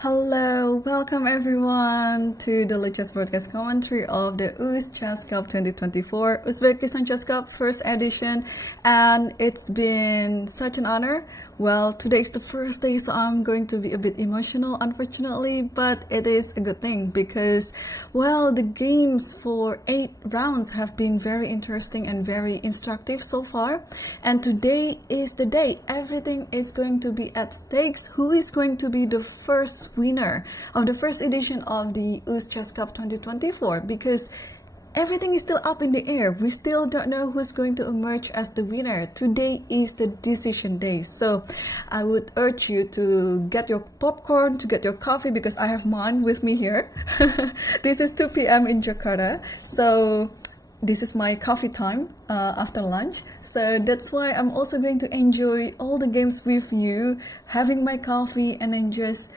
Hello, welcome everyone to the Lichess broadcast commentary of the UzChess Cup 2024, Uzbekistan Chess Cup first edition, and it's been such an honor. Well, today is the first day, so I'm going to be a bit emotional, unfortunately, but it is a good thing because, well, the games for 8 rounds have been very interesting and very instructive so far, and today is the day. Everything is going to be at stakes. Who is going to be the first winner of the first edition of the UzChess Cup 2024? Because everything is still up in the air. We still don't know who's going to emerge as the winner. Today is the decision day. So I would urge you to get your popcorn, to get your coffee, because I have mine with me here. This is 2 p.m. in Jakarta. So this is my coffee time after lunch. So that's why I'm also going to enjoy all the games with you, having my coffee, and then just,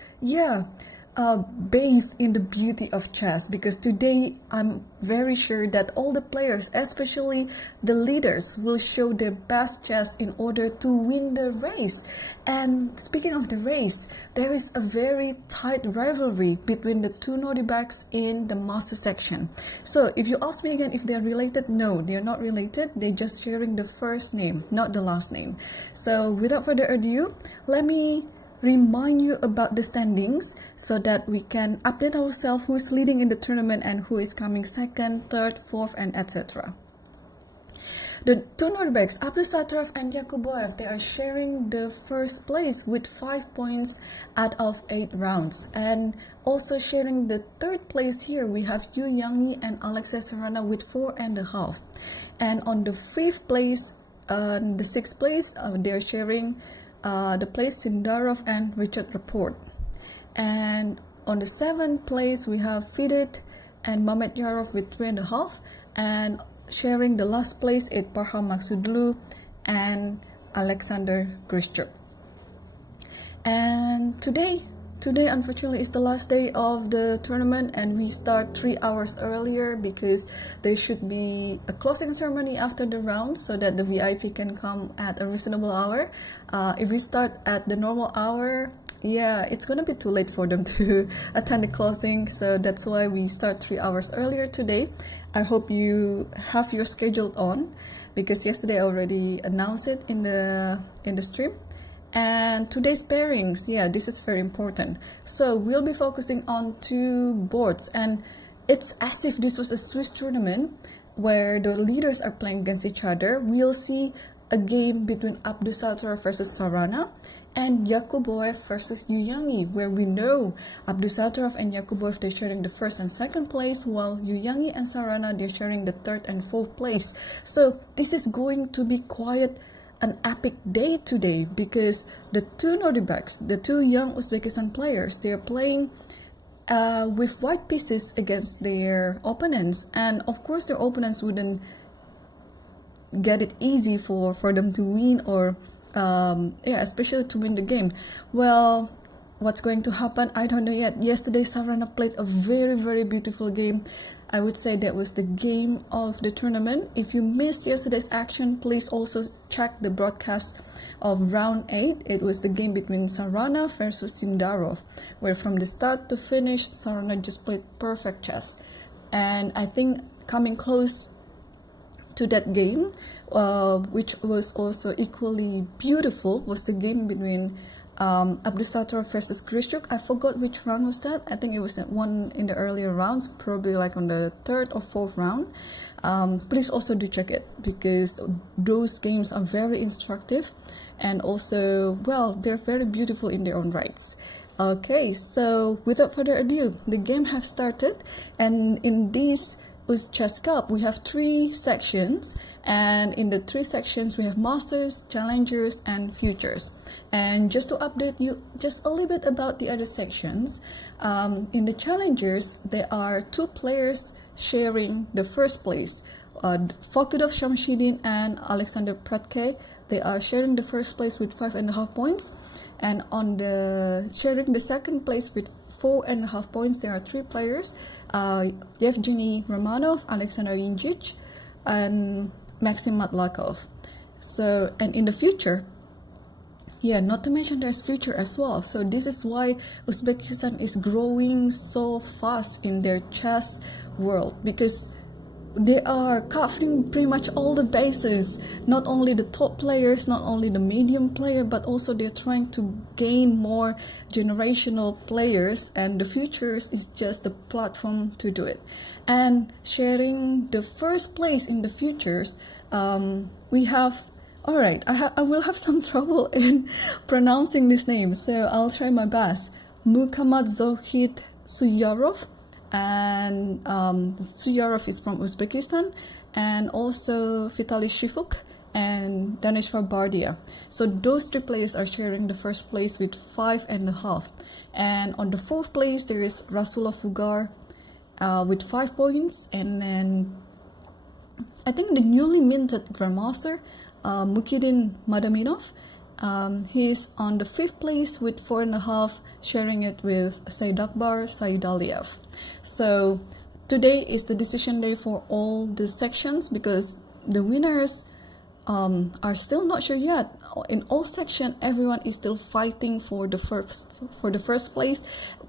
bathe in the beauty of chess, because today I'm very sure that all the players, especially the leaders, will show their best chess in order to win the race. And speaking of the race, there is a very tight rivalry between the two Nordibacks in the master section. So if you ask me again if they're related, no, they're not related. They're just sharing the first name, not the last name. So without further ado, let me remind you about the standings so that we can update ourselves who is leading in the tournament and who is coming second, third, fourth, and etc. The two Nordibacks, Abdusattorov and Yakubov, they are sharing the first place with 5 points out of 8 rounds. And also sharing the third place here, we have Yangyi and Sarana with 4.5. And on the fifth place, the sixth place, they're sharing the place Sindarov and Rapport. And on the 7th place we have Fidit and Mamedyarov with 3.5, and sharing the last place is Parham Maksudlu and Alexander Grishchuk. And today unfortunately is the last day of the tournament, and we start 3 hours earlier because there should be a closing ceremony after the round so that the VIP can come at a reasonable hour. If we start at the normal hour, it's gonna be too late for them to attend the closing, so that's why we start 3 hours earlier today. I hope you have your schedule on, because yesterday I already announced it in the stream. And today's pairings, this is very important. So we'll be focusing on 2 boards, and it's as if this was a Swiss tournament where the leaders are playing against each other. We'll see a game between Abdusattorov versus Sarana and Yakubov versus Yangyi, where we know Abdusattorov and Yakubov, they're sharing the first and second place, while Yangyi and Sarana, they're sharing the third and fourth place. So this is going to be quite an epic day today, because the two Nordibacks, the two young Uzbekistan players, they're playing with white pieces against their opponents, and of course their opponents wouldn't get it easy for them to win, or especially to win the game. Well, what's going to happen, I don't know yet. Yesterday Sarana played a very, very beautiful game. I would say that was the game of the tournament. If you missed yesterday's action, please also check the broadcast of round 8. It was the game between Sarana versus Sindarov, where from the start to finish, Sarana just played perfect chess. And I think coming close to that game, which was also equally beautiful, was the game between Abdusattorov versus Grishchuk. I forgot which round was that. I think it was one in the earlier rounds, probably like on the 3rd or 4th round. Please also do check it, because those games are very instructive, and also, well, they're very beautiful in their own rights. Okay, so without further ado, the game have started, and in this UzChess Cup we have 3 sections, and in the 3 sections we have Masters, Challengers, and Futures. And just to update you just a little bit about the other sections, in the Challengers there are 2 players sharing the first place, Fakudov Shamshidin and Alexander Pratke. They are sharing the first place with 5.5 points, and on the sharing the second place with 4.5 points, there are 3 players, Yevgeny Romanov, Alexander Yinchich, and Maxim Matlakov. So, and in the future, Yeah, not to mention there's future as well. So this is why Uzbekistan is growing so fast in their chess world, because they are covering pretty much all the bases, not only the top players, not only the medium player, but also they're trying to gain more generational players, and the futures is just the platform to do it. And sharing the first place in the futures, we have, all right, I will have some trouble in pronouncing this name, so I'll try my best. Muhammad Zohid Suyarov, and Suyarov is from Uzbekistan, and also Vitaly Shivuk and Daneshvar Bardia. So those three players are sharing the first place with 5.5. And on the fourth place, there is Rasulullah Fugar with 5 points, and then I think the newly minted Grandmaster, Mukidin Madaminov, he's on the 5th place with 4.5, sharing it with Said Akbar Saidaliev. So today is the decision day for all the sections, because the winners are still not sure yet. In all sections, everyone is still fighting for the first place,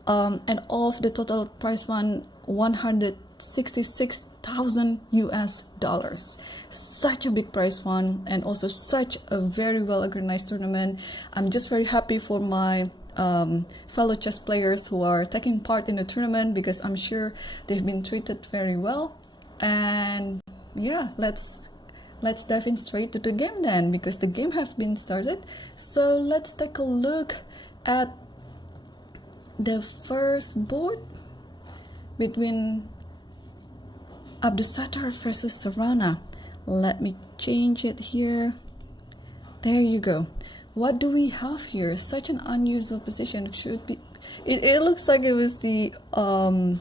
and of the total prize fund, $166,000. Such a big prize fund, and also such a very well organized tournament. I'm just very happy for my fellow chess players who are taking part in the tournament, because I'm sure they've been treated very well. And yeah, let's dive in straight to the game then, because the game have been started. So let's take a look at the first board between Abdusattorov versus Sarana. Let me change it here. There you go. What do we have here? Such an unusual position. It should be. It looks like it was the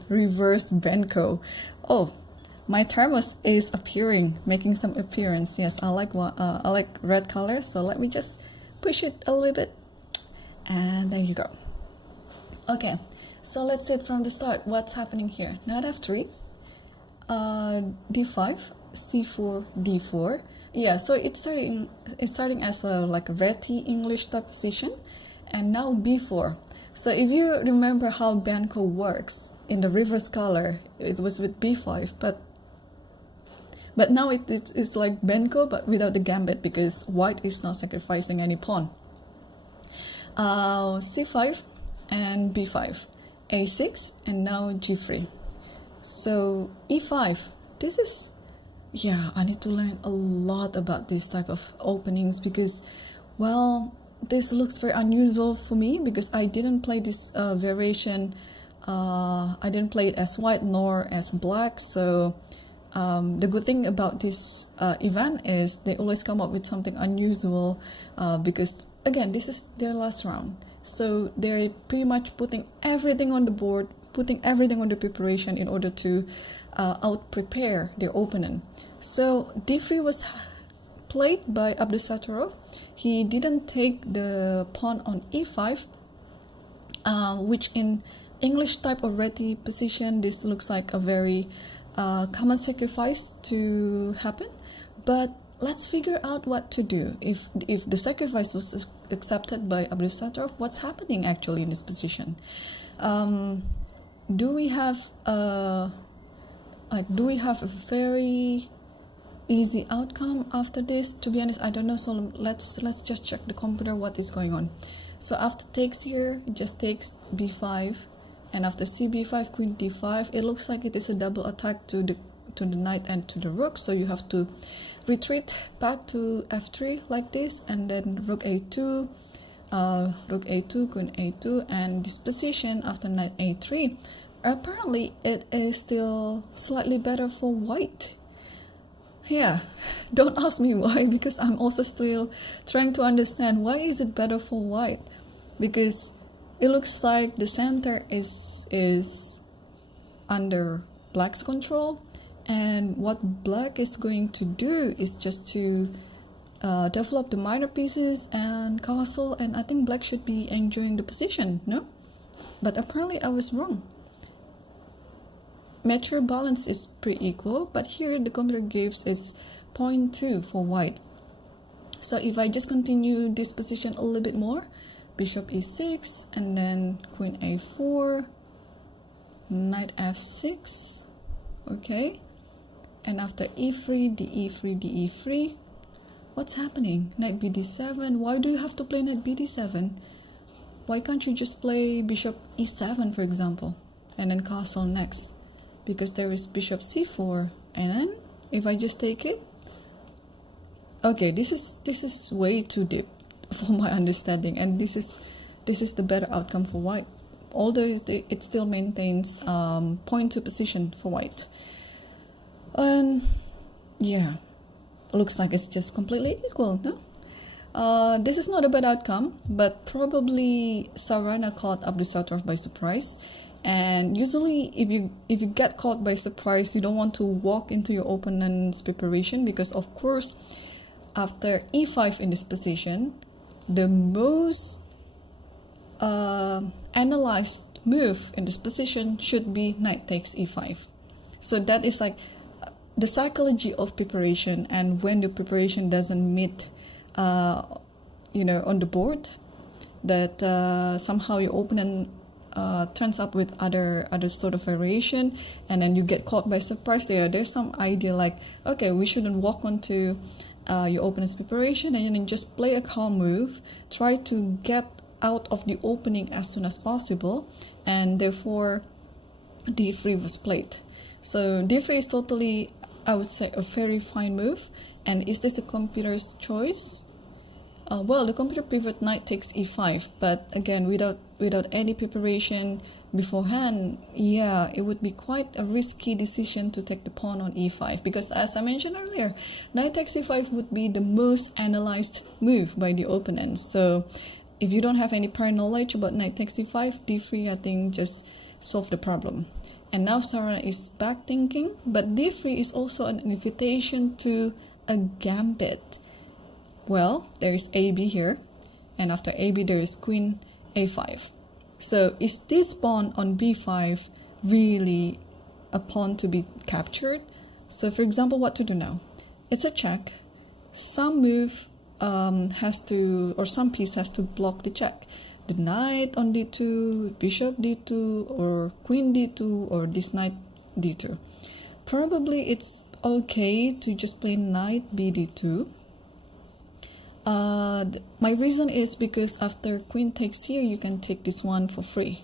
reverse Benko. Oh, my thermos is appearing, making some appearance. Yes, I like red color. So let me just push it a little bit, and there you go. Okay, so let's see it from the start. What's happening here? Knight f3, d5, c4, d4. Yeah, so it's starting as a like Reti English type position, and now b4. So if you remember how Benko works in the reverse color, it was with b5, but now it's like Benko but without the gambit, because white is not sacrificing any pawn. c5 and b5, a6, and now g3. So e5. This is, yeah, I need to learn a lot about this type of openings, because, well, this looks very unusual for me, because I didn't play this variation. I didn't play it as white nor as black. So the good thing about this event is they always come up with something unusual, because again, this is their last round. So they're pretty much putting everything on the board, putting everything on the preparation in order to out-prepare their opponent. So d3 was played by Abdusattorov. He didn't take the pawn on e5, which in English type of Reti position, this looks like a very common sacrifice to happen. But let's figure out what to do. If the sacrifice was accepted by Abdusattorov, what's happening actually in this position? Do we have a very easy outcome after this? To be honest, I don't know. So let's just check the computer what is going on. So after takes here, it just takes b5, and after cb5, queen d5. It looks like it is a double attack to the knight and to the rook. So you have to retreat back to f3 like this, and then rook a2, queen a2, and this position after knight a3. Apparently, it is still slightly better for white. Yeah, don't ask me why, because I'm also still trying to understand why is it better for white, because it looks like the center is under black's control, and what black is going to do is just to develop the minor pieces and castle, and I think black should be enjoying the position, no? But apparently I was wrong. Mature balance is pretty equal, but here the computer gives is 0.2 for white. So if I just continue this position a little bit more, bishop e6, and then queen a4, knight f6, okay, and after e3, de3, de3, what's happening? Knight bd7. Why do you have to play knight bd7? Why can't you just play bishop e7, for example, and then castle next? Because there is bishop c4, and then if I just take it, okay, this is way too deep for my understanding, and this is the better outcome for white, although it still maintains point to position for white. And yeah, looks like it's just completely equal, no? This is not a bad outcome, but probably Sarana caught Abdusattorov by surprise. And usually if you get caught by surprise, you don't want to walk into your opponent's preparation, because of course after e5 in this position, the most analyzed move in this position should be knight takes e5. So that is like the psychology of preparation, and when the preparation doesn't meet on the board, that somehow your opponent turns up with other sort of variation, and then you get caught by surprise. There's some idea like, okay, we shouldn't walk onto your opponent's preparation, and then just play a calm move, try to get out of the opening as soon as possible, and therefore d3 was played. So d3 is totally, I would say, a very fine move. And is this the computer's choice? Well, the computer preferred knight takes e5, but again, without any preparation beforehand, yeah, it would be quite a risky decision to take the pawn on e5, because as I mentioned earlier, knight takes e5 would be the most analyzed move by the opponent. So if you don't have any prior knowledge about knight takes e5, d3, I think just solve the problem. And now Sarana is back thinking, but d3 is also an invitation to a gambit. Well, there is AB here, and after AB there is queen a5. So is this pawn on b5 really a pawn to be captured? So for example, what to do now? It's a check. Some move has to, or some piece has to block the check. The knight on d2, bishop d2, or queen d2, or this knight d2. Probably it's okay to just play knight bd2. My reason is because after queen takes here, you can take this one for free,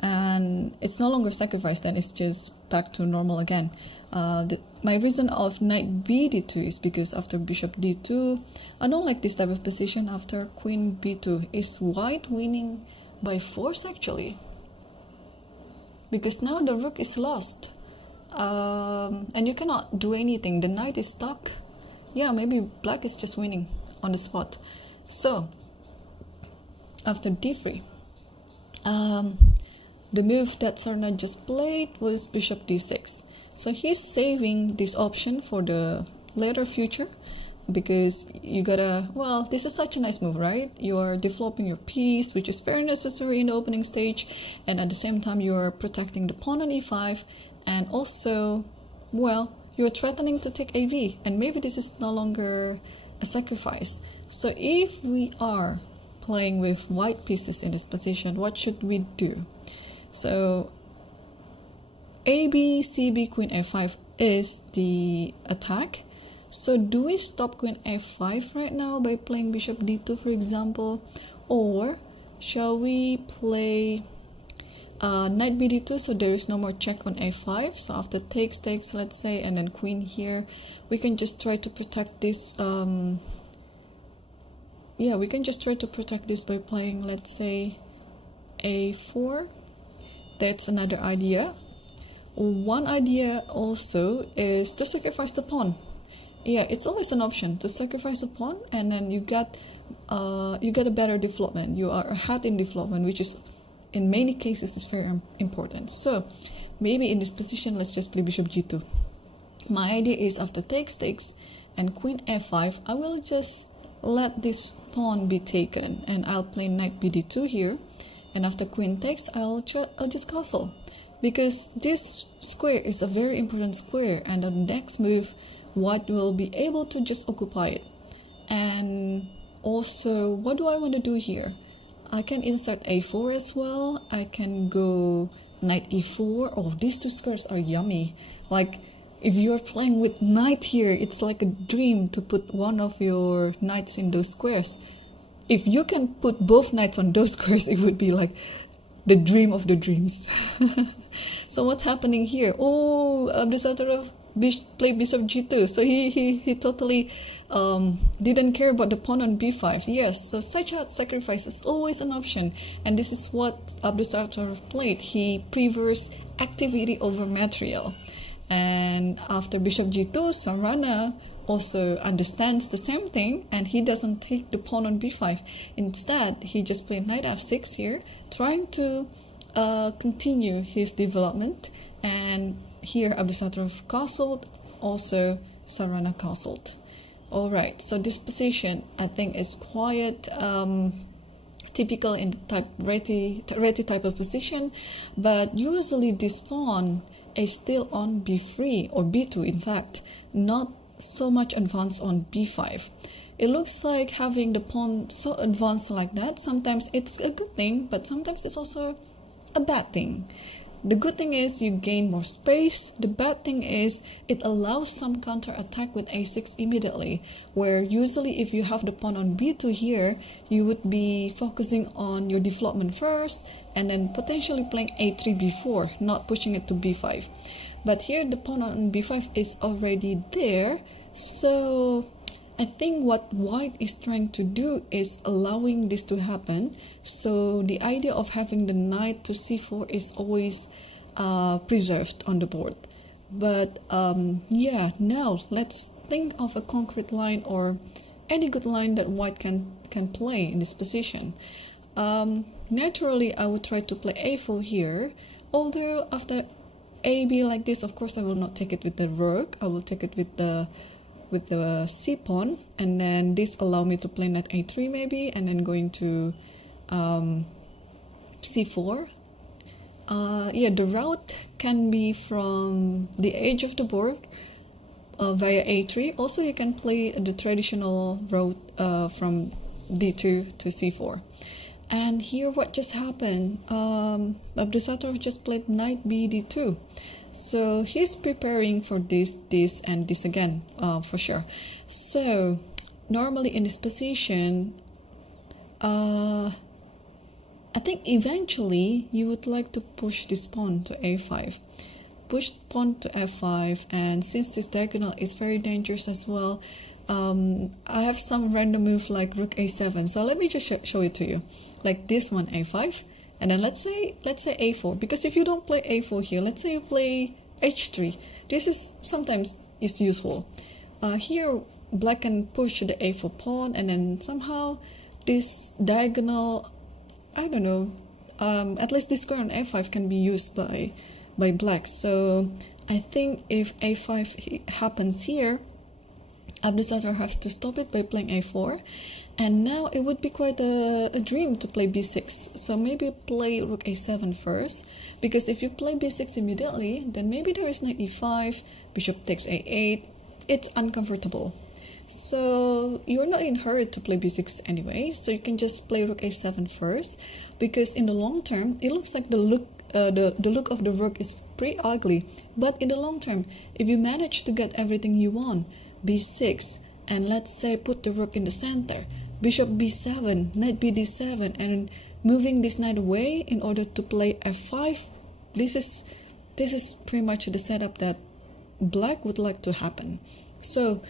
and it's no longer sacrificed, then it's just back to normal again. My reason of knight bd2 is because after bishop d2, I don't like this type of position. After queen b2, is white winning by force actually, because now the rook is lost, and you cannot do anything. The knight is stuck. Yeah, maybe black is just winning on the spot. So after d3, the move that Sarana just played was bishop d6. So he's saving this option for the later future, because you gotta, well, this is such a nice move, right? You are developing your piece, which is very necessary in the opening stage, and at the same time you are protecting the pawn on e5, and also, well, you're threatening to take AV, and maybe this is no longer a sacrifice. So if we are playing with white pieces in this position, what should we do? So AB, CB, queen f5 is the attack. So do we stop queen f5 right now by playing bishop d2, for example? Or shall we play knight bd2, so there is no more check on a5? So after takes, let's say, and then queen here, we can just try to protect this. Yeah, we can just try to protect this by playing, let's say, a4. That's another idea. One idea also is to sacrifice the pawn. Yeah, it's always an option to sacrifice a pawn, and then you get a better development. You are ahead in development, which is in many cases is very important. So maybe in this position, let's just play bishop g2. My idea is after takes and queen f5, I will just let this pawn be taken, and I'll play knight bd2 here, and after queen takes, I'll just castle, because this square is a very important square, and the next move white will be able to just occupy it. And also, what do I want to do here? I can insert a4 as well. I can go knight e4. Oh, these two squares are yummy. Like, if you're playing with knight here, it's like a dream to put one of your knights in those squares. If you can put both knights on those squares, it would be like the dream of the dreams. So what's happening here? Oh, Abdusattorov played bishop g2. So he totally didn't care about the pawn on b5. Yes, so such a sacrifice is always an option. And this is what Abdusattorov played. He prefers activity over material. And after bishop g2, Sarana also understands the same thing, and he doesn't take the pawn on b5. Instead, he just played knight f6 here, trying to continue his development. And here Abdusattorov castled, also Sarana castled. Alright, so this position I think is quite typical in the Reti type of position, but usually this pawn is still on b3 or b2, in fact, not so much advanced on b5. It looks like having the pawn so advanced like that, sometimes it's a good thing, but sometimes it's also a bad thing. The good thing is you gain more space. The bad thing is it allows some counter attack with a6 immediately, where usually if you have the pawn on b2 here, you would be focusing on your development first and then potentially playing a3 b4, not pushing it to b5. But here the pawn on b5 is already there, so I think what white is trying to do is allowing this to happen. So the idea of having the knight to c4 is always preserved on the board. But yeah, now let's think of a concrete line or any good line that white can play in this position. Naturally, I would try to play a4 here, although after a-b like this, of course I will not take it with the rook. I will take it with the c pawn, and then this allow me to play knight a3 maybe, and then going to c4. Yeah, the route can be from the edge of the board via a3. Also, you can play the traditional route from d2 to c4. And here what just happened, Abdusattorov just played knight b d2. So he's preparing for this, and this again, for sure. So normally in this position, I think eventually you would like to push this pawn to a5. Push pawn to f5, and since this diagonal is very dangerous as well, I have some random move like rook a7. So let me just show it to you. Like this one, a5. And then let's say a4, because if you don't play a4 here, let's say you play h3, this is sometimes is useful. Here black can push the a4 pawn, and then somehow this diagonal, I don't know, at least this square on a5 can be used by black. So I think if a5 happens here, Abdusattorov has to stop it by playing a4. And now it would be quite a dream to play b6. So maybe play rook a7 first, because if you play b6 immediately, then maybe there is knight e5, bishop takes a8. It's uncomfortable. So you're not in a hurry to play b6 anyway, so you can just play rook a7 first, because in the long term, it looks like the look of the rook is pretty ugly. But in the long term, if you manage to get everything you want, b6, and let's say put the rook in the center, bishop b7, knight b d7, and moving this knight away in order to play f5, this is pretty much the setup that black would like to happen. So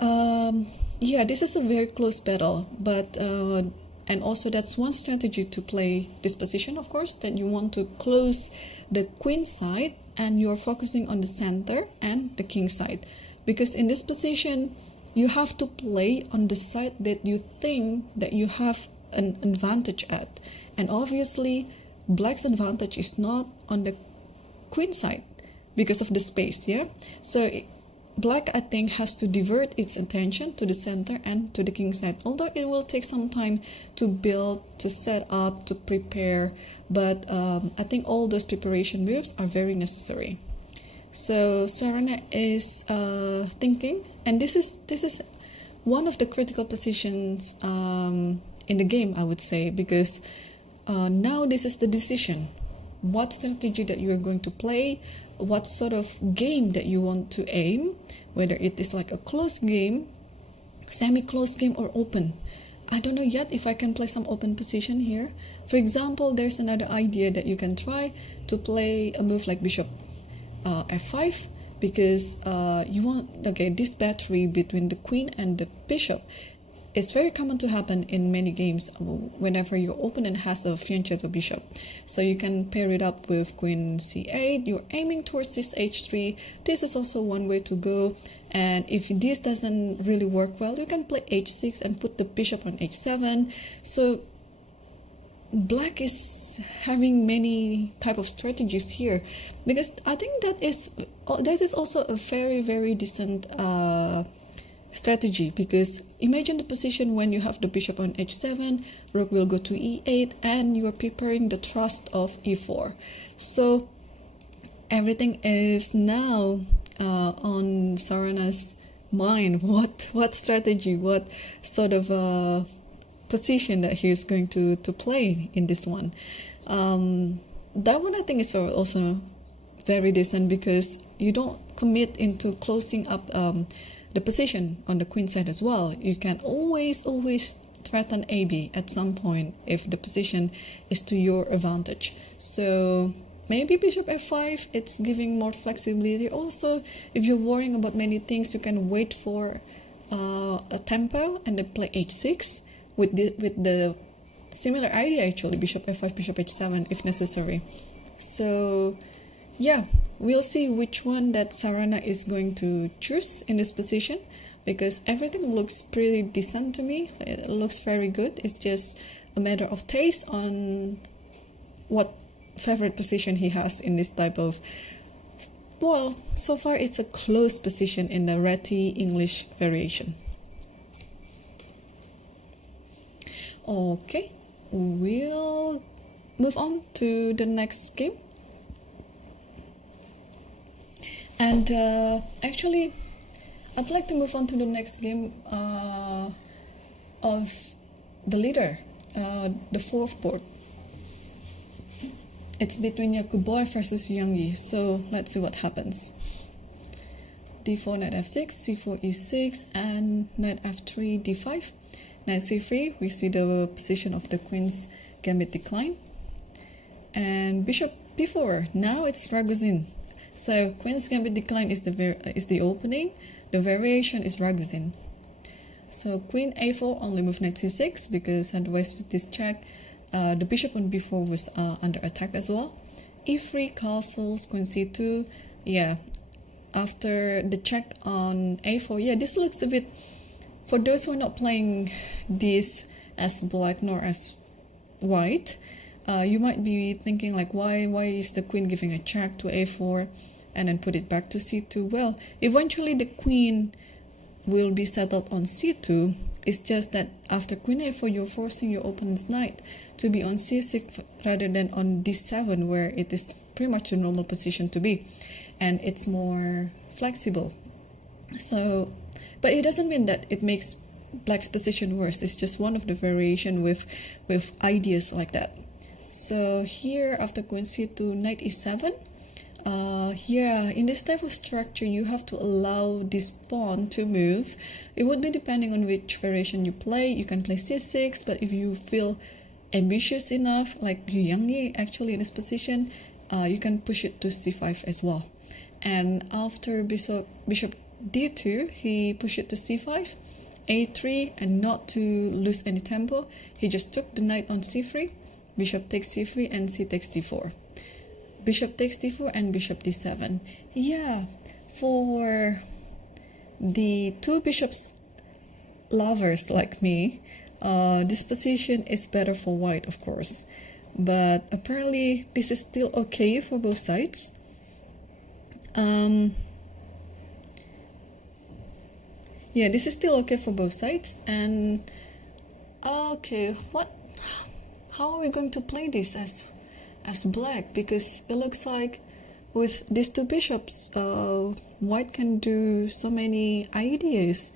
yeah, this is a very close battle, but and also that's one strategy to play this position, of course, that you want to close the queen side and you're focusing on the center and the king side, because in this position you have to play on the side that you think that you have an advantage at. And obviously, black's advantage is not on the queen side because of the space, yeah? So black, I think, has to divert its attention to the center and to the king side. Although it will take some time to build, to set up, to prepare. But I think all those preparation moves are very necessary. So Sarana is thinking, and this is one of the critical positions in the game, I would say, because now this is the decision. What strategy that you are going to play, what sort of game that you want to aim, whether it is like a close game, semi-close game, or open. I don't know yet if I can play some open position here. For example, there's another idea that you can try to play a move like bishop f5, because you want, okay, this battery between the queen and the bishop. It's very common to happen in many games whenever your opponent has a fianchetto bishop. So you can pair it up with queen c8. You're aiming towards this h3. This is also one way to go. And if this doesn't really work well, you can play h6 and put the bishop on h7. So black is having many type of strategies here, because I think that is also a very, very decent strategy, because imagine the position when you have the bishop on h7, rook will go to e8, and you are preparing the thrust of e4. So everything is now on Sarana's mind. What strategy, what sort of position that he is going to play in this one. That one I think is also very decent, because you don't commit into closing up the position on the queen side as well. You can always threaten AB at some point if the position is to your advantage. So maybe bishop f5, it's giving more flexibility. Also, if you're worrying about many things, you can wait for a tempo and then play h6 with the similar idea, actually, bishop f5, bishop h7 if necessary. So yeah, we'll see which one that Sarana is going to choose in this position, because everything looks pretty decent to me. It looks very good. It's just a matter of taste on what favorite position he has in this type of, well, so far it's a close position in the Réti English variation. Okay, we'll move on to the next game. And actually, I'd like to move on to the next game of the leader, the fourth board. It's between Yakubov versus Yangyi. So let's see what happens. d4, knight f6, c4, e6, and knight f3, d5. Knight c3, we see the position of the queen's gambit decline. And bishop b4, now it's Ragozin. So queen's gambit decline is the opening, the variation is Ragozin. So queen a4, only move knight c6, because otherwise with this check, the bishop on b4 was under attack as well. e3, castles, queen c2, yeah. After the check on a4, yeah, this looks a bit, for those who are not playing this as black nor as white, you might be thinking like, why is the queen giving a check to a4 and then put it back to c2? Well, eventually the queen will be settled on c2. It's just that after queen a4, you're forcing your opponent's knight to be on c6 rather than on d7, where it is pretty much the normal position to be, and it's more flexible. So, but it doesn't mean that it makes black's position worse. It's just one of the variation with ideas like that. So here, after queen c2, knight e7. Here in this type of structure, you have to allow this pawn to move. It would be depending on which variation you play. You can play c6, but if you feel ambitious enough, like Yangyi actually in this position, you can push it to c5 as well. And after bishop d2, he pushed it to c5, a3, and not to lose any tempo, he just took the knight on c3, bishop takes c3, and c takes d4. Bishop takes d4 and bishop d7. Yeah, for the two bishops lovers like me, this position is better for white, of course. But apparently this is still okay for both sides. Yeah, this is still okay for both sides. And okay, how are we going to play this as black? Because it looks like with these two bishops, white can do so many ideas.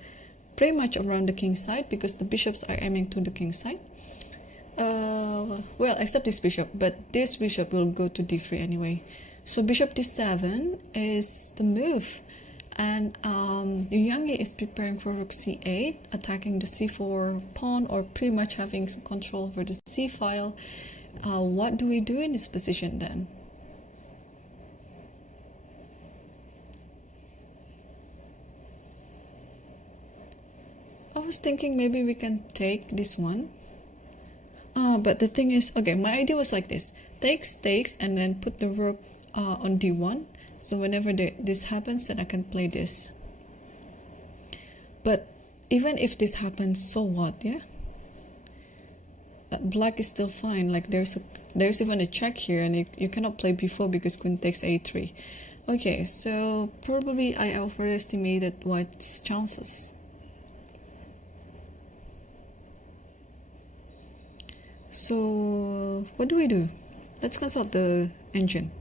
pretty much around the king side because the bishops are aiming to the king side. Well, except this bishop, but this bishop will go to d3 anyway. So bishop d7 is the move, and Yangyi is preparing for rook c8, attacking the c4 pawn, or pretty much having some control over the c file. What do we do in this position then? I was thinking maybe we can take this one. But the thing is, okay, my idea was like this: takes, and then put the rook on d1. So whenever this happens, then I can play this. But even if this happens, so what? Yeah, black is still fine. Like there's even a check here, and you cannot play b4 because queen takes a3. Okay, so probably I overestimated white's chances. So what do we do? Let's consult the engine.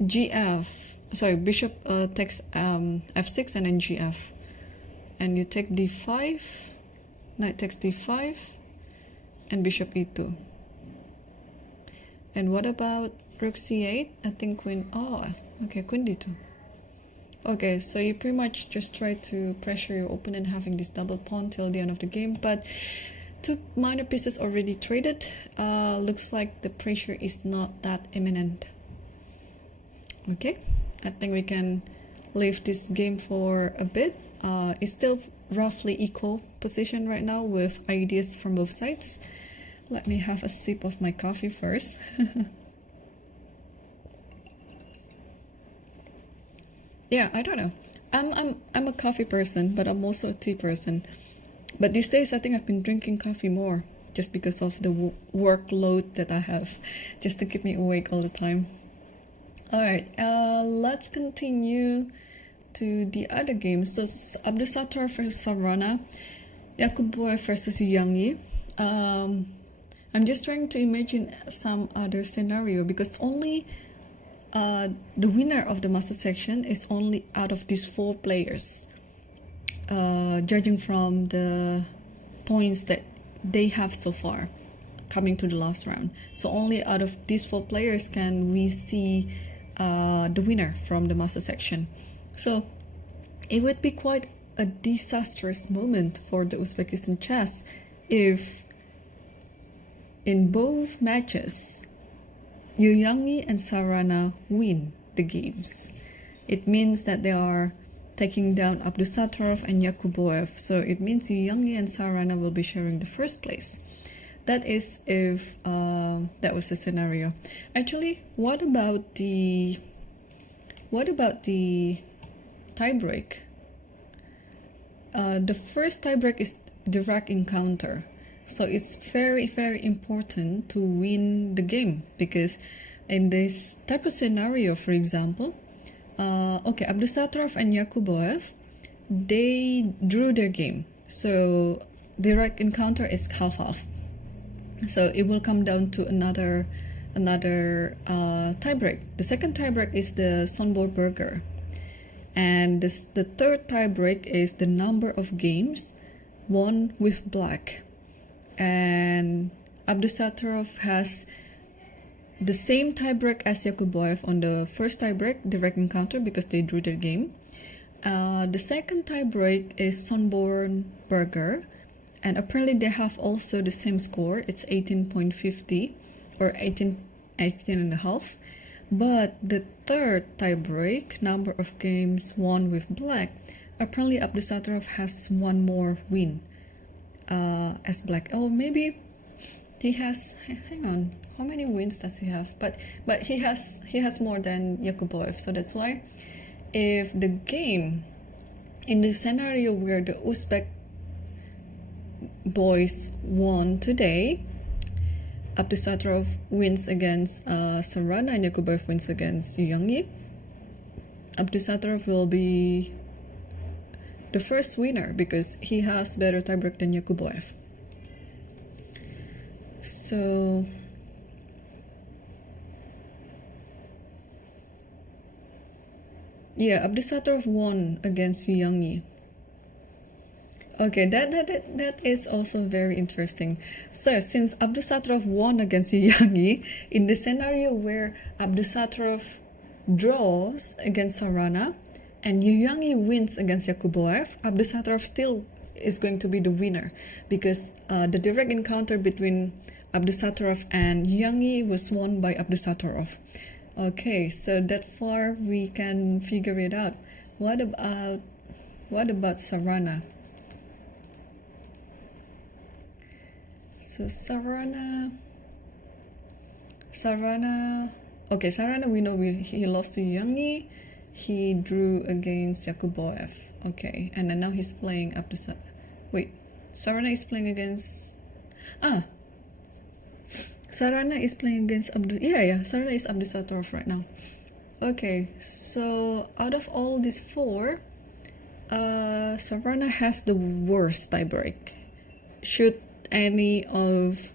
Bishop takes f6 and then gf, and you take d5, knight takes d5, and bishop e2. And what about rook c8? I think queen, okay, queen d2. Okay, so you pretty much just try to pressure your opponent having this double pawn till the end of the game, but two minor pieces already traded. Looks like the pressure is not that imminent. Okay, I think we can leave this game for a bit. It's still roughly equal position right now with ideas from both sides. Let me have a sip of my coffee first. Yeah, I don't know. I'm a coffee person, but I'm also a tea person. But these days, I think I've been drinking coffee more just because of the workload that I have, just to keep me awake all the time. All right, let's continue to the other games. So Abdusattorov versus Sarana, Yakubov versus Yangyi. I'm just trying to imagine some other scenario because only the winner of the master section is only out of these 4 players. Judging from the points that they have so far coming to the last round. So only out of these 4 players can we see the winner from the master section. So it would be quite a disastrous moment for the Uzbekistan chess if in both matches Yangyi and Sarana win the games. It means that they are taking down Abdusattorov and Yakubov. So it means Yangyi and Sarana will be sharing the first place. That is if that was the scenario. Actually, what about the tiebreak? The first tiebreak is direct encounter. So it's very, very important to win the game because in this type of scenario, for example, okay, Abdusattorov and Yakubov, they drew their game. So direct encounter is half-half. So it will come down to another tiebreak. The second tiebreak is the Sonborberger. And the third tiebreak is the number of games won with black. And Abdusattorov has the same tiebreak as Yakubov on the first tiebreak, direct encounter, because they drew their game. The second tiebreak is Sonborberger, and apparently they have also the same score. It's 18.50 or 18 and a half. But the third tiebreak, number of games won with black, apparently Abdusattorov has one more win as black. Oh, maybe he has, hang on, how many wins does he have? But he has more than Yakubov. So that's why if the game, in the scenario where the Uzbek boys won today, Abdusattorov wins against Sarana and Yakubov wins against Yangyi, Abdusattorov will be the first winner because he has better tiebreak than Yakubov. So yeah, Abdusattorov won against Yangyi. Okay, that is also very interesting. So, since Abdusattorov won against Yangyi, in the scenario where Abdusattorov draws against Sarana and Yangyi wins against Yakubov, Abdusattorov still is going to be the winner because the direct encounter between Abdusattorov and Yangyi was won by Abdusattorov. Okay, so that far we can figure it out. What about Sarana? So Sarana, okay, Sarana, we know he lost to Yangyi. He drew against Yakubov. Okay, and then now he's playing Wait, Sarana is playing against Sarana is playing against Sarana is Abdusattorov right now. Okay, so out of all these four, Sarana has the worst tiebreak. Should any of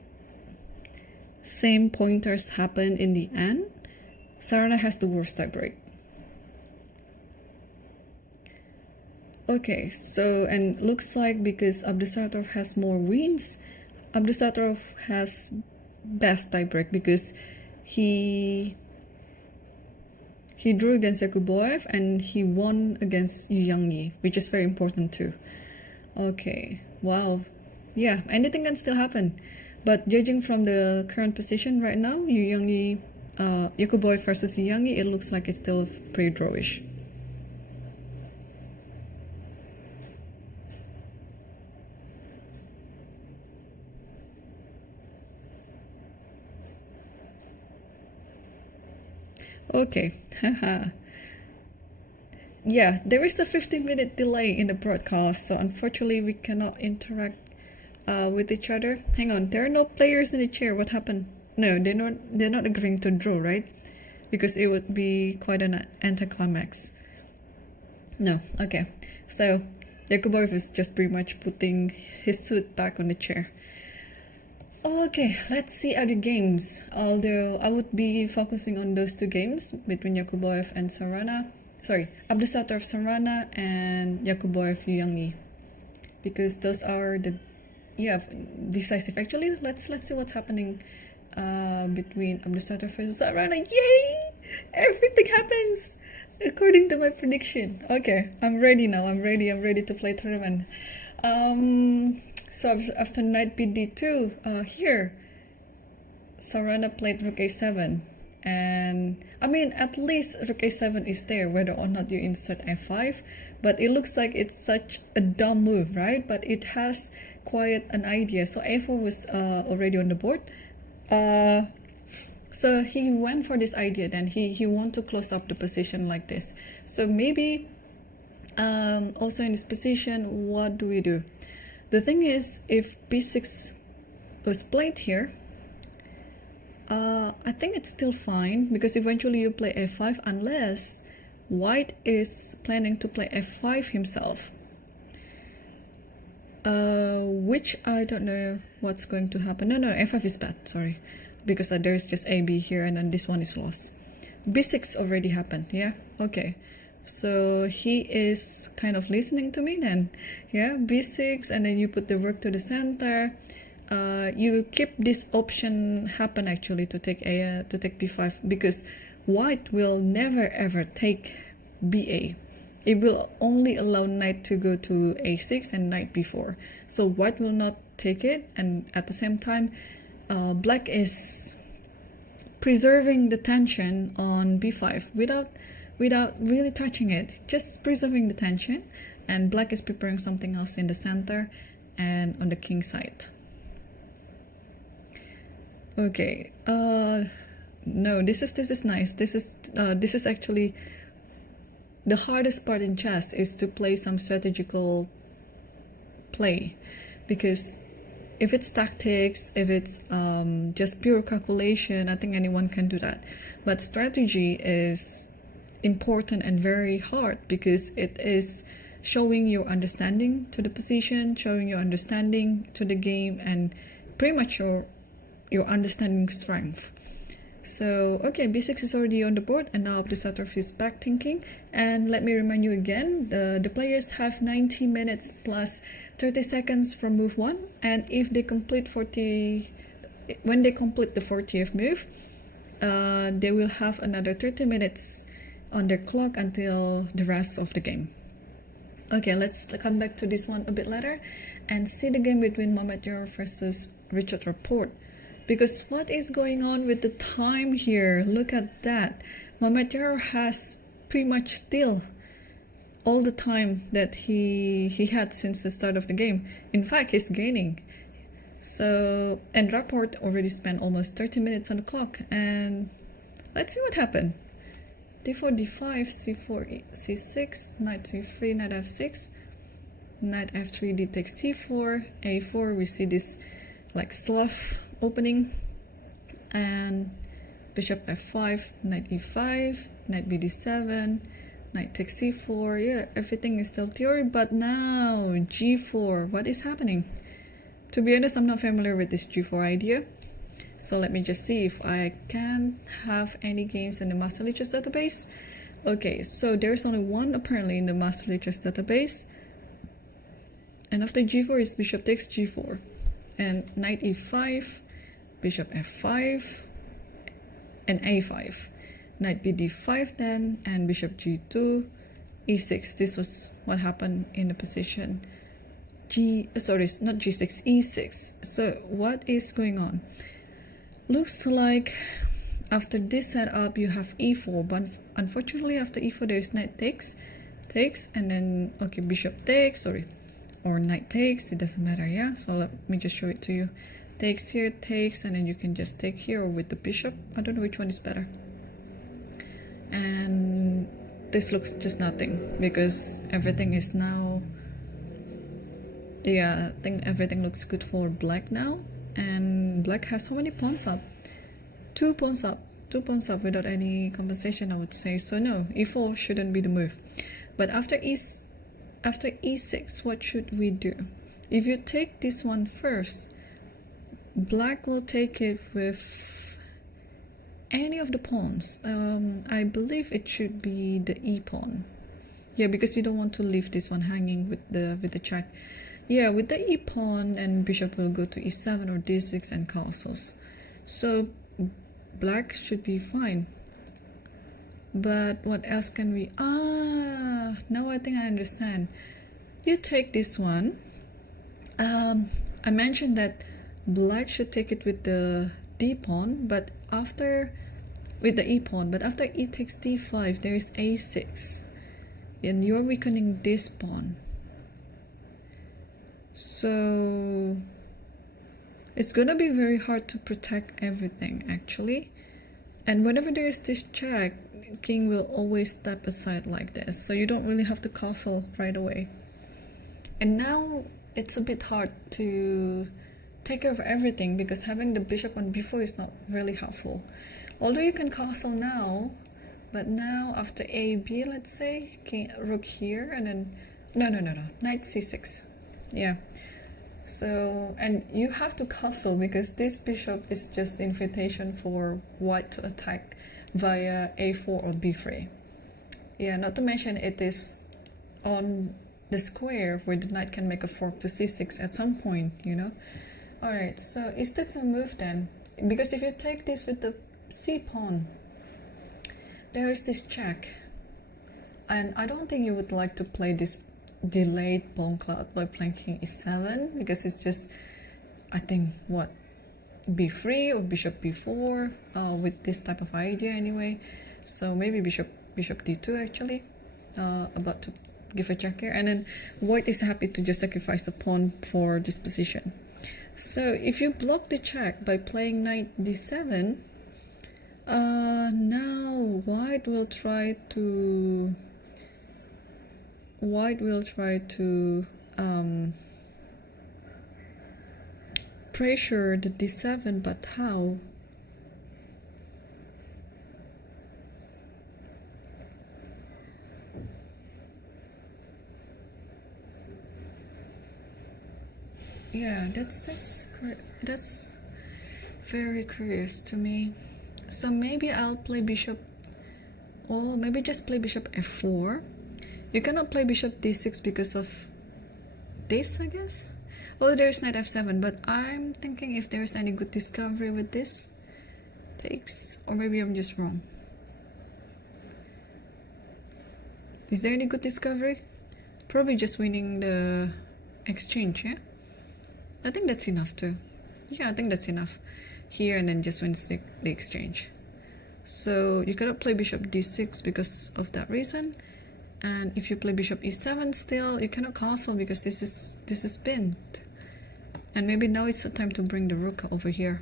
same pointers happen in the end, Sarana has the worst tiebreak. Okay, so and looks like because Abdusattorov has more wins, Abdusattorov has best tiebreak because he drew against Yakubov and he won against Yangyi, which is very important too. Okay, wow. Yeah, anything can still happen. But judging from the current position right now, Yakubov versus Yangyi, it looks like it's still pretty drawish. Okay, haha. Yeah, there is a 15-minute delay in the broadcast, so unfortunately we cannot interact with each other. Hang on, there are no players in the chair. What happened? No, they're not agreeing to draw, right? Because it would be quite an anticlimax. No, okay. So Yakubov is just pretty much putting his suit back on the chair. Okay, let's see other games. Although I would be focusing on those two games between Yakubov and Sarana. Sorry, Abdusattorov Sarana and Yakubov Yangyi, because those are the decisive. Actually, let's see what's happening between Abdusattorov and Sarana. Yay! Everything happens according to my prediction. Okay, I'm ready now. I'm ready to play tournament. So after knight bd2, here Sarana played rook a7, and I mean at least rook a7 is there whether or not you insert f5, but it looks like it's such a dumb move, right? But it has quite an idea. So a4 was already on the board. So he went for this idea, then he want to close up the position like this. So maybe also in this position, what do we do? The thing is, if b6 was played here, I think it's still fine because eventually you play f5 unless white is planning to play f5 himself, which I don't know what's going to happen. No, f5 is bad, sorry, because there's just AB here and then this one is lost. b6 already happened, yeah, okay. So he is kind of listening to me then, yeah, b6, and then you put the rook to the center. You keep this option happen actually to take b5, because white will never ever take ba. It will only allow knight to go to a6 and knight b4. So white will not take it, and at the same time, black is preserving the tension on b5 without really touching it, just preserving the tension, and black is preparing something else in the center and on the king side. Okay, no, this is nice. This is actually the hardest part in chess, is to play some strategical play, because if it's tactics, if it's just pure calculation, I think anyone can do that. But strategy is important and very hard because it is showing your understanding to the position, showing your understanding to the game, and pretty much your understanding strength. So, okay, b6 is already on the board, and now Abdusattorov is back thinking. And let me remind you again, the players have 90 minutes plus 30 seconds from move 1, and if they complete when they complete the 40th move, they will have another 30 minutes on their clock until the rest of the game. Okay, let's come back to this one a bit later and see the game between Mamedyarov versus Rapport. Because what is going on with the time here? Look at that. Mamedyarov has pretty much still all the time that he had since the start of the game. In fact, he's gaining. So, and Rapport already spent almost 30 minutes on the clock. And let's see what happened. d4, d5, c4, c6, knight c3, knight f6, knight f3, d takes c4, a4. We see this like slough opening, and bishop f5, knight e5, knight bd7, knight takes c4. Yeah, everything is still theory, but now g4. What is happening? To be honest, I'm not familiar with this g4 idea, so let me just see if I can have any games in the Master Lichess database. Okay, so there's only one apparently in the Master Lichess database, and after g4 is bishop takes g4, and knight e5, bishop f5, and a5, knight bd5 then, and bishop g2, e6. This was what happened in the position not g6, e6. So what is going on? Looks like after this setup you have e4, but unfortunately after e4 there is knight takes, and then okay, bishop takes, or knight takes, it doesn't matter. Yeah, so let me just show it to you. Takes here, takes, and then you can just take here or with the bishop. I don't know which one is better. And this looks just nothing because everything is now, yeah, I think everything looks good for black now. And black has how many pawns up? 2 pawns up. 2 pawns up without any compensation, I would say. So no, e4 shouldn't be the move. But after e6, what should we do? If you take this one first, black will take it with any of the pawns. I believe it should be the e pawn. Yeah, because you don't want to leave this one hanging with the check. Yeah, with the e pawn, and bishop will go to e7 or d6 and castles. So black should be fine. But what else can we... now I think I understand. You take this one. I mentioned that black should take it with the d pawn, but with the e pawn, but after e takes d5, there is a6, and you're weakening this pawn. So it's gonna be very hard to protect everything actually. And whenever there is this check, king will always step aside like this, so you don't really have to castle right away. And now it's a bit hard to take care of everything because having the bishop on b4 is not really helpful. Although you can castle now, but now after a b, let's say, king rook here, and then no, knight c6. Yeah, so, and you have to castle because this bishop is just invitation for white to attack via a4 or b3. Yeah, not to mention it is on the square where the knight can make a fork to c6 at some point, you know. Alright, so is that a move then? Because if you take this with the c pawn, there is this check, and I don't think you would like to play this delayed pawn cloud by playing king e7 because it's just, I think, what, b3 or bishop b4 with this type of idea anyway. So maybe bishop d2 actually, about to give a check here, and then white is happy to just sacrifice a pawn for this position. So if you block the check by playing knight d7, now white will try to pressure the d7, but how? Yeah, that's very curious to me. So maybe I'll play bishop, or maybe just play bishop f4. You cannot play bishop d6 because of this, I guess. Although there's knight f7, but I'm thinking if there's any good discovery with this. Takes, or maybe I'm just wrong. Is there any good discovery? Probably just winning the exchange, yeah? I think that's enough too. Yeah, I think that's enough. Here and then just win the exchange. So you cannot play bishop d6 because of that reason. And if you play bishop e7 still, you cannot castle because this is pinned. And maybe now it's the time to bring the rook over here.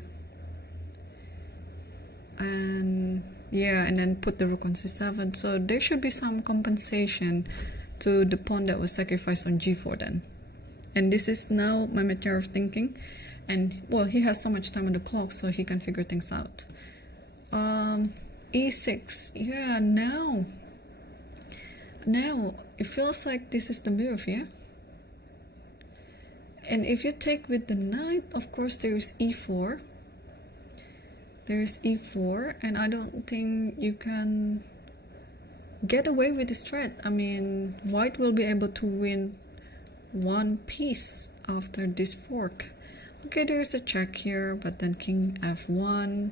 And yeah, and then put the rook on c7. So there should be some compensation to the pawn that was sacrificed on g4 then. And this is now Mamedyarov thinking. And well, he has so much time on the clock, so he can figure things out. E6. Yeah, now it feels like this is the move, yeah? And if you take with the knight, of course there is e4. There's e4, and I don't think you can get away with this threat. I mean, white will be able to win one piece after this fork. Okay, there's a check here, but then king f1,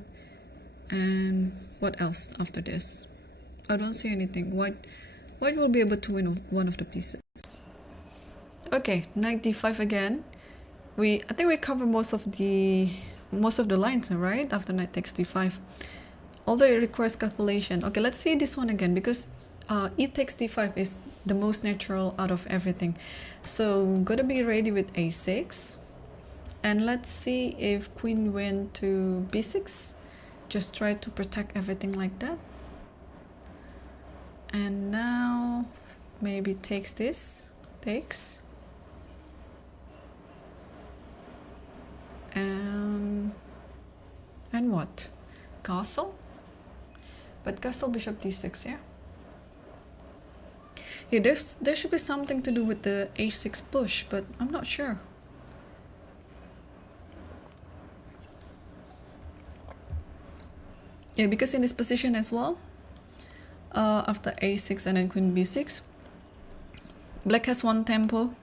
and what else after this? I don't see anything. White will be able to win one of the pieces. Okay, knight d5 again. I think we cover most of the lines, right? After knight takes d5. Although it requires calculation. Okay, let's see this one again, because e takes d5 is the most natural out of everything. So gotta be ready with a6. And let's see if queen went to b6. Just try to protect everything like that. And now maybe takes this. Takes. And what? Castle? But castle bishop d6, yeah? Yeah, there should be something to do with the h6 push, but I'm not sure. Yeah, because in this position as well, after a6 and then queen b6, black has one tempo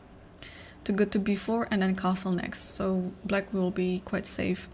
to go to b4 and then castle next, so black will be quite safe.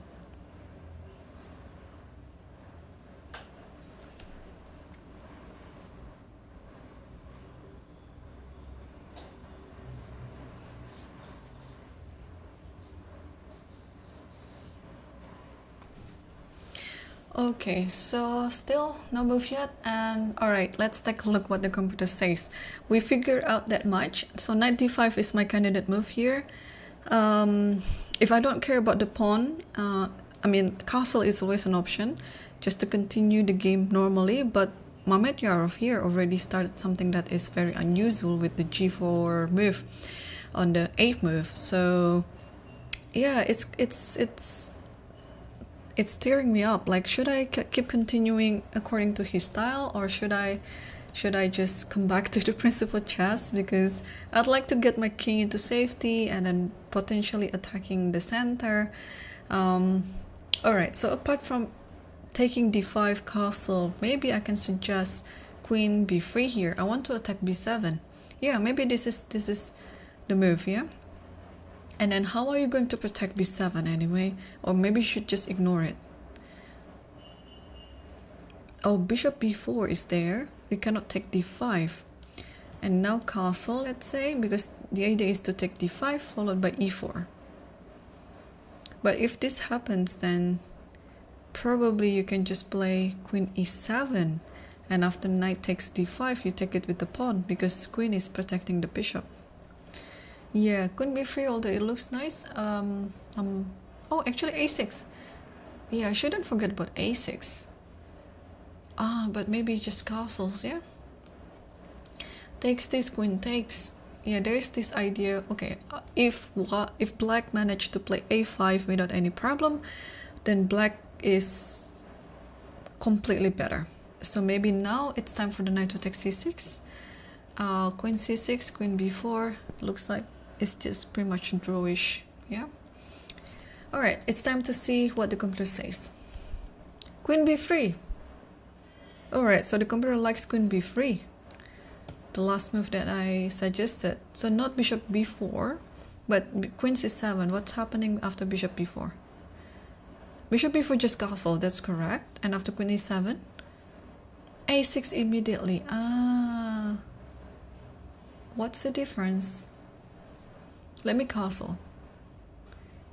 Okay, so still no move yet, and alright, let's take a look what the computer says. We figured out that much. So knight d5 is my candidate move here. If I don't care about the pawn, I mean, castle is always an option, just to continue the game normally, but Mamedyarov here already started something that is very unusual with the g4 move on the 8th move. So yeah, it's stirring me up. Like, should I keep continuing according to his style, or should I just come back to the principal chess, because I'd like to get my king into safety and then potentially attacking the center. Alright, so apart from taking d5 castle, maybe I can suggest queen b3 here. I want to attack b7. Yeah, maybe this is the move, yeah? And then how are you going to protect b7 anyway? Or maybe you should just ignore it. Oh, bishop b4 is there. You cannot take d5. And now castle, let's say, because the idea is to take d5 followed by e4. But if this happens, then probably you can just play queen e7. And after knight takes d5, you take it with the pawn, because queen is protecting the bishop. Yeah, queen b3, although it looks nice. Oh, actually a6. Yeah, I shouldn't forget about a6. But maybe just castles, yeah? Takes this, queen takes. Yeah, there is this idea. Okay, if black managed to play a5 without any problem, then black is completely better. So maybe now it's time for the knight to take c6. Queen c6, queen b4. Looks like it's just pretty much drawish, yeah? Alright, it's time to see what the computer says. Queen b3. Alright, so the computer likes queen b3. The last move that I suggested. So not bishop b4, but queen c7. What's happening after bishop b4? Bishop b4 just castle, that's correct. And after queen e7, a6 immediately. Ah, what's the difference? Let me castle.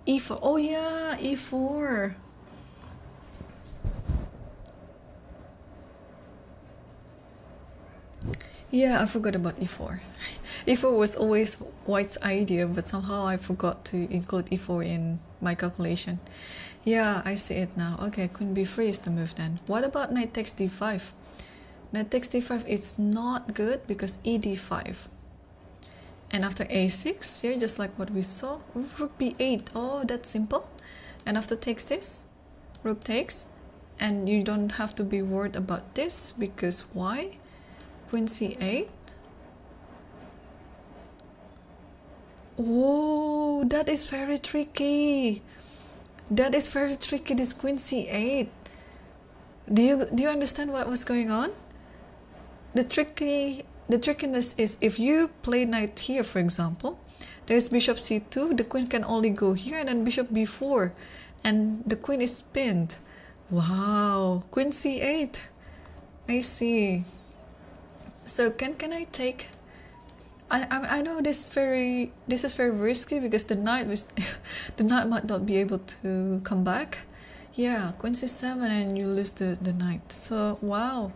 e4. Oh yeah, e4. Yeah, I forgot about e4. e4 was always white's idea, but somehow I forgot to include e4 in my calculation. Yeah, I see it now. Okay, queen b3 is the move then. What about knight takes d5? Knight takes d5 is not good because e d5. And after a6, yeah, just like what we saw, rook b8. Oh, that's simple. And after takes this, rook takes. And you don't have to be worried about this because why? Queen c8. Oh, that is very tricky. That is very tricky, this queen c8. Do you understand what was going on? The trickiness is if you play knight here, for example, there's bishop c2, the queen can only go here, and then bishop b4, and the queen is pinned. Wow, queen c8. I see. So can I take? I know this is very risky because the knight might not be able to come back. Yeah, queen c7 and you lose the knight. So wow.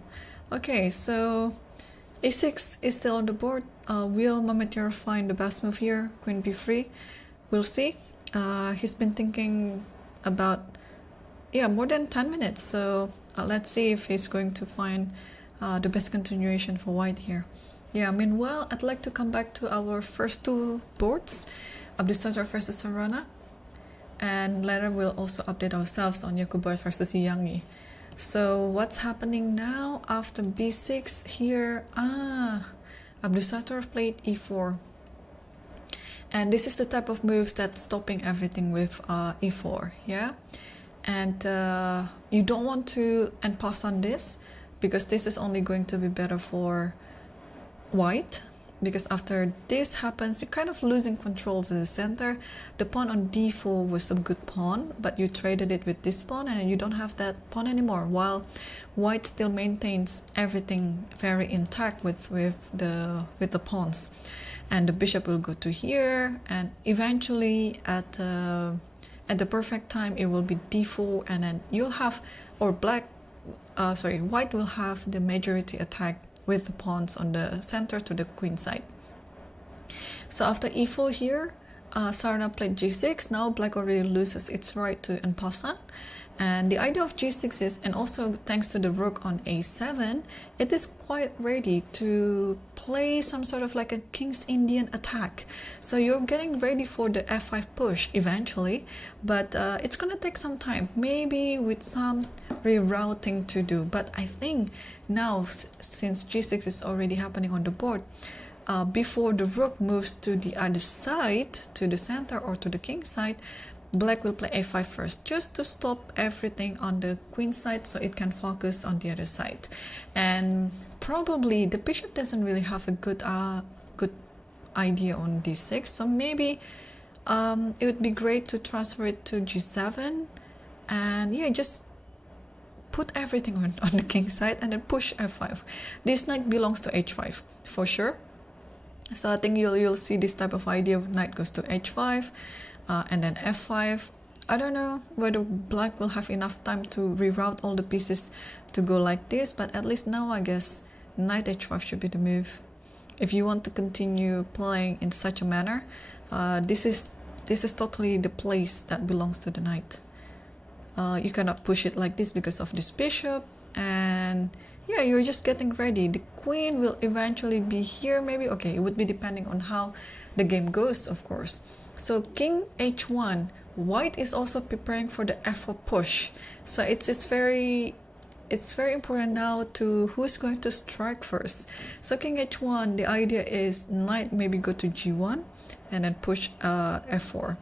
Okay, so a6 is still on the board. Will Mamedyarov find the best move here? Queen b3. We'll see. He's been thinking about more than 10 minutes. So let's see if he's going to find the best continuation for white here. Yeah, meanwhile, I'd like to come back to our first two boards, Abdusattorov versus Sarana, and later we'll also update ourselves on Yakubov versus Yangyi. So what's happening now after b6 here? Abdusattorov played e4. And this is the type of moves that's stopping everything with e4, yeah? And you don't want to end pass on this, because this is only going to be better for white, because after this happens, you're kind of losing control of the center. The pawn on d4 was a good pawn, but you traded it with this pawn and you don't have that pawn anymore, while white still maintains everything very intact with the pawns. And the bishop will go to here, and eventually at the perfect time it will be d4, and then you'll have, or white will have the majority attack with the pawns on the center to the queen side. So after e4 here, Sarana played g6. Now black already loses its right to en passant. And the idea of g6 is, and also thanks to the rook on a7, it is quite ready to play some sort of like a King's Indian attack. So you're getting ready for the f5 push eventually, but it's gonna take some time, maybe with some rerouting to do. But I think now, since g6 is already happening on the board, before the rook moves to the other side, to the center or to the king side, black will play a5 first, just to stop everything on the queen side so it can focus on the other side. And probably the bishop doesn't really have a good idea on d6, so maybe it would be great to transfer it to g7, and yeah, just put everything on the king side and then push f5. This knight belongs to h5 for sure. So I think you'll see this type of idea of knight goes to h5, and then f5. I don't know whether black will have enough time to reroute all the pieces to go like this, but at least now I guess knight h5 should be the move. If you want to continue playing in such a manner, this is totally the place that belongs to the knight. You cannot push it like this because of this bishop, and yeah, you're just getting ready. The queen will eventually be here, maybe. Okay, it would be depending on how the game goes, of course. So king h1, white is also preparing for the f4 push. So it's very important now to who's going to strike first. So king h1, the idea is knight maybe go to g1 and then push f4.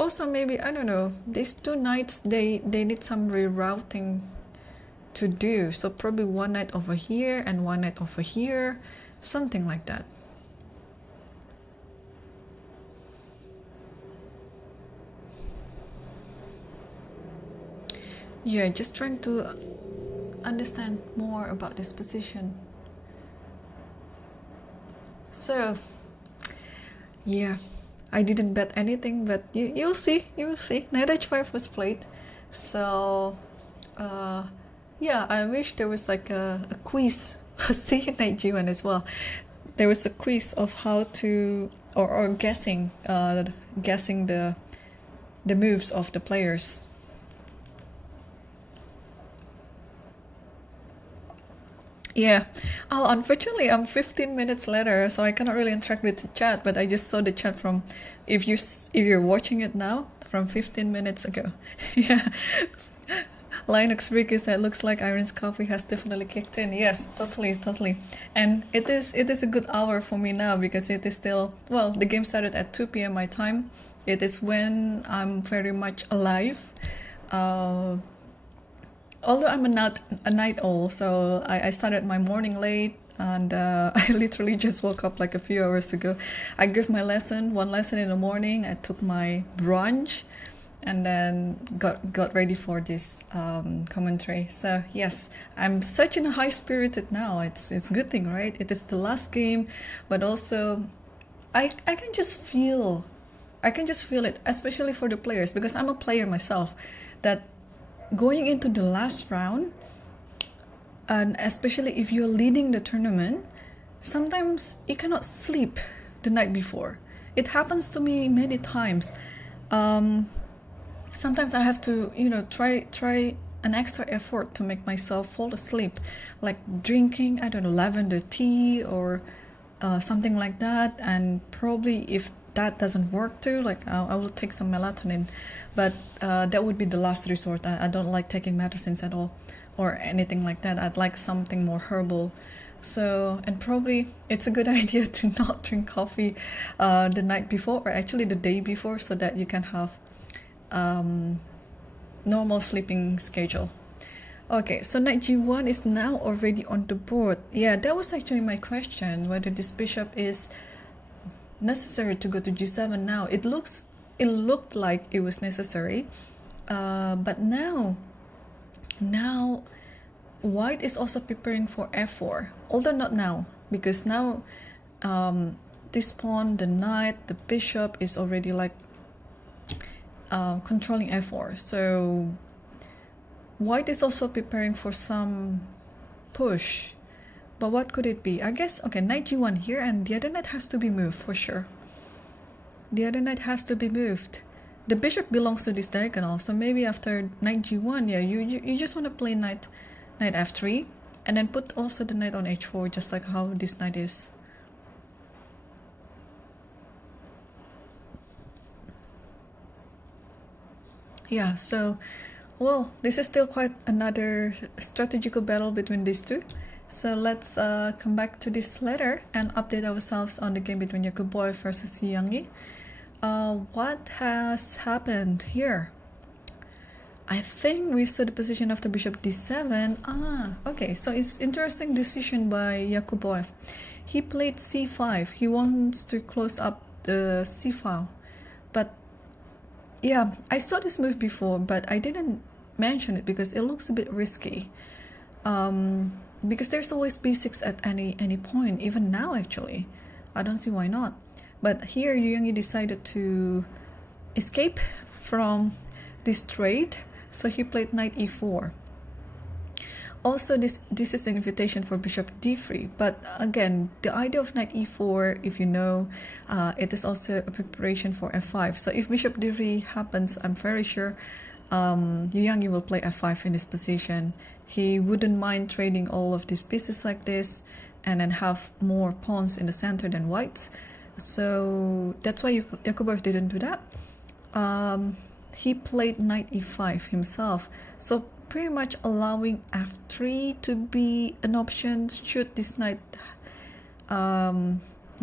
Also, maybe, I don't know, these two knights, they need some rerouting to do. So probably one knight over here and one knight over here, something like that. Yeah, just trying to understand more about this position. So, yeah, I didn't bet anything, but you'll see, Knight h5 was played. So, yeah, I wish there was like a quiz. See, Knight g1 as well. There was a quiz of how to, or guessing the moves of the players. Yeah. Oh, unfortunately, I'm 15 minutes later, so I cannot really interact with the chat. But I just saw the chat from, if you're watching it now, from 15 minutes ago. Yeah. Linux Ricky said, looks like Irene's coffee has definitely kicked in. Yes, totally. And it is a good hour for me now because it is still, well, the game started at 2 p.m. my time. It is when I'm very much alive. Although I'm a night owl, so I started my morning late, and I literally just woke up like a few hours ago. I gave my one lesson in the morning. I took my brunch, and then got ready for this commentary. So yes, I'm such in a high spirited now. It's a good thing, right? It is the last game, but also I can just feel it, especially for the players, because I'm a player myself, that going into the last round, and especially if you're leading the tournament, sometimes you cannot sleep the night before. It happens to me many times. Sometimes I have to, try an extra effort to make myself fall asleep, like drinking, I don't know, lavender tea or something like that. And probably if that doesn't work too, like I will take some melatonin, but that would be the last resort. I don't like taking medicines at all or anything like that. I'd like something more herbal. So, and probably it's a good idea to not drink coffee the night before, or actually the day before, so that you can have normal sleeping schedule. Okay, so Knight g1 is now already on the board. Yeah, that was actually my question, whether this bishop is necessary to go to g7 now. It looked like it was necessary, but now white is also preparing for f4, although not now, because now this pawn, the knight, the bishop is already like controlling f4. So white is also preparing for some push. But what could it be? I guess, okay, Knight g1 here, and the other knight has to be moved for sure. The other knight has to be moved. The bishop belongs to this diagonal, so maybe after Knight g1, yeah, you just want to play knight f3, and then put also the knight on h4, just like how this knight is. Yeah, so, well, this is still quite another strategical battle between these two. So let's come back to this later and update ourselves on the game between Yakubov versus Yangyi. What has happened here? I think we saw the position after bishop d7. Okay, so it's interesting decision by Yakubov. He played c5. He wants to close up the c file. But yeah, I saw this move before, but I didn't mention it because it looks a bit risky. Because there's always b6 at any point, even now actually. I don't see why not. But here Yangyi decided to escape from this trade, so he played knight e4. Also, this is an invitation for bishop d3, but again, the idea of knight e4, if you know, it is also a preparation for f5. So if bishop d3 happens, I'm very sure Yangyi will play f5 in this position. He wouldn't mind trading all of these pieces like this and then have more pawns in the center than whites. So that's why Yakubov didn't do that. He played knight e5 himself. So pretty much allowing f3 to be an option should this knight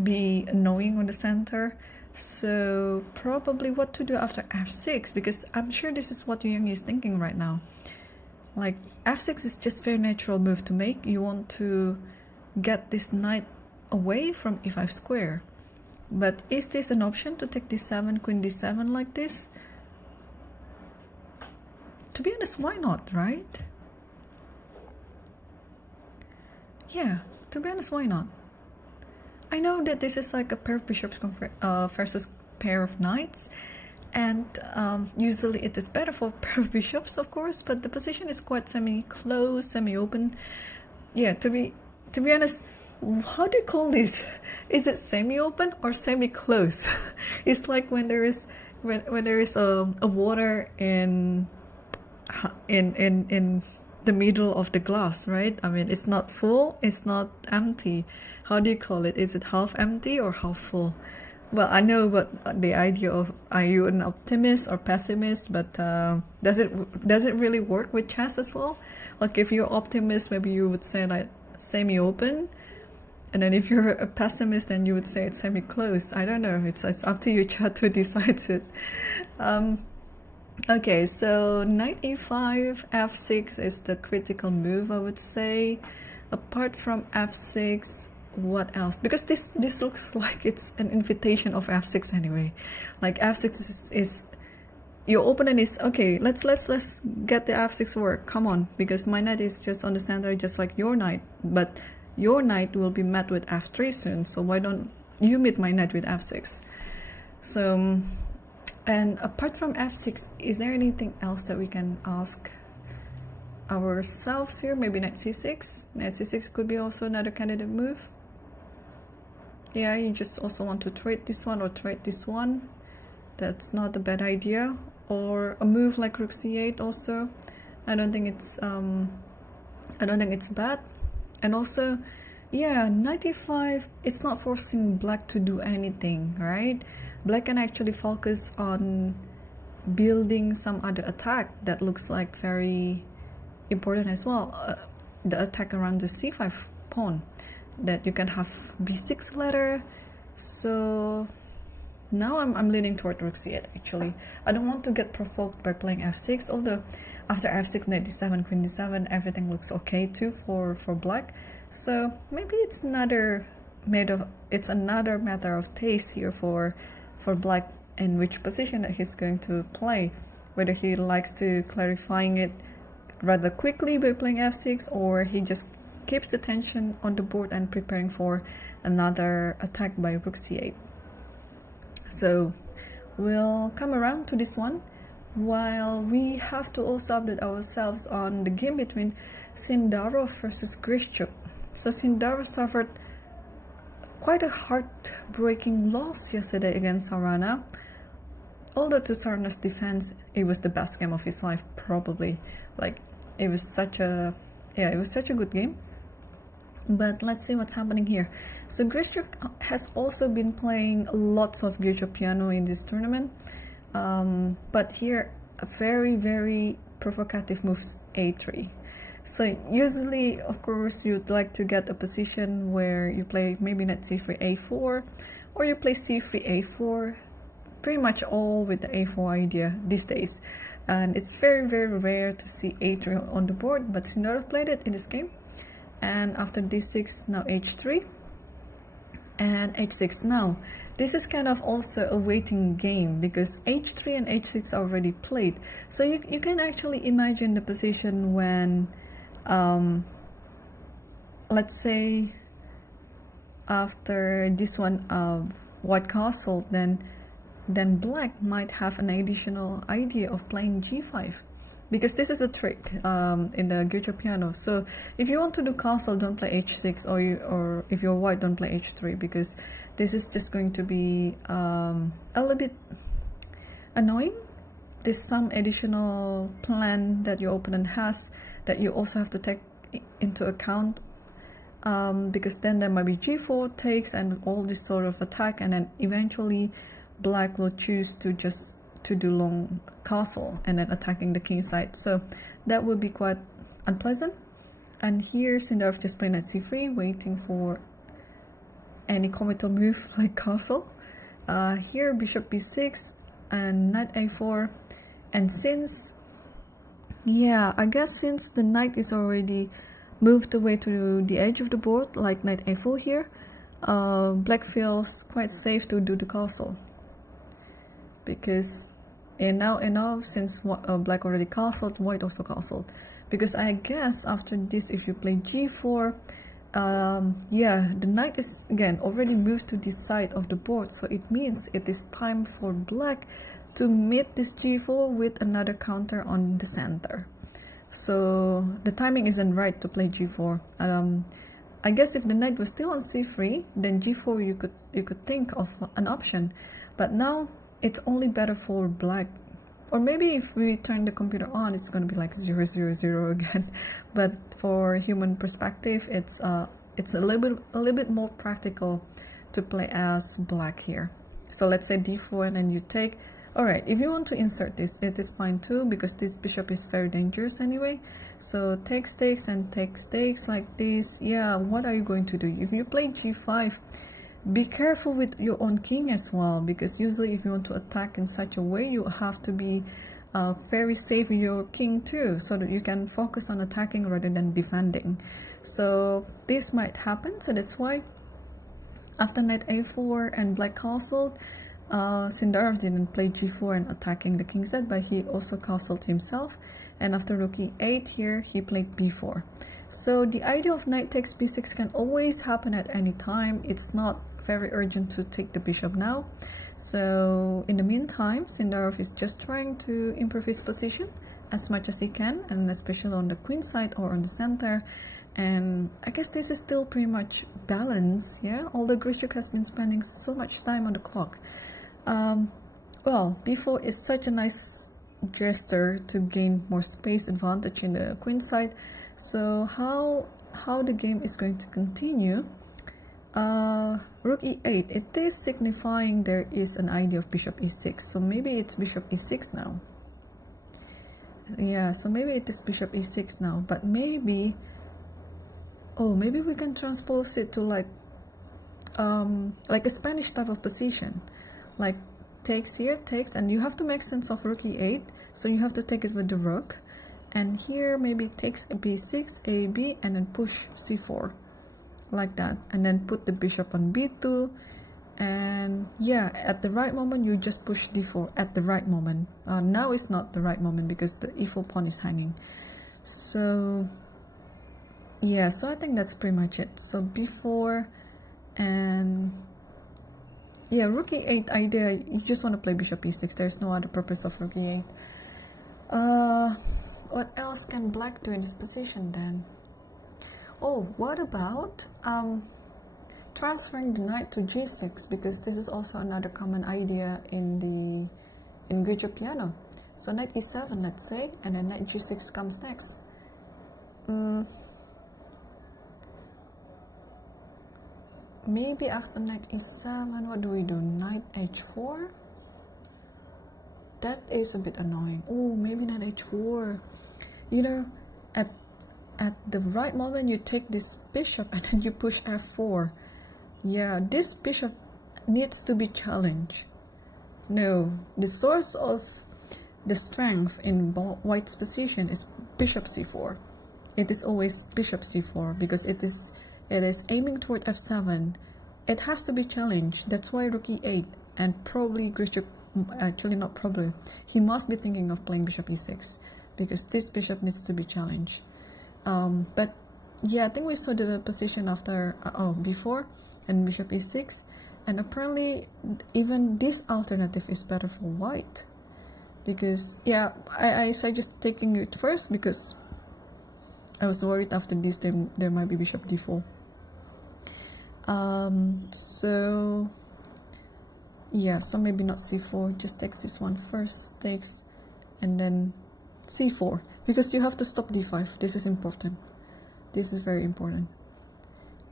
be annoying on the center. So probably what to do after f6, because I'm sure this is what Yangyi is thinking right now. Like f6 is just very natural move to make. You want to get this knight away from e5 square. But is this an option to take d7, queen d7 like this? To be honest, why not, right? Yeah, to be honest, why not? I know that this is like a pair of bishops versus pair of knights, and usually it is better for a pair of bishops, of course, but the position is quite semi-close, semi-open. Yeah, to be honest, how do you call this? Is it semi-open or semi-close? It's like when there is a water in the middle of the glass, right? I mean, it's not full, it's not empty. How do you call it? Is it half empty or half full? Well, I know about the idea of, are you an optimist or pessimist, but does it really work with chess as well? Like if you're optimist, maybe you would say like semi-open, and then if you're a pessimist, then you would say it's semi-close. I don't know. It's up to you to decide it. Okay, so knight e5, f6 is the critical move, I would say. Apart from f6, what else? Because this looks like it's an invitation of f6 anyway. Like f6 is your opponent is okay. Let's get the f6 work. Come on, because my knight is just on the center, just like your knight. But your knight will be met with f3 soon. So why don't you meet my knight with f6? So. And apart from f6, is there anything else that we can ask ourselves here? Maybe knight c6. Knight c6 could be also another candidate move. Yeah, you just also want to trade this one or trade this one. That's not a bad idea. Or a move like rook c8 also. I don't think it's bad. And also, yeah, knight e5. It's not forcing black to do anything, right? Black can actually focus on building some other attack that looks like very important as well. The attack around the c5 pawn, that you can have b6 later. So now I'm leaning toward rook c8 actually. I don't want to get provoked by playing f6, although after f6, knight d7, queen d7, everything looks okay too for black. So maybe it's another matter of taste here for black, in which position that he's going to play, whether he likes to clarifying it rather quickly by playing f6, or he just keeps the tension on the board and preparing for another attack by rook c8. So we'll come around to this one, while we have to also update ourselves on the game between Sindarov versus Grishchuk. So Sindarov suffered quite a heartbreaking loss yesterday against Sarana. Although to Sarana's defense, it was the best game of his life, probably. Like, it was such a good game. But let's see what's happening here. So Grishchuk has also been playing lots of Gyujo piano in this tournament. But here, a very, very provocative move, a3. So usually, of course, you'd like to get a position where you play maybe knight c3, a4, or you play c3, a4, pretty much all with the a4 idea these days. And it's very, very rare to see a3 on the board, but Sindarov played it in this game. And after d6, now h3, and h6 now. This is kind of also a waiting game, because h3 and h6 are already played. So you can actually imagine the position when let's say after this one white castle, then black might have an additional idea of playing g5, because this is a trick in the Gyujo piano. So if you want to do castle, don't play h6, or if you're white, don't play h3, because this is just going to be a little bit annoying. There's some additional plan that your opponent has that you also have to take into account, because then there might be g4 takes and all this sort of attack, and then eventually black will choose to do long castle and then attacking the king side. So that would be quite unpleasant. And here Sindarov just playing at c3, waiting for any committal move like castle. Here bishop b6 and knight a4, and since, yeah, I guess since the knight is already moved away to the edge of the board, like knight a4 here, black feels quite safe to do the castle, because enough since black already castled, white also castled, because I guess after this, if you play g4, yeah, the knight is again already moved to this side of the board, so it means it is time for black to meet this g4 with another counter on the center. So the timing isn't right to play g4. I guess if the knight was still on c3, then g4 you could think of an option, but now it's only better for black. Or maybe if we turn the computer on, it's going to be like 0, 0, 0 again. But for human perspective, it's a little bit more practical to play as black here. So let's say d4 and then you take. Alright, if you want to insert this, it is fine too, because this bishop is very dangerous anyway. So take stakes and take stakes like this. Yeah, what are you going to do? If you play g5, be careful with your own king as well, because usually if you want to attack in such a way, you have to be very safe with your king too, so that you can focus on attacking rather than defending. So this might happen, so that's why after knight a4 and black castled, Sukandar didn't play g4 and attacking the king's head, but he also castled himself, and after rook e8 here, he played b4. So the idea of knight takes b6 can always happen at any time. It's not very urgent to take the bishop now. So in the meantime, Sukandar is just trying to improve his position as much as he can, and especially on the queen side or on the center. And I guess this is still pretty much balanced, yeah, although Grischuk has been spending so much time on the clock. Well, b4 is such a nice gesture to gain more space advantage in the queen side. So how the game is going to continue, rook e8, it is signifying there is an idea of bishop e6, so maybe it's bishop e6 now. Yeah, so maybe it is bishop e6 now, but maybe, oh, maybe we can transpose it to like a Spanish type of position, like takes here, takes, and you have to make sense of rook e8, so you have to take it with the rook. And here maybe takes b6, ab, and then push c4 like that, and then put the bishop on b2, and yeah, at the right moment you just push d4 at the right moment. Now is not the right moment because the e4 pawn is hanging. So yeah, so I think that's pretty much it. So b4 and yeah, rook e8 idea, you just want to play bishop e6, there's no other purpose of rook e8. What else can black do in this position then? Oh, what about transferring the knight to g6, because this is also another common idea in Grischuk piano. So knight e7, let's say, and then knight g6 comes next. Maybe after knight e7, what do we do? Knight h4? That is a bit annoying. Oh, maybe knight h4. You know, at the right moment you take this bishop and then you push f4. Yeah, this bishop needs to be challenged. No, the source of the strength in white's position is bishop c4. It is always bishop c4 because it is aiming toward f7. It has to be challenged. That's why rook e8, and probably Grischuk, actually not probably, he must be thinking of playing bishop e6 because this bishop needs to be challenged. But yeah, I think we saw the position after before and bishop e6, and apparently even this alternative is better for white, because yeah, I suggest taking it first because I was worried after this there might be bishop d4. So yeah, so maybe not c4, just takes this one first, takes, and then c4, because you have to stop d5. This is important. This is very important.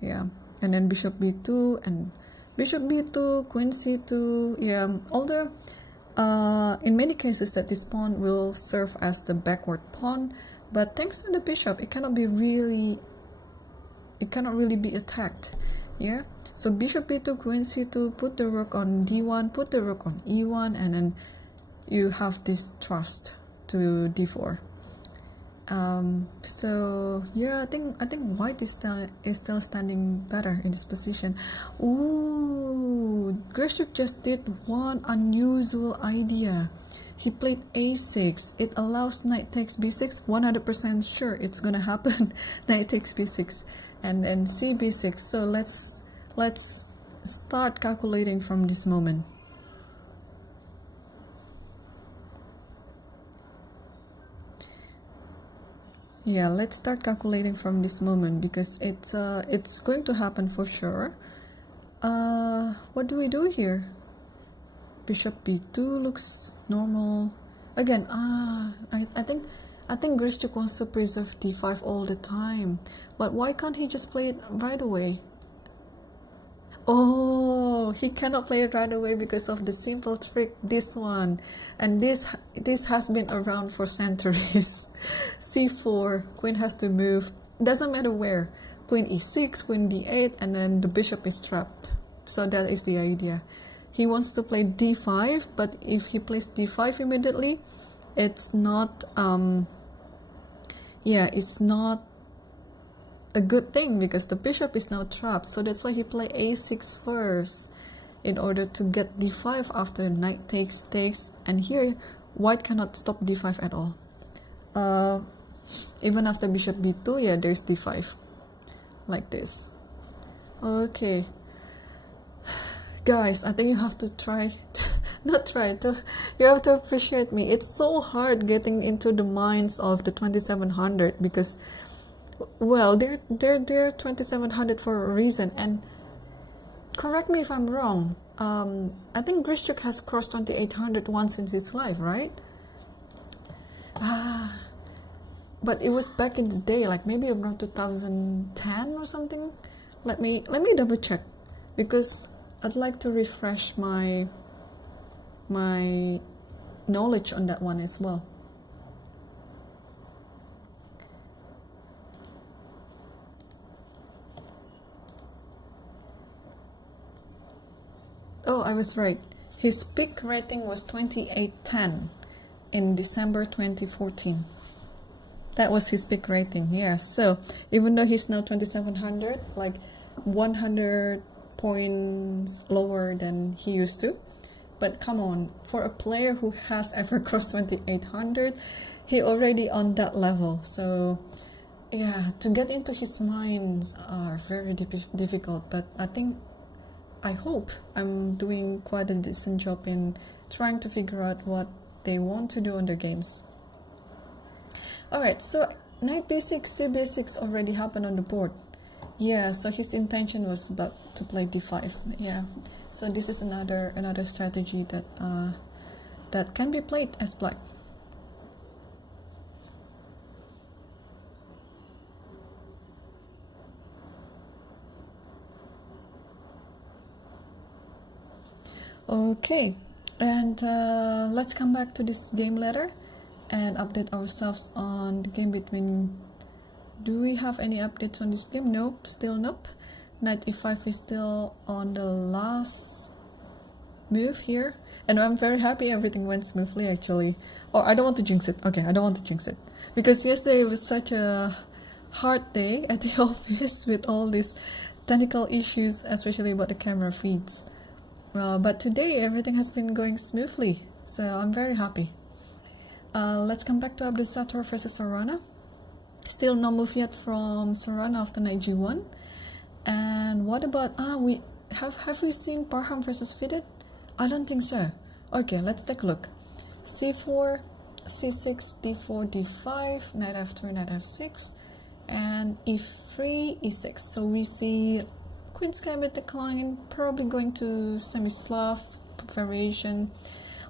Yeah, and then bishop b2 and bishop b2, queen c2. Yeah, although in many cases that this pawn will serve as the backward pawn, but thanks to the bishop, it cannot really be attacked. Yeah, So bishop b2, queen c2, put the rook on d1, put the rook on e1, and then you have this thrust to d4. So yeah, I think white is still standing better in this position. Ooh, Grishuk just did one unusual idea. He played a6. It allows knight takes b6. 100% sure it's gonna happen. Knight takes b6 and then c b6. So let's start calculating from this moment. Yeah, let's start calculating from this moment because it's going to happen for sure. What do we do here? Bishop b2 looks normal. Again, I think Grishuk wants to preserve d5 all the time. But why can't he just play it right away? Oh, he cannot play it right away because of the simple trick, this one. And this has been around for centuries. c4, queen has to move. Doesn't matter where. Queen e6, queen d8, and then the bishop is trapped. So that is the idea. He wants to play d5, but if he plays d5 immediately, it's not it's not a good thing because the bishop is now trapped. So that's why he played a6 first in order to get d5 after knight takes, and here white cannot stop d5 at all. Even after bishop b2, yeah, there's d5 like this. Okay, guys, I think you have to try you have to appreciate me. It's so hard getting into the minds of the 2700 because, well, they're 2700 for a reason. And correct me if I'm wrong, I think Grishuk has crossed 2800 once in his life, right? But it was back in the day, like maybe around 2010 or something. Let me double check because I'd like to refresh my knowledge on that one as well. Oh, I was right. His peak rating was 2810 in December 2014. That was his peak rating, yeah. So even though he's now 2700, like 100 points lower than he used to, but come on, for a player who has ever crossed 2800, he already on that level. So yeah, to get into his minds are very difficult, but I hope I'm doing quite a decent job in trying to figure out what they want to do on their games. Alright, so knight b6, c b6 already happened on the board. Yeah, so his intention was about to play d5. Yeah, so this is another strategy that can be played as black. Okay, and let's come back to this game later and update ourselves on the game between. Do we have any updates on this game? Nope, still nope. Knight e5 is still on the last move here, and I'm very happy everything went smoothly actually. Or I don't want to jinx it. Okay, I don't want to jinx it because yesterday was such a hard day at the office with all these technical issues, especially about the camera feeds. But today everything has been going smoothly, so I'm very happy. Let's come back to Abdusattorov versus Sarana. Still no move yet from Sarana after knight g1. And what about have we seen Parham versus Fitted? I don't think so. Okay, let's take a look. c4, c6, d4, d5, knight f2, knight f6, and e3, e6. So we see Queen's Gambit decline, probably going to semi-Slav variation.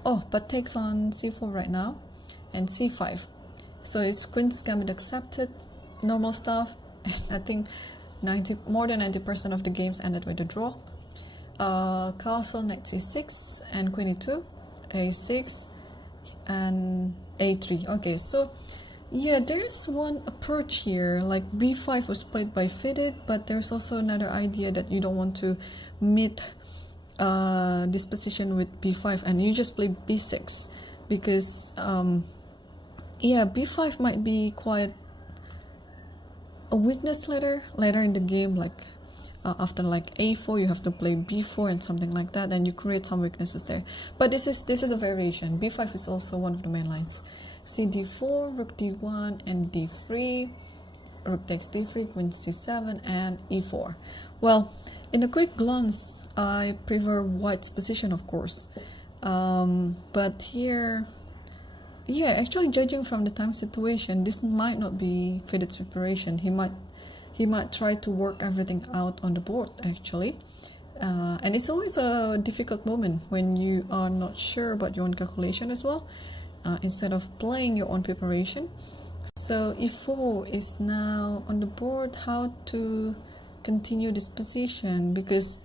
Oh, but takes on c4 right now, and c5. So it's Queen's Gambit accepted, normal stuff, and I think more than 90% of the games ended with a draw. Castle, knight c6, and queen e2, a6, and a3. Okay, so Yeah, there's one approach here, like b5 was played by fitted, but there's also another idea that you don't want to meet this position with b5 and you just play b6 because yeah, b5 might be quite a weakness later in the game, like after like a4 you have to play b4 and something like that, and you create some weaknesses there. But this is a variation. b5 is also one of the main lines. C d4, rook d1 and d3, rook takes d3, queen c7 and e4. Well, in a quick glance I prefer white's position, of course, but here, yeah, actually judging from the time situation, this might not be Fitted's preparation. He might try to work everything out on the board actually, and it's always a difficult moment when you are not sure about your own calculation as well, instead of playing your own preparation. So e4 is now on the board. How to continue this position, because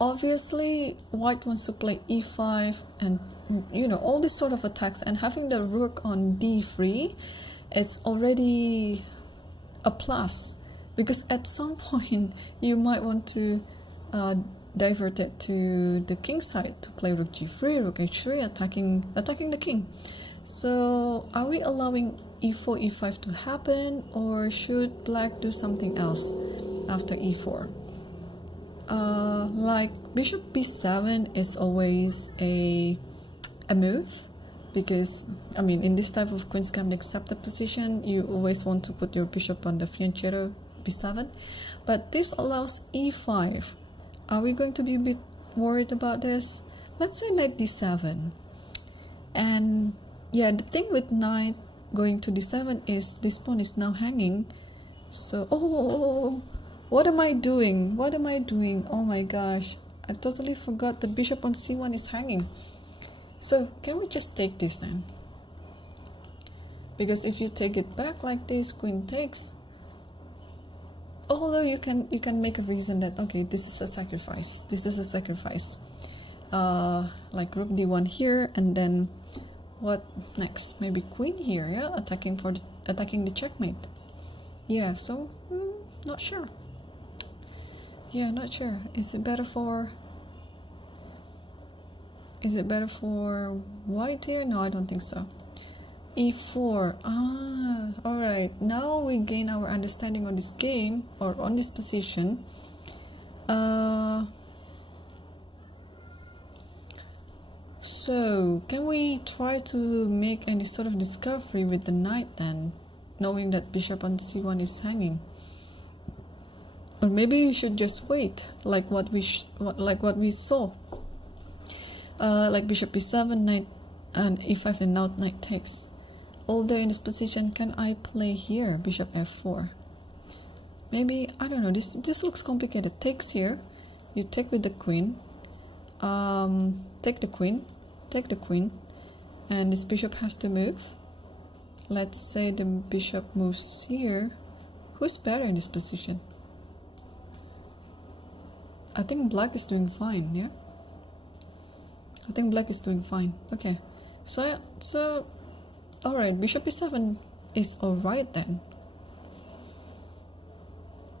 obviously white wants to play e5 and all this sort of attacks, and having the rook on d3, it's already a plus, because at some point you might want to divert it to the king side to play rook g3, rook h3, attacking the king. So are we allowing e4 e5 to happen, or should black do something else after e4? Like bishop b7 is always a move, because I mean in this type of Queen's Gambit accepted position you always want to put your bishop on the fianchetto b7, but this allows e5. Are we going to be a bit worried about this? Let's say knight d7, and yeah, the thing with knight going to d7 is this pawn is now hanging. So what am I doing? Oh my gosh, I totally forgot the bishop on c1 is hanging. So can we just take this then? Because if you take it back like this, queen takes, although you can make a reason that okay, this is a sacrifice, like rook d1 here, and then what next? Maybe queen here, yeah, attacking the checkmate. Yeah, so not sure. Yeah, not sure. Is it better for white here? No, I don't think so. e4. All right. Now we gain our understanding on this game, or on this position. So can we try to make any sort of discovery with the knight then, knowing that bishop on c1 is hanging? Or maybe you should just wait, like what we saw, like bishop b7, knight and e5, and now knight takes. Although in this position, can I play here bishop f4? Maybe, I don't know. This looks complicated. Takes here, you take with the queen, take the queen, and this bishop has to move. Let's say the bishop moves here. Who's better in this position? I think black is doing fine, yeah? I think black is doing fine. Okay. So alright, bishop e7 is alright then.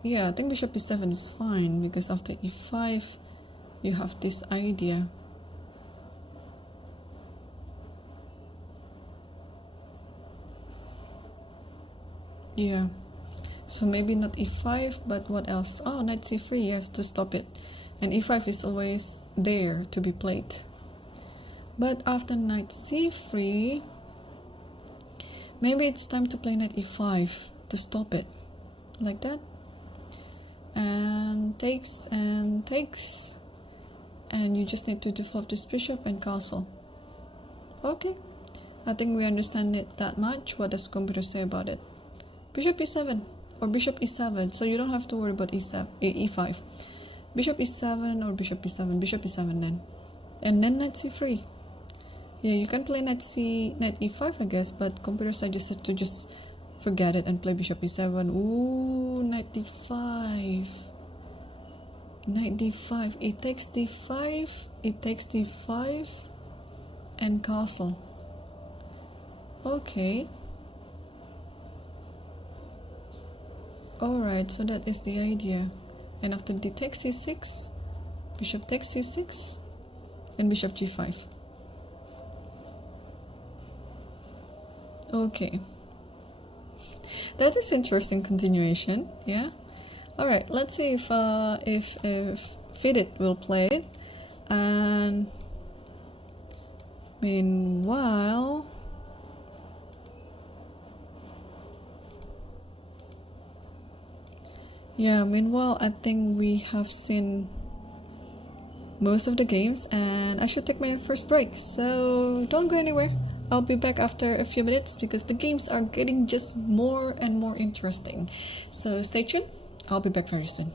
Yeah, I think bishop e7 is fine, because after e5 you have this idea. Yeah. So maybe not e5, but what else? Oh, knight c3, yes, to stop it. And e5 is always there to be played. But after knight c3, maybe it's time to play knight e5 to stop it. Like that. And takes, and takes. And you just need to develop this bishop and castle. Okay. I think we understand it that much. What does computer say about it? Bishop e7. Or bishop e7, so you don't have to worry about e5. Bishop e7 or bishop e7 then. And then knight c3. Yeah, you can play knight e5, I guess, but computer suggested to just forget it and play bishop e7. Ooh, knight d5. Knight d5. It takes d5, and castle. Okay. Alright, so that is the idea. And after d takes c6, bishop takes c6, and bishop g5. Okay. That is interesting continuation, yeah. Alright, let's see if Fidit will play it. And meanwhile, I think we have seen most of the games, and I should take my first break, so don't go anywhere. I'll be back after a few minutes because the games are getting just more and more interesting. So stay tuned, I'll be back very soon.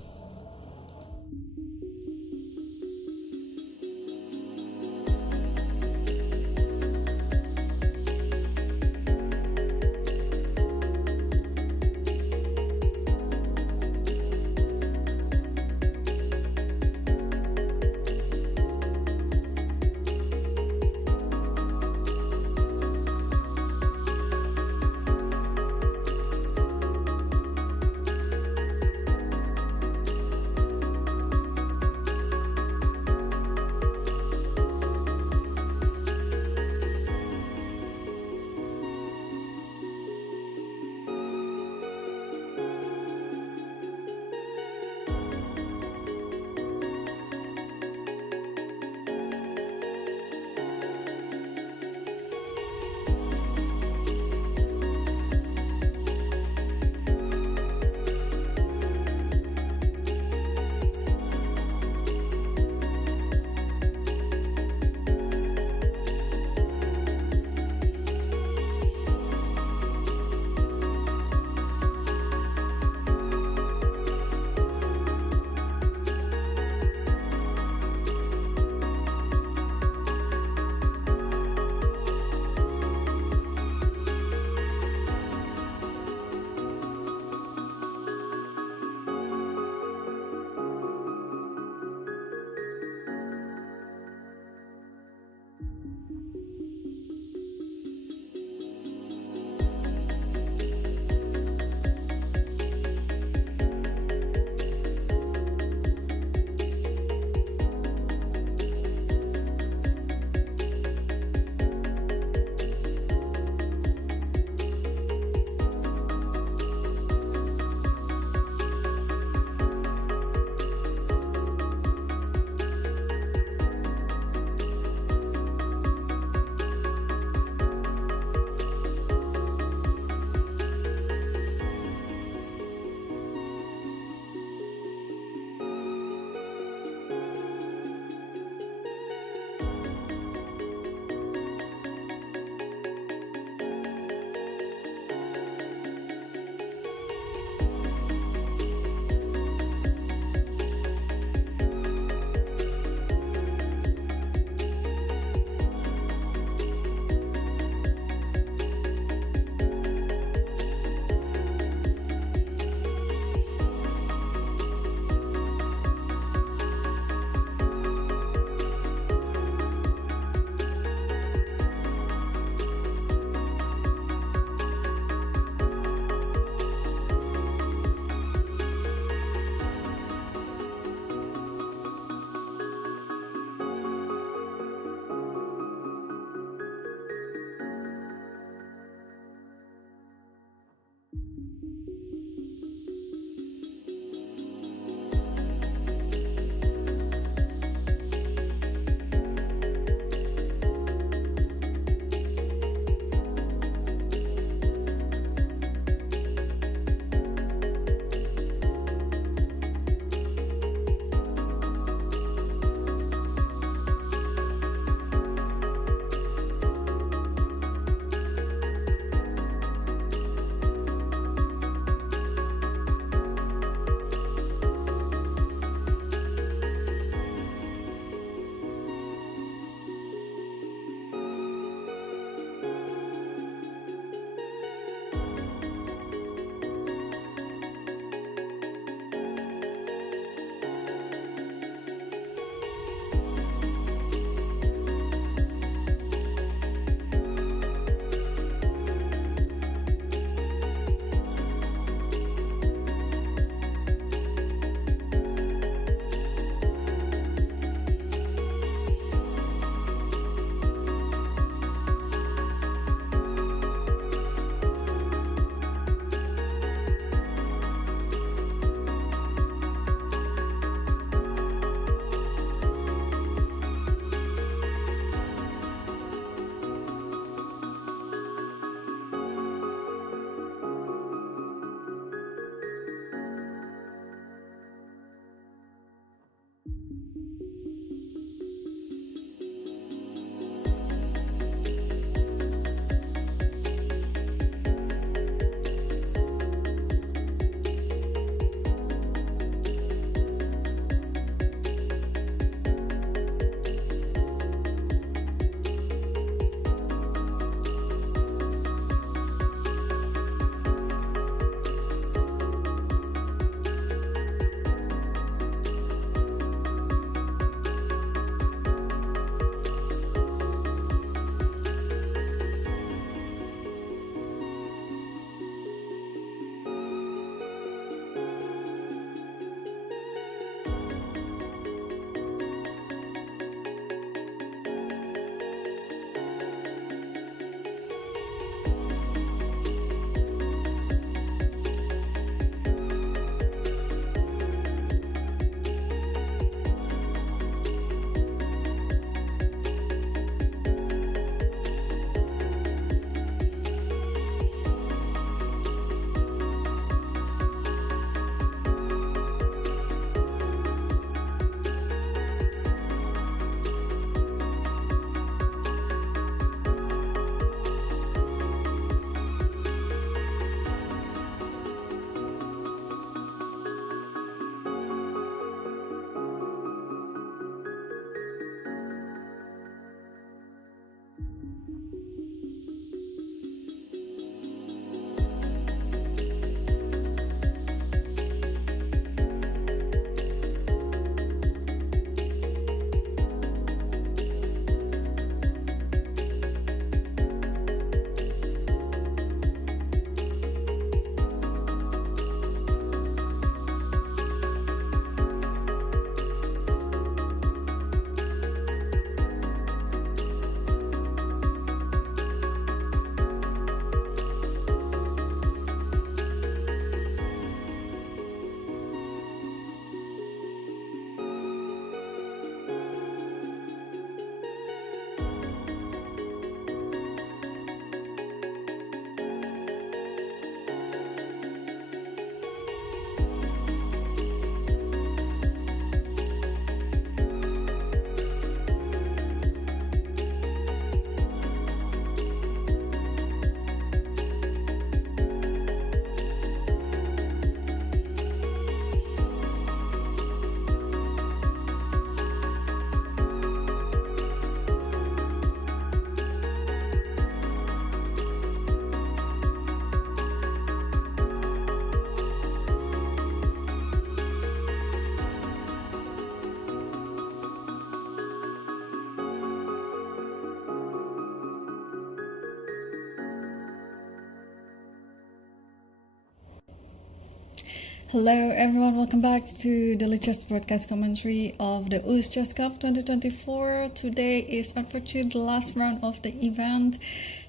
Hello everyone, welcome back to the Lichess broadcast commentary of the UzChess Cup 2024. Today is unfortunately the last round of the event,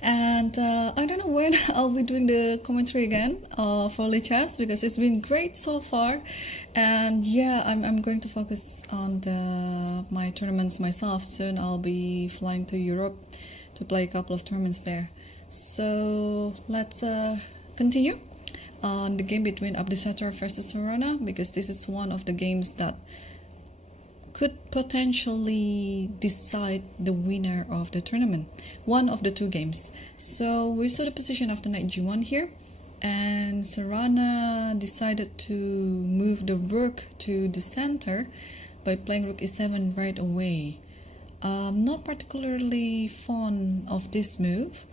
and I don't know when I'll be doing the commentary again for Lichess, because it's been great so far. And yeah, I'm going to focus on my tournaments myself. Soon I'll be flying to Europe to play a couple of tournaments there. So let's continue on the game between Abdusattorov versus Sarana, because this is one of the games that could potentially decide the winner of the tournament. One of the two games. So we saw the position of the knight g1 here, and Sarana decided to move the rook to the center by playing rook e7 right away. Not particularly fond of this move.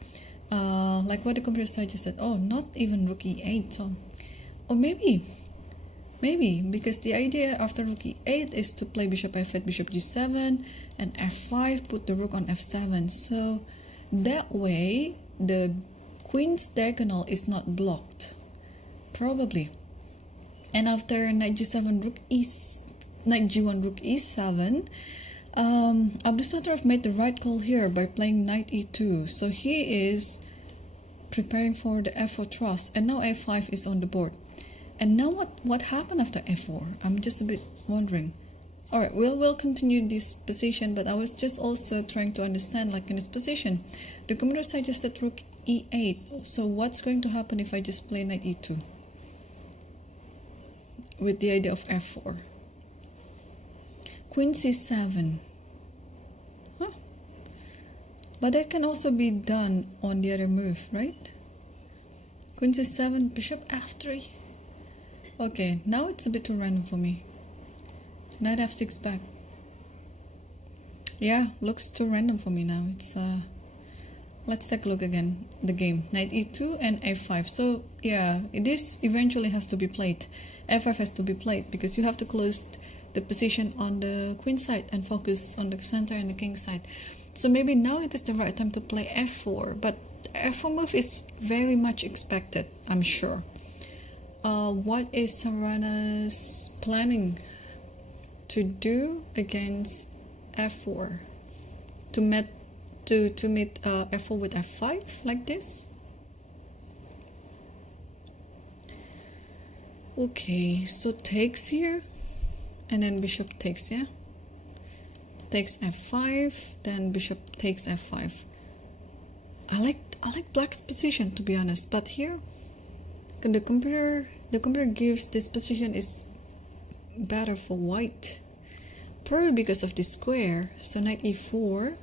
Like what the computer suggested. Oh, not even rook e8. So, or maybe because the idea after rook e8 is to play bishop f8, bishop g7, and f5, put the rook on f7. So that way the queen's diagonal is not blocked, probably. And after knight g7, knight g1, rook e7. Abdusattorov made the right call here by playing knight e2, so he is preparing for the f4 truss, and now f5 is on the board. And now what happened after f4? I'm just a bit wondering. Alright, we'll continue this position, but I was just also trying to understand, like in this position, the computer suggested rook e8, so what's going to happen if I just play knight e2 with the idea of f4? Queen c7. Huh. But that can also be done on the other move, right? Queen c7, bishop f3. Okay, now it's a bit too random for me. Knight f6 back. Yeah, looks too random for me now. It's let's take a look again. The game. Knight e2 and f5. So yeah, this eventually has to be played. f5 has to be played because you have to close the position on the queen side and focus on the center and the king side. So maybe now it is the right time to play f4, but the f4 move is very much expected, I'm sure. What is Sarana's planning to do against f4? To meet f4 with f5 like this? Okay, so takes here. And then bishop takes, yeah? Takes f5, then bishop takes f5. I like black's position, to be honest, but here the computer gives this position is better for white. Probably because of the square. So knight e4,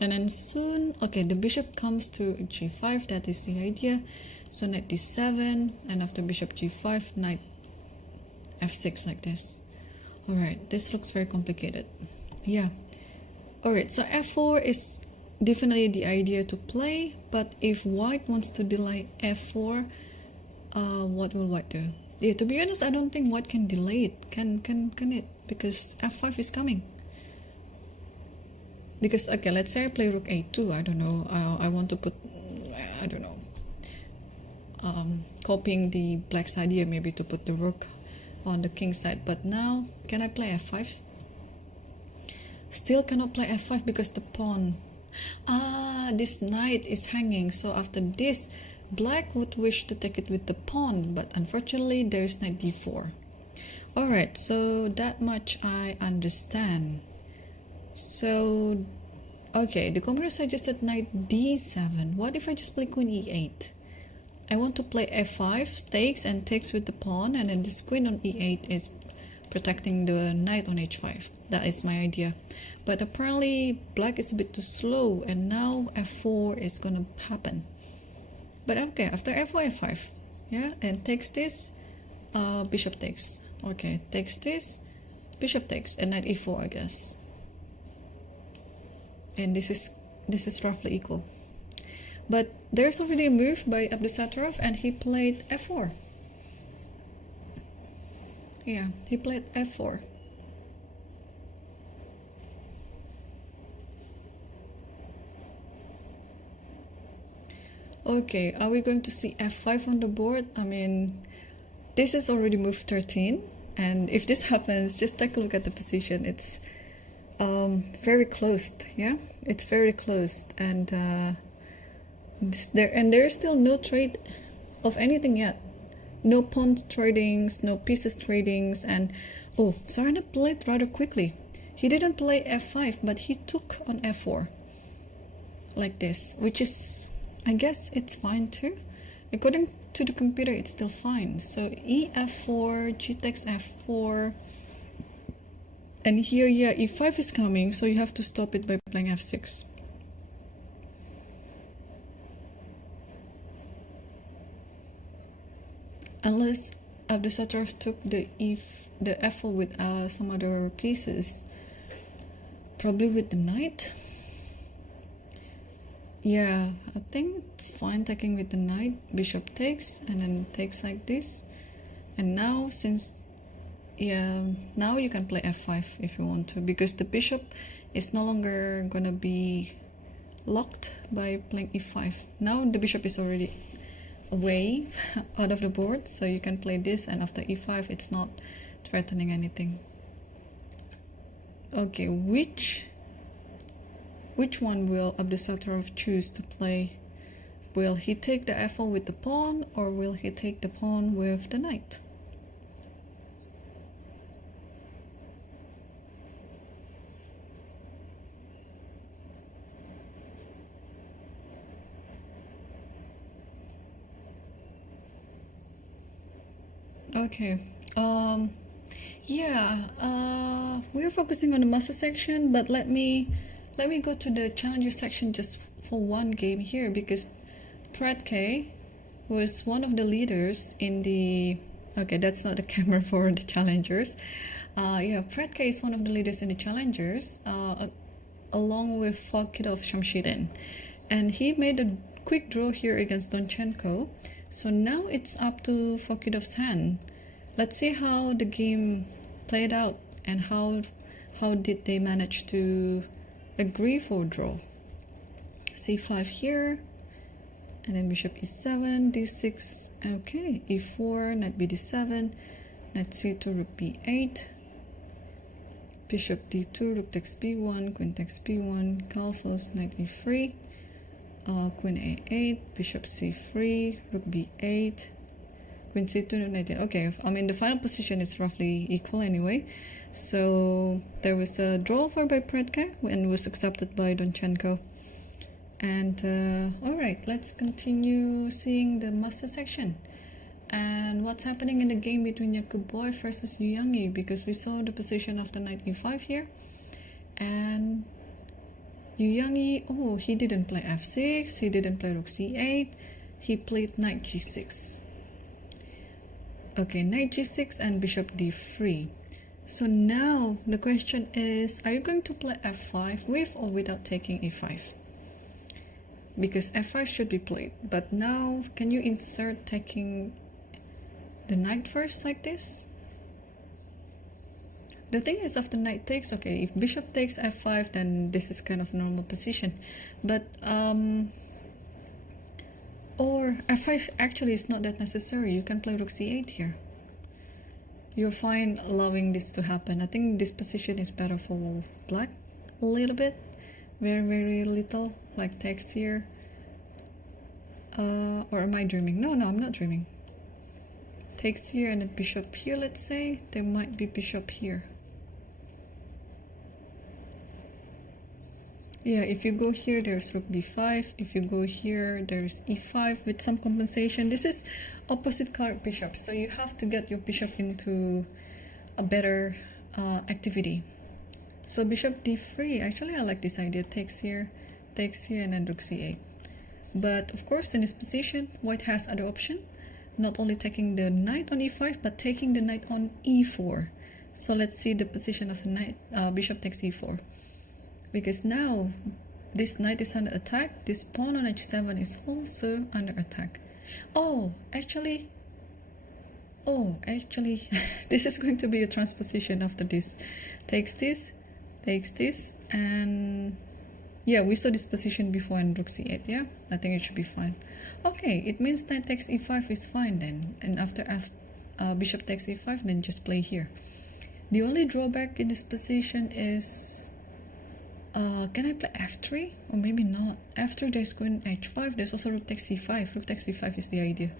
and then soon, okay, the bishop comes to g5, that is the idea. So knight d7, and after bishop g5, knight f6 like this. Alright, this looks very complicated. Yeah. Alright, so f4 is definitely the idea to play, but if white wants to delay f4, what will white do? Yeah, to be honest, I don't think white can delay it. Can it? Because f5 is coming. Because, okay, let's say I play rook a2, I don't know, I want to put, I don't know, copying the black's idea maybe to put the rook on the king side, but now can I play f5? Still cannot play f5 because the pawn, this knight is hanging, so after this black would wish to take it with the pawn, but unfortunately there is knight d4. Alright, so that much I understand. So okay, the computer suggested knight d7. What if I just play queen e8? I want to play f5, takes and takes with the pawn, and then this queen on e8 is protecting the knight on h5. That is my idea. But apparently black is a bit too slow, and now f4 is gonna happen. But okay, after f4, f5, yeah, and takes this, bishop takes. Okay, takes this, bishop takes, and knight e4, I guess. And this is roughly equal. But there's already a move by Abdusattorov, and he played f4. Yeah, he played f4. Okay, are we going to see f5 on the board? I mean, this is already move 13, and if this happens, just take a look at the position. It's very closed. Yeah, it's very closed, and there is still no trade of anything yet. No pawn tradings, no pieces tradings, and oh, Sarana played rather quickly. He didn't play f5, but he took on f4 like this, which is, I guess it's fine too. According to the computer, it's still fine. So ef4, g takes f4, and here, yeah, e5 is coming, so you have to stop it by playing f6. Unless Abdusattorov took the f4 with some other pieces, probably with the knight. Yeah, I think it's fine taking with the knight. Bishop takes, and then takes like this. And now, since, yeah, now you can play f5 if you want to, because the bishop is no longer gonna be locked by playing e5. Now the bishop is already away out of the board, so you can play this, and after e5 it's not threatening anything. Okay, which one will Abdusattorov choose to play? Will he take the f4 with the pawn, or will he take the pawn with the knight? Okay, we're focusing on the master section, but let me go to the challenger section just for one game here, because Pratke was one of the leaders in the, okay, that's not the camera for the challengers. Yeah, Pratke is one of the leaders in the challengers, along with Fakidov Shamshidin, and he made a quick draw here against Donchenko. So now it's up to Fakidov's hand. Let's see how the game played out, and how did they manage to agree for a draw. c5 here, and then bishop e7, d6, okay, e4, knight bd7, knight c2, rook b8, bishop d2, rook takes b1, queen takes b1, castles, knight e3, queen a8, bishop c3, rook b8, queen c2, knight a8. Okay, I mean the final position is roughly equal anyway. So there was a draw for by Pratke and was accepted by Donchenko. And alright, let's continue seeing the master section and what's happening in the game between Yakubov versus Yangyi, because we saw the position of the knight e5 here, and Yangyi, oh, he didn't play f6, he didn't play rook c8, he played knight g6. Okay, knight g6 and bishop d3. So now the question is, are you going to play f5 with or without taking e5? Because f5 should be played, but now can you insert taking the knight first like this? The thing is, after knight takes, okay, if bishop takes f5, then this is kind of normal position, but or f5 actually is not that necessary. You can play rook c8 here. You're fine allowing this to happen. I think this position is better for black a little bit, very little, like takes here. Or am I dreaming? No, I'm not dreaming. Takes here and then bishop here, let's say. There might be bishop here. Yeah, if you go here, there's rook d5. If you go here, there's e5 with some compensation. This is opposite colored bishops, so you have to get your bishop into a better activity. So bishop d3, actually I like this idea. Takes here, and then rook c8. But of course, in this position, white has other option. Not only taking the knight on e5, but taking the knight on e4. So let's see the position of the knight. Bishop takes e4. Because now this knight is under attack, this pawn on h7 is also under attack. Actually, this is going to be a transposition after this. Takes this, and yeah, we saw this position before in rook c8, yeah? I think it should be fine. Okay, it means knight takes e5 is fine then, and after bishop takes e5, then just play here. The only drawback in this position is, can I play f3? Or maybe not. After there's queen h5, there's also rook takes c5. Rook takes c5 is the idea.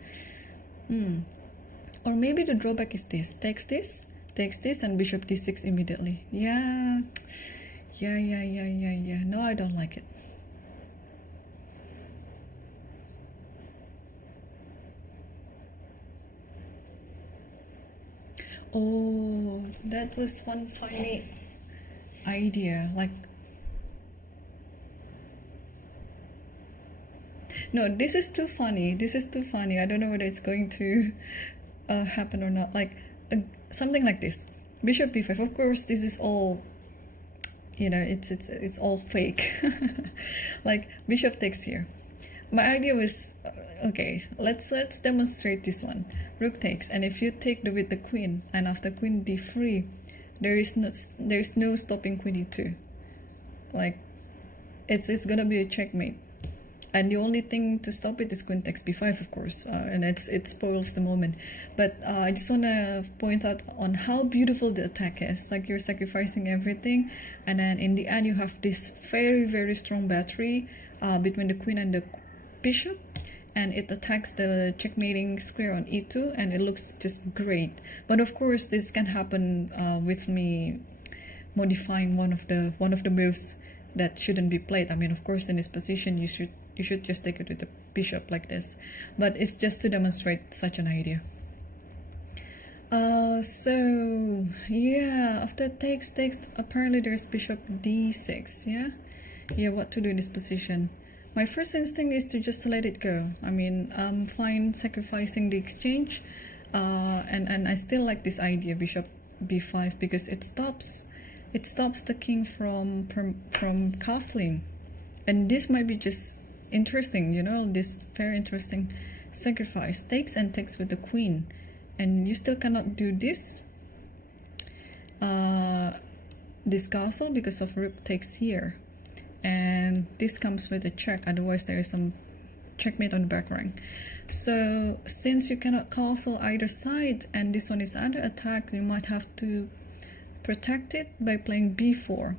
Or maybe the drawback is this. Takes this, and bishop d6 immediately. Yeah. No, I don't like it. Oh, that was one funny idea. Like, no, this is too funny. This is too funny. I don't know whether it's going to happen or not. Like, something like this. Bishop b5. Of course, this is all, you know, it's all fake. Like, bishop takes here. My idea was, okay, let's demonstrate this one. Rook takes, and if you take with the queen, and after queen d3, there is no stopping queen e2. Like, it's gonna be a checkmate. And the only thing to stop it is queen takes b5, of course, and it spoils the moment. But I just want to point out on how beautiful the attack is. Like, you're sacrificing everything, and then in the end you have this very, very strong battery between the queen and the bishop, and it attacks the checkmating square on e2, and it looks just great. But of course, this can happen with me modifying one of the moves that shouldn't be played. I mean, of course, in this position, you should just take it with the bishop like this. But it's just to demonstrate such an idea. So yeah, after takes, apparently there's bishop d6. Yeah, what to do in this position? My first instinct is to just let it go. I mean, I'm fine sacrificing the exchange, and I still like this idea, bishop b5, because it stops the king from castling, and this might be just interesting, you know, this very interesting sacrifice. Takes and takes with the queen, and you still cannot do this castle because of rook takes here. And this comes with a check, otherwise there is some checkmate on the back rank. So since you cannot castle either side and this one is under attack, you might have to protect it by playing b4.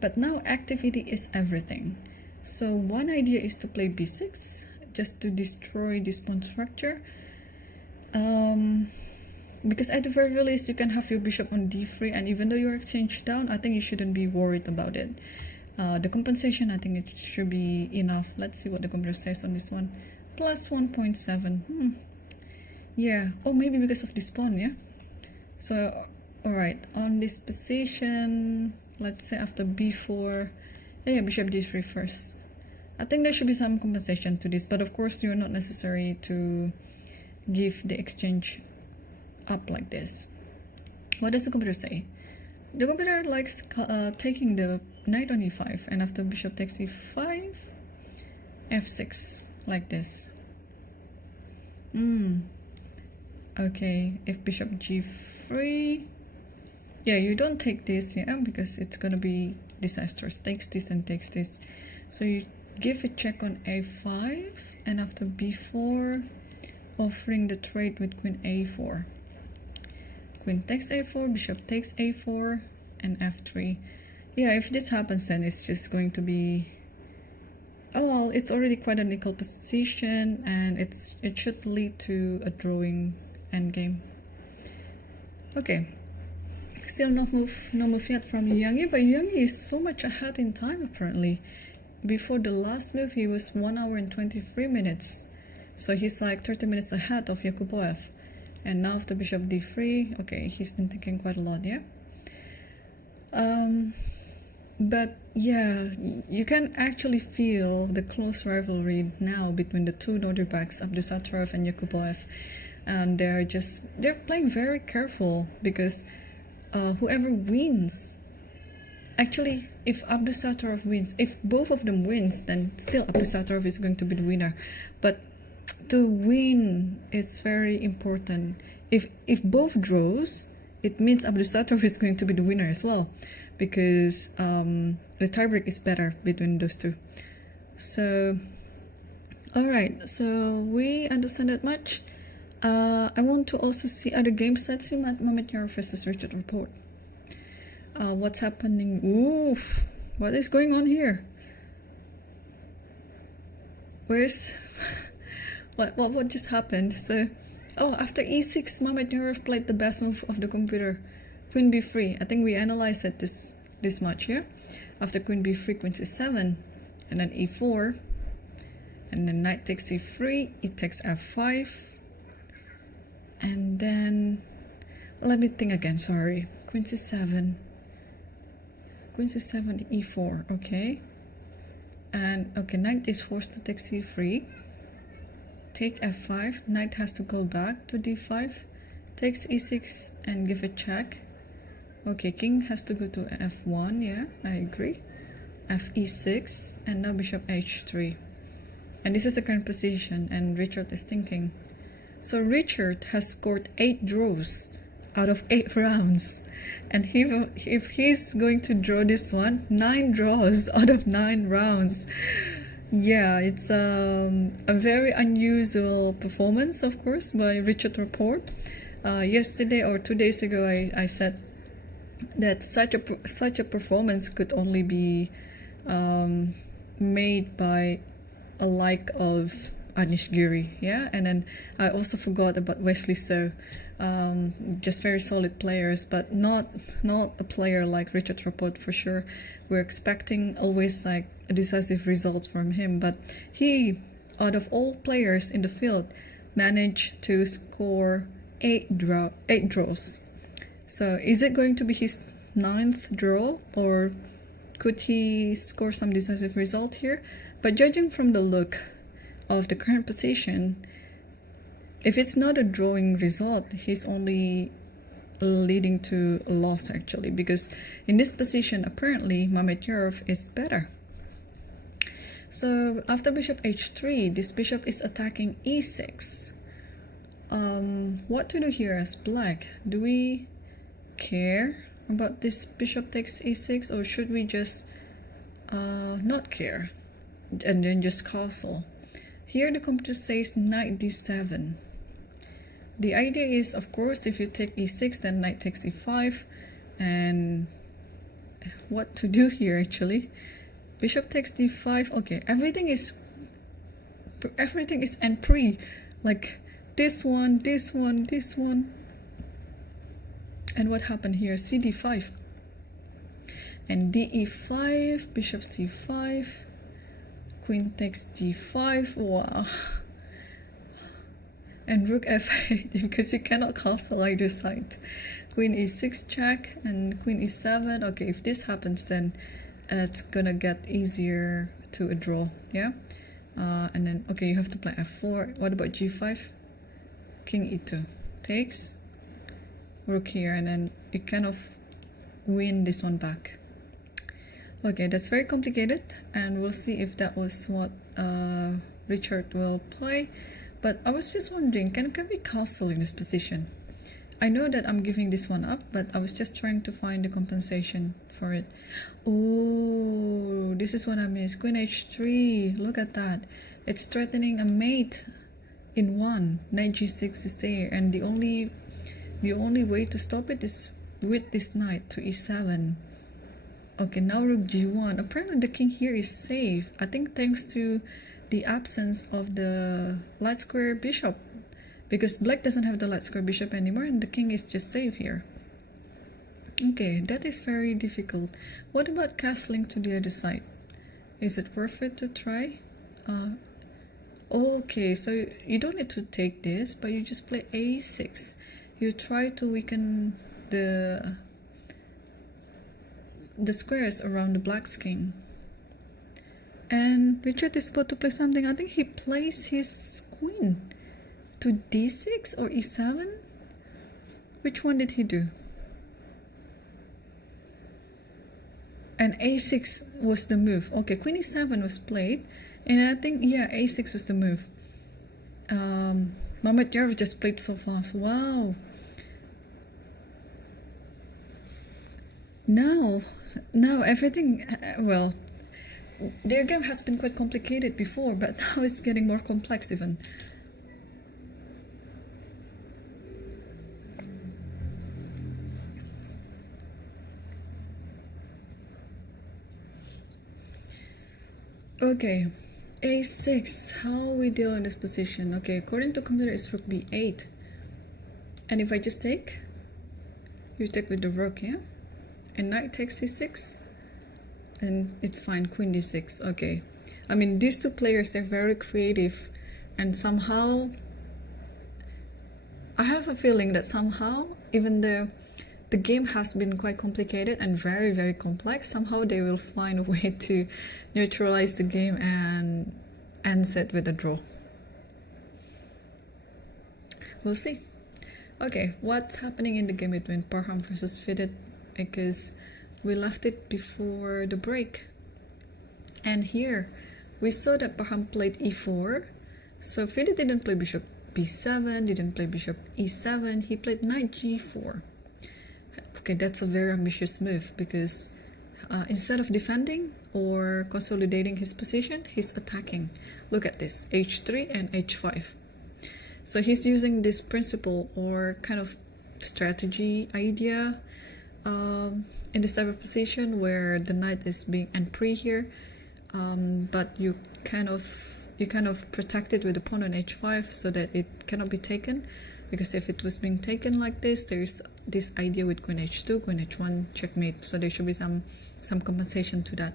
But now activity is everything. So one idea is to play b6 just to destroy this pawn structure, because at the very least you can have your bishop on d3, and even though your exchange down, I think you shouldn't be worried about it. The compensation, I think it should be enough. Let's see what the computer says on this one. Plus 1.7. Yeah. Oh, maybe because of this pawn, yeah? So, alright. On this position, let's say after b4, yeah, bishop d3 first. I think there should be some compensation to this, but of course you're not necessary to give the exchange up like this. What does the computer say? The computer likes taking the knight on e5, and after bishop takes e5, f6, like this. Okay, if bishop g3, yeah, you don't take this, yeah, because it's gonna be disastrous. Takes this and takes this. So you give a check on a5, and after b4, offering the trade with queen a4. Queen takes a4, bishop takes a4, and f3. Yeah, if this happens, then it's just going to be, oh well, it's already quite an equal position, and it should lead to a drawing endgame. Okay, still no move yet from Yangyi, but Yangyi is so much ahead in time apparently. Before the last move, he was 1 hour and 23 minutes, so he's like 30 minutes ahead of Yakubov. And now after bishop d3, okay, he's been thinking quite a lot, yeah. But yeah, you can actually feel the close rivalry now between the two Nordirbacks, Abdusattorov and Yakubov, and they're playing very careful, because whoever wins, actually, if Abdusattorov wins, if both of them wins, then still Abdusattorov is going to be the winner. But to win is very important. If both draws, it means Abdusattorov is going to be the winner as well, because the tiebreak is better between those two. So, alright, so we understand that much. I want to also see other games. Let's see Mamedyarov versus Richard Rapport. What's happening? Oof! What is going on here? Where's what just happened? So, oh, after e6, Mamedyarov played the best move of the computer, Queen b3. I think we analyzed it this much here. After Queen b3, Queen c7, and then e4, and then Knight takes c3, it takes f5. And then, let me think again, sorry. Queen c7, e4, okay. And, okay, Knight is forced to take c3. Take f5, Knight has to go back to d5. Takes e6 and give a check. Okay, King has to go to f1, yeah, I agree. fe6, and now Bishop h3. And this is the current position, and Richard is thinking. So Richard has scored 8 draws out of 8 rounds, and if he's going to draw this one, 9 draws out of 9 rounds. Yeah, it's a very unusual performance, of course, by Richard Rapport. Yesterday or 2 days ago, I said that such a performance could only be made by a like of Anish Giri, yeah, and then I also forgot about Wesley So, just very solid players, but not a player like Richard Rapport for sure. We're expecting always like a decisive results from him, but he, out of all players in the field, managed to score 8 draws. So is it going to be his 9th draw, or could he score some decisive result here? But judging from the look of the current position, if it's not a drawing result, he's only leading to a loss actually, because in this position apparently Mamedyarov is better. So after Bishop h3, this bishop is attacking e6. What to do here as black? Do we care about this bishop takes e6, or should we just not care and then just castle? Here the computer says knight d7. The idea is, of course, if you take e6, then knight takes e5. And what to do here actually? Bishop takes d5. Okay, everything is en pre. Like this one. And what happened here? cd5. And de5, bishop c5. Queen takes d5, wow. And rook f8, because you cannot castle either side. Queen e6 check, and queen e7. Okay, if this happens, then it's gonna get easier to a draw, yeah? And then, okay, you have to play f4. What about g5? King e2. Takes. Rook here, and then you kind of win this one back. Okay, that's very complicated, and we'll see if that was what Richard will play. But I was just wondering, can we castle in this position? I know that I'm giving this one up, but I was just trying to find the compensation for it. Oh, this is what I missed. Queen h3, look at that. It's threatening a mate in 1. Knight g6 is there, and the only way to stop it is with this knight to e7. Okay, now rook g1. Apparently the king here is safe. I think thanks to the absence of the light square bishop, because black doesn't have the light square bishop anymore, and the king is just safe here. Okay, that is very difficult. What about castling to the other side? Is it worth it to try? Okay, so you don't need to take this, but you just play a6. You try to weaken the squares around the black's king. And Richard is about to play something. I think he plays his queen to d6 or e7. Which one did he do? And a6 was the move. Okay, queen e7 was played, and I think, yeah, a6 was the move. Mamedyarov just played so fast. Wow. Now everything, well, their game has been quite complicated before, but now it's getting more complex even. Okay, a6. How we deal in this position? Okay, according to computer, it's rook b8. And if I just take, you take with the rook, yeah? And knight takes c6. And it's fine, queen d6. Okay. I mean, these two players, they're very creative. And somehow, I have a feeling that somehow, even though the game has been quite complicated and very, very complex, somehow they will find a way to neutralize the game and end it with a draw. We'll see. Okay, what's happening in the game between Parham versus Fidit? Because we left it before the break. And here, we saw that Parham played e4. So Fidit didn't play bishop b7, didn't play bishop e7, he played knight g4. Okay, that's a very ambitious move because instead of defending or consolidating his position, he's attacking. Look at this, h3 and h5. So he's using this principle or kind of strategy idea in this type of position where the knight is being and pre here, but you kind of protect it with the pawn on h5 so that it cannot be taken. Because if it was being taken like this, there's this idea with queen h2, queen h1, checkmate. So there should be some compensation to that.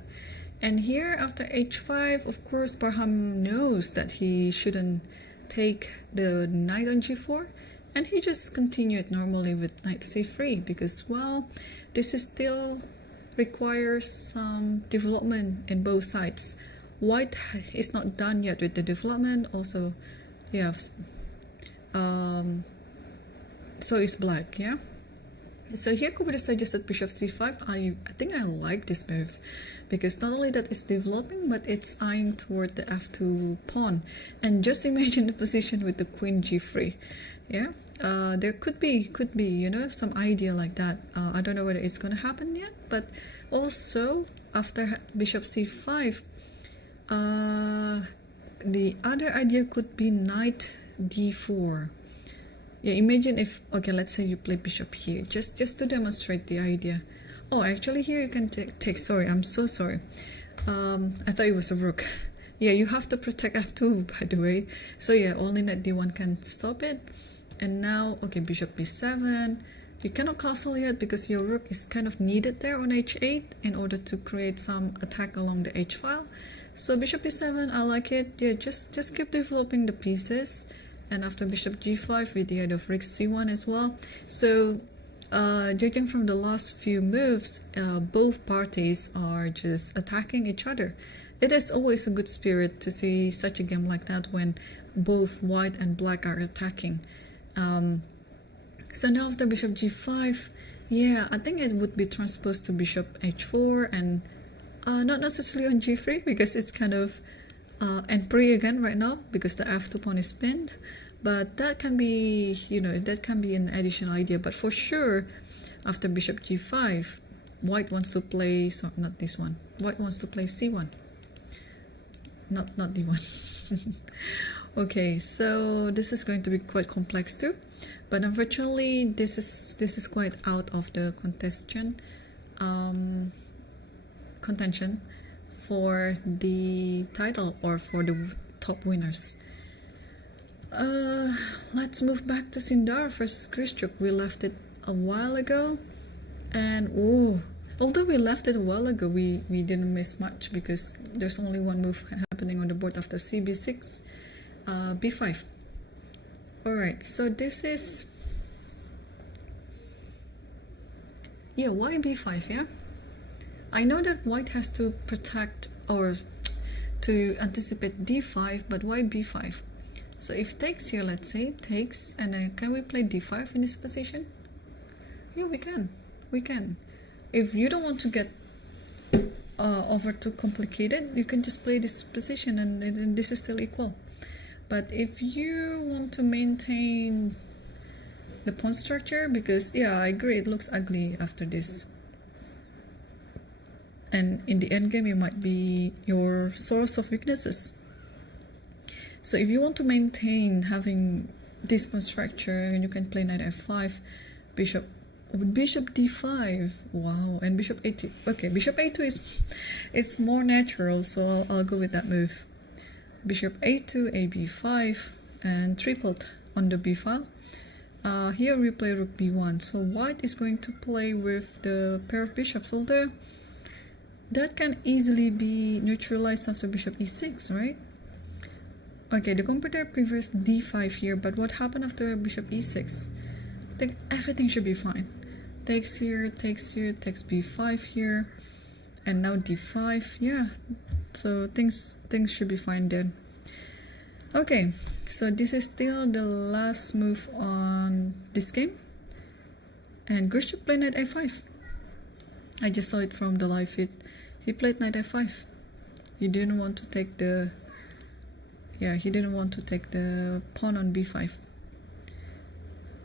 And here, after h5, of course, Parham knows that he shouldn't take the knight on g4. And he just continued normally with knight c3 because, well, this is still requires some development in both sides. White is not done yet with the development. Also, yeah. So is black, yeah. So here Kubota suggested bishop c5. I think I like this move because not only that it's developing, but it's eyeing toward the f2 pawn. And just imagine the position with the queen g3, yeah. There could be you know, some idea like that. I don't know whether it's gonna happen yet, but also after bishop c5, the other idea could be knight d4. Yeah, imagine if, okay, let's say you play bishop here, just to demonstrate the idea. Oh, actually here you can take, sorry, I'm so sorry. I thought it was a rook. Yeah, you have to protect f2, by the way. So yeah, only knight d1 can stop it. And now, okay, bishop b7. You cannot castle yet because your rook is kind of needed there on h8 in order to create some attack along the h file. So bishop b7, I like it. Yeah, just keep developing the pieces. And after bishop g5 with the aid of rook c1 as well. So judging from the last few moves, both parties are just attacking each other. It is always a good spirit to see such a game like that when both white and black are attacking. So now after bishop g5, yeah, I think it would be transposed to bishop h4 and not necessarily on g3 because it's kind of and pre again right now because the f2 pawn is pinned. But that can be, you know, that can be an additional idea. But for sure, after bishop g5, white wants to play, so not this one. White wants to play c1. Not d1. Okay, so this is going to be quite complex too. But unfortunately, this is quite out of the contention for the title or for the top winners. Let's move back to Sindar versus Krischuk. We left it a while ago, and although we left it a while ago, we didn't miss much because there's only one move happening on the board after cb6, b5. Alright, so this is, yeah, why b5, yeah? I know that white has to protect or to anticipate d5, but why b5? So if takes here, let's say, takes, and then can we play d5 in this position? Yeah, we can. If you don't want to get over too complicated, you can just play this position and this is still equal. But if you want to maintain the pawn structure, because yeah, I agree, it looks ugly after this. And in the endgame, it might be your source of weaknesses. So if you want to maintain having this pawn structure, you can play knight f5, bishop bishop d5. Wow, and bishop a2. Okay, bishop a2 is it's more natural, so I'll go with that move. Bishop a2, ab5, and tripled on the b file. Here we play rook b1, so white is going to play with the pair of bishops, although that can easily be neutralized after bishop e6, right? Okay, the computer prefers d5 here, but what happened after bishop e6? I think everything should be fine. Takes here, takes b5 here, and now d5. Yeah, so things should be fine then. Okay, so this is still the last move on this game, and Grishuk played knight a5. I just saw it from the live feed. He played knight a5. He didn't want to take the pawn on b5.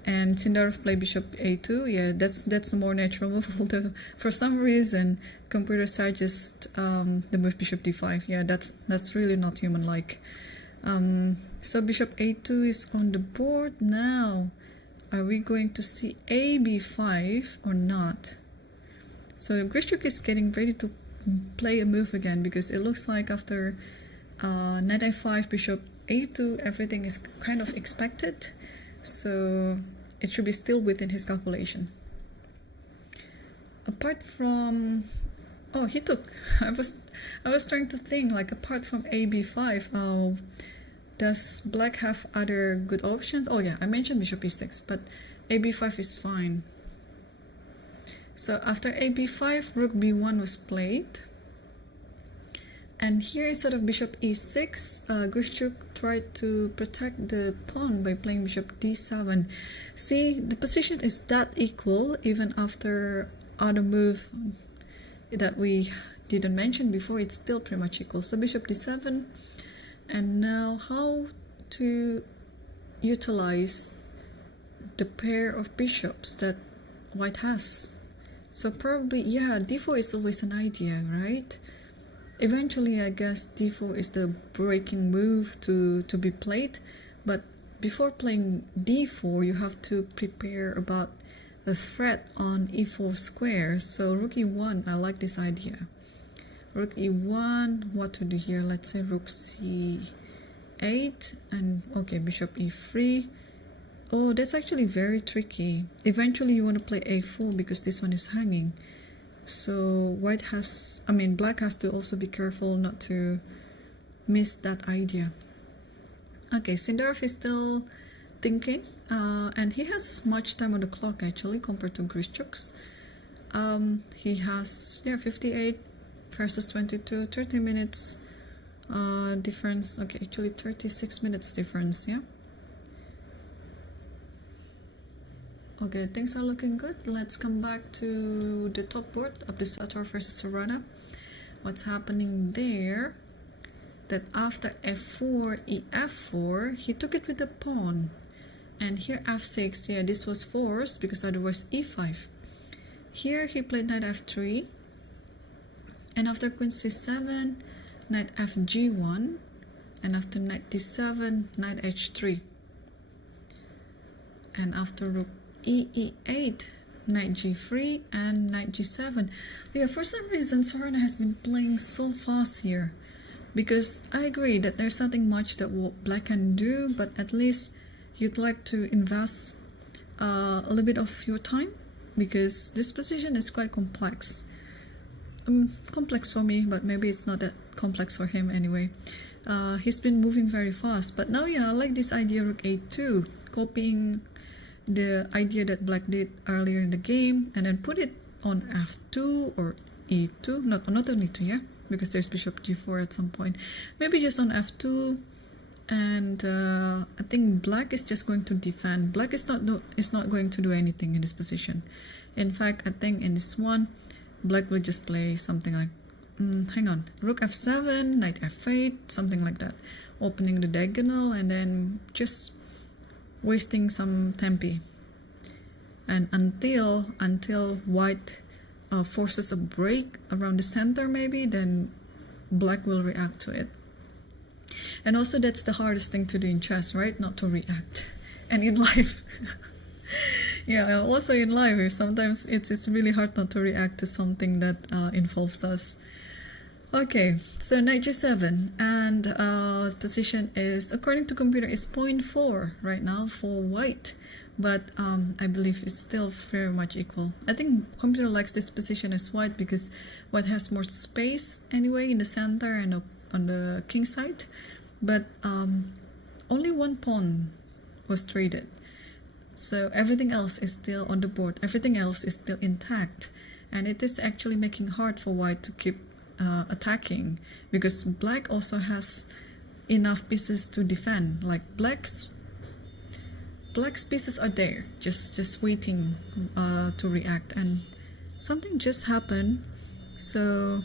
And Sukandar played bishop a2. Yeah, that's a more natural move. Although for some reason computer suggests the move bishop d5. Yeah, that's really not human-like. So bishop a2 is on the board now. Are we going to see a b5 or not? So Grishuk is getting ready to play a move again, because it looks like after knight a5, bishop a2, everything is kind of expected. So it should be still within his calculation. Apart from, oh, he took. I was trying to think, like, apart from a b5, does black have other good options? Oh yeah, I mentioned bishop e6, but a b5 is fine. So after a b5, rook b1 was played. And here, instead of bishop e6, Grishuk tried to protect the pawn by playing bishop d7. See, the position is that equal even after other move that we didn't mention before. It's still pretty much equal. So bishop d7. And now how to utilize the pair of bishops that white has. So probably, yeah, d4 is always an idea, right? Eventually, I guess d4 is the breaking move to be played. But before playing d4, you have to prepare about the threat on e4 square. So rook e1, I like this idea. Rook e1, what to do here? Let's say rook c8, and okay, bishop e3. Oh, that's actually very tricky. Eventually you want to play a4 because this one is hanging. So black has to also be careful not to miss that idea. Okay, Sukandar is still thinking, and he has much time on the clock actually compared to Grishuk's. He has 58 versus 22, 30 minutes difference. Okay, actually 36 minutes difference. Yeah. Okay, things are looking good. Let's come back to the top board of Abdusattorov versus Sarana. What's happening there? That after f4, ef4, he took it with the pawn. And here f6, yeah, this was forced because otherwise e5. Here he played knight f3. And after queen c7, knight fg1. And after knight d7, knight h3. And after rook e8, knight g3 and knight g7. Yeah, for some reason Sarana has been playing so fast here, because I agree that there's nothing much that black can do, but at least you'd like to invest a little bit of your time, because this position is quite complex. Complex for me, but maybe it's not that complex for him anyway. He's been moving very fast, but now, yeah, I like this idea rook a2, copying the idea that black did earlier in the game, and then put it on f2 or e2, not on e2, yeah, because there's bishop g4 at some point. Maybe just on f2, and I think black is just going to defend. Black is not going to do anything in this position. In fact, I think in this one, black will just play something like, hang on, rook f7, knight f8, something like that, opening the diagonal and then just wasting some tempi, and until white forces a break around the center, maybe then black will react to it. And also, that's the hardest thing to do in chess, right? Not to react. And in life, Yeah, also in life, sometimes it's really hard not to react to something that involves us. Okay, so knight g7, and position is, according to computer, is 0.4 right now for white, but I believe it's still very much equal. I think computer likes this position as white because white has more space anyway in the center and on the king side, but only one pawn was traded. So everything else is still on the board, everything else is still intact, and it is actually making hard for white to keep attacking, because black also has enough pieces to defend. Like black's pieces are there, just waiting to react, and something just happened. So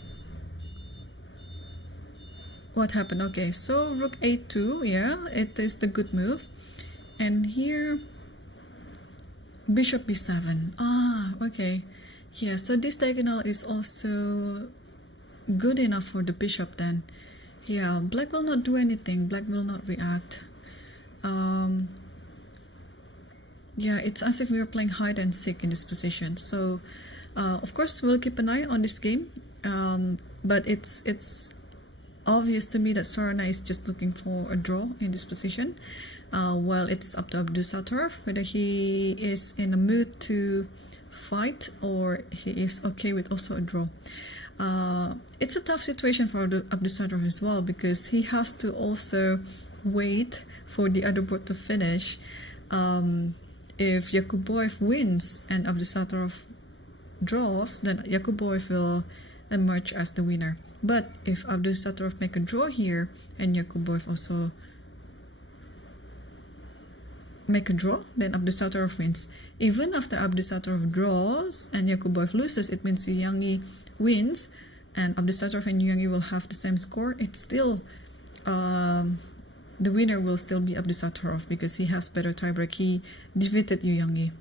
what happened? Okay, so rook a2, yeah, it is the good move, and here bishop b7. Okay, yeah, so this diagonal is also good enough for the bishop then. Yeah, black will not do anything, black will not react. Yeah, it's as if we are playing hide and seek in this position. So of course we'll keep an eye on this game, but it's obvious to me that Sarana is just looking for a draw in this position, while it is up to Abdusattorov whether he is in a mood to fight or he is okay with also a draw. It's a tough situation for Abdusattorov as well, because he has to also wait for the other board to finish. If Yakubov wins and Abdusattorov draws, then Yakubov will emerge as the winner. But if Abdusattorov make a draw here and Yakubov also make a draw, then Abdusattorov wins. Even after Abdusattorov draws and Yakubov loses, it means Yangyi wins and Abdusattorov and Yangyi will have the same score. It's still the winner will still be Abdusattorov because he has better tiebreak. He defeated Yangyi.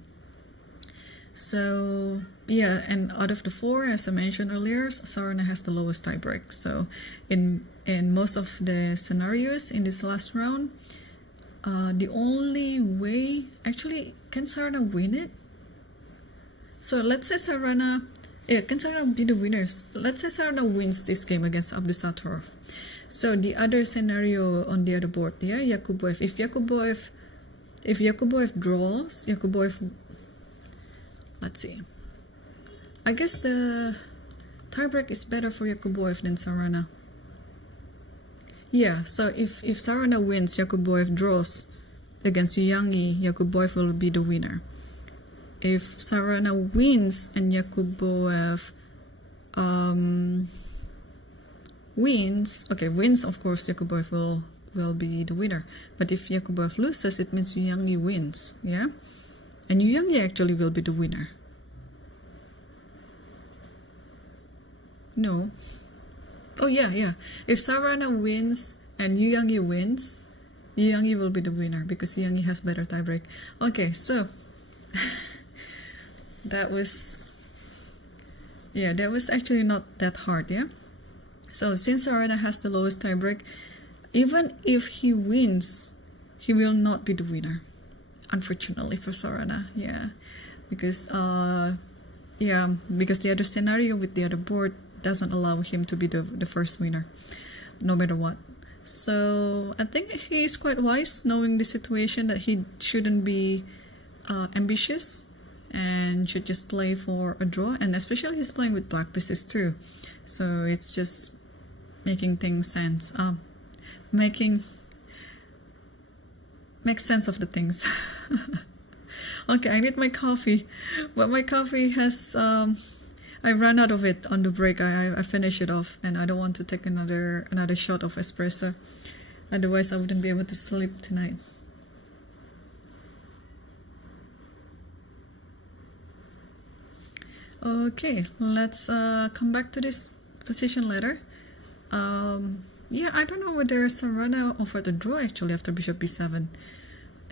So yeah, and out of the four, as I mentioned earlier, Sarana has the lowest tiebreak. So in most of the scenarios in this last round, the only way, actually, can Sarana win it? So let's say Sarana, can Sarana be the winners? Let's say Sarana wins this game against Abdusattorov. So the other scenario on the other board, yeah, Yakubov. If Yakubov draws, let's see. I guess the tiebreak is better for Yakubov than Sarana. Yeah, so if Sarana wins, Yakubov draws against Yangyi, Yakubov will be the winner. If Sarana wins and Yakubov wins, of course Yakubov will be the winner. But if Yakubov loses, it means Yangyi wins, yeah? And Yangyi actually will be the winner. No. Oh yeah. If Sarana wins and Yangyi wins, Yangyi will be the winner because Yangyi has better tiebreak. Okay, so that was actually not that hard, yeah? So since Sarana has the lowest tiebreak, even if he wins, he will not be the winner, unfortunately for Sarana, yeah, because the other scenario with the other board doesn't allow him to be the first winner, no matter what. So I think he is quite wise, knowing the situation, that he shouldn't be ambitious and should just play for a draw, and especially he's playing with black pieces too, so it's just making things sense, makes sense of the things. Okay, I need my coffee, but my coffee has I ran out of it on the break. I finished it off, and I don't want to take another shot of espresso, otherwise I wouldn't be able to sleep tonight. Okay, let's come back to this position later. Yeah, I don't know whether Sarana offered a draw actually after bishop b7.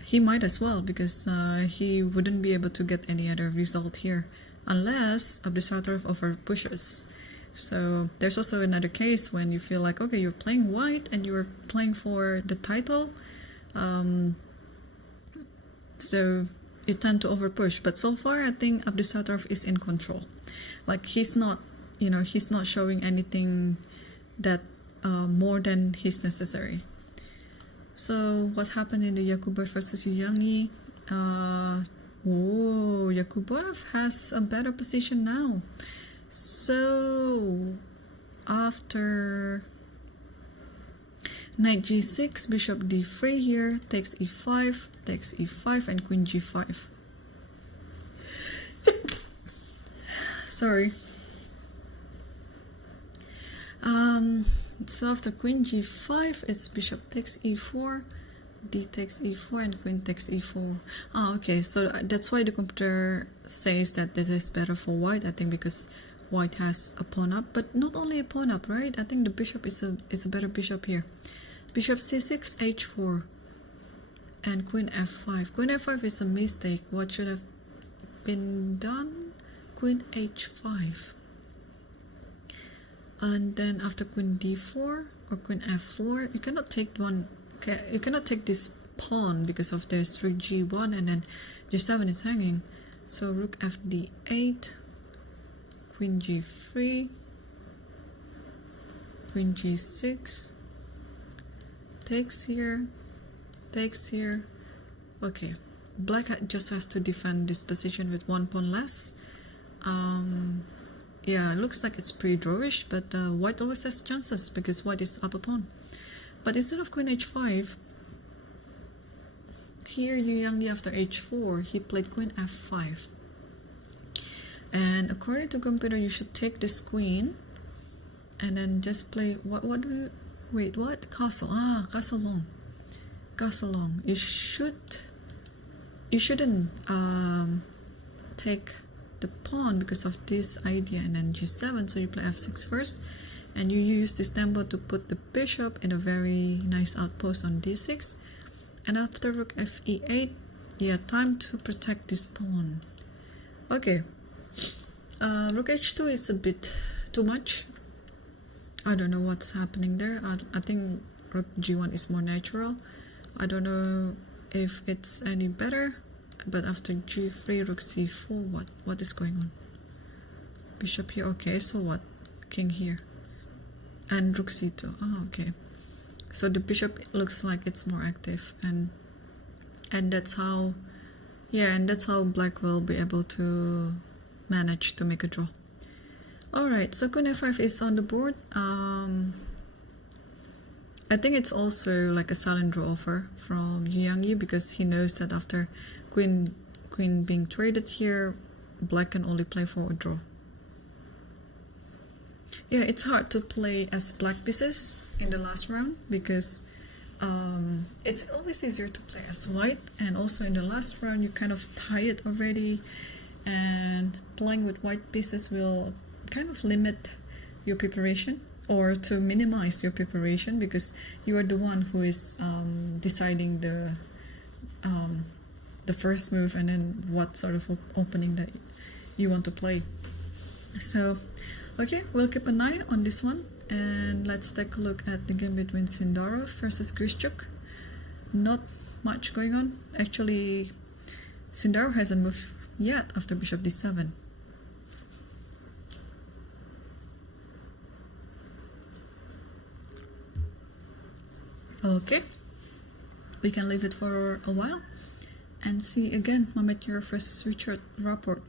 He might as well, because he wouldn't be able to get any other result here unless Abdusattorov offered pushes. So there's also another case when you feel like, okay, you're playing white and you're playing for the title, so you tend to overpush. But so far, I think Abdusattorov is in control. Like he's not, he's not showing anything that more than his necessary. So what happened in the Yakubov versus Yangyi? Yakubov has a better position now. So after knight g6, bishop d3 here, takes e5, takes e5, and queen g5. Sorry. So after queen g5, it's bishop takes e4, d takes e4, and queen takes e4. Okay, so that's why the computer says that this is better for white. I think because white has a pawn up, but not only a pawn up, right? I think the bishop is a better bishop here. Bishop c6, h4, and queen f5. Queen f5 is a mistake. What should have been done? Queen h5. And then after queen d4 or queen f4, you cannot take one. Okay, you cannot take this pawn because of this rook g1, and then g7 is hanging. So rook f d8, queen g3, queen g6, takes here, takes here. Okay, black just has to defend this position with one pawn less. Yeah, it looks like it's pretty drawish, but white always has chances because white is up a pawn. But instead of queen h5, here Yangyi after h4, he played queen f5. And according to computer, you should take this queen and then just play what do you wait, what? Castle. Castle long. Castle long. You shouldn't take the pawn because of this idea, and then g7, so you play f6 first, and you use this tempo to put the bishop in a very nice outpost on d6, and after rook f e8, yeah, time to protect this pawn. Okay, rook h2 is a bit too much. I don't know what's happening there. I think rook g1 is more natural. I don't know if it's any better. But after g3, rook c4, what is going on? Bishop here, okay, so what? King here. And rook c2, okay. So the bishop looks like it's more active, and that's how, yeah, and that's how black will be able to manage to make a draw. Alright, so queen f5 is on the board. I think it's also like a silent draw offer from Yangyi because he knows that after queen being traded here, black can only play for a draw. Yeah, it's hard to play as black pieces in the last round because it's always easier to play as white, and also in the last round you kind of tie it already, and playing with white pieces will kind of limit your preparation or to minimize your preparation because you are the one who is deciding the first move and then what sort of opening that you want to play. So okay, we'll keep an eye on this one, and let's take a look at the game between Sukandar versus Grishchuk. Not much going on. Actually, Sukandar hasn't moved yet after bishop d7. Okay, we can leave it for a while and see again Mamedyarov versus Rapport,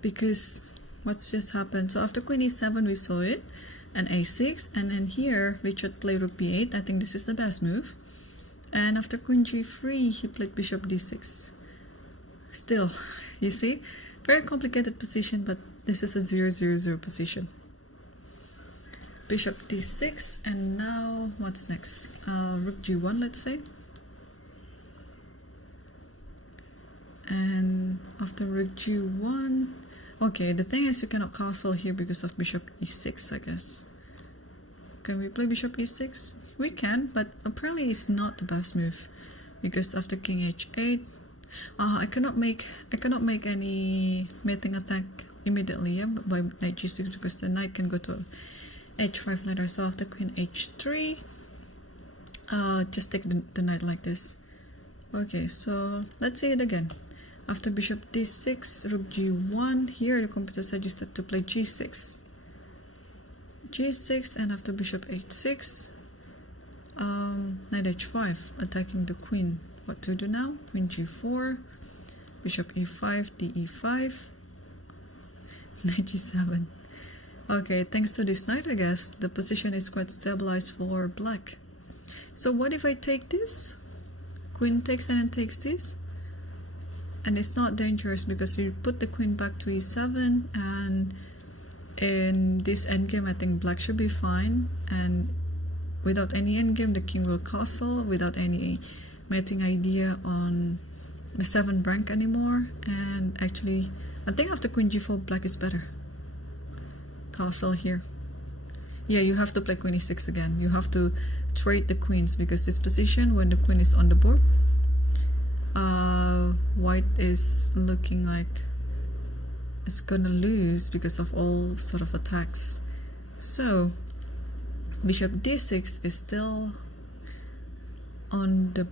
because what's just happened. So after queen e7 we saw it, and a6, and then here Richard played rook b8. I think this is the best move. And after queen g3 he played bishop d6. Still, you see, very complicated position, but this is a 0-0-0 position. Bishop d6, and now what's next? Rook g1, let's say. And after rook g1, okay, the thing is you cannot castle here because of bishop e6, I guess. Can we play bishop e6? We can, but apparently it's not the best move because after king h8, I cannot make any mating attack immediately, yeah, by knight g6 because the knight can go to h5 later. So after queen h3, just take the knight like this. Okay, so let's see it again. After bishop d6, rook g1. Here the computer suggested to play g6. G6, and after bishop h6, knight h5, attacking the queen. What to do now? Queen g4, bishop e5, de5, knight g7. Okay, thanks to this knight, I guess the position is quite stabilized for black. So what if I take this? Queen takes and then takes this, and it's not dangerous because you put the queen back to e7, and in this endgame I think black should be fine, and without any endgame the king will castle without any mating idea on the 7th rank anymore. And actually I think after queen g4 black is better. Castle here. Yeah, you have to play queen e6 again. You have to trade the queens because this position when the queen is on the board, white is looking like it's gonna lose because of all sort of attacks. So bishop d6 is still on the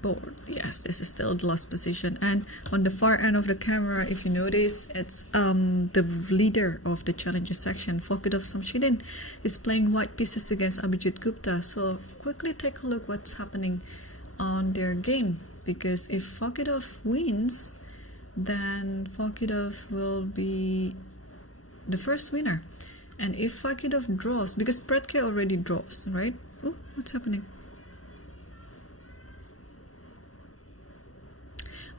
board. Yes, this is still the last position, and on the far end of the camera, if you notice, it's the leader of the challenger section, Fakidov Samshidin, is playing white pieces against Abhijit Gupta. So quickly take a look what's happening on their game, because if Fakidov wins, then Fakidov will be the first winner. And if Fakidov draws, because Predke already draws, right? Oh, what's happening?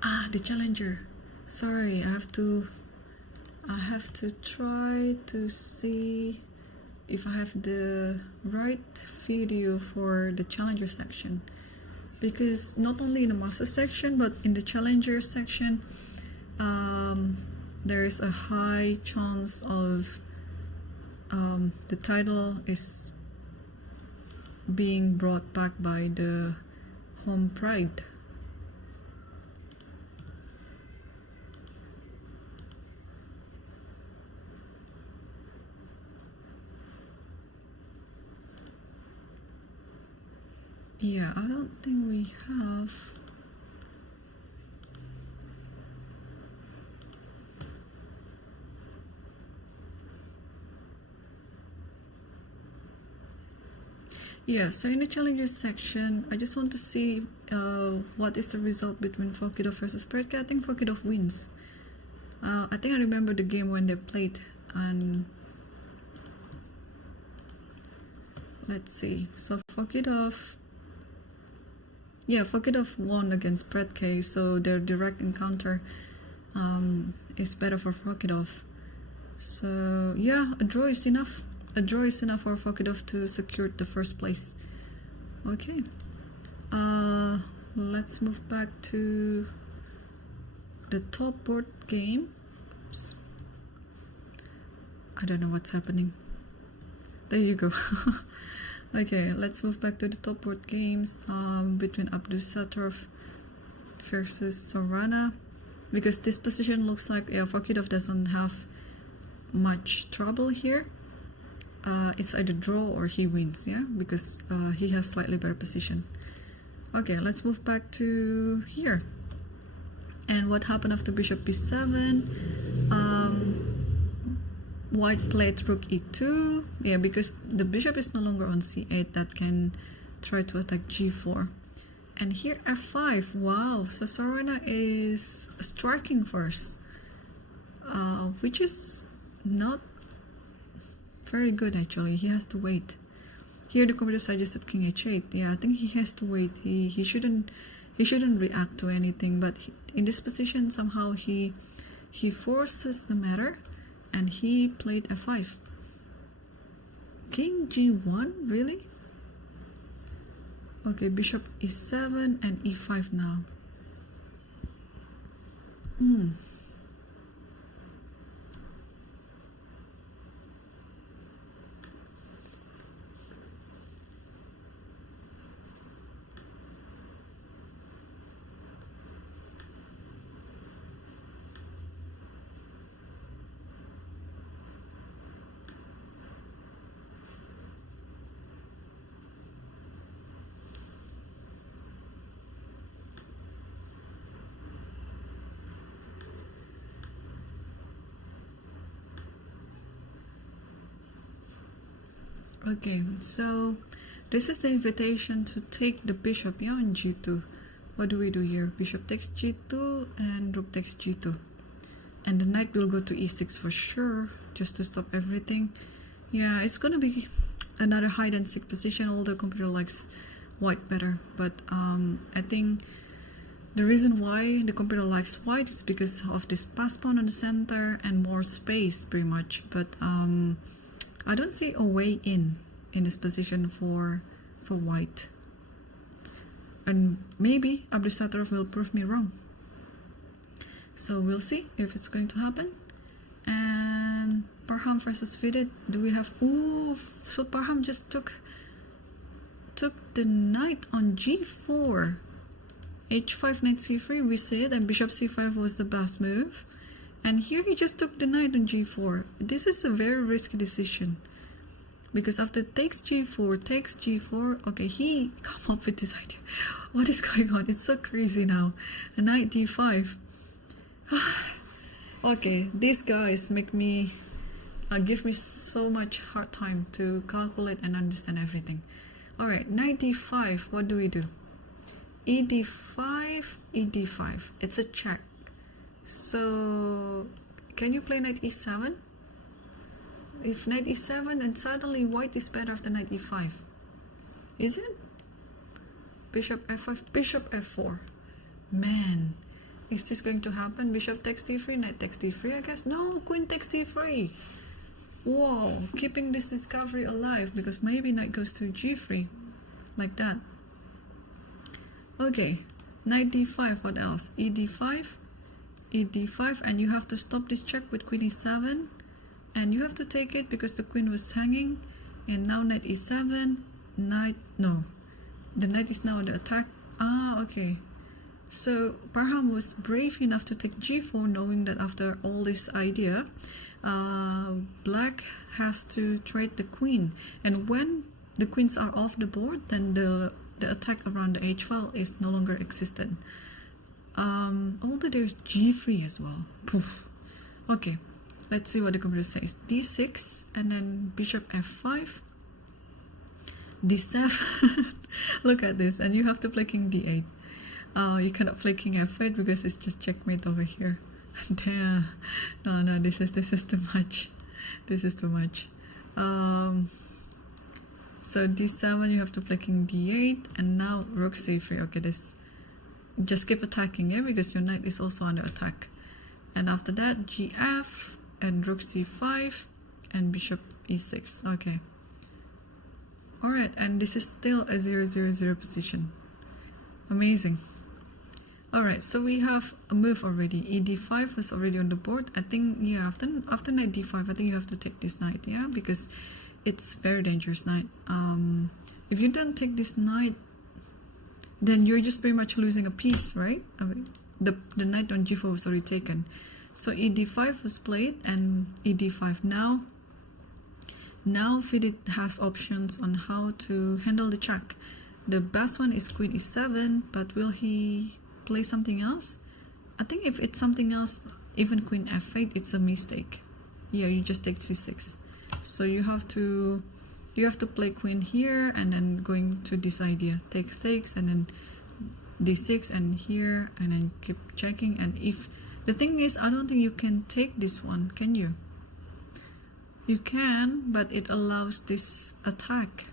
Ah, the challenger. Sorry, I have to try to see if I have the right video for the challenger section, because not only in the master section but in the challenger section there is a high chance of the title is being brought back by the home pride. Yeah, I don't think we have. Yeah, so in the challenger section, I just want to see what is the result between Fakidov versus Predke. I think Fakidov wins. I think I remember the game when they played, and let's see. So Fakidov. Yeah, Fakidov won against Predke, so their direct encounter is better for Fakidov. So yeah, a draw is enough. A draw is enough for Fakidov to secure the first place. Okay, let's move back to the top board game. Oops. I don't know what's happening. There you go. Okay, let's move back to the top board games between Abdusattorov versus Sarana, because this position looks like Fakidov doesn't have much trouble here. It's either draw or he wins, yeah, because he has slightly better position. Okay, let's move back to here. And what happened after bishop b7? White played rook e2, yeah, because the bishop is no longer on c8, that can try to attack g4. And here f5, wow, so Sarana is striking first, which is not very good actually. He has to wait. Here the computer suggested king h8, yeah, I think he has to wait. He shouldn't react to anything, but in this position somehow he forces the matter. And he played f5. King g1, really? Okay, bishop e7 and e5 now. Okay, so this is the invitation to take the bishop, yeah, on g2. What do we do here? Bishop takes g2 and rook takes g2. And the knight will go to e6 for sure, just to stop everything. Yeah, it's gonna be another hide and seek position, although computer likes white better. But I think the reason why the computer likes white is because of this pass pawn on the center and more space, pretty much. But I don't see a way in this position for white. And maybe Abdusattorov will prove me wrong. So we'll see if it's going to happen. And Parham versus Fidit. Do we have... Ooh, so Parham just took the knight on g4. h5, knight c3, we said, and bishop c5 was the best move. And here he just took the knight on g4. This is a very risky decision. Because after takes g4, okay, he come up with this idea. What is going on? It's so crazy now. A knight d5. Okay, these guys make me, give me so much hard time to calculate and understand everything. Alright, knight d5, what do we do? E d5, E d5. It's a check. So, can you play knight e7? If knight e7, then suddenly white is better after knight e5. Is it? Bishop f5, bishop f4. Man, is this going to happen? Bishop takes d3, knight takes d3, I guess. No, queen takes d3. Whoa, keeping this discovery alive, because maybe knight goes to g3. Like that. Okay, knight d5, what else? E d5, E d5, and you have to stop this check with queen e7. And you have to take it because the queen was hanging. And now knight e7, knight, no. The knight is now on the attack. Ah, okay. So Parham was brave enough to take g4, knowing that after all this idea, black has to trade the queen. And when the queens are off the board, then the attack around the h file is no longer existent. Although there's g3 as well. Poof. Okay. Let's see what the computer says. d6 and then bishop f5, d7. Look at this, and you have to play king d8. You cannot play king f8 because it's just checkmate over here. Damn. No, this is too much. This is too much. So d7, you have to play king d8, and now rook c3. Okay, this just keep attacking, yeah, because your knight is also under attack. And after that, gf. And rook c5 and bishop e6. Okay. Alright, and this is still a 0-0-0 position. Amazing. Alright, so we have a move already. E d5 was already on the board. I think, yeah, after knight d5, I think you have to take this knight, yeah, because it's very dangerous knight. If you don't take this knight, then you're just pretty much losing a piece, right? I mean, the knight on g4 was already taken. So e d5 was played and e d5 now. Now Fidit has options on how to handle the check. The best one is queen e7, but will he play something else? I think if it's something else, even queen f8, it's a mistake. Yeah, you just take c6. So you have to play queen here and then going to this idea. Takes, and then d6 and here, and then keep checking. And if the thing is, I don't think you can take this one, can you? You can, but it allows this attack.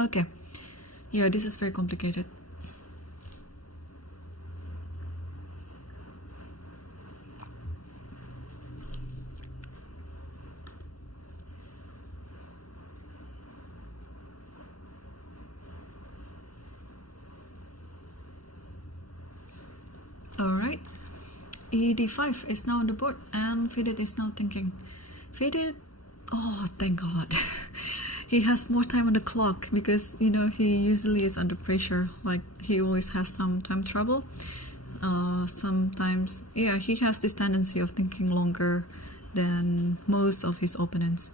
Okay. Yeah, this is very complicated. Alright, e d5 is now on the board, and Fidit is now thinking. Fidit, oh thank God, he has more time on the clock, because you know he usually is under pressure, like he always has some time trouble. Sometimes, yeah, he has this tendency of thinking longer than most of his opponents.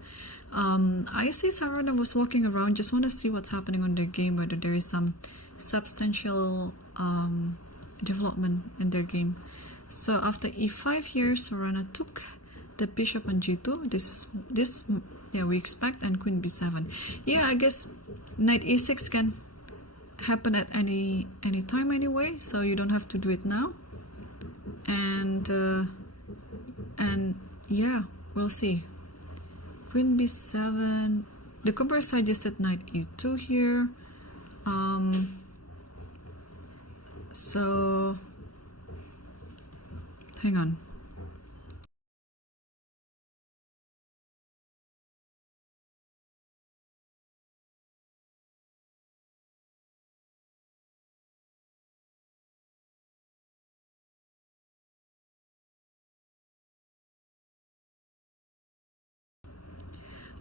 I see Sarana was walking around, just want to see what's happening on their game, whether there is some substantial development in their game. So after e5 here, Sarana took the bishop on g2. This yeah, we expect, and queen b7. Yeah, I guess knight e6 can happen at any time anyway, so you don't have to do it now. And yeah, we'll see. Queen b7. The computer suggested knight e2 here. So hang on.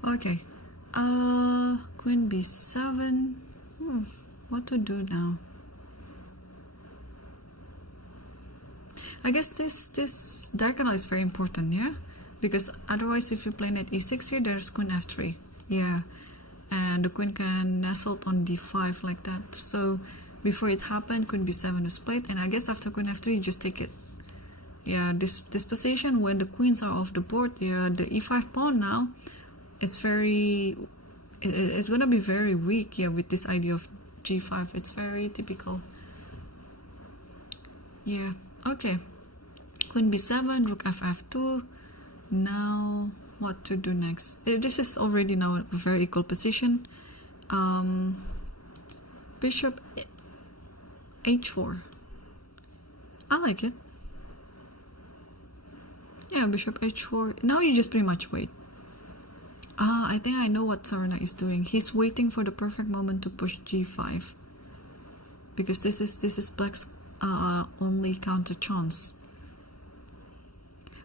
Okay, queen b7. What to do now? I guess this diagonal is very important, yeah, because otherwise if you play knight e6 here, there's queen f3, yeah, and the queen can nestle on d5 like that. So before it happened, queen b7 was played, and I guess after queen f3 you just take it. Yeah, this position when the queens are off the board, yeah, the e5 pawn now, it's gonna be very weak, yeah, with this idea of g5. It's very typical. Yeah, okay. Queen b7, rook ff2. Now what to do next? This is already now a very equal position. Bishop h4. I like it. Yeah, bishop h4. Now you just pretty much wait. I think I know what Sarana is doing. He's waiting for the perfect moment to push g5, because this is black's only counter chance.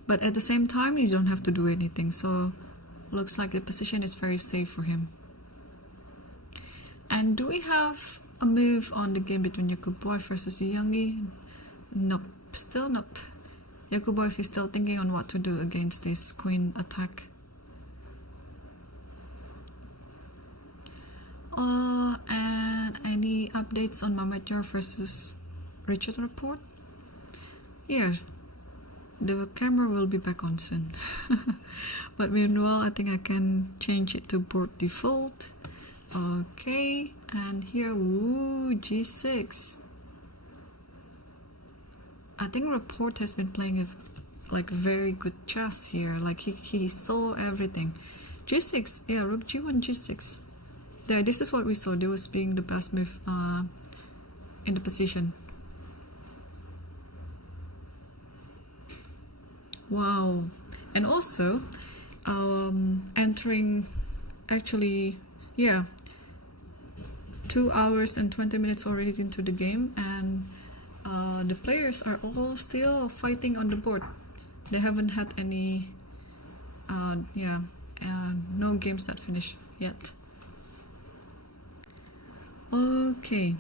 But at the same time, you don't have to do anything. So looks like the position is very safe for him. And do we have a move on the game between Yakubov versus Yangyi? Nope, still nope. Yakubov is still thinking on what to do against this queen attack. And any updates on Mamedyarov versus Rapport? Yeah, the camera will be back on soon. But meanwhile, I think I can change it to board default. Okay, and here, ooh, g6. I think Rapport has been playing like very good chess here. Like he saw everything. g6, yeah, rook g1, g6. Yeah, this is what we saw. This was being the best move in the position. Wow. And also entering, actually, yeah, 2 hours and 20 minutes already into the game, and the players are all still fighting on the board. They haven't had any no games that finish yet. Okay,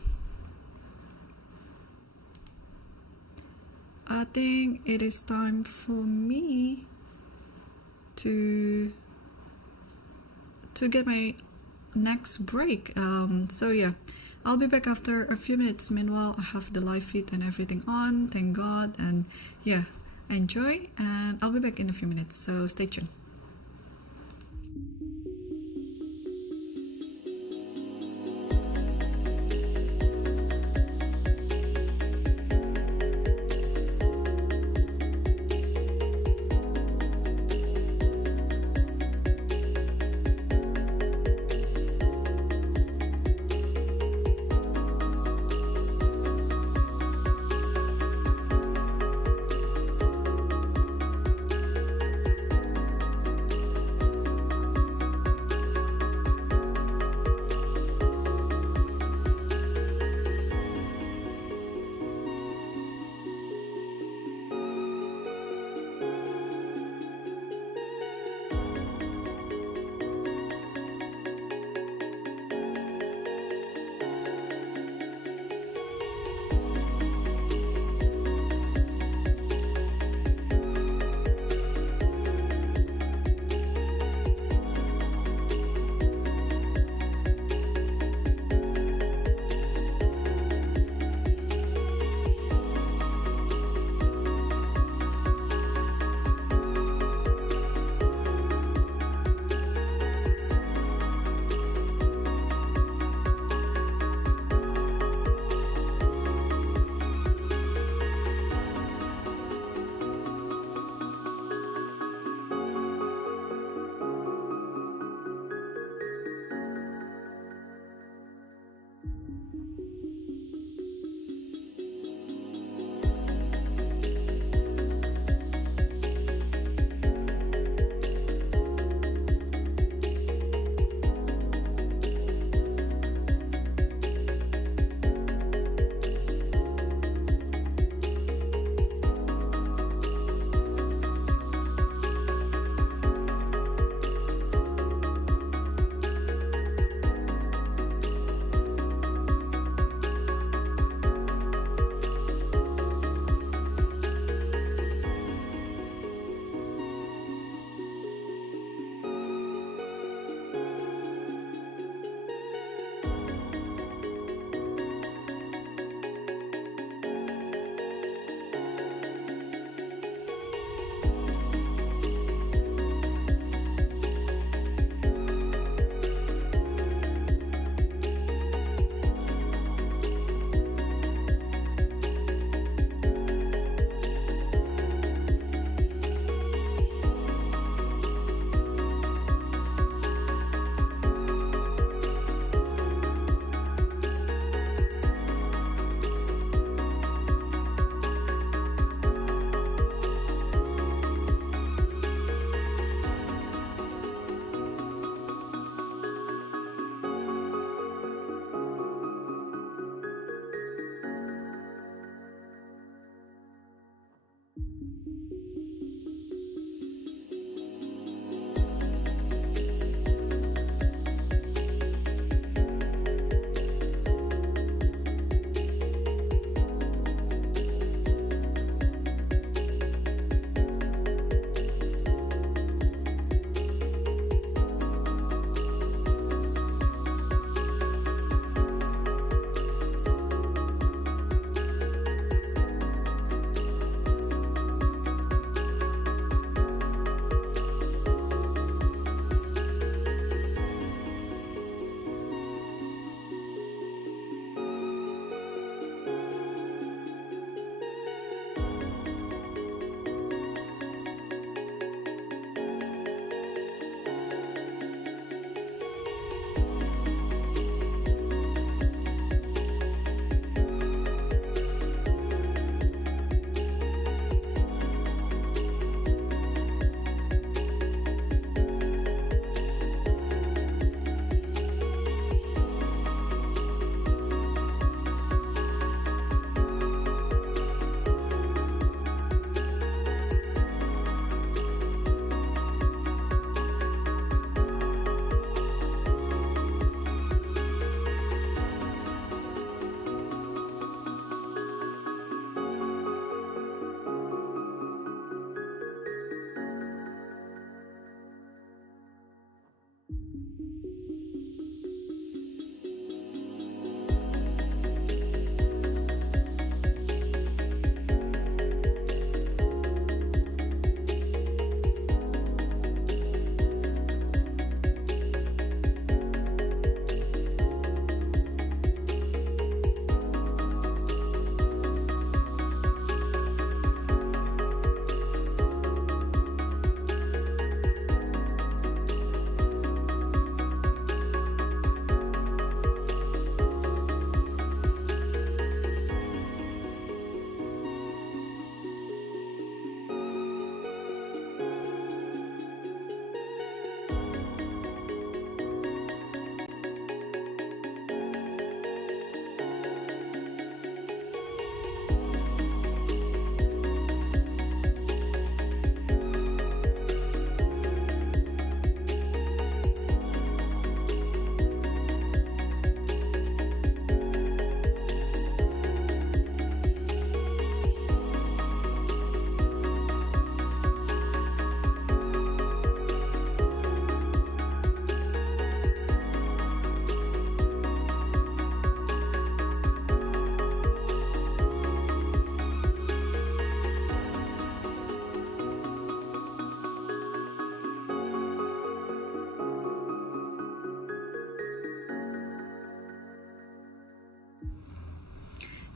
I think it is time for me to get my next break. So yeah, I'll be back after a few minutes. Meanwhile, I have the live feed and everything on, thank God, and yeah, enjoy, and I'll be back in a few minutes, so stay tuned.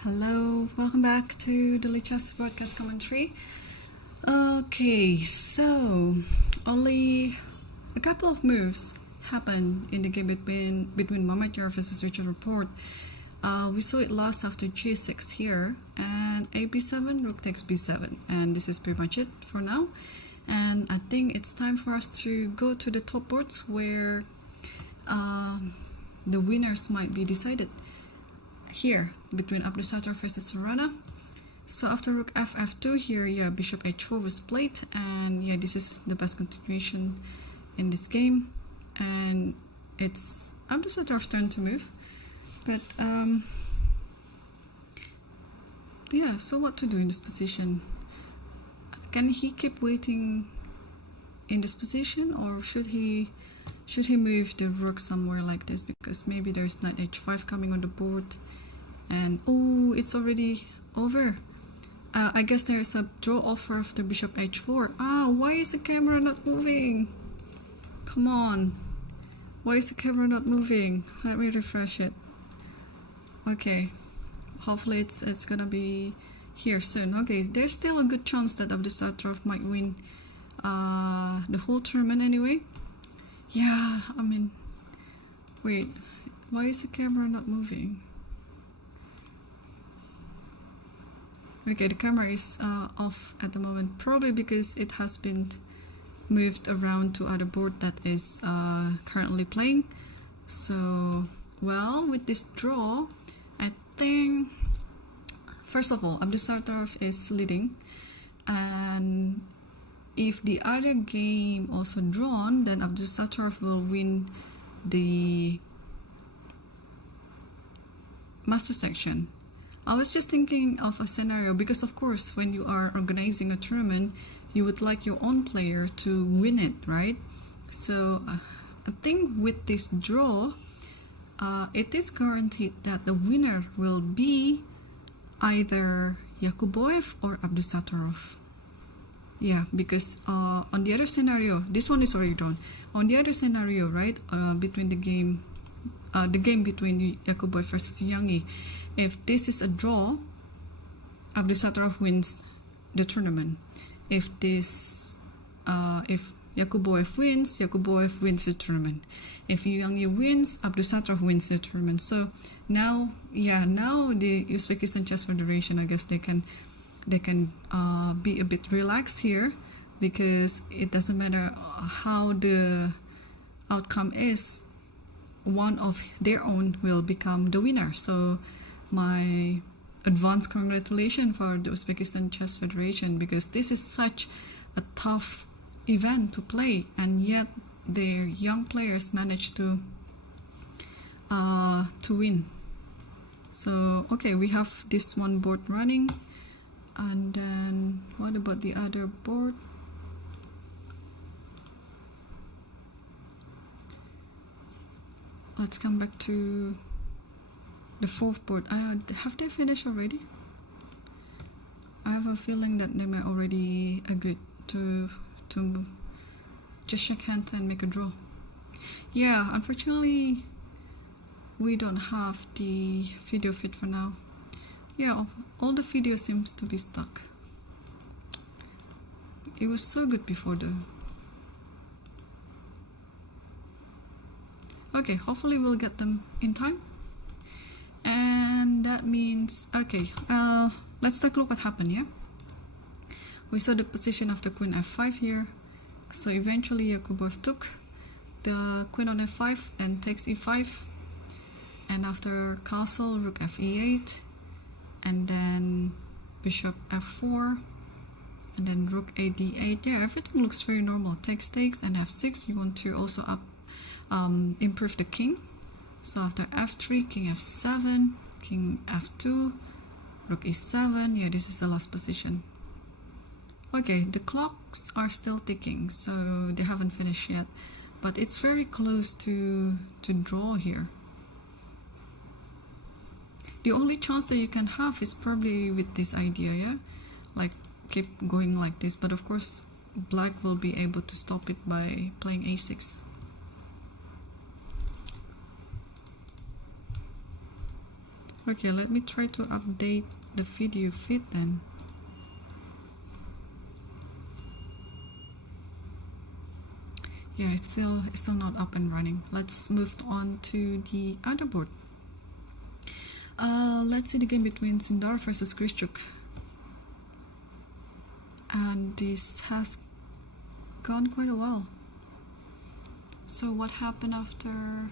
Hello, welcome back to the Lichess broadcast commentary. Okay, so only a couple of moves happened in the game between Mamedyarov versus Rapport. We saw it last after g6 here, and a b7, rook takes b7, and this is pretty much it for now. And I think it's time for us to go to the top boards where the winners might be decided. Here, between Abdusattorov versus Sarana. So after rook f2 here, yeah, bishop h4 was played, and yeah, this is the best continuation in this game. And it's Abdusattorov's turn to move. But yeah, so what to do in this position? Can he keep waiting in this position, or should he move the rook somewhere like this, because maybe there's knight h5 coming on the board, and oh, it's already over. I guess there's a draw offer after bishop h4. Why is the camera not moving? Come on, why is the camera not moving? Let me refresh it. Okay, hopefully it's gonna be here soon. Okay, there's still a good chance that Abdusattorov might win the whole tournament anyway. Yeah, I mean, wait, why is the camera not moving? Okay, the camera is off at the moment, probably because it has been moved around to other board that is currently playing. So, well, with this draw, I think, first of all, Abdusattorov is leading, And if the other game also drawn, then Abdusattorov will win the master section. I was just thinking of a scenario, because of course when you are organizing a tournament, you would like your own player to win it, right? So I think with this draw, it is guaranteed that the winner will be either Yakubov or Abdusattorov. Yeah, because on the other scenario, this one is already drawn. On the other scenario, right, between the game between Yakubov versus Yangyi, if this is a draw, Abdusattorov wins the tournament. If Yakubov wins, Yakubov wins the tournament. If Yangyi wins, Abdusattorov wins the tournament. So now the Uzbekistan Chess Federation, I guess they can be a bit relaxed here, because it doesn't matter how the outcome is, one of their own will become the winner. So my advance congratulations for the Uzbekistan Chess Federation, because this is such a tough event to play, and yet their young players managed to win. So okay, we have this one board running, and then what about the other board? Let's come back to the fourth board. Have they finished already? I have a feeling that they might already agreed to just shake hands and make a draw. Yeah, unfortunately we don't have the video feed for now. Yeah, all the video seems to be stuck. It was so good before though. Okay, hopefully we'll get them in time. And that means, okay, let's take a look what happened, yeah? We saw the position after queen f5 here. So eventually Yakubov took the queen on f5 and takes e5. And after castle, rook fe8. And then bishop f4. And then rook a d8. Yeah, everything looks very normal. Takes, and f6. You want to also improve the king. So after f3, king f7, king f2, rook e7. Yeah, this is the last position. Okay, the clocks are still ticking, so they haven't finished yet, but it's very close to draw here. The only chance that you can have is probably with this idea, yeah, like keep going like this, but of course black will be able to stop it by playing a6. Okay, let me try to update the video feed then. Yeah, it's still not up and running. Let's move on to the other board. Let's see the game between Sukandar versus Grischuk. And this has gone quite a while. So what happened after?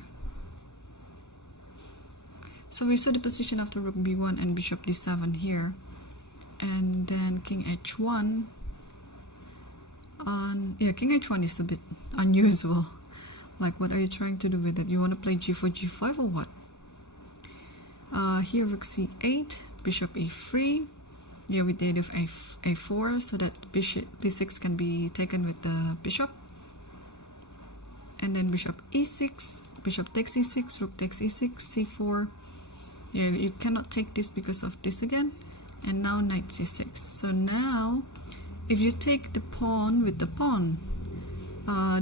So we saw the position after rook b1 and bishop d7 here, and then king h1. Yeah, king h1 is a bit unusual. Like, what are you trying to do with it? You want to play g4, g5 or what? Here rook c8, bishop e3. Yeah, with the aid of a4, so that bishop b6 can be taken with the bishop. And then bishop e6, bishop takes e6, rook takes e6, c4. Yeah, you cannot take this because of this again. And now knight c6. So now, if you take the pawn with the pawn,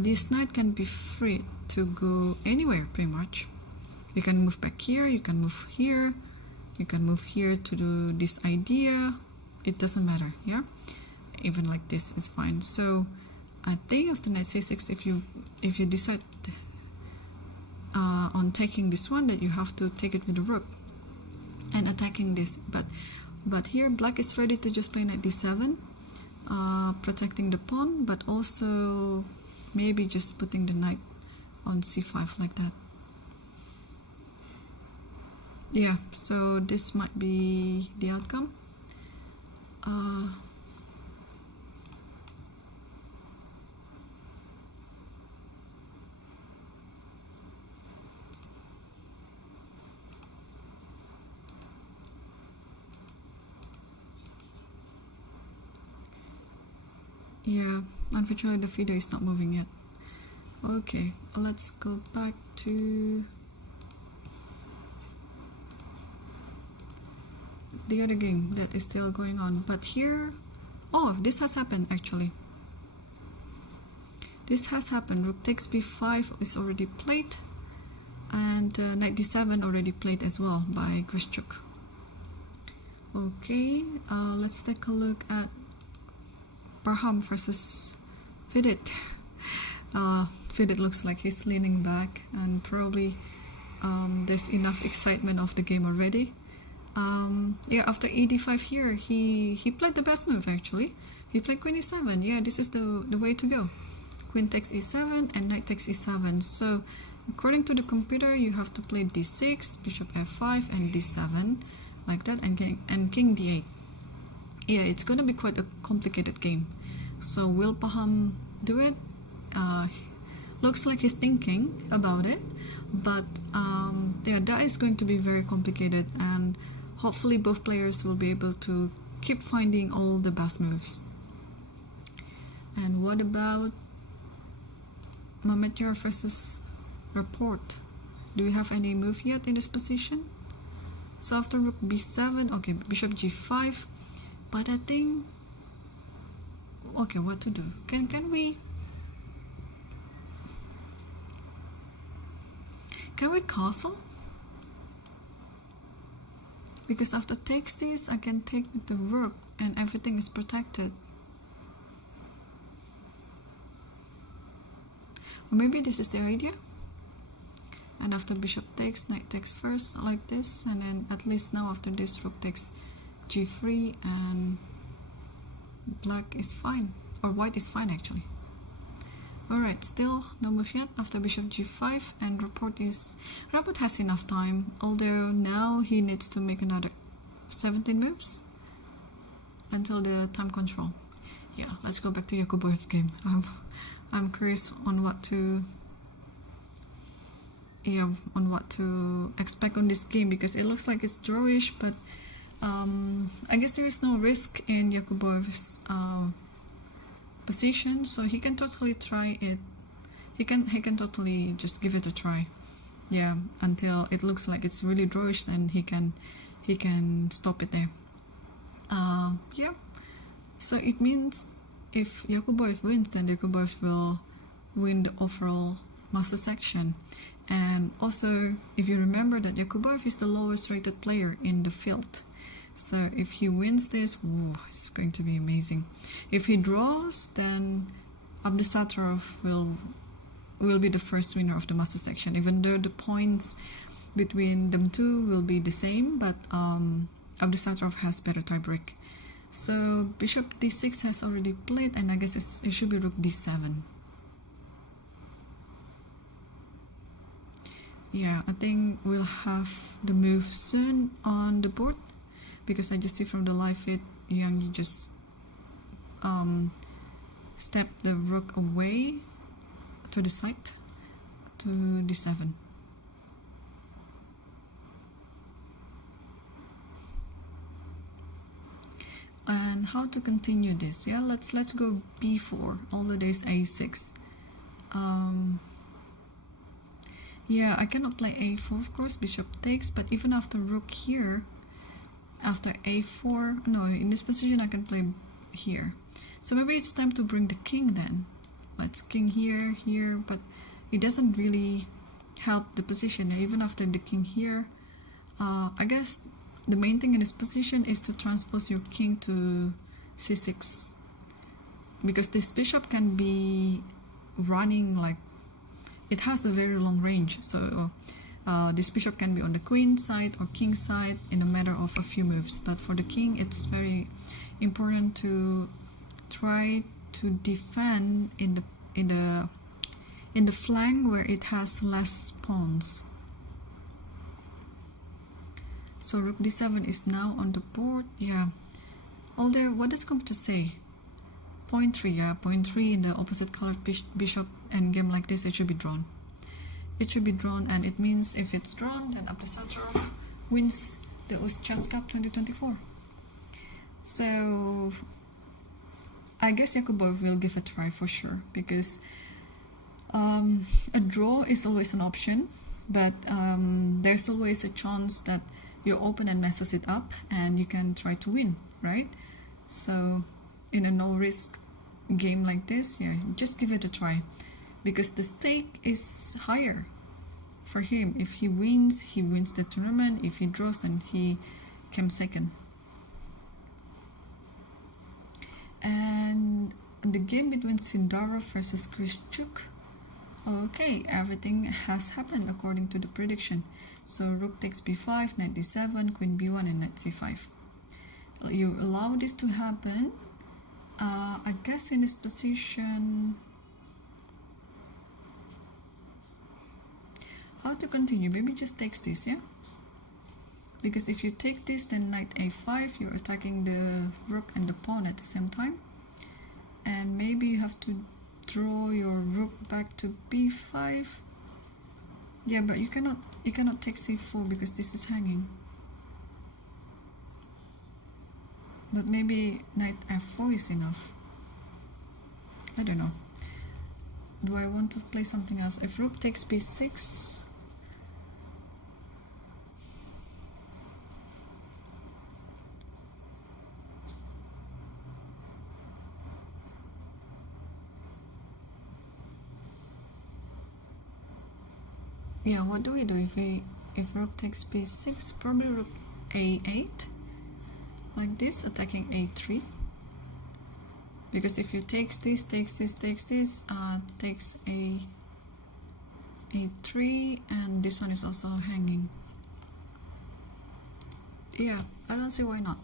this knight can be free to go anywhere pretty much. You can move back here, you can move here, you can move here to do this idea. It doesn't matter, yeah? Even like this is fine. So I think after knight c6, if you decide on taking this one, that you have to take it with the rook and attacking this. But here black is ready to just play knight d7, protecting the pawn, but also maybe just putting the knight on c5 like that. Yeah, so this might be the outcome. Yeah, unfortunately the video is not moving yet. Okay, let's go back to the other game that is still going on. But here, oh, this has happened actually. This has happened. Rook takes b5 is already played, and knight d7 already played as well by Grishchuk. Okay, let's take a look at Parham versus Vidit. Vidit looks like he's leaning back, and probably there's enough excitement of the game already. Yeah, after e5 here, he played the best move actually. He played queen e7. Yeah, this is the way to go. Queen takes e7 and knight takes e7. So according to the computer, you have to play d6, bishop f5, and d7 like that, and king d8. Yeah, it's gonna be quite a complicated game. So will Paham do it? Looks like he's thinking about it, but yeah, that is going to be very complicated, and hopefully both players will be able to keep finding all the best moves. And what about Mamedyarov versus Rapport? Do we have any move yet in this position? So after rook b7, okay, bishop g5, but I think, okay, what to do? Can we castle? Because after takes this, I can take with the rook and everything is protected. Or maybe this is the idea. And after bishop takes, knight takes first, like this, and then at least now after this, rook takes g3, and black is fine, or white is fine actually. Alright, still no move yet after bishop g5, and Rapport has enough time, although now he needs to make another 17 moves until the time control. Yeah, let's go back to Yakubov game. I'm curious on what to expect on this game, because it looks like it's drawish, but I guess there is no risk in Yakubov's position, so he can totally try it. He can totally just give it a try. Yeah, until it looks like it's really drawish, then he can stop it there. Yeah, so it means if Yakubov wins, then Yakubov will win the overall master section. And also, if you remember that Yakubov is the lowest rated player in the field, so if he wins this, whoa, it's going to be amazing. If he draws, then Abdusattorov will be the first winner of the master section, even though the points between them two will be the same, but Abdusattorov has better tiebreak. So bishop d6 has already played, and I guess it should be rook d7. Yeah, I think we'll have the move soon on the board, because I just see from the live feed, Yangyi just stepped the rook away to the side to d7. And how to continue this? Yeah, let's go b4. Although there's a6. Yeah, I cannot play a4, of course, bishop takes, but even after rook here, after a4, no, in this position I can play here. So maybe it's time to bring the king then. Let's king here, but it doesn't really help the position. Even after the king here, I guess the main thing in this position is to transpose your king to c6, because this bishop can be running like, it has a very long range, so this bishop can be on the queen side or king side in a matter of a few moves. But for the king, it's very important to try to defend in the flank where it has less pawns. So rook d7 is now on the board. Yeah, although what does computer say? 0.3, yeah, 0.3 in the opposite colored bishop endgame like this, it should be drawn. It should be drawn, and it means if it's drawn, then Abdusattorov wins the UzChess Cup 2024. So I guess Yakubov will give a try for sure, because a draw is always an option, but there's always a chance that your opponent messes it up and you can try to win, right? So in a no-risk game like this, yeah, just give it a try, because the stake is higher for him. If he wins the tournament. If he draws, then he comes second. And the game between Sindarov versus Krishchuk, okay, everything has happened according to the prediction. So rook takes b5, knight d7, queen b1, and knight c5. You allow this to happen. I guess in this position, how to continue? Maybe just takes this, yeah? Because if you take this, then knight a5, you're attacking the rook and the pawn at the same time. And maybe you have to draw your rook back to b5. Yeah, but you cannot take c4 because this is hanging. But maybe knight f4 is enough. I don't know. Do I want to play something else? If rook takes b6, yeah, what do we do if rook takes b6? Probably rook a8, like this, attacking a3. Because if you takes this, takes a3, and this one is also hanging. Yeah, I don't see why not.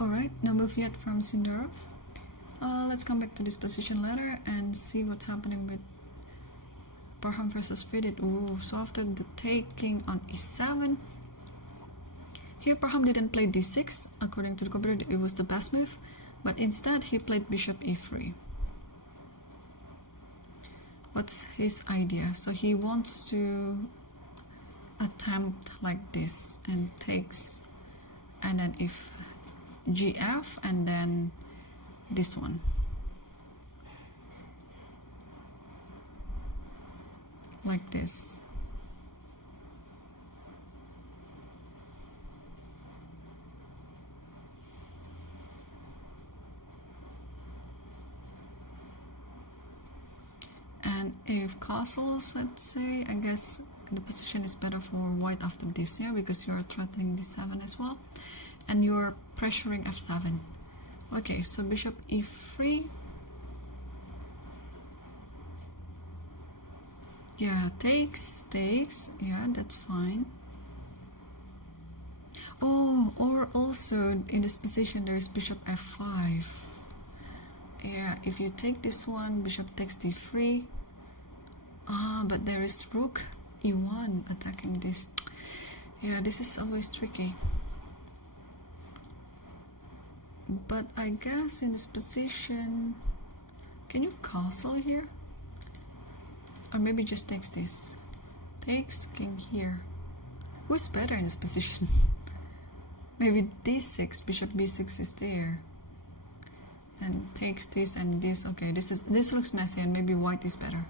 Alright, no move yet from Sindarov. Let's come back to this position ladder and see what's happening with Parham versus Fidit. Ooh, so after the taking on e7, here Parham didn't play d6. According to the computer, it was the best move, but instead he played bishop e3. What's his idea? So he wants to attempt like this and takes, and then if gf, and then this one, like this. And if castles, let's say, I guess the position is better for white after this, yeah, because you're threatening d7 as well, and you're pressuring f7. Okay, so bishop e3. Yeah, takes, yeah, that's fine. Oh, or also in this position there is bishop f5. Yeah, if you take this one, bishop takes d3. But there is rook e1 attacking this. Yeah, this is always tricky. But I guess in this position, can you castle here? Or maybe just takes this. Takes king here. Who's better in this position? Maybe d6, bishop b6 is there. And takes this and this. Okay, this looks messy, and maybe white is better.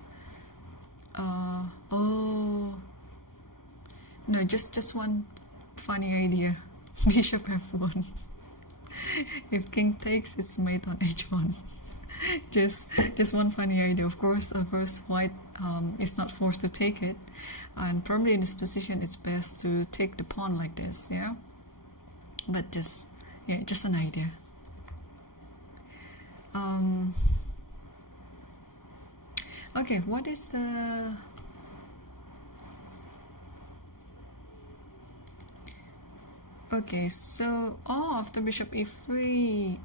Oh. No, just one funny idea. Bishop f1. If king takes, it's mate on h1. just one funny idea. Of course, white is not forced to take it, and probably in this position, it's best to take the pawn like this, yeah. But just an idea. Okay, what is the? Okay, so after bishop e3,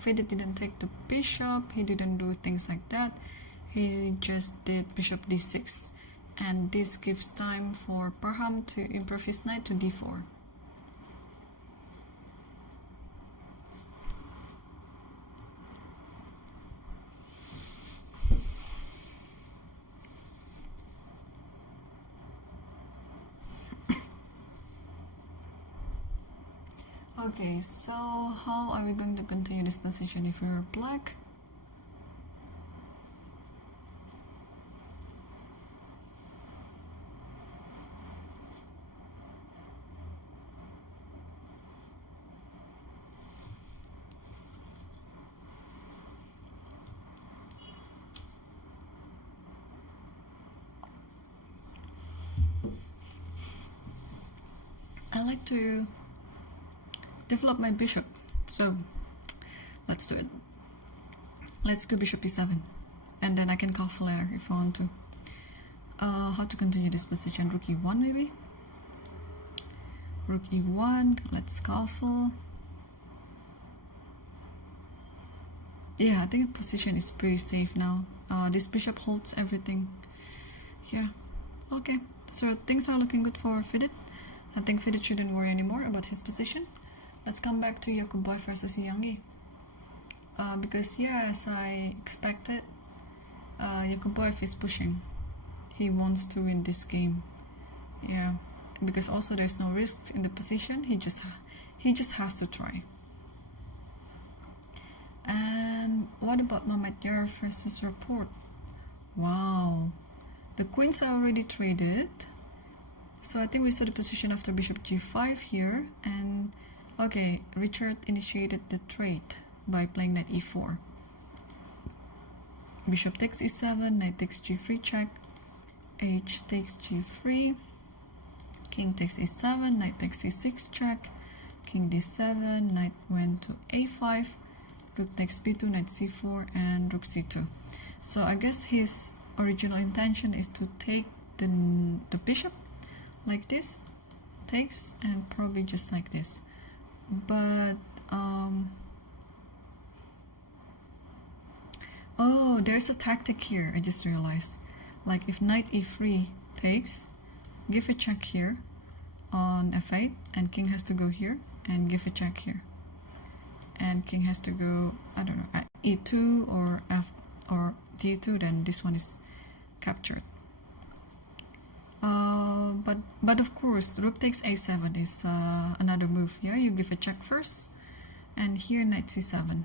Fidit didn't take the bishop. He didn't do things like that. He just did bishop d6, and this gives time for Parham to improve his knight to d4. Okay, so how are we going to continue this position if we are black? I like to develop my bishop, so let's do it. Let's go bishop e7, and then I can castle later if I want to. How to continue this position? Rook e1 maybe? Rook e1, let's castle. Yeah, I think the position is pretty safe now. This bishop holds everything. Yeah, okay, so things are looking good for Fidit. I think Fidit shouldn't worry anymore about his position. Let's come back to Yakubov versus Yangyi. Because yeah, as I expected, Yakubov is pushing. He wants to win this game. Yeah, because also there's no risk in the position. He just has to try. And what about Mamedyarov versus Rapport? Wow, the queens are already traded. So I think we saw the position after bishop g5 here, and okay, Richard initiated the trade by playing knight e4. Bishop takes e7, knight takes g3 check, h takes g3, king takes e7, knight takes e6 check, king d7, knight went to a5, rook takes b2, knight c4, and rook c2. So I guess his original intention is to take the bishop like this, takes, and probably just like this. But oh, there's a tactic here, I just realized. Like if knight e3 takes, give a check here on f8, and king has to go here and give a check here, and king has to go, I don't know, at e2 or f or d2, then this one is captured. But of course, rook takes a7 is another move. Yeah, you give a check first, and here knight c7.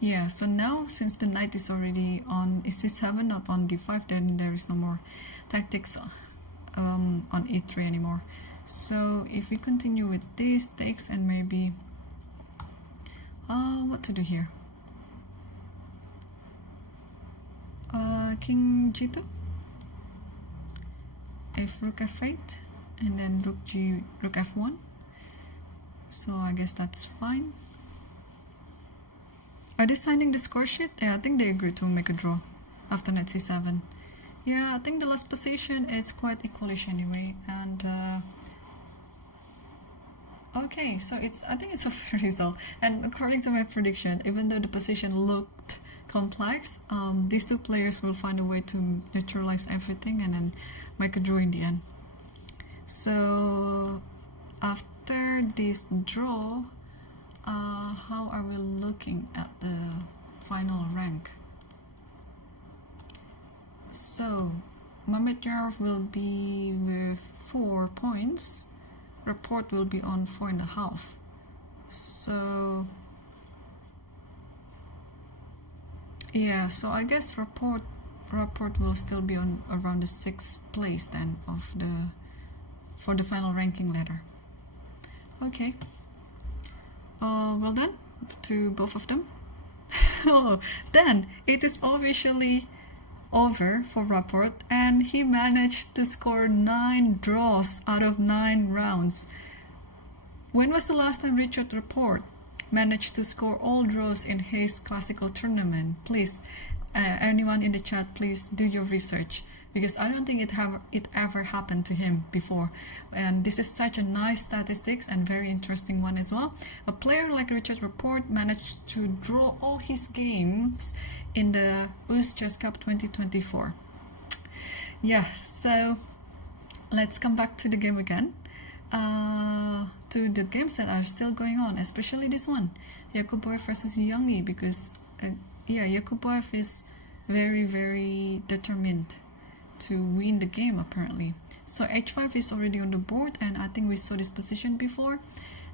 Yeah, so now since the knight is already on c7, not on d5, then there is no more tactics on e3 anymore. So if we continue with this, takes, and maybe what to do here? King g2, if rook f8, and then rook f1. So I guess that's fine. Are they signing the score sheet? Yeah, I think they agree to make a draw after knight c7. Yeah, I think the last position is quite equalish anyway, and okay, so I think it's a fair result. And according to my prediction, even though the position looked complex, these two players will find a way to neutralize everything and then make a draw in the end. So after this draw, how are we looking at the final rank? So Mamedyarov will be with 4 points. Rapport will be on 4.5. So yeah, so I guess Rapport will still be on around the 6th place then of for the final ranking ladder. Okay. Well done to both of them. Oh, then it is officially over for Rapport, and he managed to score 9 draws out of 9 rounds. When was the last time Richard Rapport managed to score all draws in his classical tournament? Please, anyone in the chat, please do your research, because I don't think it ever happened to him before. And this is such a nice statistics and very interesting one as well. A player like Richard Rapport managed to draw all his games in the UzChess Cup 2024. Yeah, so let's come back to the game again. To the games that are still going on, especially this one, Yakubov versus Yangyi, because yeah, Yakubov is very, very determined to win the game apparently. So h5 is already on the board, and I think we saw this position before.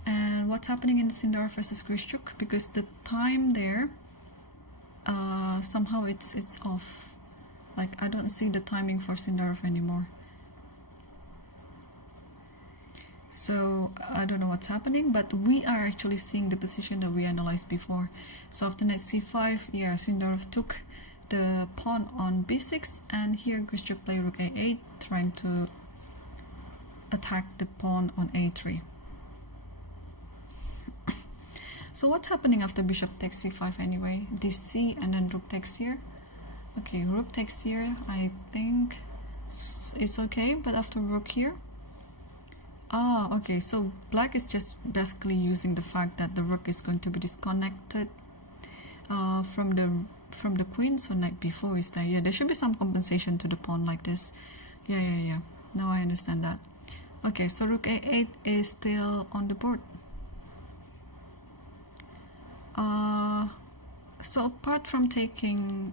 And what's happening in Sukandar versus Grishuk, because the time there somehow it's off. Like, I don't see the timing for Sukandar anymore. So I don't know what's happening, but we are actually seeing the position that we analyzed before. So after knight c5, yeah, Sukandar took the pawn on b6, and here Grishuk played rook a8, trying to attack the pawn on a3. So what's happening after bishop takes c5 anyway? dc, and then rook takes here. Okay, rook takes here, I think it's okay, but after rook here, okay, so black is just basically using the fact that the rook is going to be disconnected from the queen, so knight b4 is there. Yeah, there should be some compensation to the pawn like this. Yeah. Now I understand that. Okay, so rook a8 is still on the board. So apart from taking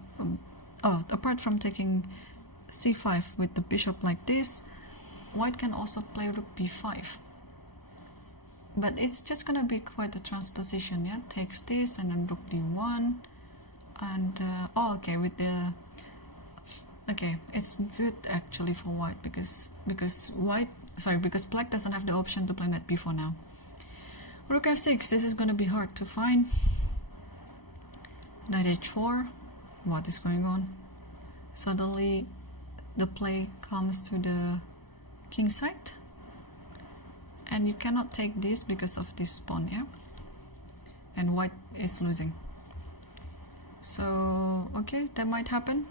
c5 with the bishop like this, white can also play rook b5, but it's just gonna be quite a transposition. Yeah, takes this and then rook d1, and okay, it's good actually for white, because black doesn't have the option to play knight b4 now. Rook f6, this is gonna be hard to find. Knight h4, what is going on? Suddenly the play comes to the king side, and you cannot take this because of this pawn, yeah, and white is losing. So okay, that might happen,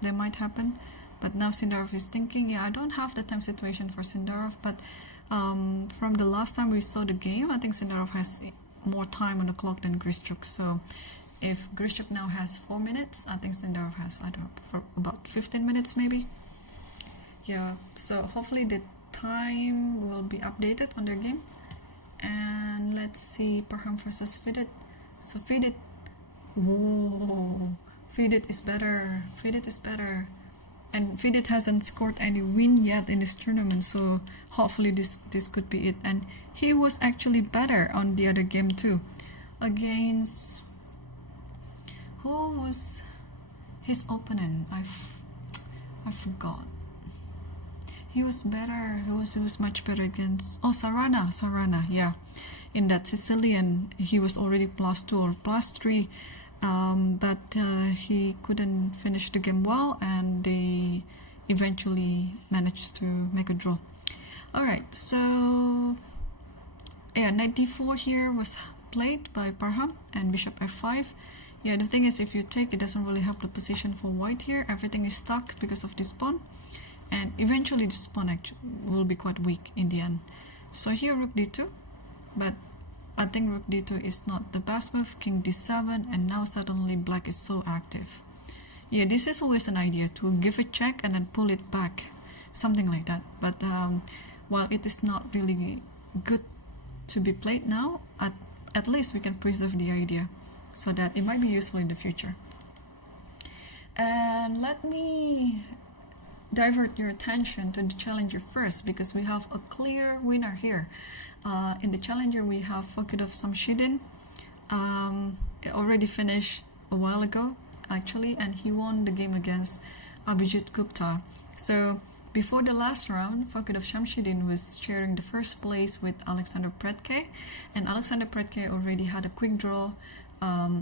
but now Sukandar is thinking, yeah, I don't have the time situation for Sukandar, but from the last time we saw the game, I think Sukandar has more time on the clock than Grishuk. So if Grishuk now has 4 minutes, I think Sukandar has, I don't know, for about 15 minutes maybe. Yeah, so hopefully the time will be updated on their game. And let's see, Parham versus Fidit. So Fidit, whoa, Fidit is better. And Fidit hasn't scored any win yet in this tournament, so hopefully this could be it. And he was actually better on the other game too, against, who was his opponent? I forgot. He was better. He was much better against, Sarana. Yeah, in that Sicilian he was already +2 or +3, but he couldn't finish the game well, and they eventually managed to make a draw. All right, so yeah, knight d4 here was played by Parham, and bishop f5. Yeah, the thing is, if you take, it doesn't really help the position for white here. Everything is stuck because of this pawn, and eventually this pawn actually will be quite weak in the end. So here rook d2, but I think rook d2 is not the best move. King d7, and now suddenly black is so active. Yeah, this is always an idea, to give a check and then pull it back, something like that. But while it is not really good to be played now, at least we can preserve the idea, so that it might be useful in the future. And let me divert your attention to the challenger first, because we have a clear winner here. In the challenger we have Fakidov Samshidin. It already finished a while ago actually, and he won the game against Abhijit Gupta. So before the last round, Fakidov Shamshidin was sharing the first place with Alexander Predke, and Alexander Predke already had a quick draw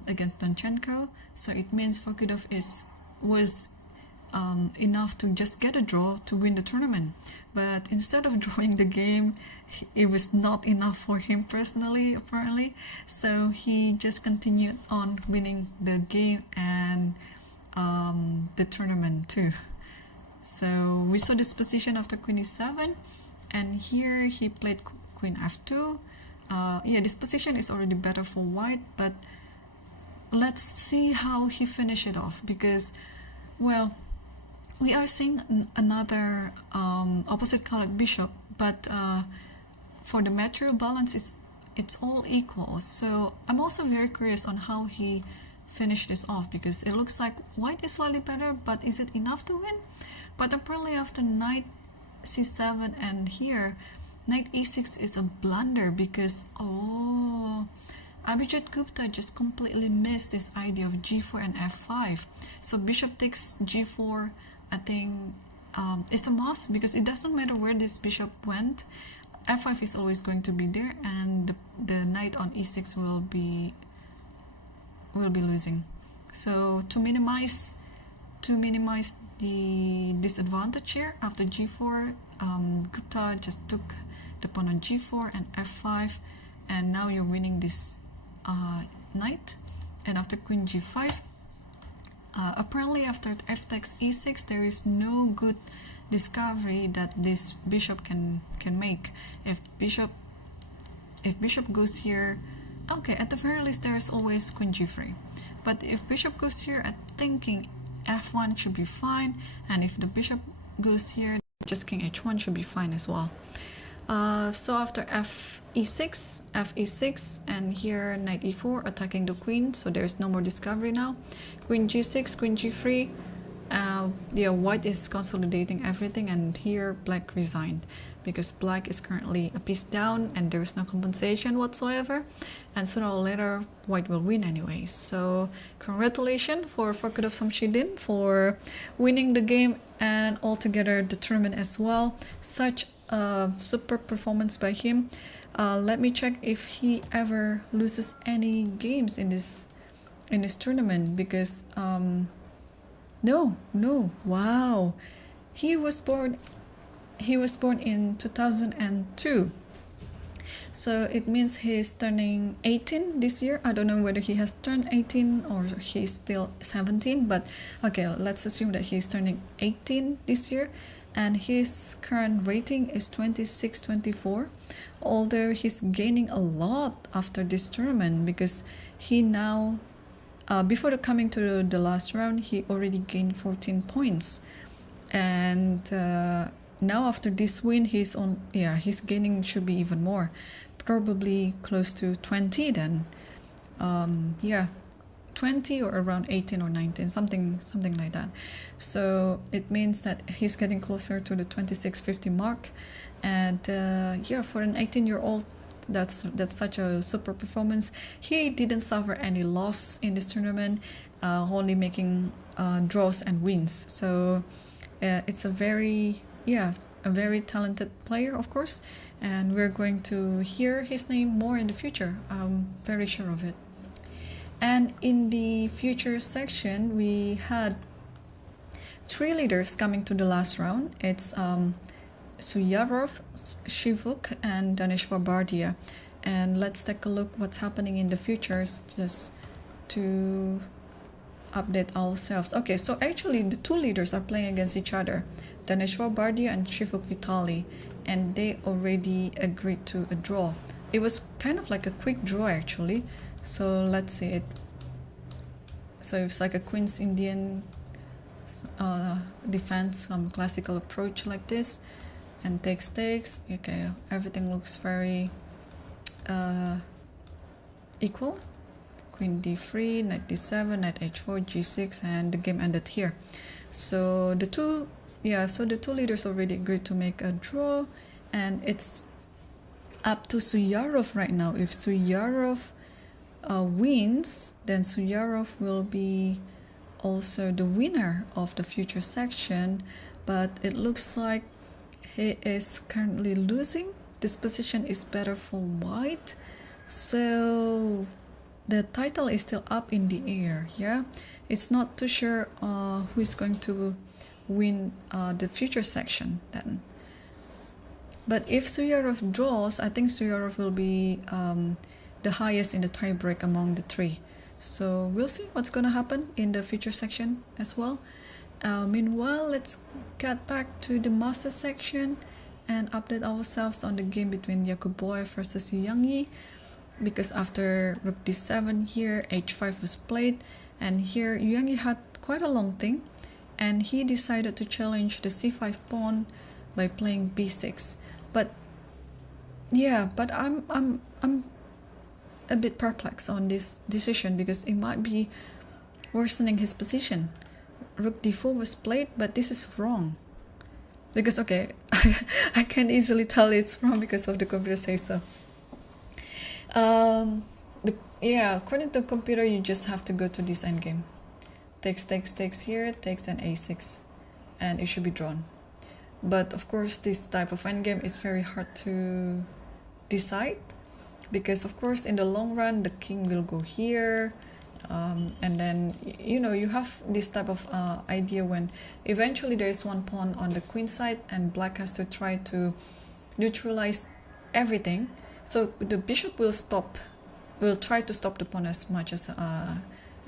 against Donchenko, so it means Fakidov was enough to just get a draw to win the tournament. But instead of drawing the game, it was not enough for him personally, apparently, so he just continued on winning the game and the tournament too. So we saw this position after queen e7, and here he played queen f2. Yeah, this position is already better for white, but let's see how he finishes it off, because, well, we are seeing another opposite colored bishop, but for the material balance, it's all equal. So I'm also very curious on how he finish this off, because it looks like white is slightly better, but is it enough to win? But apparently after knight c7 and here knight e6 is a blunder, because Abhijit Gupta just completely missed this idea of g4 and f5. So bishop takes g4, I think it's a must, because it doesn't matter where this bishop went, f5 is always going to be there, and the knight on e6 will be losing. So to minimize the disadvantage here, after g4, Gupta just took the pawn on g4 and f5, and now you're winning this knight. And after queen g5, apparently after f takes e6, there is no good discovery that this bishop can make. If bishop goes here, okay, at the very least there is always queen g3. But if bishop goes here, I'm thinking f1 should be fine, and if the bishop goes here, just king h1 should be fine as well. So after f e6, and here knight e4 attacking the queen, so there's no more discovery now. Queen g6, queen g3, yeah, white is consolidating everything, and here black resigned, because black is currently a piece down and there's no compensation whatsoever, and sooner or later white will win anyway. So congratulations for Fakhrudov Samshidin for winning the game and altogether the tournament as well. Such a super performance by him. Let me check if he ever loses any games in this tournament, because no, wow, he was born in 2002, so it means he's turning 18 this year. I don't know whether he has turned 18 or he's still 17, but okay, let's assume that he's turning 18 this year, and his current rating is 26-24, although he's gaining a lot after this tournament, because he now before coming to the last round, he already gained 14 points, and now after this win, his gaining should be even more, probably close to 20 then. Yeah, 20 or around 18 or 19, something like that. So it means that he's getting closer to the 26-50 mark, and yeah, for an 18-year-old, that's such a super performance. He didn't suffer any loss in this tournament, only making draws and wins. So it's a very talented player, of course, and we're going to hear his name more in the future. I'm very sure of it. And in the future section, we had 3 leaders coming to the last round. It's Suyarov, Shivuk, and Daneshvar Bardia. And let's take a look what's happening in the futures, just to update ourselves. Okay, so actually the 2 leaders are playing against each other, Daneshvar Bardia and Shivuk Vitali, and they already agreed to a draw. It was kind of like a quick draw actually. So let's see it. So it's like a Queen's Indian defense, some classical approach like this, and takes. Okay, everything looks very equal. Queen d3, knight d7, knight h4, g6, and the game ended here. So the two leaders already agreed to make a draw, and it's up to Suyarov right now. If Suyarov wins, then Suyarov will be also the winner of the future section, but it looks like he is currently losing. This position is better for white, so the title is still up in the air. Yeah, it's not too sure who is going to win the future section then. But if Suyarov draws, I think Suyarov will be the highest in the tiebreak among the 3. So we'll see what's going to happen in the future section as well. Meanwhile, let's get back to the master section and update ourselves on the game between Yakubov versus Yangyi, because after rook d7 here, h5 was played, and here Yangyi had quite a long thing, and he decided to challenge the c5 pawn by playing b6. But yeah, but I'm a bit perplexed on this decision, because it might be worsening his position. Rook d4 was played, but this is wrong. Because, okay, I can easily tell it's wrong because of the computer says so. Yeah, according to the computer, you just have to go to this endgame. Takes here, takes an a6, and it should be drawn. But of course, this type of endgame is very hard to decide, because of course in the long run the king will go here, and then you have this type of idea when eventually there is one pawn on the queen side and black has to try to neutralize everything. So the bishop will try to stop the pawn as much as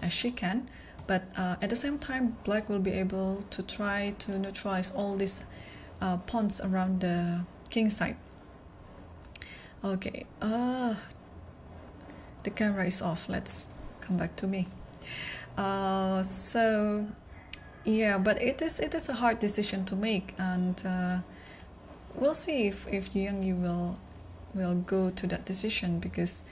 she can, but at the same time black will be able to try to neutralize all these pawns around the king side. Okay, the camera is off. Let's come back to me. So yeah, but it is a hard decision to make, and we'll see if Yangyi will go to that decision, because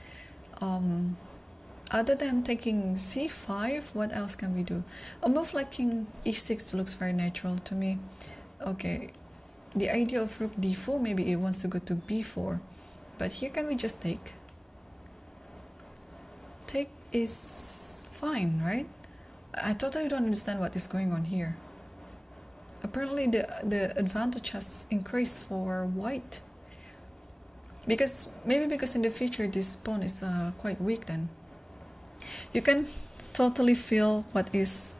other than taking c5, what else can we do? A move like king e6 looks very natural to me. Okay, the idea of rook d4, maybe it wants to go to b4. But here, can we just take? Take is fine, right? I totally don't understand what is going on here. Apparently the advantage has increased for white. Maybe because in the future this pawn is quite weak then. You can totally feel what is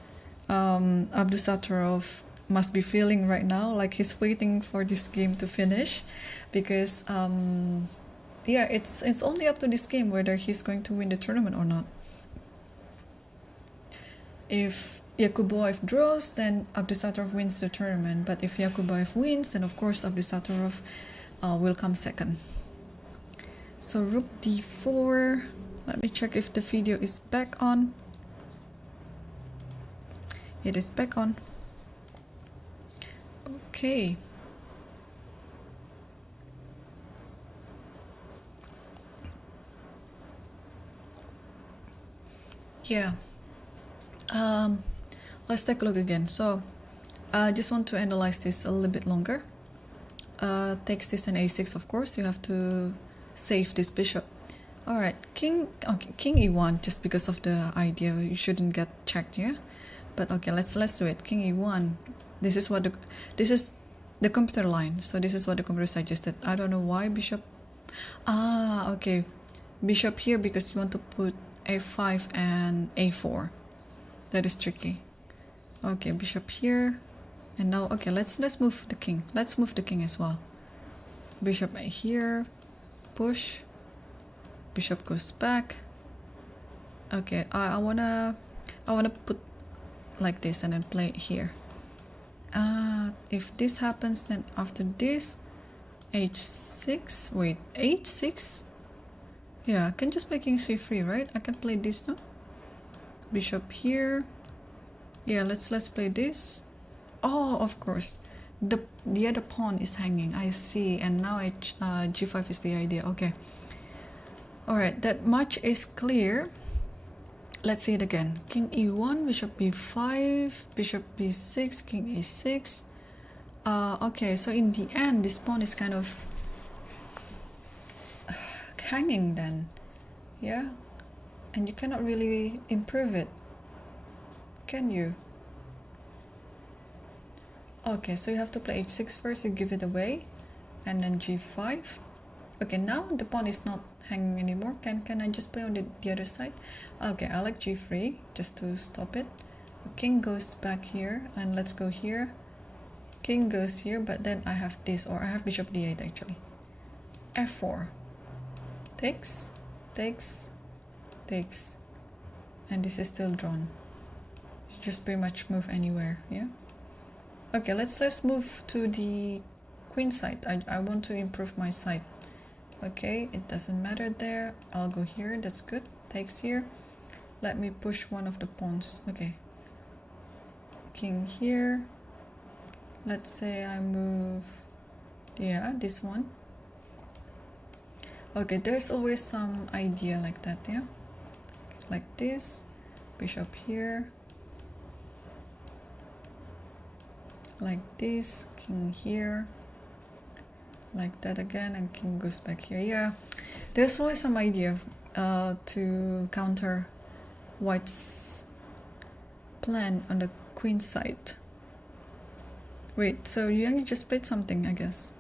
Abdusattorov must be feeling right now, like he's waiting for this game to finish, because yeah, it's only up to this game whether he's going to win the tournament or not. If Yakubov draws, then Abdusattorov wins the tournament, but if Yakubov wins, then of course Abdusattorov will come second. So rook d4, let me check if the video is back on. It is back on. Okay. Yeah. Let's take a look again. So I just want to analyze this a little bit longer. Takes this an a6, of course. You have to save this bishop. All right, king e1, just because of the idea you shouldn't get checked here. But okay, let's do it. King e1. This is the computer line. So this is what the computer suggested. I don't know why bishop. Okay, bishop here because you want to put a5 and a4. That is tricky. Okay, bishop here, and now okay, let's move the king. Let's move the king as well. Bishop here, push. Bishop goes back. Okay, I wanna put like this and then play it here. If this happens, then after this, h6. Wait, h6. Yeah, I can just play king c3, right? I can play this now. Bishop here. Yeah, let's play this. Oh, of course, the other pawn is hanging. I see, and now g5 is the idea. Okay. All right, that much is clear. Let's see it again. King e1, bishop b5, bishop b6, king e6. Okay, so in the end, this pawn is kind of hanging then. Yeah, and you cannot really improve it, can you? Okay, so you have to play h6 first, you give it away, and then g5. Okay, now the pawn is not hanging anymore. Can I just play on the other side? Okay, I like g3 just to stop it. King goes back here, and let's go here. King goes here, but then I have this, or I have bishop d8 actually. f4. Takes, and this is still drawn. You just pretty much move anywhere, yeah. Okay, let's move to the queen side. I want to improve my side. Okay, it doesn't matter there. I'll go here. That's good. Takes here. Let me push one of the pawns. Okay, king here. Let's say I move, yeah, this one. Okay, there's always some idea like that, yeah, like this. Bishop here, like this, king here, like that again, and king goes back here. Yeah, there's always some idea to counter white's plan on the queen side. Wait, so Yangyi just played something, I guess.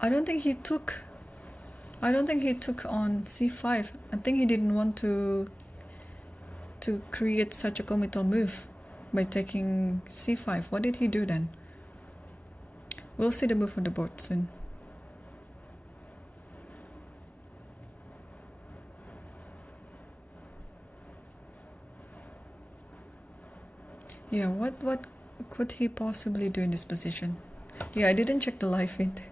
I don't think he took on c5. I think he didn't want to create such a committal move by taking c5. What did he do then? We'll see the move on the board soon. Yeah, what could he possibly do in this position? Yeah, I didn't check the live feed.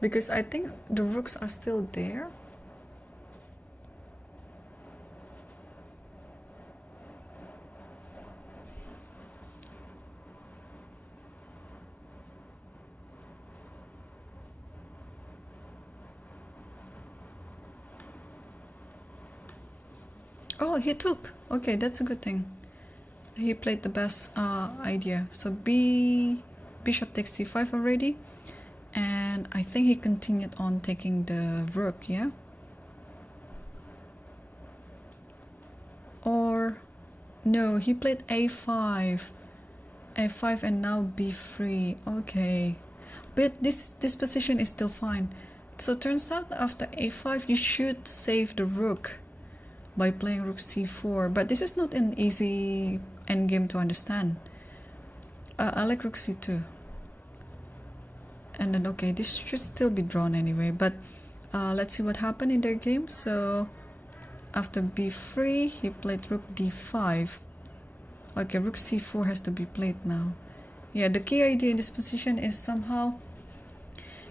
Because I think the rooks are still there. Oh, he took. Okay, that's a good thing. He played the best idea. So bishop takes c5 already, and I think he continued on taking the rook, yeah? Or no, he played a5 and now b3. Okay, but this position is still fine. So turns out after a5 you should save the rook by playing rook c4, but this is not an easy endgame to understand. I like rook c2, and then okay, this should still be drawn anyway, but let's see what happened in their game. So after b3 he played rook d5. Okay, rook c4 has to be played now. Yeah, the key idea in this position is somehow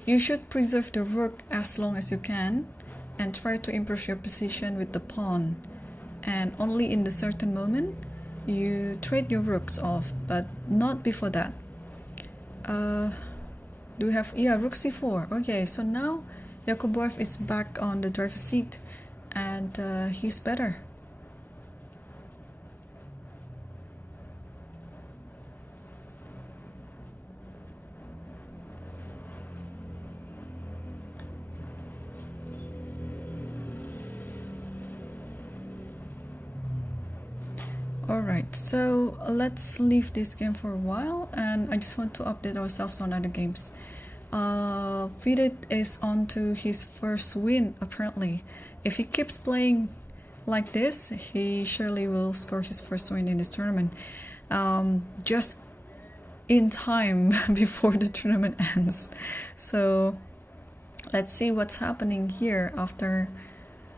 you should preserve the rook as long as you can and try to improve your position with the pawn, and only in the certain moment you trade your rooks off, but not before that. Do we have, yeah, rook c4. Okay, so now Yakubov is back on the driver's seat, and he's better. Alright, so let's leave this game for a while, and I just want to update ourselves on other games. Fidit is on to his first win apparently. If he keeps playing like this, he surely will score his first win in this tournament. Just in time before the tournament ends. So let's see what's happening here after.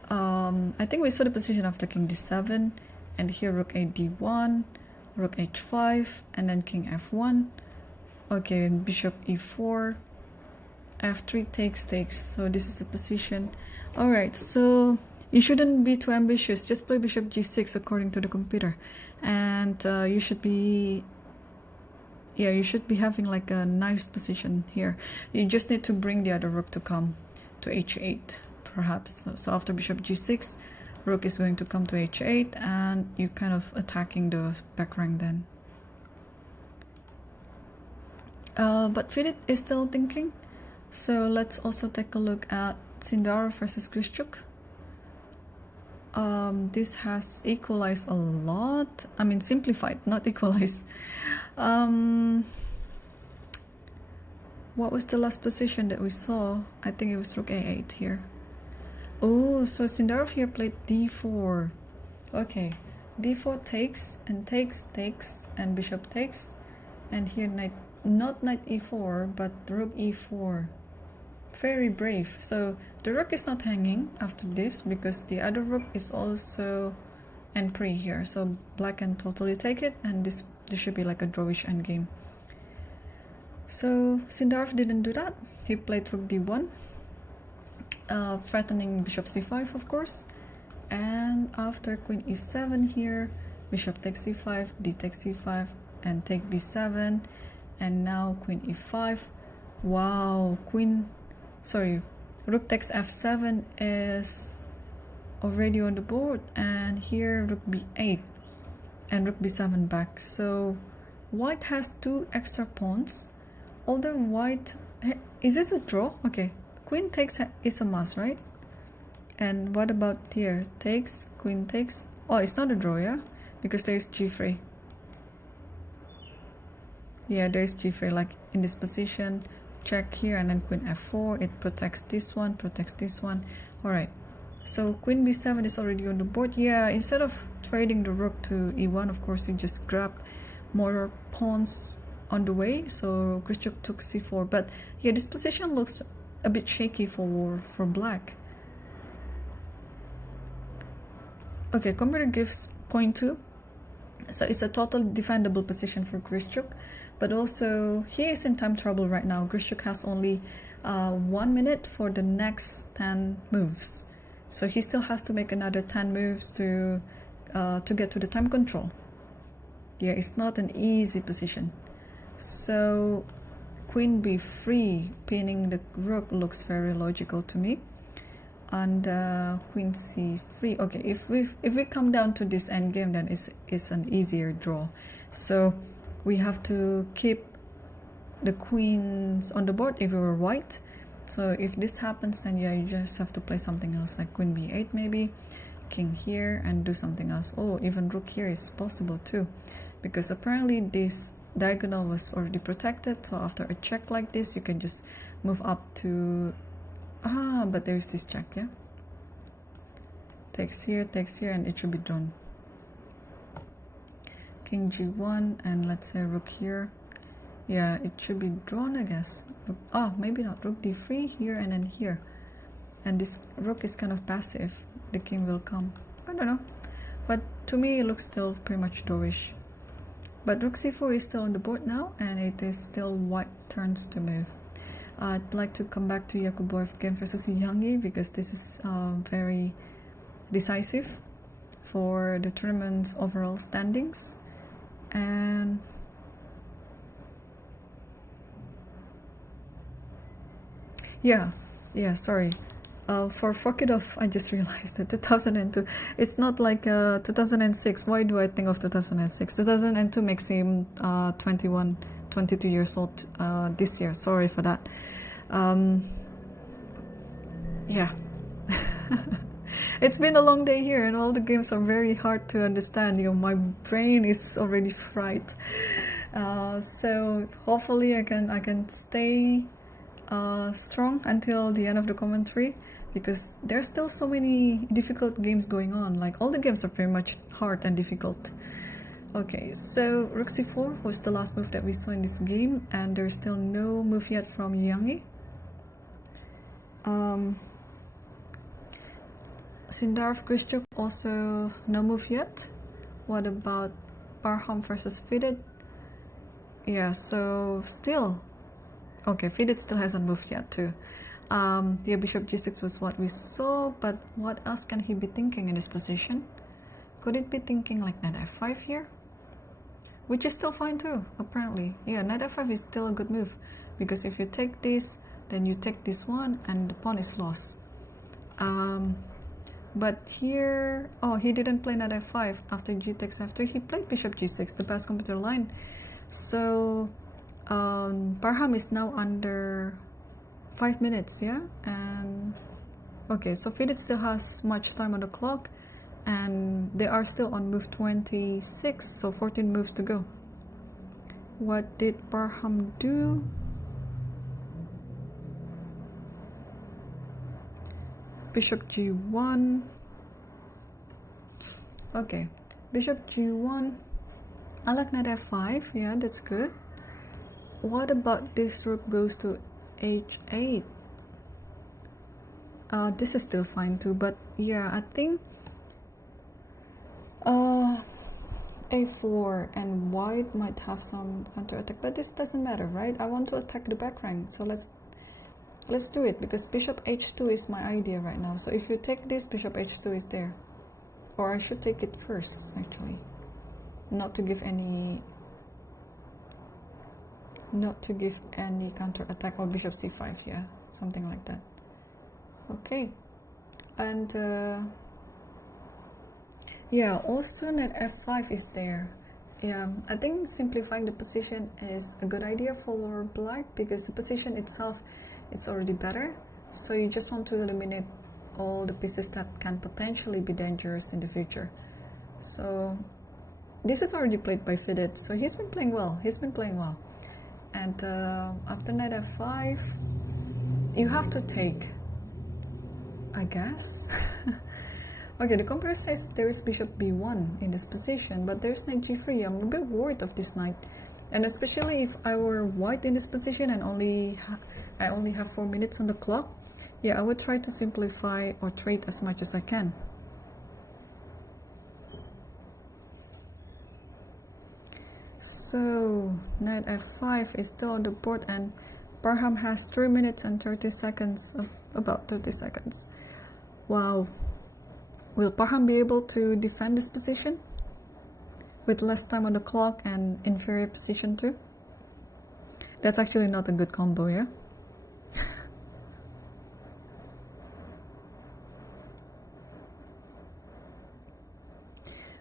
I think we saw the position after king d7. And here rook a d1, rook h5, and then king f1. Okay, bishop e4, f3 takes. So this is the position. Alright, so you shouldn't be too ambitious. Just play bishop g6 according to the computer. And you should be having like a nice position here. You just need to bring the other rook to come to h8, perhaps. So after bishop g6, rook is going to come to h8, and you're kind of attacking the back rank then. But Fidit is still thinking. So let's also take a look at Sukandar versus Kuschuk. This has equalized a lot. I mean simplified, not equalized. What was the last position that we saw? I think it was rook a8 here. Oh, so Sukandar here played d4. Okay, d4 takes, and bishop takes, and here knight, not knight e4, but rook e4. Very brave. So the rook is not hanging after this because the other rook is also and pre here. So black can totally take it, and this should be like a drawish endgame. So Sukandar didn't do that. He played rook d1. Threatening bishop c5, of course, and after queen e7 here, bishop takes c5, d takes c5, and take b7, and now queen e5. Wow, rook takes f7 is already on the board, and here rook b8. and rook b7 back. So white has 2 extra pawns. Although white, is this a draw? Okay, queen takes is a must, right? And what about here? Takes, queen takes. Oh, it's not a draw, yeah? Because there is g3. Yeah, there is g3, like in this position. Check here and then queen f4. It protects this one, protects this one. Alright, so queen b7 is already on the board. Yeah, instead of trading the rook to e1, of course, you just grab more pawns on the way. So Khrushchev took c4. But yeah, this position looks a bit shaky for black. Okay, computer gives 0.2. So it's a total defendable position for Khrushchev. But also, he is in time trouble right now. Khrushchev has only 1 minute for the next 10 moves. So he still has to make another 10 moves to get to the time control. Yeah, it's not an easy position. So queen b3, pinning the rook looks very logical to me. And queen c3. Okay, if we come down to this endgame, then it's an easier draw. So we have to keep the queens on the board if we were white. So if this happens, then yeah, you just have to play something else, like queen b8 maybe, king here, and do something else. Oh, even rook here is possible too, because apparently this diagonal was already protected. So after a check like this, you can just move up to but there is this check, yeah? Takes here, and it should be drawn. King g1, and let's say rook here. Yeah, it should be drawn, I guess. Maybe not. Rook d3 here and then here. And this rook is kind of passive. The king will come. I don't know. But to me, it looks still pretty much drawish. But rook c4 is still on the board now, and it is still white turns to move. I'd like to come back to Yakubov game versus Yangyi, because this is very decisive for the tournament's overall standings. And sorry. For Fokidov, I just realized that 2002, it's not like 2006. Why do I think of 2006? 2002 makes him 21, 22 years old this year. Sorry for that. Yeah. It's been a long day here, and all the games are very hard to understand. You know, my brain is already fried. So hopefully I can stay strong until the end of the commentary, because there's still so many difficult games going on. Like, all the games are pretty much hard and difficult. Okay, so rook c4 was the last move that we saw in this game, and there's still no move yet from Yangyi. Sindarov Khrushchev, also no move yet. What about Parham versus Fidit? Yeah, so still okay, Fidit still hasn't moved yet too. The bishop g6 was what we saw, but what else can he be thinking in this position? Could it be thinking like knight f5 here? Which is still fine too, apparently. Yeah, knight f5 is still a good move, because if you take this, then you take this one, and the pawn is lost. But here, he didn't play knight f5 after g takes f2. He played bishop g6, the best computer line. So Parham is now under 5 minutes, yeah? And okay, so Fidit still has much time on the clock, and they are still on move 26, so 14 moves to go. What did Parham do? Bishop g1. Okay, bishop g1. I like knight f5. Yeah, that's good. What about this rook goes to h8? This is still fine too, but yeah, I think a4 and white might have some counter attack, but this doesn't matter, right? I want to attack the back rank, so let's do it, because bishop h2 is my idea right now. So if you take this, bishop h2 is there, or I should take it first actually, not to give any counter attack, or bishop c5, yeah, something like that. Okay, and Yeah, also knight f5 is there. Yeah, I think simplifying the position is a good idea for black because the position itself is already better. So you just want to eliminate all the pieces that can potentially be dangerous in the future. So this is already played by Fidit, so he's been playing well. And after knight f5, you have to take, I guess. Okay, the computer says there is bishop b1 in this position, but there's knight g3. I'm a bit worried of this knight, and especially if I were white in this position and I only have 4 minutes on the clock. Yeah, I would try to simplify or trade as much as I can. So knight f5 is still on the board, and Parham has 3 minutes and 30 seconds, about 30 seconds. Wow. Will Parham be able to defend this position with less time on the clock and inferior position too? That's actually not a good combo, yeah?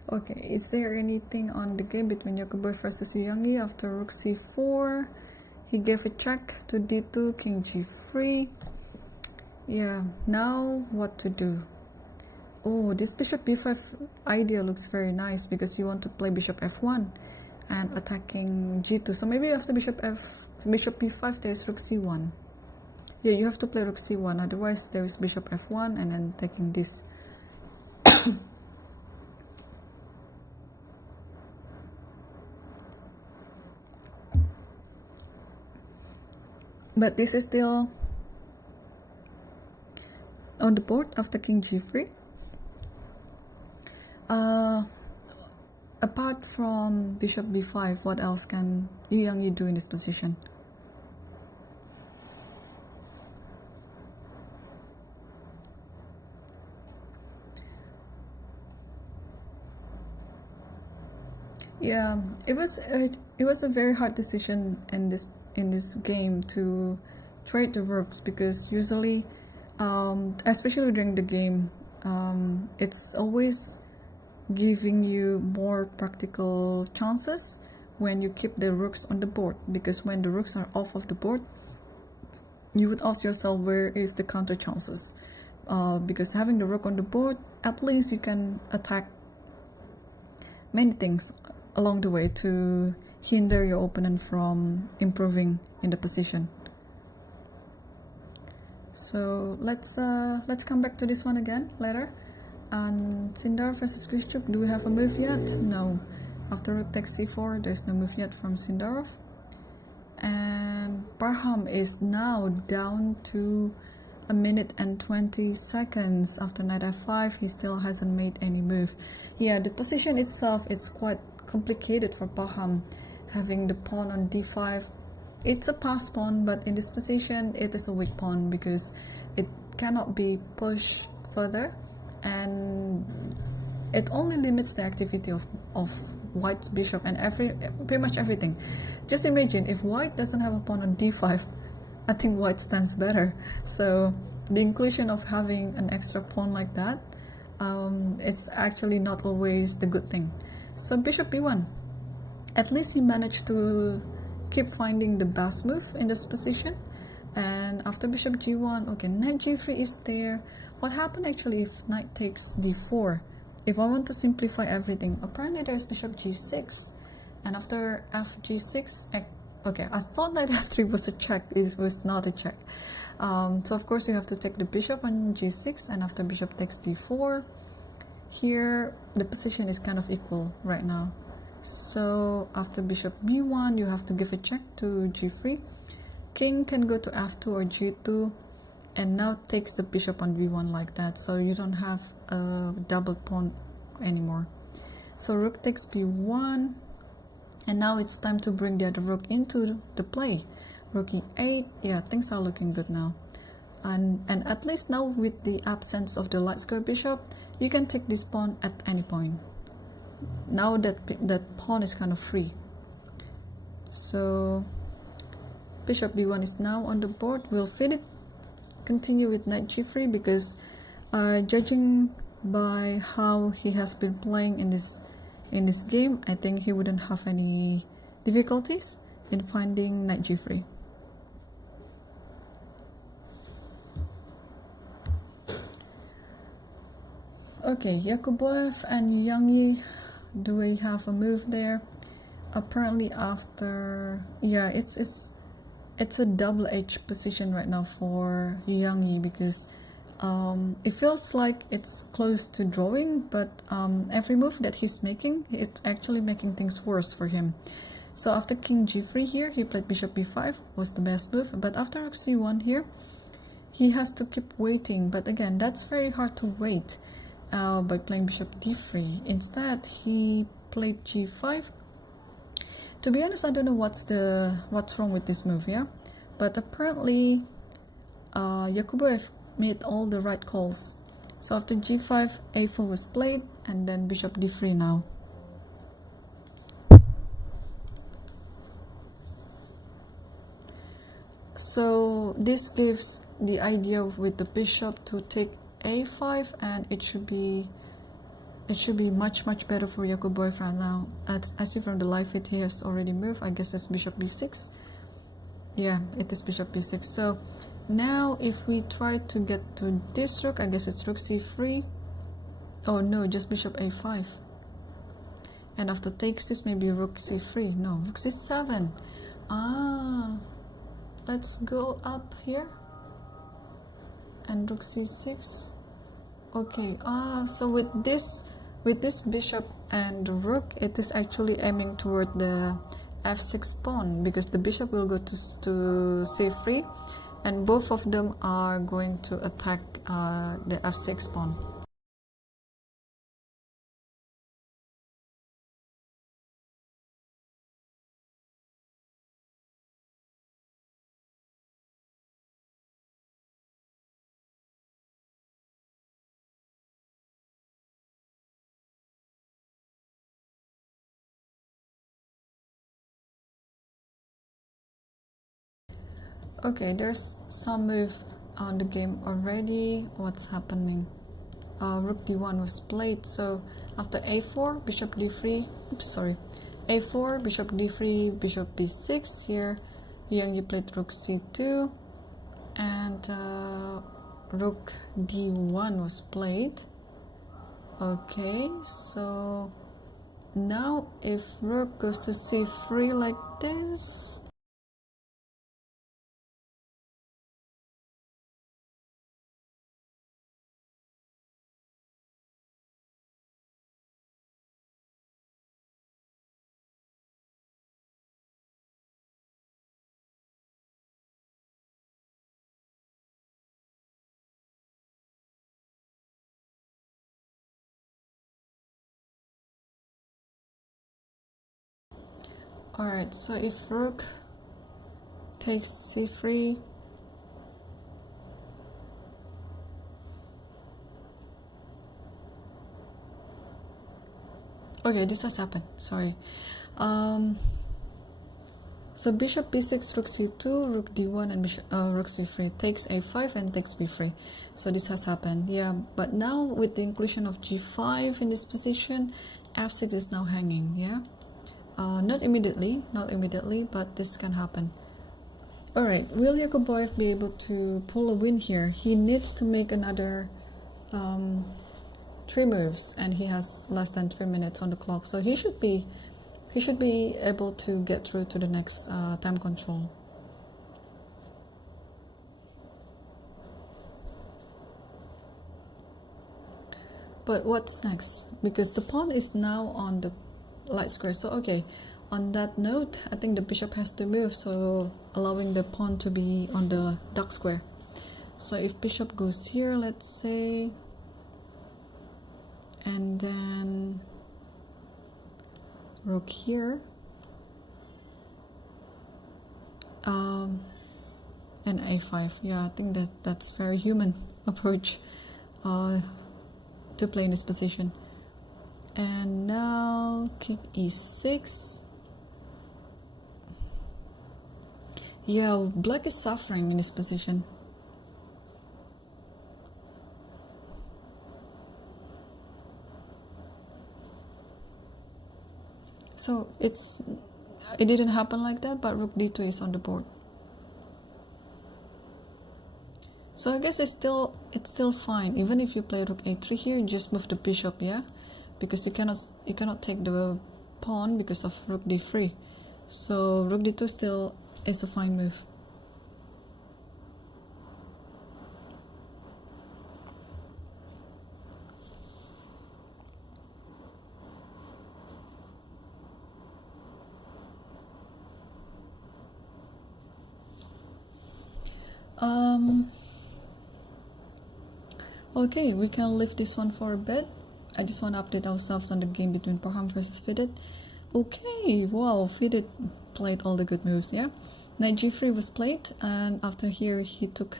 Okay, is there anything on the game between Yakubov versus Yangyi after rook c4? He gave a check to d2, king g3. Yeah, now what to do? Oh, this bishop b5 idea looks very nice because you want to play bishop f1 and attacking g2. So maybe after bishop b5 there is rook c1. Yeah, you have to play rook c1, otherwise there is bishop f1 and then taking this. But this is still on the board after king g3. Apart from bishop b5, what else can Yangyi do in this position? Yeah, it was a very hard decision in this game to trade the rooks because usually, especially during the game, it's always giving you more practical chances when you keep the rooks on the board, because when the rooks are off of the board, you would ask yourself where is the counter chances, because having the rook on the board, at least you can attack many things along the way to hinder your opponent from improving in the position. So let's come back to this one again later. And Sindar versus Klishchuk, do we have a move yet? No. After rook takes c4, there's no move yet from Sindarov. And Parham is now down to 1 minute and 20 seconds. After knight f5, he still hasn't made any move. Yeah, the position itself, it's quite complicated for Parham, having the pawn on d5. It's a pass pawn, but in this position, it is a weak pawn because it cannot be pushed further, and it only limits the activity of white's bishop and pretty much everything. Just imagine if white doesn't have a pawn on d5, I think white stands better. So the inclusion of having an extra pawn like that, it's actually not always the good thing. So bishop b1, at least he managed to keep finding the best move in this position. And after bishop g1, okay, knight g3 is there. What happened actually if knight takes d4? If I want to simplify everything, apparently there's bishop g6, and after fg6, okay, I thought knight f3 was a check. It was not a check. So of course you have to take the bishop on g6, and after bishop takes d4, here the position is kind of equal right now. So after bishop b1, you have to give a check to g3. King can go to f2 or g2, and now takes the bishop on b1 like that, so you don't have a double pawn anymore. So rook takes b1, and now it's time to bring the other rook into the play. Rook e8, yeah, things are looking good now. And at least now with the absence of the light square bishop, you can take this pawn at any point. Now that pawn is kind of free. So bishop b1 is now on the board. We'll fit it. Continue with knight g3 because judging by how he has been playing in this game, I think he wouldn't have any difficulties in finding knight g3. Okay, Yakubov and Yangyi, do we have a move there? Apparently after, yeah, it's a double-edged position right now for Yangyi, because it feels like it's close to drawing, but every move that he's making, it's actually making things worse for him. So after king g3 here, he played bishop b5, was the best move, but after rook c1 here, he has to keep waiting, but again, that's very hard to wait by playing bishop d3. Instead, he played g5. To be honest, I don't know what's wrong with this move, yeah? But apparently, Yakubov made all the right calls. So after g5, a4 was played, and then bishop d3 now. So this gives the idea with the bishop to take a5, and it should be much better for Yakubov right now. As I see from the live feed, he has already moved. I guess it's bishop b6. Yeah, it is bishop b6. So now if we try to get to this rook, I guess it's rook c3. Oh no, just bishop a5. And after takes this, maybe rook c3. No, rook c7. Ah, let's go up here. And rook c6. Okay, so with this bishop and rook, it is actually aiming toward the f6 pawn, because the bishop will go to c3, and both of them are going to attack the f6 pawn. Okay, there's some move on the game already. What's happening? Rook d1 was played, so after a4, bishop d3, oops, sorry, a4, bishop d3, bishop b6. Here, Yangyi played rook c2, and rook d1 was played. Okay, so now if rook goes to c3 like this, alright, so if rook takes c3, okay, this has happened, sorry. So bishop b6, rook c2, rook d1, and rook c3 takes a5 and takes b3. So this has happened, yeah. But now with the inclusion of g5 in this position, f6 is now hanging, yeah. Not immediately, but this can happen. Alright, will Yakubov be able to pull a win here? He needs to make another 3 moves, and he has less than 3 minutes on the clock, so he should be able to get through to the next time control. But what's next? Because the pawn is now on the light square, so okay, on that note, I think the bishop has to move, so allowing the pawn to be on the dark square. So if bishop goes here, let's say, and then rook here, and a5. Yeah, I think that's very human approach to play in this position. And now king e6. Yeah, black is suffering in this position. So it didn't happen like that, but rook d2 is on the board. So I guess it's still fine. Even if you play rook a3 here, you just move the bishop, yeah, because you cannot take the pawn because of rook d3. So rook d2 still is a fine move. Okay, we can leave this one for a bit. I just want to update ourselves on the game between Parham versus Fidit. Okay, wow, Fidit played all the good moves, yeah. Knight g3 was played, and after here he took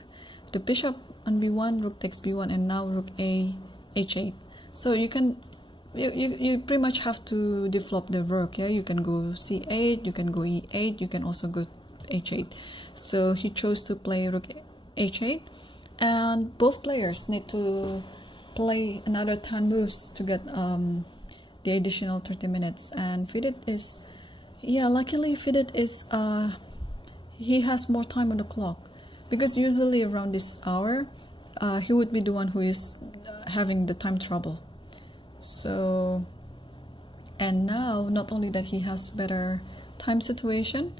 the bishop on b1, rook takes b1, and now rook h8. So you pretty much have to develop the rook, yeah. You can go c8, you can go e8, you can also go h8. So he chose to play rook h8, and both players need to play another 10 moves to get the additional 30 minutes. And Fidit is, yeah, luckily Fidit is he has more time on the clock, because usually around this hour he would be the one who is having the time trouble. So, and now not only that he has better time situation,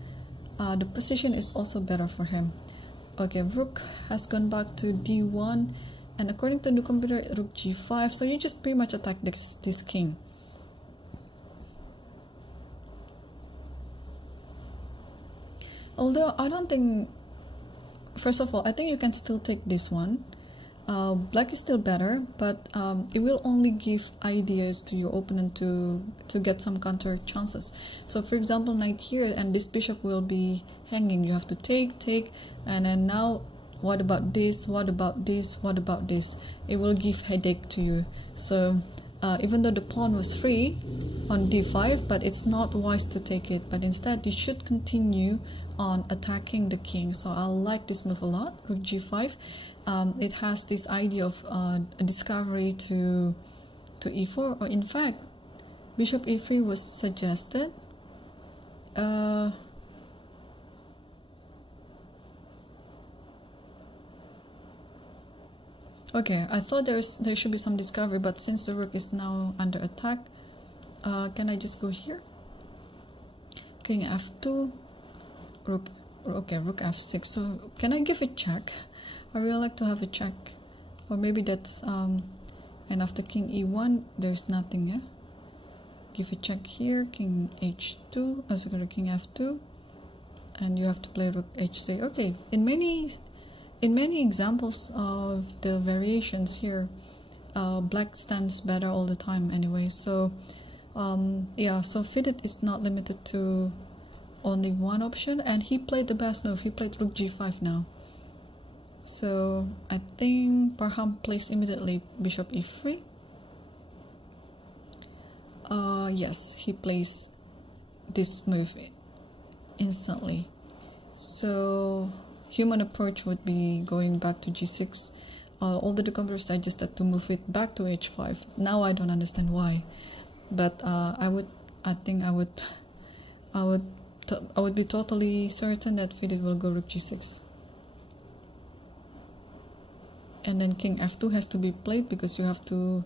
the position is also better for him. Okay, rook has gone back to d1, and according to the computer, rook g5. So you just pretty much attack this king. Although I don't think, first of all, I think you can still take this one. Black is still better, but it will only give ideas to your opponent to get some counter chances. So for example, knight here, and this bishop will be hanging. You have to take, and then now what about this, what about this, what about this? It will give headache to you. So even though the pawn was free on d5, but it's not wise to take it, but instead you should continue on attacking the king. So I like this move a lot, rook g5. It has this idea of a discovery to e4, or in fact bishop e3 was suggested. Okay, I thought there should be some discovery, but since the rook is now under attack, can I just go here? King f2, rook f6. So can I give a check? I really like to have a check, or maybe that's and after king e1 there's nothing, yeah. Give a check here, king h2, sorry, king f2, and you have to play rook h3. Okay, in many examples of the variations here, black stands better all the time anyway. So yeah, so Fidit is not limited to only one option, and he played the best move. He played rook g5 now. So I think Parham plays immediately bishop e3. Yes, he plays this move instantly. So human approach would be going back to g6. Although the computer suggested to move it back to h5. Now I don't understand why, but I would be totally certain that Fidit will go rook g6. And then king f2 has to be played, because you have to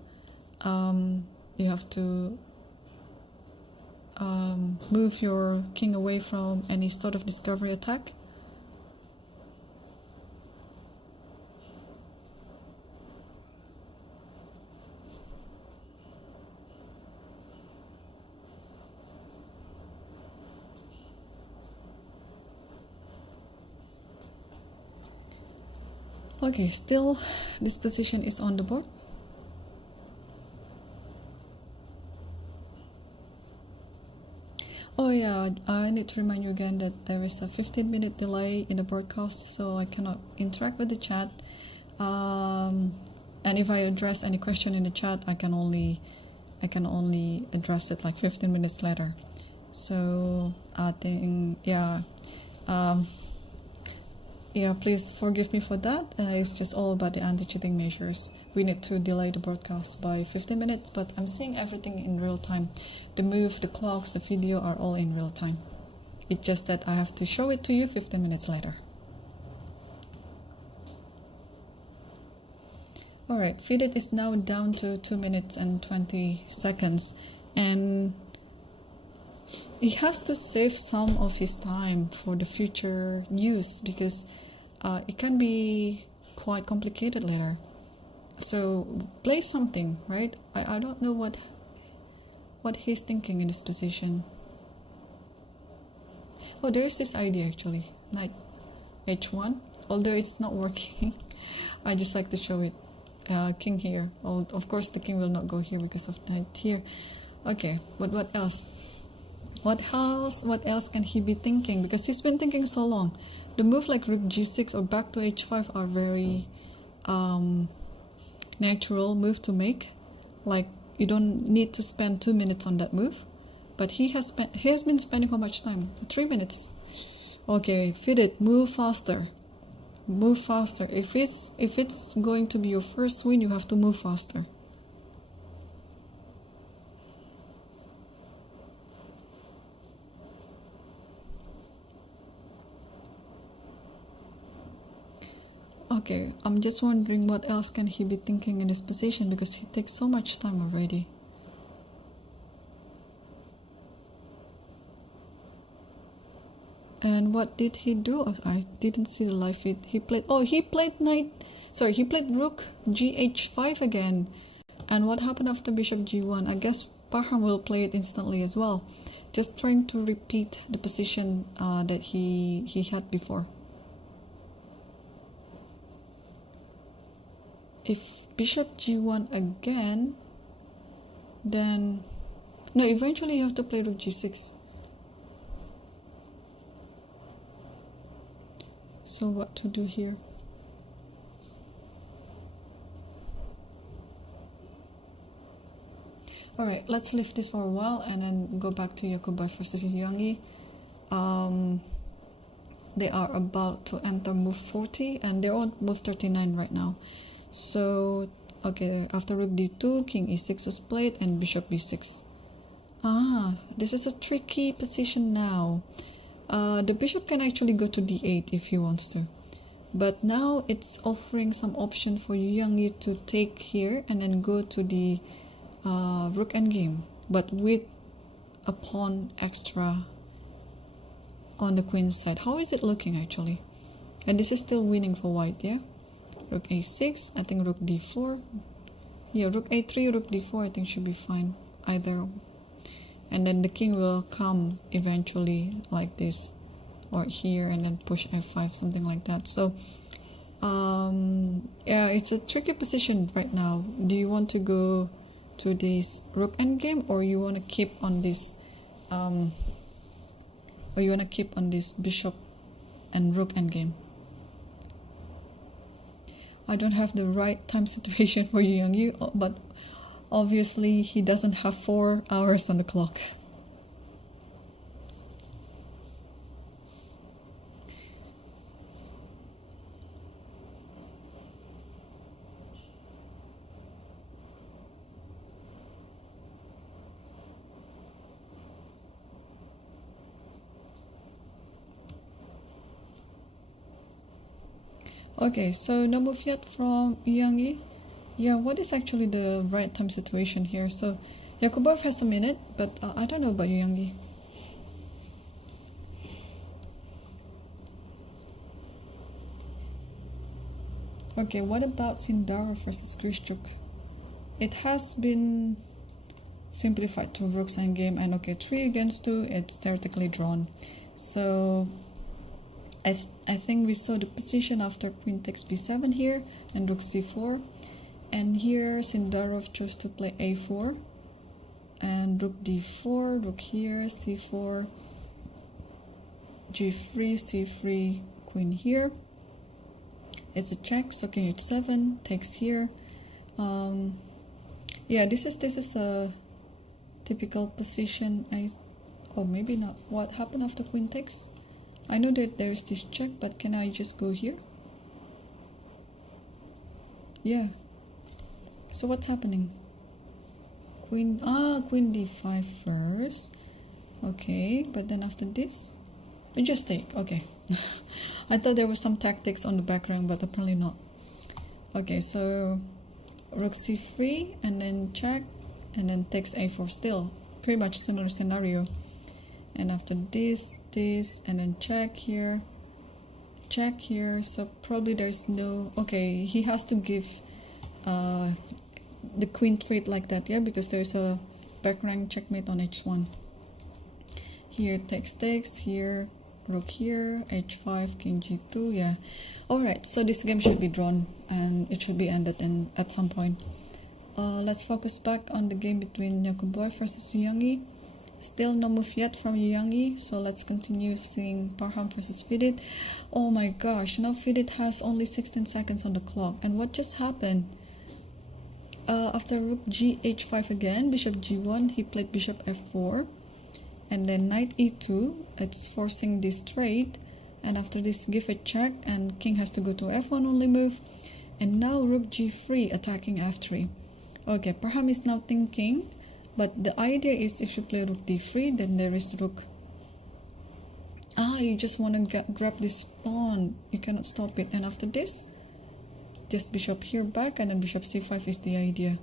move your king away from any sort of discovery attack. Okay, still this position is on the board. Oh yeah, I need to remind you again that there is a 15-minute delay in the broadcast, so I cannot interact with the chat. And if I address any question in the chat, I can only address it like 15 minutes later. So I think, yeah, Yeah, please forgive me for that. It's just all about the anti-cheating measures. We need to delay the broadcast by 15 minutes, but I'm seeing everything in real time. The move, the clocks, the video are all in real time. It's just that I have to show it to you 15 minutes later. Alright, Fidit is now down to 2 minutes and 20 seconds, and he has to save some of his time for the future use, because it can be quite complicated later. So play something, right? I don't know what he's thinking in this position. Oh, there's this idea actually, knight h1, although it's not working. I just like to show it. King here. Oh, of course the king will not go here because of knight here. Okay, but what else? What else can he be thinking? Because he's been thinking so long. The move like rook g6 or back to h5 are very natural move to make. Like, you don't need to spend 2 minutes on that move. But he has been spending how much time? 3 minutes. Okay, Fidit, move faster. Move faster. If it's going to be your first win, you have to move faster. Okay, I'm just wondering what else can he be thinking in this position, because he takes so much time already. And what did he do? I didn't see the live feed. He played rook gh5 again. And what happened after bishop g1? I guess Parham will play it instantly as well. Just trying to repeat the position that he had before. If bishop g1 again, then no, eventually you have to play rook g6. So what to do here? Alright, let's leave this for a while and then go back to Yakubov versus Yangyi. They are about to enter move 40 and they're on move 39 right now. So, okay, after rook d2, king e6 was played and bishop b6. This is a tricky position now. The bishop can actually go to d8 if he wants to. But now it's offering some option for Yangyi to take here and then go to the rook endgame, but with a pawn extra on the queen's side. How is it looking actually? And this is still winning for white, yeah? Rook a6, I think rook d4. Yeah, rook a3, rook d4, I think should be fine. Either. And then the king will come eventually like this, or here, and then push f5, something like that. So yeah, it's a tricky position right now. Do you want to go to this rook endgame, or you want to keep on this bishop and rook endgame? I don't have the right time situation for Yangyi, but obviously he doesn't have 4 hours on the clock. Okay, so no move yet from Yangyi. Yeah, what is actually the right time situation here? So Yakubov has a minute, but I don't know about Yangyi. Okay, what about Sukandar versus Grishchuk? It has been simplified to rooks endgame, and okay, 3 against 2, it's theoretically drawn. So I think we saw the position after queen takes b7 here and rook c4, and here Sukandar chose to play a4 and rook d4, rook here, c4, g3, c3, queen here. It's a check, so king h7 takes here. Yeah, this is a typical position. Oh, maybe not. What happened after queen takes? I know that there's this check, but can I just go here? Yeah. So what's happening? Queen d5 first. Okay, but then after this, I just take. Okay. I thought there was some tactics on the background, but apparently not. Okay, so rook c3 and then check, and then takes a4. Still pretty much similar scenario. And after this, and then check here, so probably there's no, okay, he has to give the queen trait like that, yeah, because there's a back rank checkmate on h1. Here takes, here rook here, h5, king g2, yeah. Alright, so this game should be drawn and it should be ended at some point. Let's focus back on the game between Yakubov versus Yangyi. Still no move yet from Yangyi, so let's continue seeing Parham versus Vidit. Oh my gosh, now Vidit has only 16 seconds on the clock. And what just happened? After rook gh5 again, bishop g1, he played bishop f4. And then knight e2, it's forcing this trade. And after this, give a check, and king has to go to f1 only move. And now rook g3 attacking f3. Okay, Parham is now thinking, but the idea is if you play rook d3, then there is rook. You just want to grab this pawn. You cannot stop it. And after this, just bishop here back, and then bishop c5 is the idea.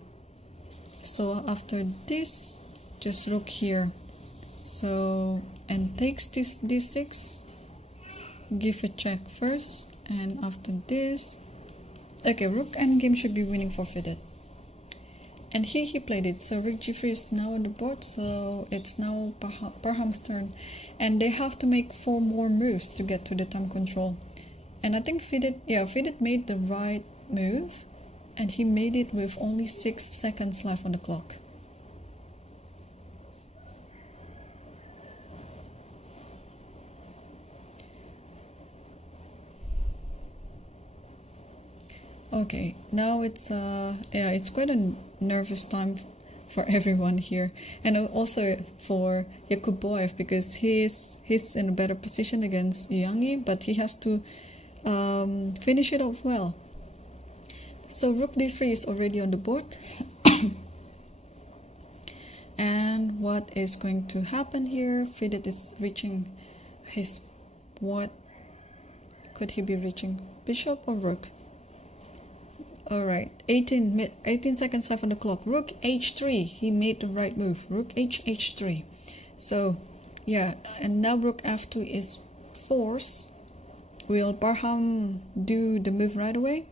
So after this, just rook here. So, and takes this d6, give a check first, and after this, okay, rook endgame should be winning for Vidit. And he played it, so rook g3 is now on the board, so it's now Parham's turn. And they have to make 4 more moves to get to the time control. And I think Vidit made the right move, and he made it with only 6 seconds left on the clock. Okay, now it's quite a nervous time for everyone here, and also for Yakubov, because he's in a better position against Yangyi, but he has to finish it off well. So rook d3 is already on the board. And what is going to happen here? Vidit is reaching his, what could he be reaching? Bishop or rook? Alright, 18 seconds left on the clock. Rook h3, he made the right move. Rook h3. So, yeah, and now rook f2 is forced. Will Parham do the move right away?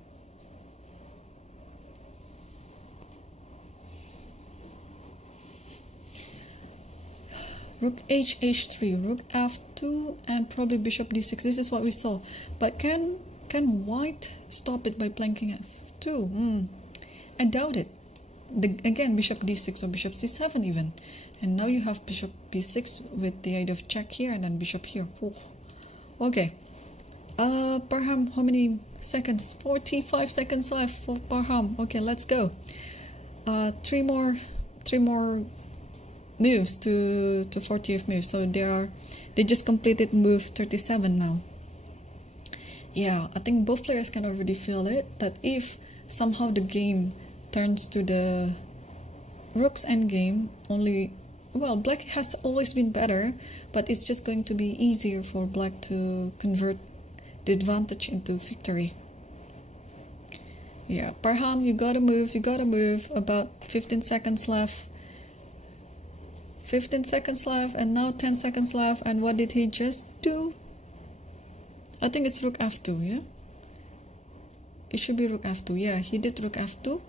Rook h3, rook f2, and probably bishop d6. This is what we saw. But can white stop it by playing king f2? I doubt it. Again, bishop d6 or bishop c7 even. And now you have bishop b6 with the idea of check here and then bishop here. Okay. Parham, how many seconds? 45 seconds left for Parham. Okay, let's go. Three more moves to 40th move. So they just completed move 37 now. Yeah, I think both players can already feel it, that if somehow the game turns to the rook's endgame, black has always been better, but it's just going to be easier for black to convert the advantage into victory. Yeah, Parham, you gotta move. About 15 seconds left. 15 seconds left, and now 10 seconds left, and what did he just do? I think it's rook f2, yeah? It should be rook f2, yeah, he did rook f2.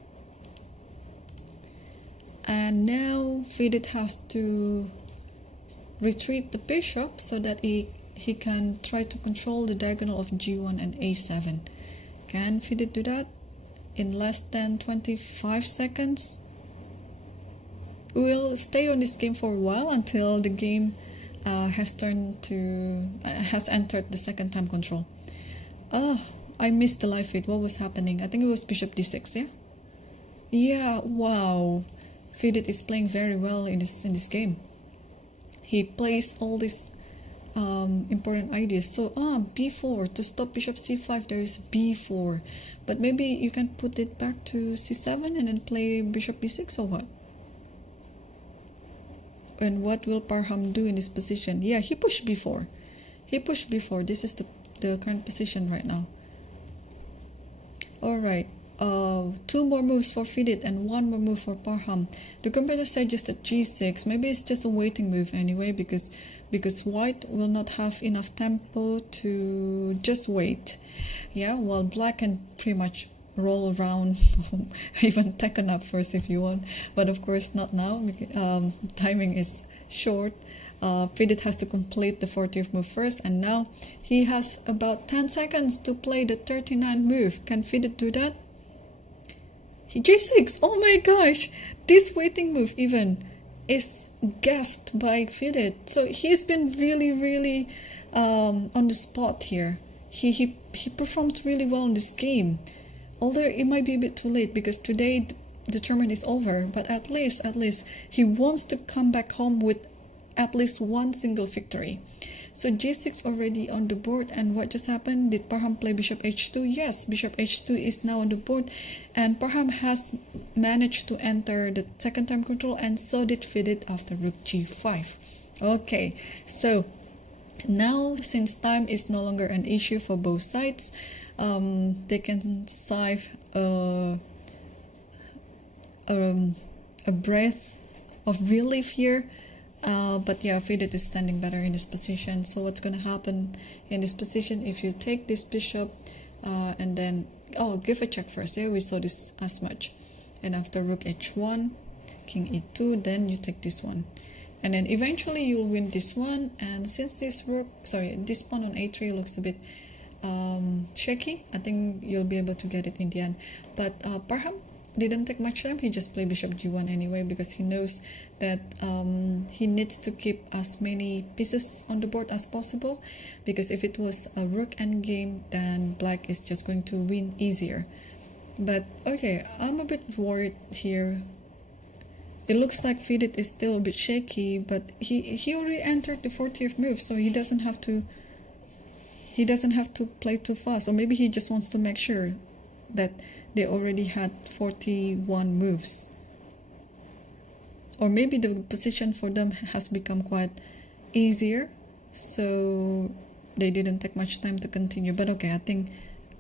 And now Vidit has to retreat the bishop so that he can try to control the diagonal of g1 and a7. Can Vidit do that in less than 25 seconds? We'll stay on this game for a while until the game has entered the second time control. I missed the live feed. What was happening? I think it was bishop d6, yeah? Yeah, wow. Vidit is playing very well in this game. He plays all these important ideas. So b4 to stop bishop c5. There is b4, but maybe you can put it back to c7 and then play bishop b6 or what? And what will Parham do in this position? Yeah, he pushed b4. He pushed b4. This is the current position right now. All right. 2 more moves for Fidit and 1 more move for Parham. The computer suggested g6. Maybe it's just a waiting move anyway, because white will not have enough tempo to just wait. Yeah, while black can pretty much roll around, even take a nap first if you want. But of course not now. Timing is short. Fidit has to complete the 40th move first, and now he has about 10 seconds to play the 39th move. Can Fidit do that? G6. Oh my gosh, this waiting move even is guessed by Fidit. So he's been really on the spot here. He performs really well in this game, although it might be a bit too late because today the tournament is over. But at least he wants to come back home with at least 1 single victory. So g6 already on the board, and what just happened? Did Parham play bishop h2? Yes, bishop h2 is now on the board, and Parham has managed to enter the second time control, and so did Fidit after rook g5. Okay, so now since time is no longer an issue for both sides, they can sigh a breath of relief here. But yeah, Fidit is standing better in this position. So what's going to happen in this position if you take this bishop and then give a check first? Yeah, we saw this as much. And after rook h1, king e2, then you take this one, and then eventually you'll win this one. And since this pawn on a3 looks a bit shaky, I think you'll be able to get it in the end. But Parham didn't take much time. He just played bishop g1 anyway, because he knows that he needs to keep as many pieces on the board as possible, because if it was a rook endgame, then black is just going to win easier. But okay, I'm a bit worried here. It looks like Fidit is still a bit shaky, but he already entered the 40th move, so he doesn't have to play too fast. Or maybe he just wants to make sure that they already had 41 moves. Or maybe the position for them has become quite easier, so they didn't take much time to continue. But okay, I think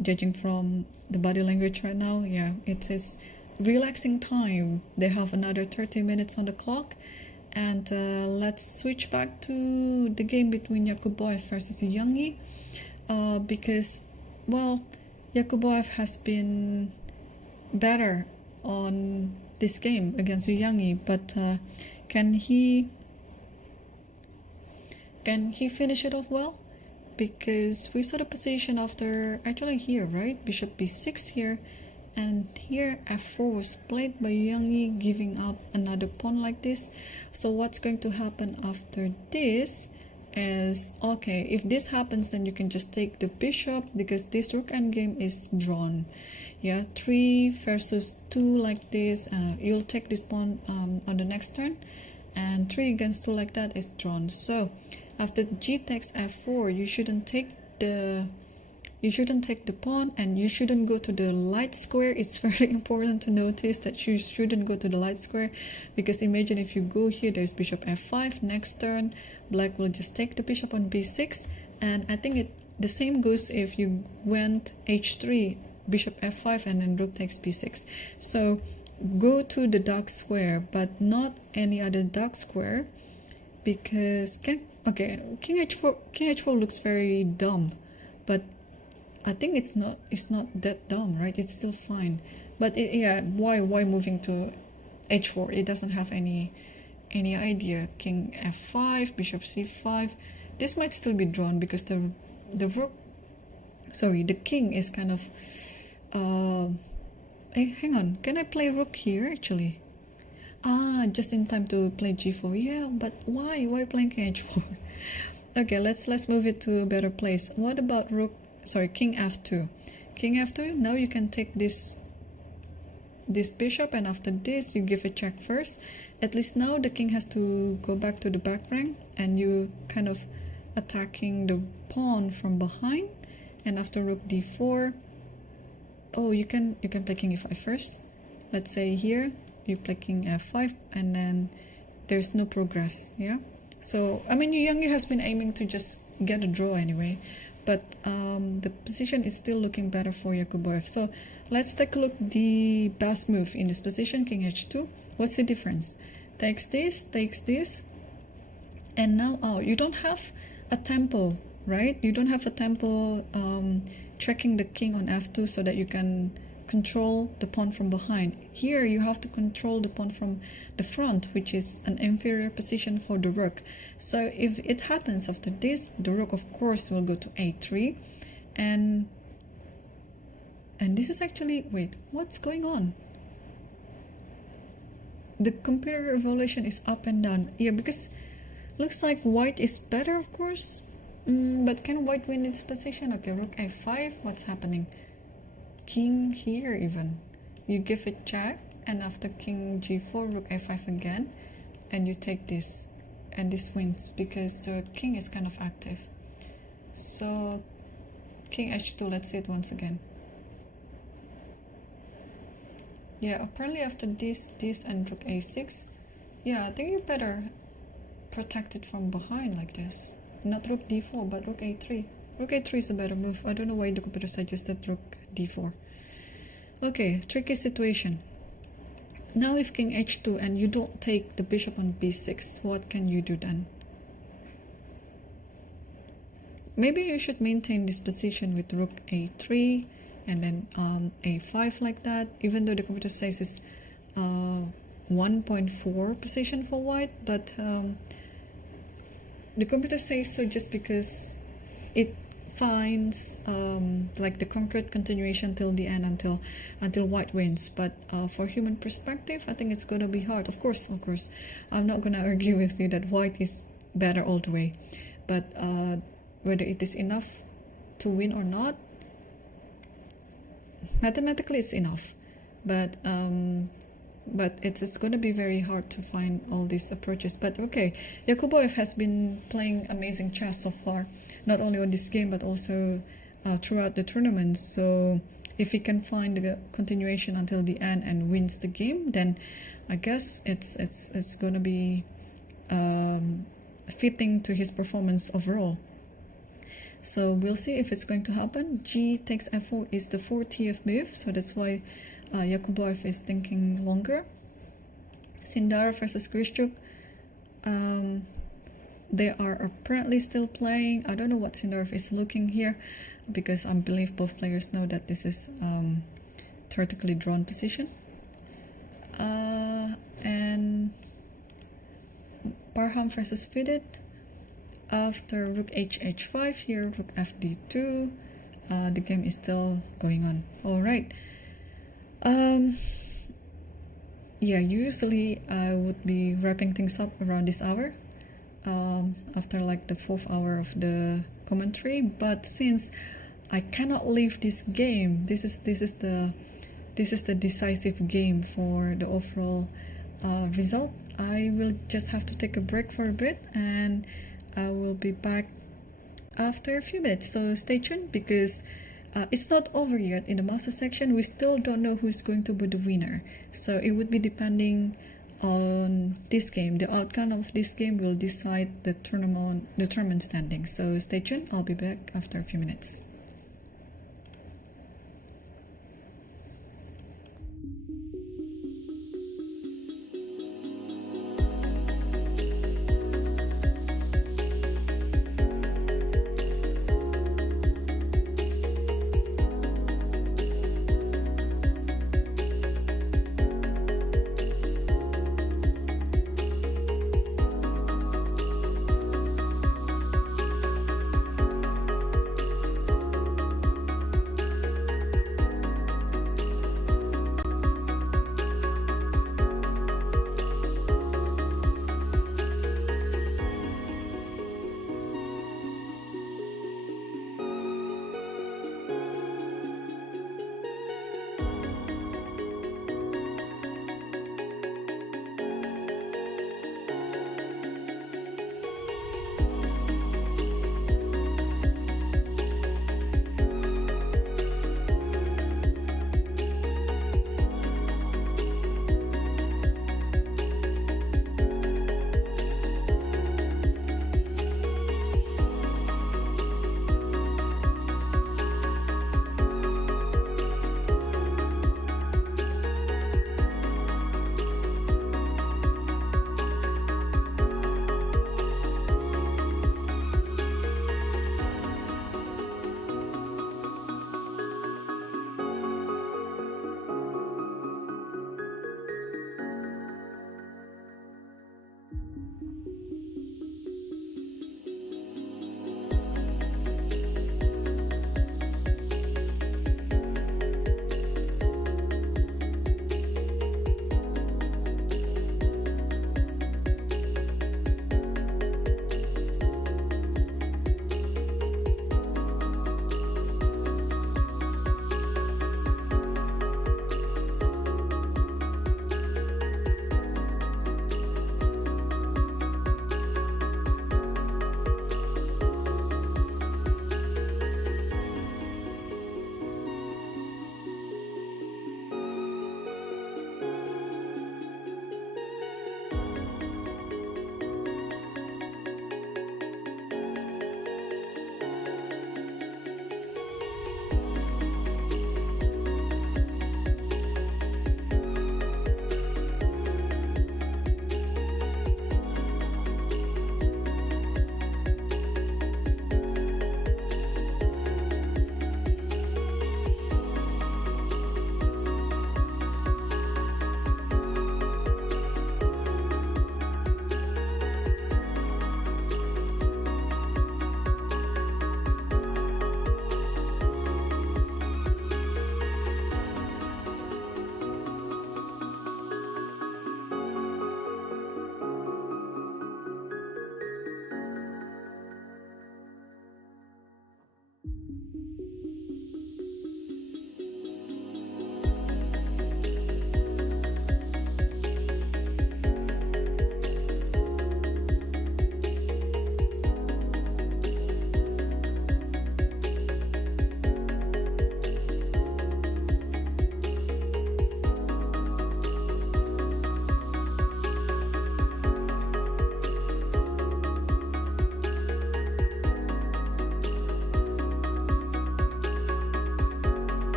judging from the body language right now, yeah, it is relaxing time. They have another 30 minutes on the clock. And let's switch back to the game between Yakubov versus Yangyi, because, well, Yakubov has been better on this game against Yangyi, but can he finish it off well? Because we saw the position after, actually here, right? Bishop b6 here, and here f4 was played by Yangyi, giving up another pawn like this. So what's going to happen after this is, okay, if this happens, then you can just take the bishop, because this rook endgame is drawn. Yeah, 3 versus 2 like this. You'll take this pawn on the next turn, and 3 against 2 like that is drawn. So after g takes f4, you shouldn't take the pawn, and you shouldn't go to the light square. It's very important to notice that you shouldn't go to the light square, because imagine if you go here, there's bishop f5. Next turn, black will just take the bishop on b6, and I think the same goes if you went h3, bishop f5, and then rook takes b6. So go to the dark square, but not any other dark square, because king h4 looks very dumb, but I think it's not that dumb, right? It's still fine. But yeah, why moving to h4? It doesn't have any idea. King f5, bishop c5. This might still be drawn because the king is kind of hey, hang on, can I play rook here actually? Just in time to play g4. Yeah, but why playing king h4? Okay, let's move it to a better place. What about king f2? King f2, now you can take this bishop, and after this you give a check first. At least now the king has to go back to the back rank, and you kind of attacking the pawn from behind, and after rook d4, oh, you can play king e5 first. Let's say here you play king f5, and then there's no progress. Yeah, so I mean, Yangyi has been aiming to just get a draw anyway, but the position is still looking better for Yakubov. So let's take a look the best move in this position, king h2. What's the difference? Takes this, and now, oh, you don't have a tempo, right? You don't have a tempo checking the king on f2 so that you can control the pawn from behind. Here you have to control the pawn from the front, which is an inferior position for the rook. So if it happens after this, the rook of course will go to a3, and this is actually, wait, what's going on? The computer evaluation is up and down. Yeah, because looks like white is better, of course. But can white win its position? Okay, rook a5, what's happening? King here even. You give it check, and after king g4, rook a5 again, and you take this. And this wins because the king is kind of active. So king h2, let's see it once again. Yeah, apparently after this, and rook a6, yeah, I think you better protect it from behind like this. Not rook d4, but rook a3. Rook a3 is a better move. I don't know why the computer suggested rook d4. Okay, tricky situation. Now if king h2 and you don't take the bishop on b6, what can you do then? Maybe you should maintain this position with rook a3 and then a5 like that, even though the computer says it's 1.4 position for white, but the computer says so just because it finds like the concrete continuation till the end, until white wins. But for human perspective, I think it's gonna be hard. Of course, I'm not gonna argue with you that white is better all the way, but whether it is enough to win or not, mathematically it's enough, but it's going to be very hard to find all these approaches. But okay, Yakubov has been playing amazing chess so far, not only on this game but also throughout the tournament. So if he can find the continuation until the end and wins the game, then I guess it's going to be fitting to his performance overall. So we'll see if it's going to happen. G takes f4 is the 40th move, so that's why Yakubov is thinking longer. Sukandar versus Grishchuk. They are apparently still playing. I don't know what Sukandar is looking here, because I believe both players know that this is theoretically drawn position. And Parham versus Fidit. After rook h5, here rook fd2. The game is still going on. All right. Yeah, usually I would be wrapping things up around this hour, after like the 4th hour of the commentary. But since I cannot leave this game, this is the decisive game for the overall result. I will just have to take a break for a bit, and I will be back after a few minutes. So stay tuned, because it's not over yet in the master section. We still don't know who's going to be the winner. So it would be depending on this game. The outcome of this game will decide the tournament standing. So stay tuned. I'll be back after a few minutes.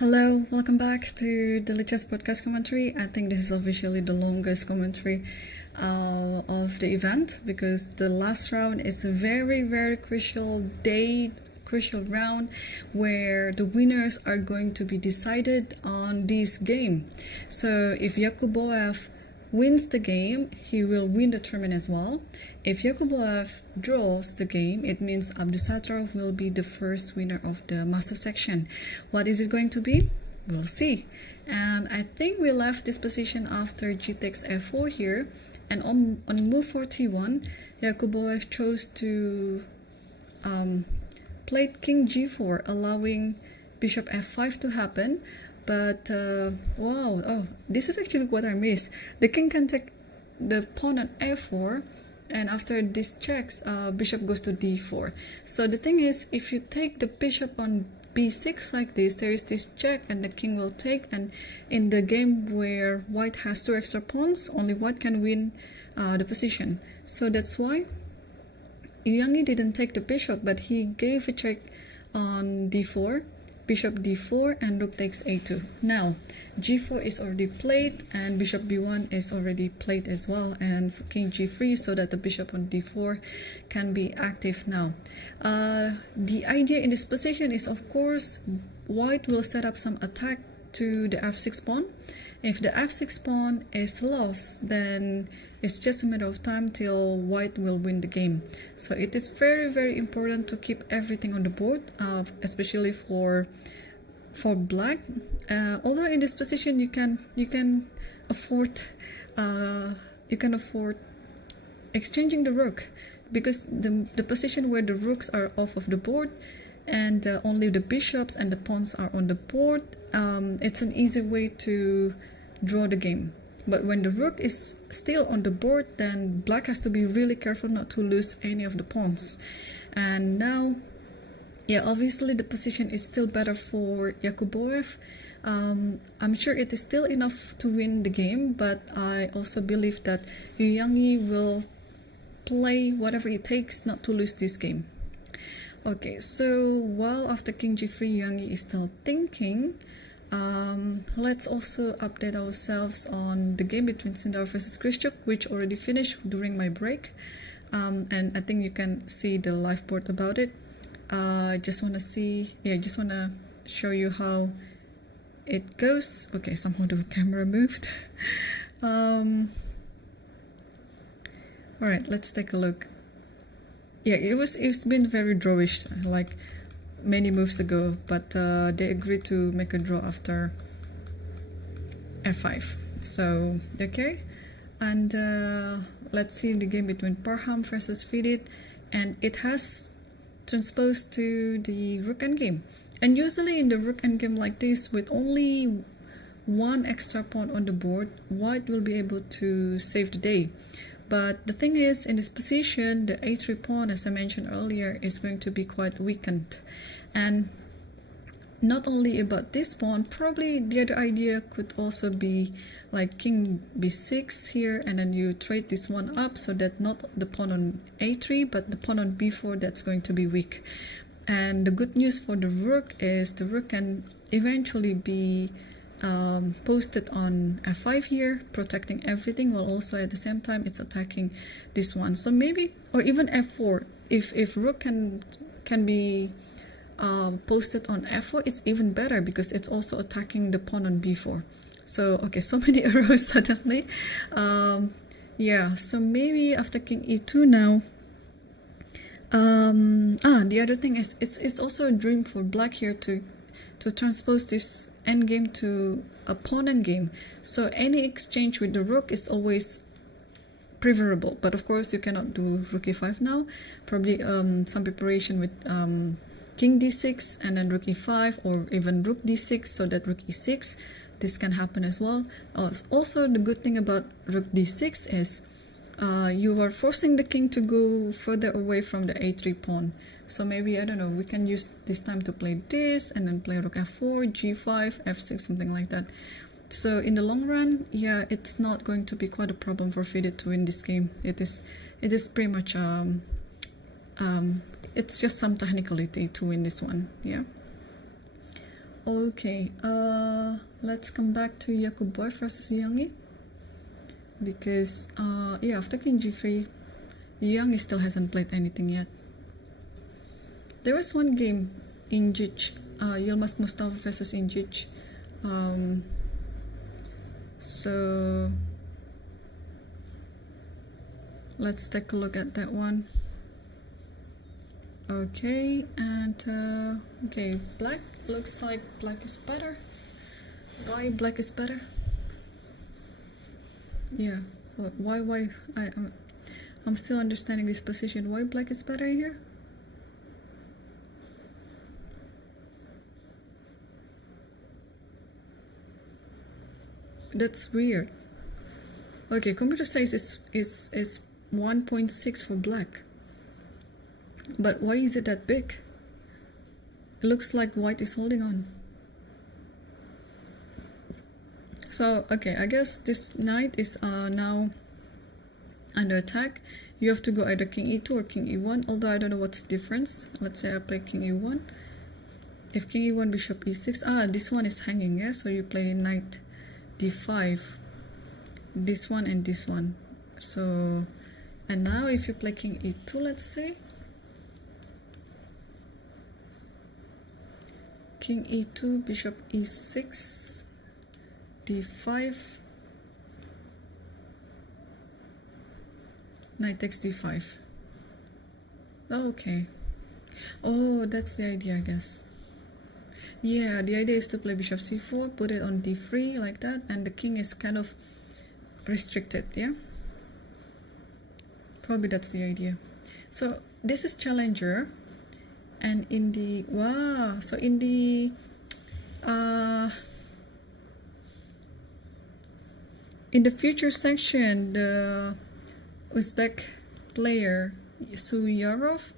Hello, welcome back to the Lichess podcast commentary. I think this is officially the longest commentary of the event because the last round is a very crucial round where the winners are going to be decided on this game. So if Yakubov wins the game, he will win the tournament as well. If Yakubov draws the game, it means Abdusattorov will be the first winner of the master section. What is it going to be? We'll see. And I think we left this position after g takes f4 here. And on move 41, Yakubov chose to play king g4, allowing bishop f5 to happen. But wow, oh, this is actually what I missed. The king can take the pawn on f4, and after this checks, bishop goes to d4. So the thing is, if you take the bishop on b6 like this, there is this check and the king will take, and in the game where white has 2 extra pawns, only white can win the position. So that's why Yangyi didn't take the bishop, but he gave a check on d4, bishop d4, and rook takes a2. Now g4 is already played and bishop b1 is already played as well, and king g3, so that the bishop on d4 can be active now. The idea in this position is, of course, white will set up some attack to the f6 pawn. If the f6 pawn is lost, then it's just a matter of time till white will win the game. So it is very important to keep everything on the board, especially for black. Although in this position you can afford exchanging the rook, because the position where the rooks are off of the board and only the bishops and the pawns are on the board, it's an easy way to draw the game. But when the rook is still on the board, then black has to be really careful not to lose any of the pawns. And now, yeah, obviously the position is still better for Yakubov. I'm sure it is still enough to win the game, but I also believe that Yangyi will play whatever it takes not to lose this game. Okay, so while after king g3 Yangyi is still thinking, let's also update ourselves on the game between Sundar versus Krishchuk, which already finished during my break, and I think you can see the live board about it. Just want to show you how it goes. Okay, somehow the camera moved. Alright, let's take a look. Yeah, it's been very drawish, like many moves ago, but they agreed to make a draw after f5. So okay, and let's see the game between Parham versus Fidit, and it has transposed to the rook endgame. And usually in the rook endgame like this, with only 1 extra pawn on the board, white will be able to save the day. But the thing is, in this position, the a3 pawn, as I mentioned earlier, is going to be quite weakened. And not only about this pawn, probably the other idea could also be like king b6 here, and then you trade this one up so that not the pawn on a3, but the pawn on b4 that's going to be weak. And the good news for the rook is the rook can eventually be posted on f5 here, protecting everything, while also at the same time it's attacking this one. So maybe, or even f4, if rook can be posted on f4, it's even better because it's also attacking the pawn on b4. So okay, so many arrows suddenly. Yeah, so maybe after king e2 now. The other thing is, it's also a dream for black here to transpose this endgame to a pawn endgame. So any exchange with the rook is always preferable, but of course you cannot do rook e5 now. Probably some preparation with king d6 and then rook e5, or even rook d6, so that rook e6, this can happen as well. Also, the good thing about rook d6 is you are forcing the king to go further away from the a3 pawn. So maybe, I don't know, we can use this time to play this and then play rook f4, g5, f6, something like that. So in the long run, yeah, it's not going to be quite a problem for Fidit to win this game. It is pretty much it's just some technicality to win this one. Yeah. Okay, let's come back to Yakubov versus Yangyi, because yeah, after king g3, Yangyi still hasn't played anything yet. There was one game, Injij, Yilmaz Mustafa versus Injij. So let's take a look at that one. Okay, and okay, black looks like black is better. Why black is better? Yeah, why? I'm still understanding this position. Why black is better here? That's weird. Okay, computer says is 1.6 for black. But why is it that big? It looks like white is holding on. So, okay, I guess this knight is now under attack. You have to go either king e2 or king e1, although I don't know what's the difference. Let's say I play king e1. If king e1, bishop e6, this one is hanging, yeah? So you play knight d5, this one and this one. So, and now if you play king e2, let's say, king e2, bishop e6, d5, knight takes d5. Okay. Oh, that's the idea, I guess. Yeah, the idea is to play bishop c4, put it on d3 like that, and the king is kind of restricted, yeah? Probably that's the idea. So this is challenger, and in the so in the future section, the Uzbek player Suyarov,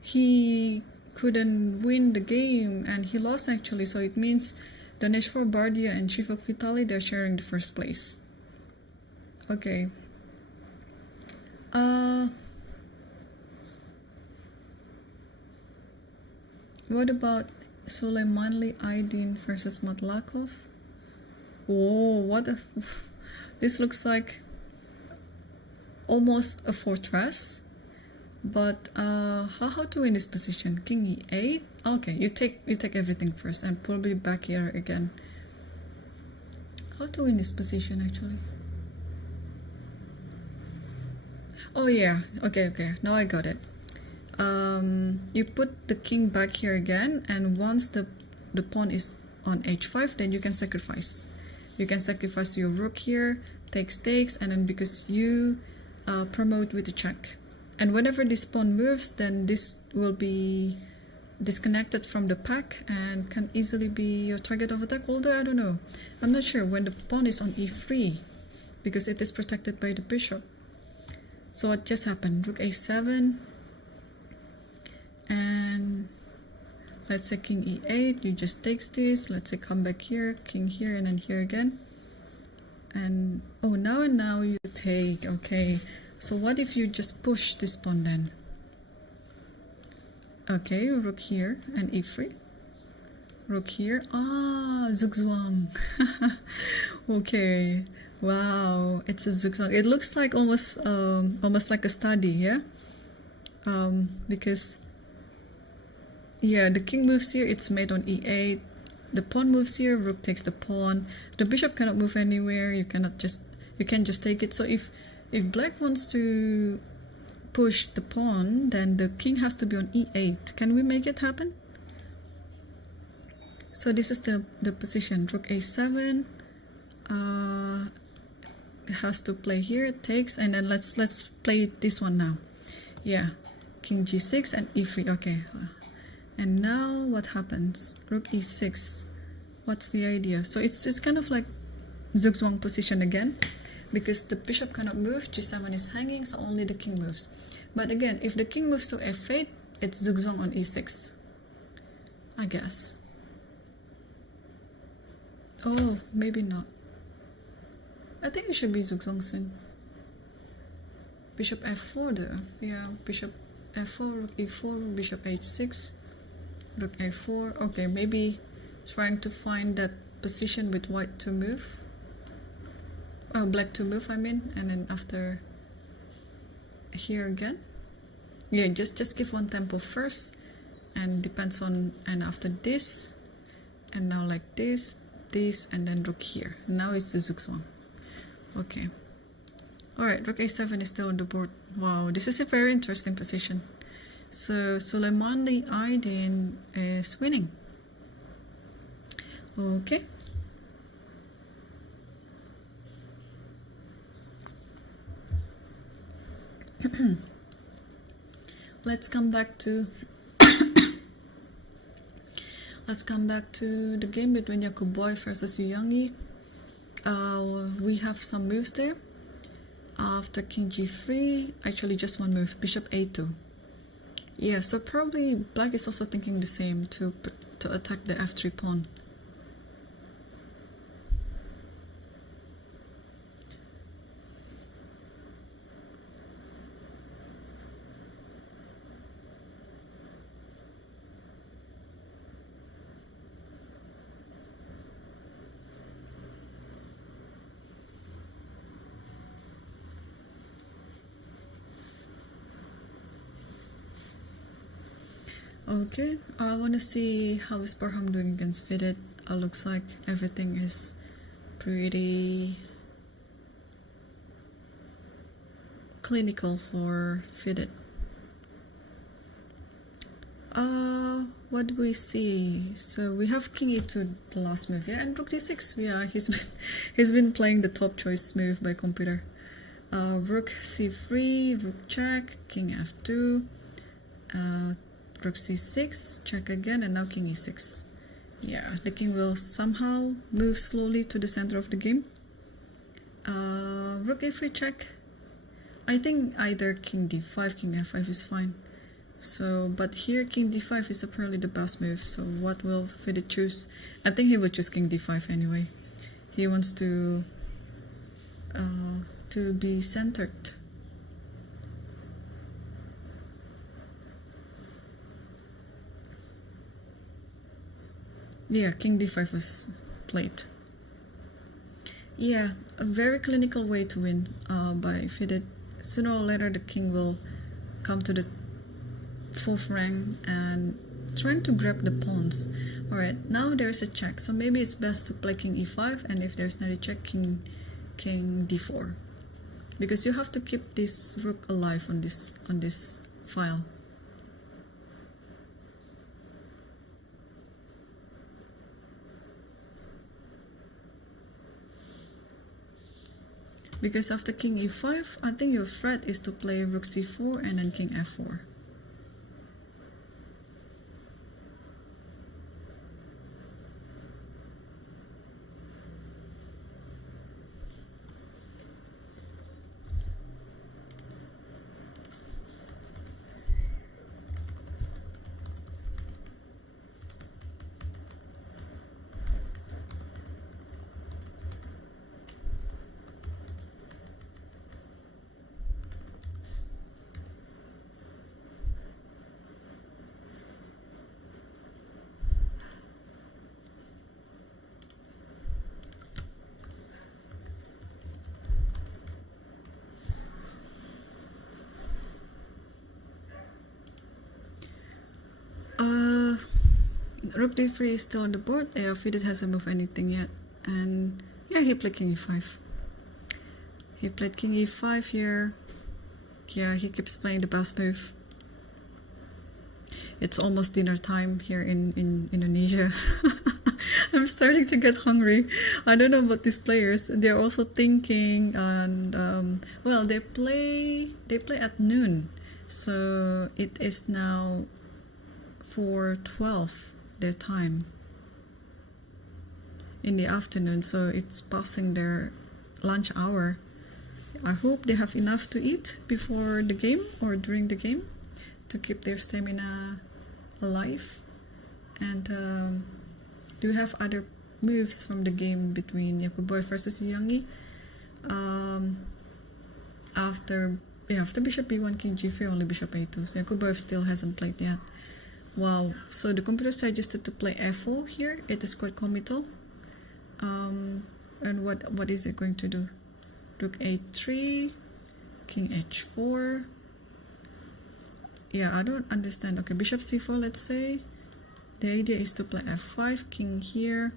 he couldn't win the game and he lost actually, so it means Daneshvar Bardia and Shivak Vitali, they're sharing the first place. Okay. What about Suleymanli Aydin versus Matlakov? Oh, what a... This looks like almost a fortress. But how to win this position? King e8? Okay, you take everything first and probably back here again. How to win this position actually? Oh yeah, okay, now I got it. You put the king back here again, and once the pawn is on h5, then you can sacrifice. You can sacrifice your rook here, takes, and then because you promote with a check. And whenever this pawn moves, then this will be disconnected from the pack and can easily be your target of attack, although I don't know. I'm not sure when the pawn is on e3, because it is protected by the bishop. So what just happened? Rook a7, and let's say king e8, you just takes this, let's say come back here, king here, and then here again. And oh, now you take, okay. So what if you just push this pawn then? Okay, rook here and e3. Rook here. Zugzwang. Okay. Wow, it's a zugzwang. It looks like almost like a study, yeah? Because yeah, the king moves here, it's made on e8. The pawn moves here, rook takes the pawn. The bishop cannot move anywhere. You can just take it. So if black wants to push the pawn, then the king has to be on e8. Can we make it happen? So this is the position. Rook a7 has to play here, takes, and then let's play this one now. Yeah, king g6 and e3. Okay, and now what happens? Rook e6. What's the idea? So it's kind of like zugzwang position again, because the bishop cannot move, g7 is hanging, so only the king moves. But again, if the king moves to f8, it's zugzwang on e6, I guess. Oh, maybe not. I think it should be zugzwang soon. Bishop f4 though. Yeah, bishop f4, rook e4, bishop h6, rook a4. Okay, maybe trying to find that position with white to move, black to move, I mean, and then after here again. Yeah, just give one tempo first, and depends on, and after this, and now like this, and then rook here. Now it's the Zugzwang. Okay. Alright, rook a7 is still on the board. Wow, this is a very interesting position. So Suleimani Aydin is winning. Okay. Let's come back to the game between Yakubov versus Yangyi. We have some moves there. After king g3, actually just one move, bishop a2. Yeah, so probably black is also thinking the same, to attack the f3 pawn. Okay, I want to see how is Barham doing against Fidget. Looks like everything is pretty clinical for Fidget. What do we see? So we have king e2, the last move, yeah, and rook d6. Yeah, he's been playing the top choice move by computer. Rook c3, rook check, king f2. Rook c6, check again, and now king e6. Yeah, the king will somehow move slowly to the center of the game. Rook a3 check. I think either king d5, king f5 is fine. So, but here king d5 is apparently the best move. So what will Fidget choose? I think he would choose king d5 anyway. He wants to be centered. Yeah, king d5 was played. Yeah, a very clinical way to win by Fidget. Sooner or later the king will come to the fourth rank and trying to grab the pawns. Alright, now there's a check, so maybe it's best to play king e5, and if there's not a check, king d4. Because you have to keep this rook alive on this file. Because after king e5, I think your threat is to play rook c4 and then king f4. Rook d3 is still on the board. Yeah, Fidget hasn't moved anything yet. And yeah, he played king e5. He played king e5 here. Yeah, he keeps playing the best move. It's almost dinner time here in Indonesia. I'm starting to get hungry. I don't know about these players. They're also thinking, and well, they play at noon, so it is now 4:12 their time in the afternoon. So it's passing their lunch hour. I hope they have enough to eat before the game or during the game to keep their stamina alive. And do you have other moves from the game between Yakubov versus Yangyi? After bishop b1, king g3, only bishop a2. So Yakubov still hasn't played yet. Wow, so the computer suggested to play f4 here. It is quite committal. And what is it going to do? Rook a3, king h4. Yeah, I don't understand. Okay, bishop c4, let's say. The idea is to play f5, king here,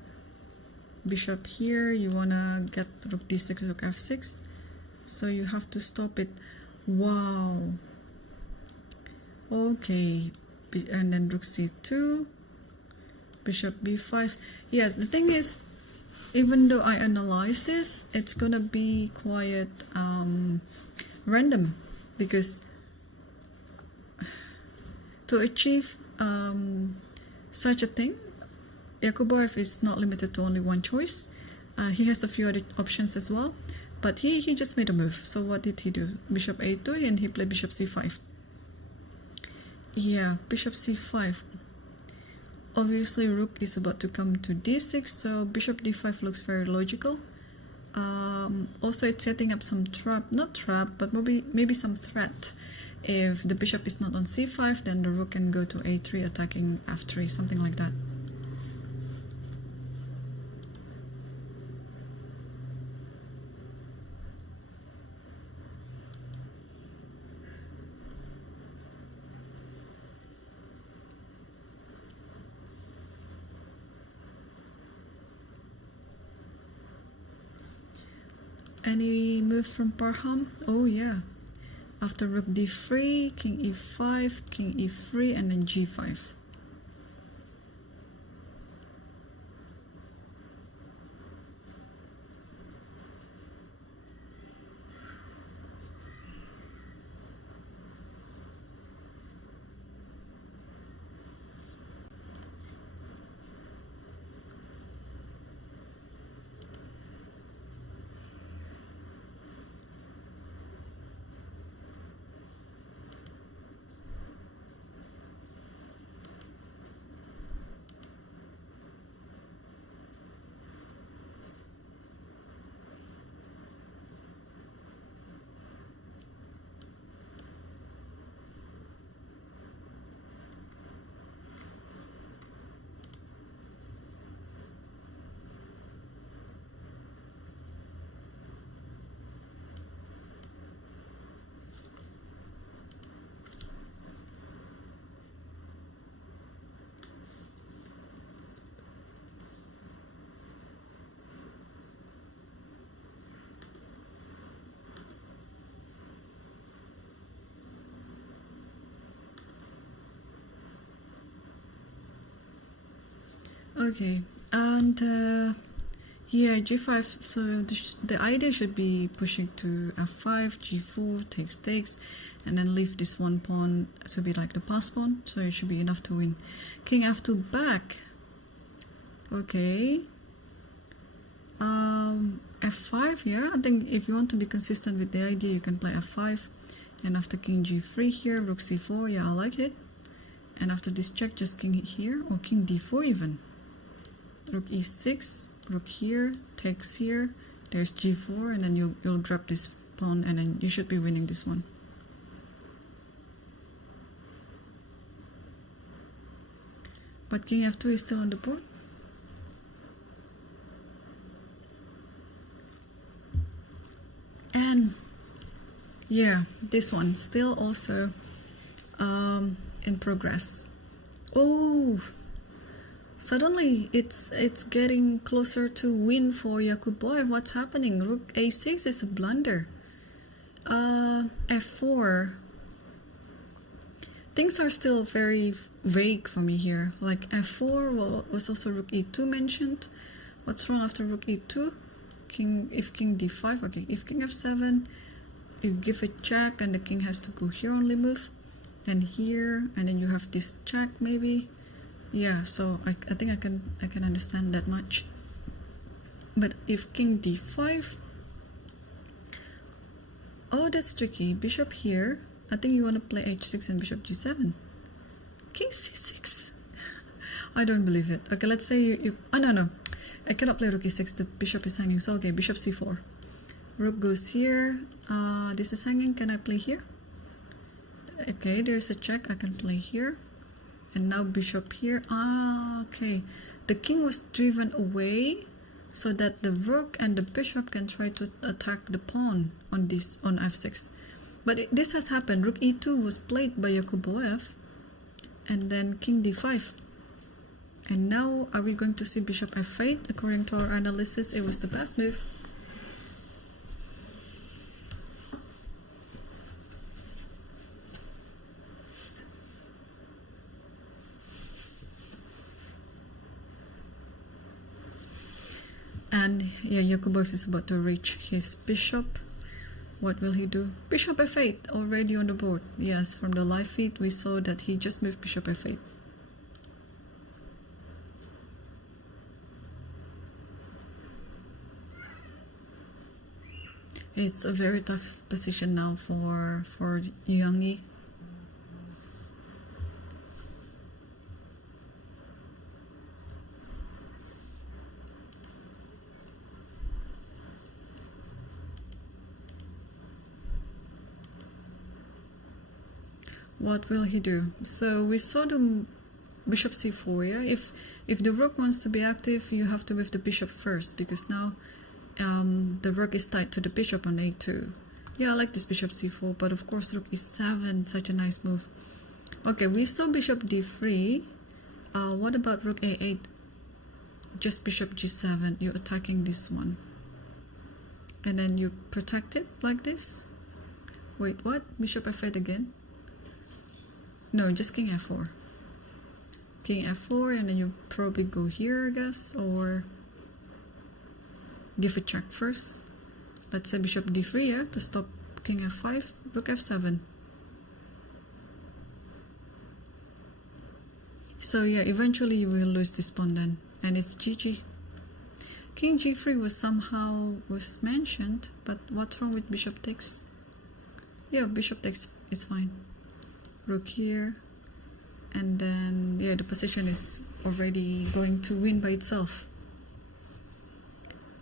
bishop here. You wanna get rook d6, rook f6. So you have to stop it. Wow. Okay, and then rook c2, bishop b5. Yeah, the thing is, even though I analyze this, it's gonna be quite random, because to achieve such a thing, Yakubov is not limited to only one choice. He has a few other options as well, but he just made a move. So what did he do? Bishop a2, and he played bishop c5. Yeah, bishop c5. Obviously rook is about to come to d6, so bishop d5 looks very logical. Also it's setting up some not trap, but maybe some threat. If the bishop is not on c5, then the rook can go to a3 attacking f3, something like that. Any move from Parham? Oh yeah. After rook d3, king e5, king e3, and then g5. Okay, and yeah, g5. So the idea should be pushing to f5, g4, takes, and then leave this one pawn to be like the pass pawn. So it should be enough to win. King f2 back. Okay. F5. Yeah, I think if you want to be consistent with the idea, you can play f5, and after king g3 here, rook c4. Yeah, I like it. And after this check, just king here, or king d4 even. Rook e6, rook here, takes here, there's g4, and then you'll grab this pawn, and then you should be winning this one. But king f2 is still on the board. And yeah, this one still also in progress. Oh, suddenly it's getting closer to win for Yakubov. What's happening? Rook a6 is a blunder. F4. Things are still very vague for me here. Like f4 was also rook e2 mentioned. What's wrong after rook e2? If king d5. Okay, if king f7, you give a check and the king has to go here, only move, and here, and then you have this check maybe. Yeah, so I think I can understand that much. But if king d5, oh, that's tricky. Bishop here. I think you want to play h6 and bishop g7. King c6. I don't believe it. Okay, let's say you oh no, I cannot play rook e6. The bishop is hanging. So okay, bishop c4. Rook goes here. This is hanging. Can I play here? Okay, there's a check. I can play here. And now bishop here. Okay. The king was driven away so that the rook and the bishop can try to attack the pawn on f6. But this has happened. Rook e2 was played by Yakubov, and then king d5. And now are we going to see bishop f8? According to our analysis, it was the best move. And yeah, Yakubov is about to reach his bishop. What will he do? Bishop f8 already on the board. Yes, from the live feed we saw that he just moved bishop f8. It's a very tough position now for Yangyi. What will he do? So we saw the bishop c4. Yeah, if the rook wants to be active, you have to move the bishop first, because now the rook is tied to the bishop on a2. Yeah, I like this bishop c4, but of course rook e7, such a nice move. Okay, we saw bishop d3. What about rook a8? Just bishop g7. You're attacking this one, and then you protect it like this. Wait, what? Bishop f8 again? No, just king f4. King f4, and then you probably go here, I guess, or give a check first. Let's say bishop d3, yeah, to stop king f5, rook f7. So yeah, eventually you will lose this pawn then, and it's GG. King g3 was mentioned, but what's wrong with bishop takes? Yeah, bishop takes is fine. Rook here, and then yeah, the position is already going to win by itself.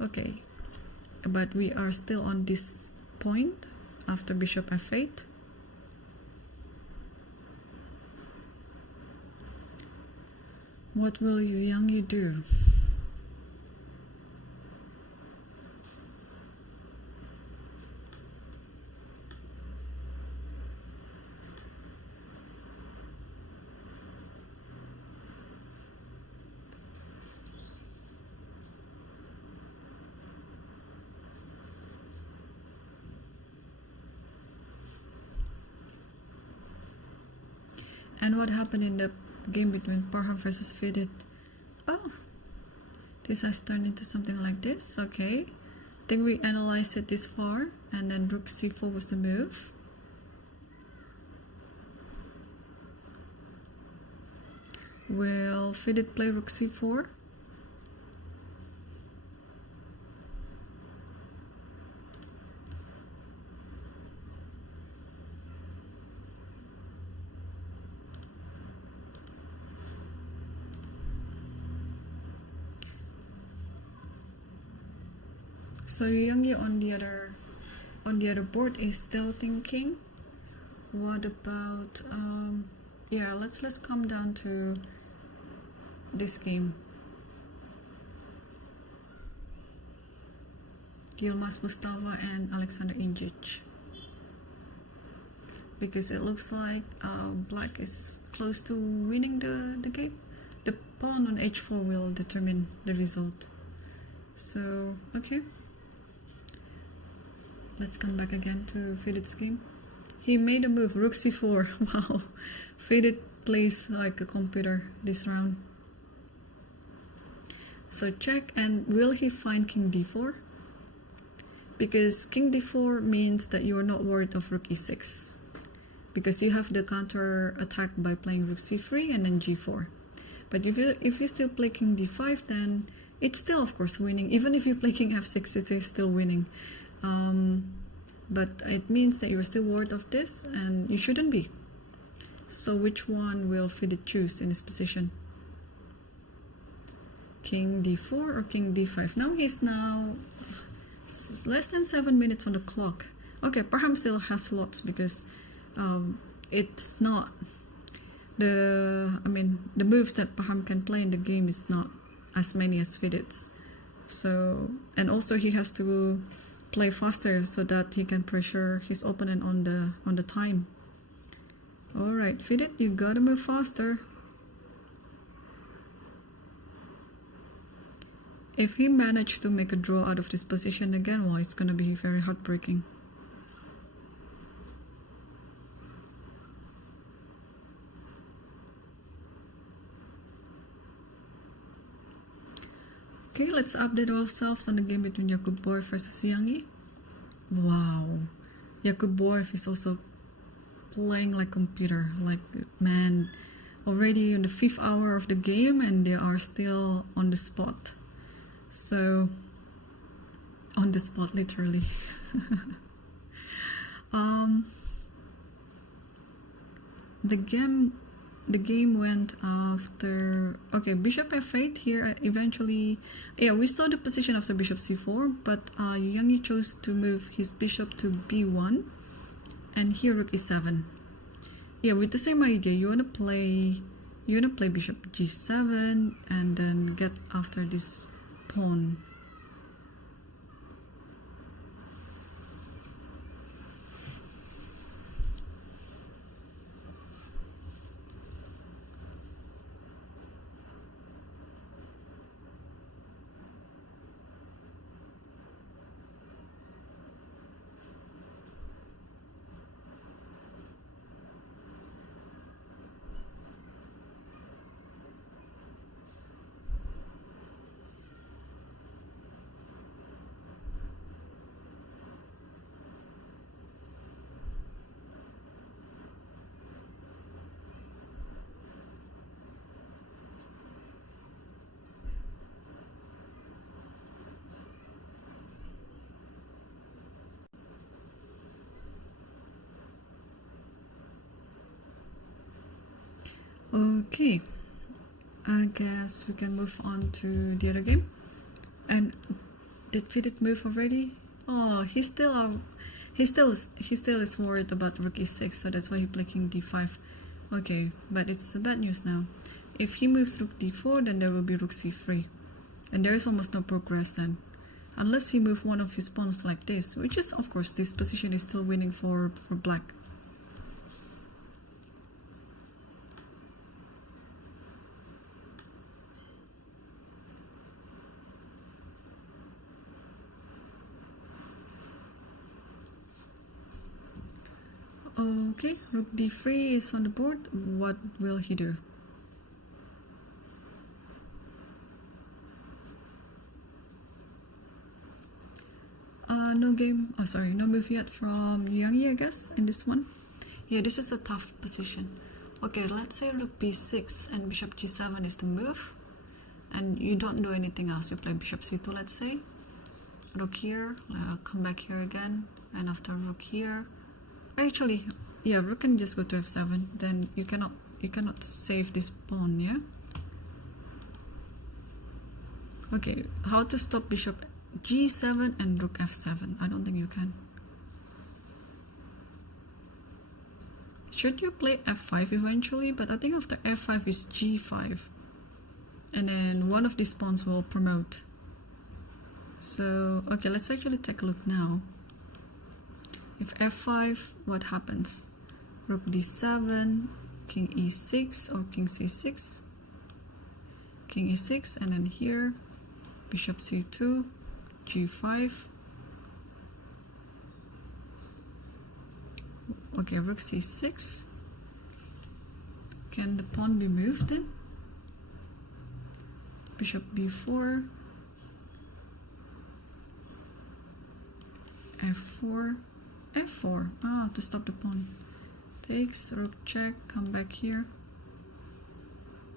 Okay, but we are still on this point after bishop f8. What will Yangyi do? And what happened in the game between Parham versus Fidit? Oh, this has turned into something like this. Okay, I think we analyzed it this far, and then rook c4 was the move. Will Fidit play rook c4? So Yangyi on the other board is still thinking, what about yeah, let's come down to this game. Yilmaz Mustafa and Alexander Ingic, because it looks like black is close to winning the game. The pawn on h4 will determine the result. So okay, let's come back again to Fidit's game. He made a move, rook c4. Wow, Fidit plays like a computer this round. So check, and will he find king d4? Because king d4 means that you are not worried of rook e6, because you have the counter attack by playing rook c3 and then g4. But if you still play king d5, then it's still of course winning. Even if you play king f6, it is still winning. But it means that you're still worried of this, and you shouldn't be. So which one will Fidit choose in this position? King d4 or king d5? Now he's less than 7 minutes on the clock. Okay, perhaps still has slots, because it's not the moves that Paham can play in the game is not as many as Vidit's. So, and also he has to play faster so that he can pressure his opponent on the time. All right, Vidit, you gotta move faster. If he managed to make a draw out of this position again, well, it's gonna be very heartbreaking. Okay, let's update ourselves on the game between Yakubov versus Yangyi. Wow, Yakubov is also playing like computer. Like, man, already in the 5th hour of the game and they are still on the spot. So, on the spot, literally. The game went after, okay, bishop f8 here. Eventually, yeah, we saw the position after bishop c4, but Yangyi chose to move his bishop to b1, and here rook e7. Yeah, with the same idea, you wanna play bishop g7 and then get after this pawn. Okay, I guess we can move on to the other game. And did Vidit move already? Oh, he still is worried about rook e6, so that's why he played king d5. Okay, but it's bad news now. If he moves rook d4, then there will be rook c3, and there is almost no progress then, unless he moves one of his pawns like this, which is, of course, this position is still winning for black. Okay, rook d3 is on the board. What will he do? No game, oh sorry, no move yet from Yangyi, I guess, in this one. Yeah, this is a tough position. Okay, let's say rook b6 and bishop g7 is the move. And you don't do anything else. You play bishop c2, let's say. Rook here, come back here again. And after rook here, actually, yeah, rook can just go to f7. Then you cannot save this pawn, yeah? Okay, how to stop bishop g7 and rook f7? I don't think you can. Should you play f5 eventually? But I think after f5 is g5. And then one of these pawns will promote. So, okay, let's actually take a look now. If f5, what happens? Rook d7, king e6 or king c6, king e6, and then here, bishop c2, g5. Okay, rook c6. Can the pawn be moved then? Bishop b4, f4, f4. Ah, to stop the pawn. Takes, rook check, come back here.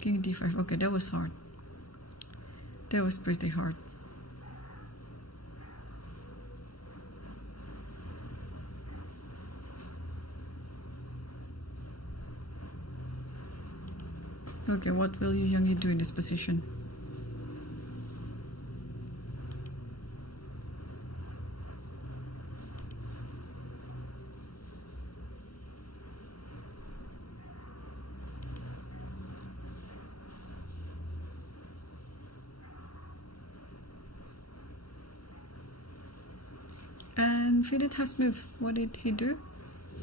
King d5. Okay, that was hard. That was pretty hard. Okay, what will Yangyi do in this position? Fidit has moved. What did he do?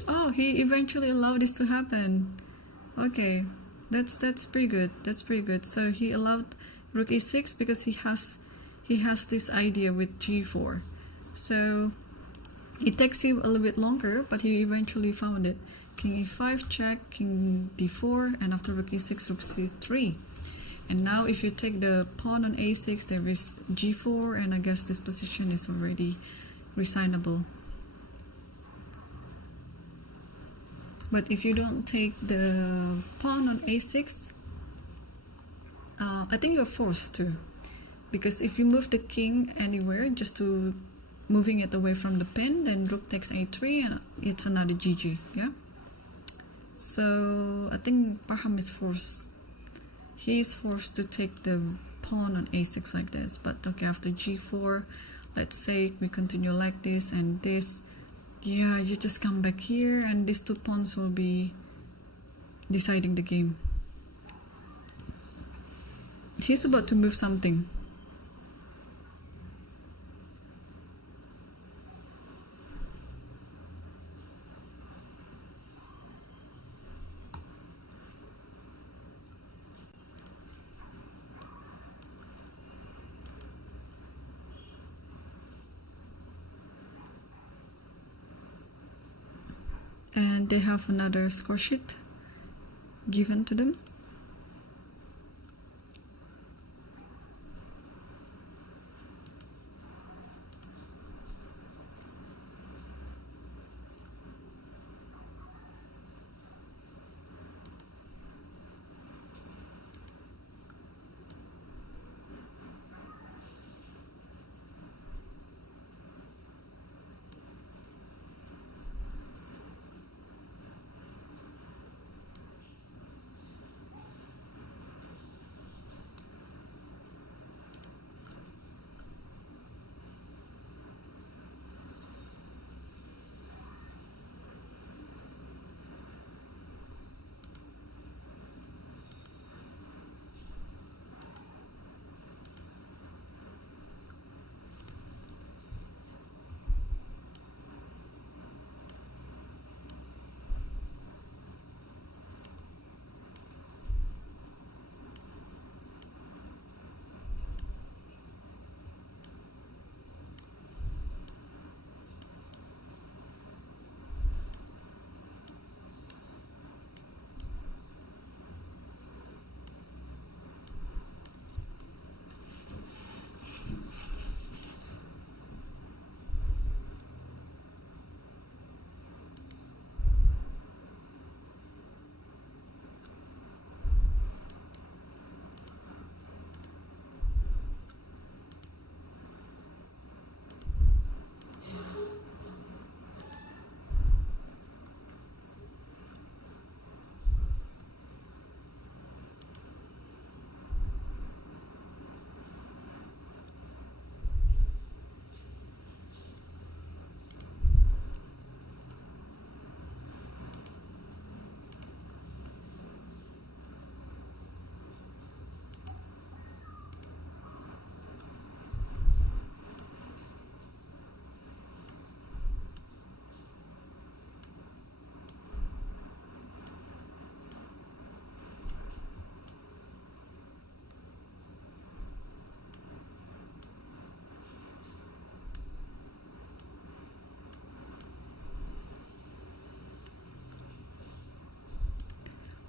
Oh, he eventually allowed this to happen. Okay, that's pretty good. That's pretty good. So he allowed rook e6 because he has this idea with g4. So it takes him a little bit longer, but he eventually found it. King e5 check, king d4, and after rook e6, rook c3. And now if you take the pawn on a6, there is g4, and I guess this position is already resignable. But if you don't take the pawn on a6, I think you're forced to. Because if you move the king anywhere, just to moving it away from the pin, then rook takes a3, and it's another GG, yeah? So I think Parham is forced. He is forced to take the pawn on a6 like this. But okay, after g4, let's say we continue like this and this. Yeah, you just come back here, and these two pawns will be deciding the game. He's about to move something. And they have another score sheet given to them.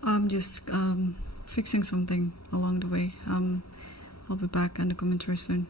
I'm just fixing something along the way. I'll be back on the commentary soon.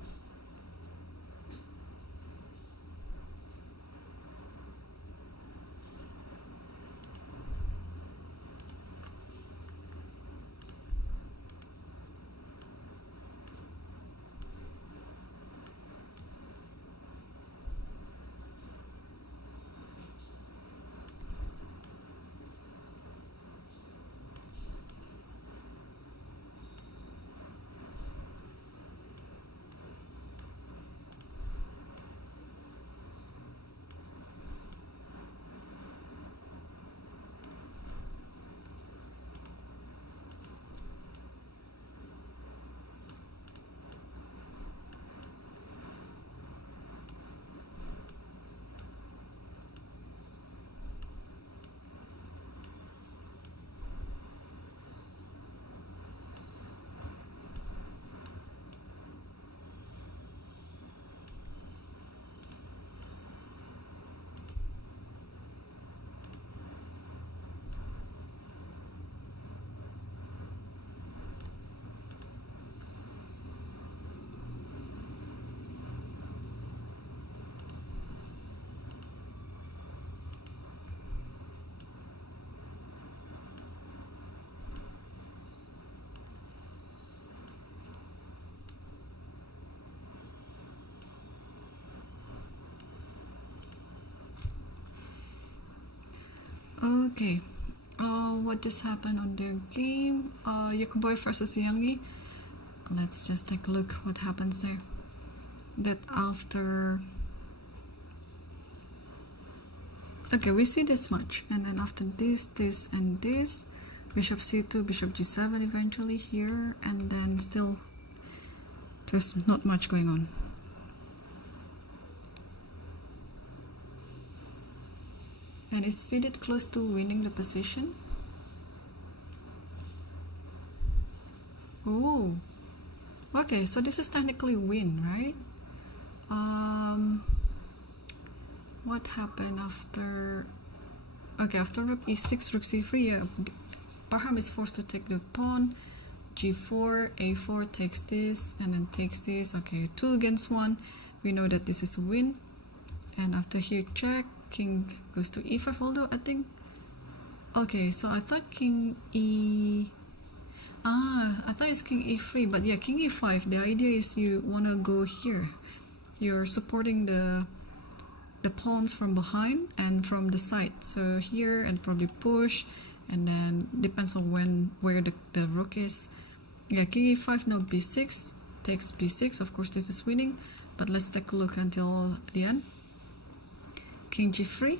Okay, what just happened on their game? Yakubov versus Yangyi. Let's just take a look what happens there. That after... Okay, we see this much, and then after this, this, and this, bishop c2, bishop g7 eventually here, and then still there's not much going on. And is Fidit close to winning the position? Oh, okay, so this is technically win, right? What happened after... Okay, after rook e6, rook c3, yeah, Parham is forced to take the pawn, g4, a4 takes this, and then takes this. Okay, 2 against 1, we know that this is a win. And after here, check, king goes to e5, although I think... Okay, so I thought king e... I thought it's king e3, but yeah, king e5, the idea is you want to go here. You're supporting the pawns from behind and from the side. So here, and probably push, and then depends on where the rook is. Yeah, king e5, now b6, takes b6, of course this is winning, but let's take a look until the end. King g3.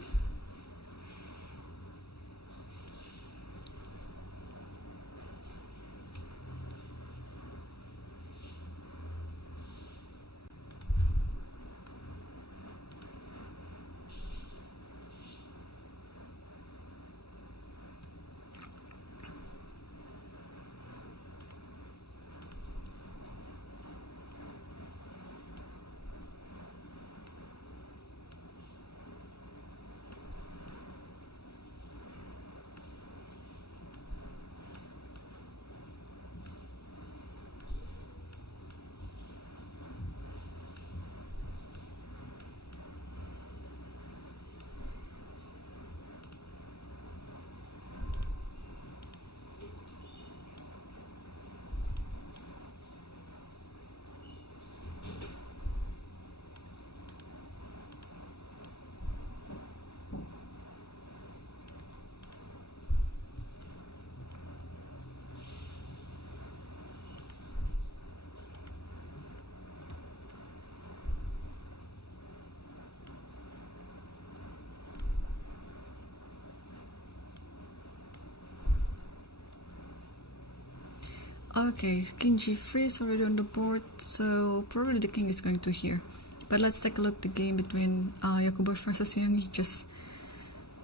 Okay, king g3 is already on the board, so probably the king is going to here. But let's take a look at the game between Yakubov versus Yangyi, just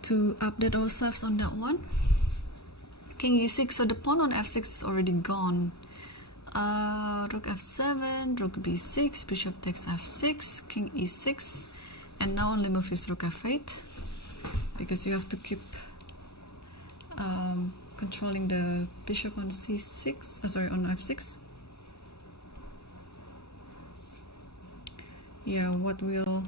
to update ourselves on that one. King e6, so the pawn on f6 is already gone. Rook f7, rook b6, bishop takes f6, king e6, and now only move is rook f8, because you have to keep controlling the bishop on c6, on f6. Yeah, what will...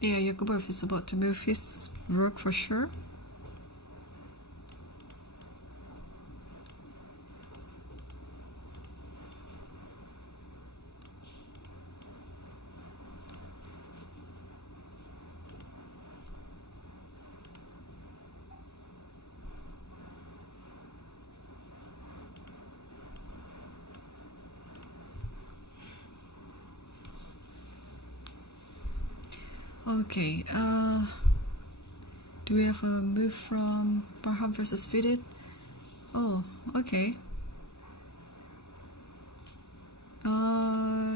Yeah, Yakubov is about to move his rook for sure. Okay, do we have a move from Parham versus Fitted? Oh, okay.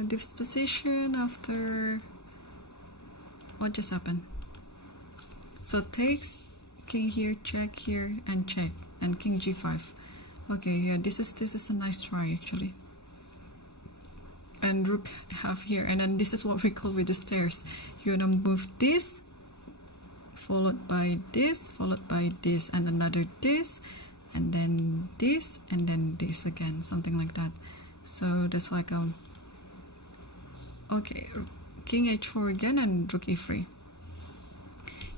This position after... What just happened? So takes, king here, check here, and check, and king g5. Okay, yeah, this is a nice try actually. And rook have here, and then this is what we call with the stairs. You're gonna move this, followed by this, followed by this, and another this, and then this, and then this again, something like that. So that's like a... Okay, king h4 again, and rook e3.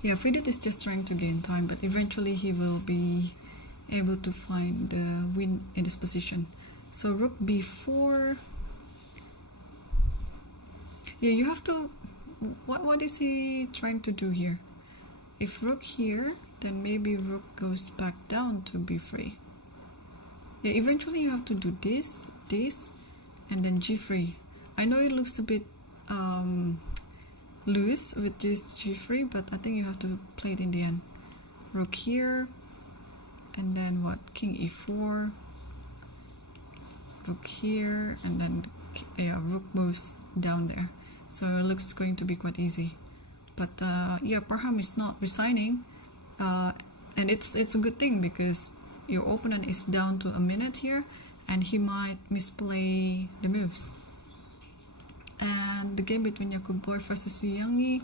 Yeah, Fidit is just trying to gain time, but eventually he will be able to find the win in this position. So rook b4. Yeah, you have to... What is he trying to do here? If rook here, then maybe rook goes back down to b3. Yeah, eventually you have to do this, this, and then g3. I know it looks a bit loose with this g3, but I think you have to play it in the end. Rook here, and then what? King e4, rook here, and then yeah, rook moves down there. So it looks going to be quite easy. But yeah, Parham is not resigning, and it's a good thing because your opponent is down to a minute here, and he might misplay the moves. And the game between Yakubov versus Yangyi,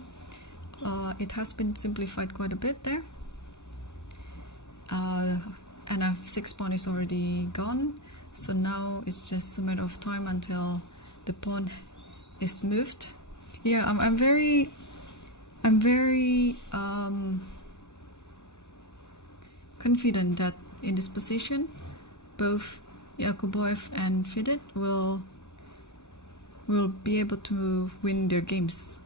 it has been simplified quite a bit there. And f6 pawn is already gone, so now it's just a matter of time until the pawn is moved. Yeah, I'm very confident that in this position, both Yakubov and Fidit will be able to win their games.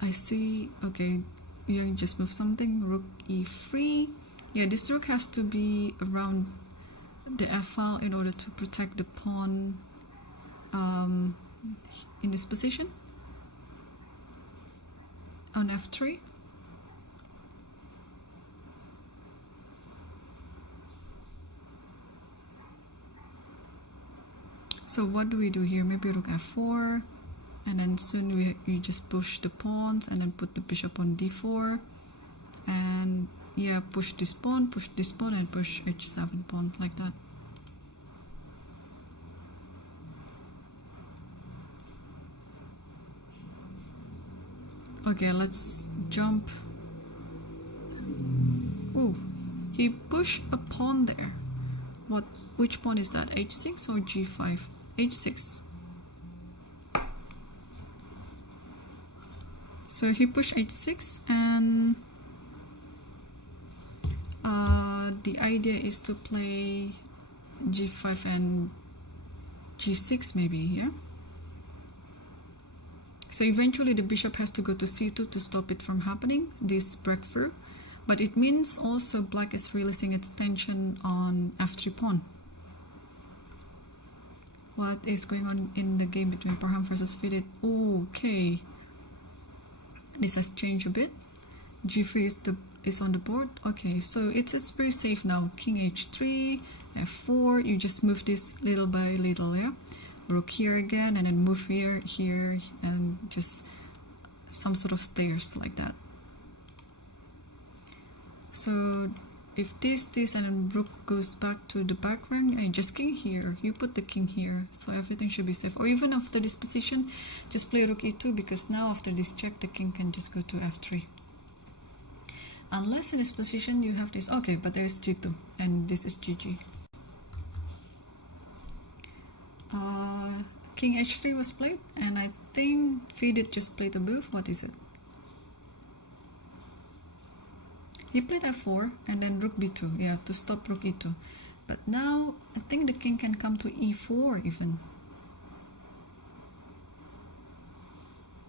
I see. Okay, you just move something. Rook e3. Yeah, this rook has to be around the f file in order to protect the pawn in this position on f3. So what do we do here? Maybe rook f4, and then soon we just push the pawns and then put the bishop on d4, and yeah, push this pawn, and push h7 pawn, like that. Okay, let's jump. Ooh, he pushed a pawn there. Which pawn is that? h6 or g5? h6. So he pushed h6, and the idea is to play g5 and g6 maybe, yeah? So eventually the bishop has to go to c2 to stop it from happening, this breakthrough. But it means also black is releasing its tension on f3 pawn. What is going on in the game between Parham versus Fidit? Okay, this has changed a bit. g3 is on the board. Okay, so it's pretty safe now. King h3, f4. You just move this little by little, yeah. Rook here again, and then move here, and just some sort of stairs like that. So if this, and then rook goes back to the back rank, and just king here, you put the king here, so everything should be safe. Or even after this position, just play rook e2, because now after this check, the king can just go to f3. Unless in this position you have this, okay, but there is g2, and this is gg. King h3 was played, and I think Fidit just played a move. What is it? He played f4 and then rook b2, yeah, to stop rook e2. But now I think the king can come to e4 even.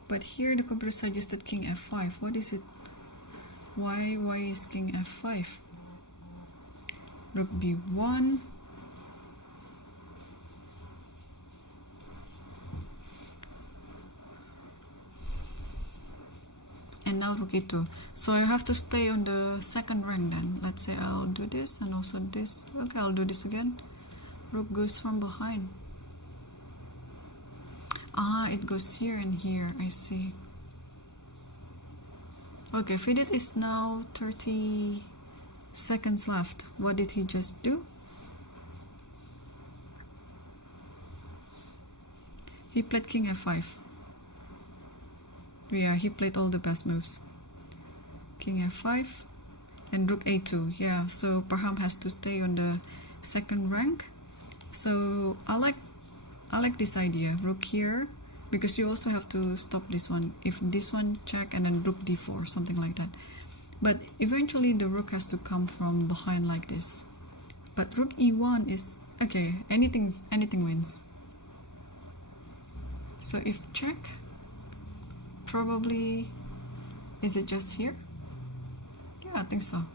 But here the computer suggested king f5. What is it? Why is king f5? Rook b1. and now rook e2. So I have to stay on the second rank then. Let's say I'll do this and also this. Okay, I'll do this again. Rook goes from behind. Ah, it goes here and here, I see. Okay, Fidit is now 30 seconds left. What did he just do? He played king f5. Yeah, he played all the best moves. King f5 and rook a2. Yeah, so Parham has to stay on the second rank. So I like this idea. Rook here, because you also have to stop this one. If this one check and then rook d4, something like that. But eventually the rook has to come from behind like this. But rook e1 is okay. Anything wins. So if check, probably, is it just here? Yeah, I think so.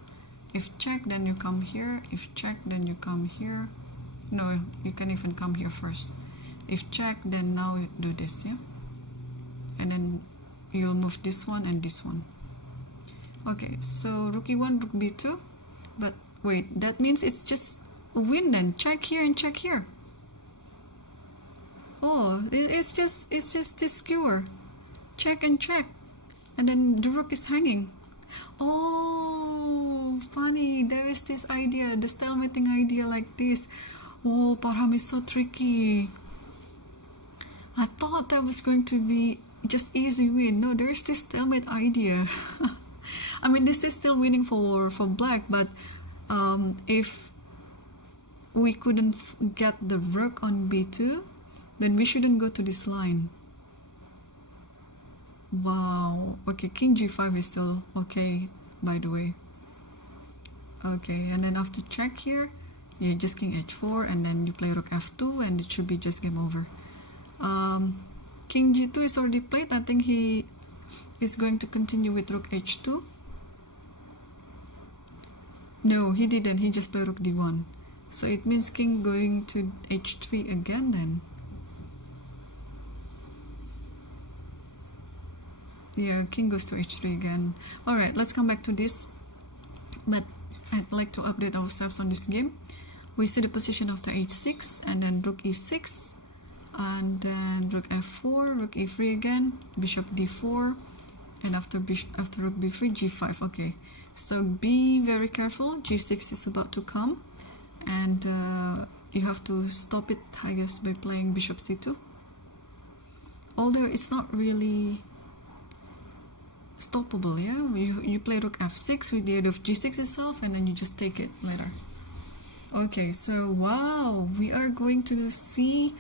If check, then you come here. If check, then you come here. No, you can even come here first. If check, then now you do this, yeah? And then you'll move this one and this one. Okay, so rook e1, rook b2. But wait, that means it's just a win then. Check here and check here. Oh, it's just this skewer. Check and check. And then the rook is hanging. Oh, funny. There is this idea, the stalemating idea like this. Oh, Parham is so tricky. I thought that was going to be just easy win. No, there's this stalemate idea. I mean, this is still winning for black, but if we couldn't get the rook on b2, then we shouldn't go to this line. Wow. Okay, king g5 is still okay, by the way. Okay, and then after check here, yeah, just king h4, and then you play rook f2, and it should be just game over. King g2 is already played. I think he is going to continue with rook h2. No, he didn't. He just played rook d1. So it means king going to h3 again then. Yeah, king goes to h3 again. Alright, let's come back to this. But I'd like to update ourselves on this game. We see the position after h6, and then rook e6, and then rook f4, rook e3 again, bishop d4, and after rook b3, g5. Okay, so be very careful. g6 is about to come, and you have to stop it, I guess, by playing bishop c2. Although it's not really stoppable, yeah? You play rook f6 with the aid of g6 itself, and then you just take it later. Okay, so wow, we are going to see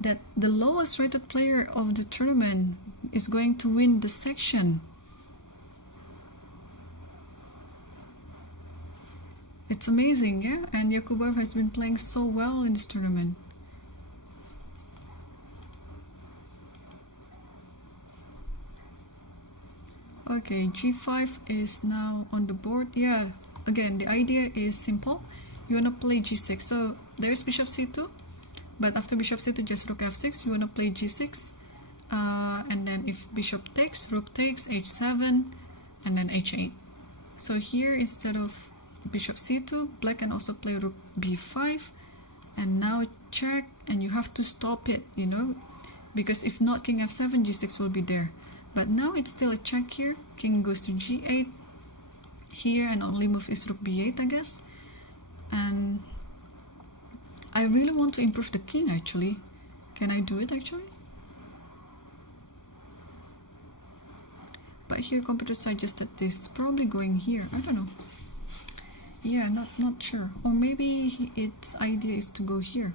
that the lowest rated player of the tournament is going to win the section. It's amazing, yeah? And Yakubov has been playing so well in this tournament. Okay, g5 is now on the board. Yeah, again, the idea is simple. You want to play g6. So there's bishop c2, but after bishop c2, just rook f6. You want to play g6. And then if bishop takes, rook takes, h7, and then h8. So here, instead of bishop c2, black can also play rook b5. And now check, and you have to stop it, you know, because if not, king f7, g6 will be there. But now it's still a check here. King goes to g8 here, and only move is rook b8, I guess. And I really want to improve the king, actually. Can I do it, actually? But here computer suggested this probably going here. I don't know. Yeah, not sure. Or maybe its idea is to go here.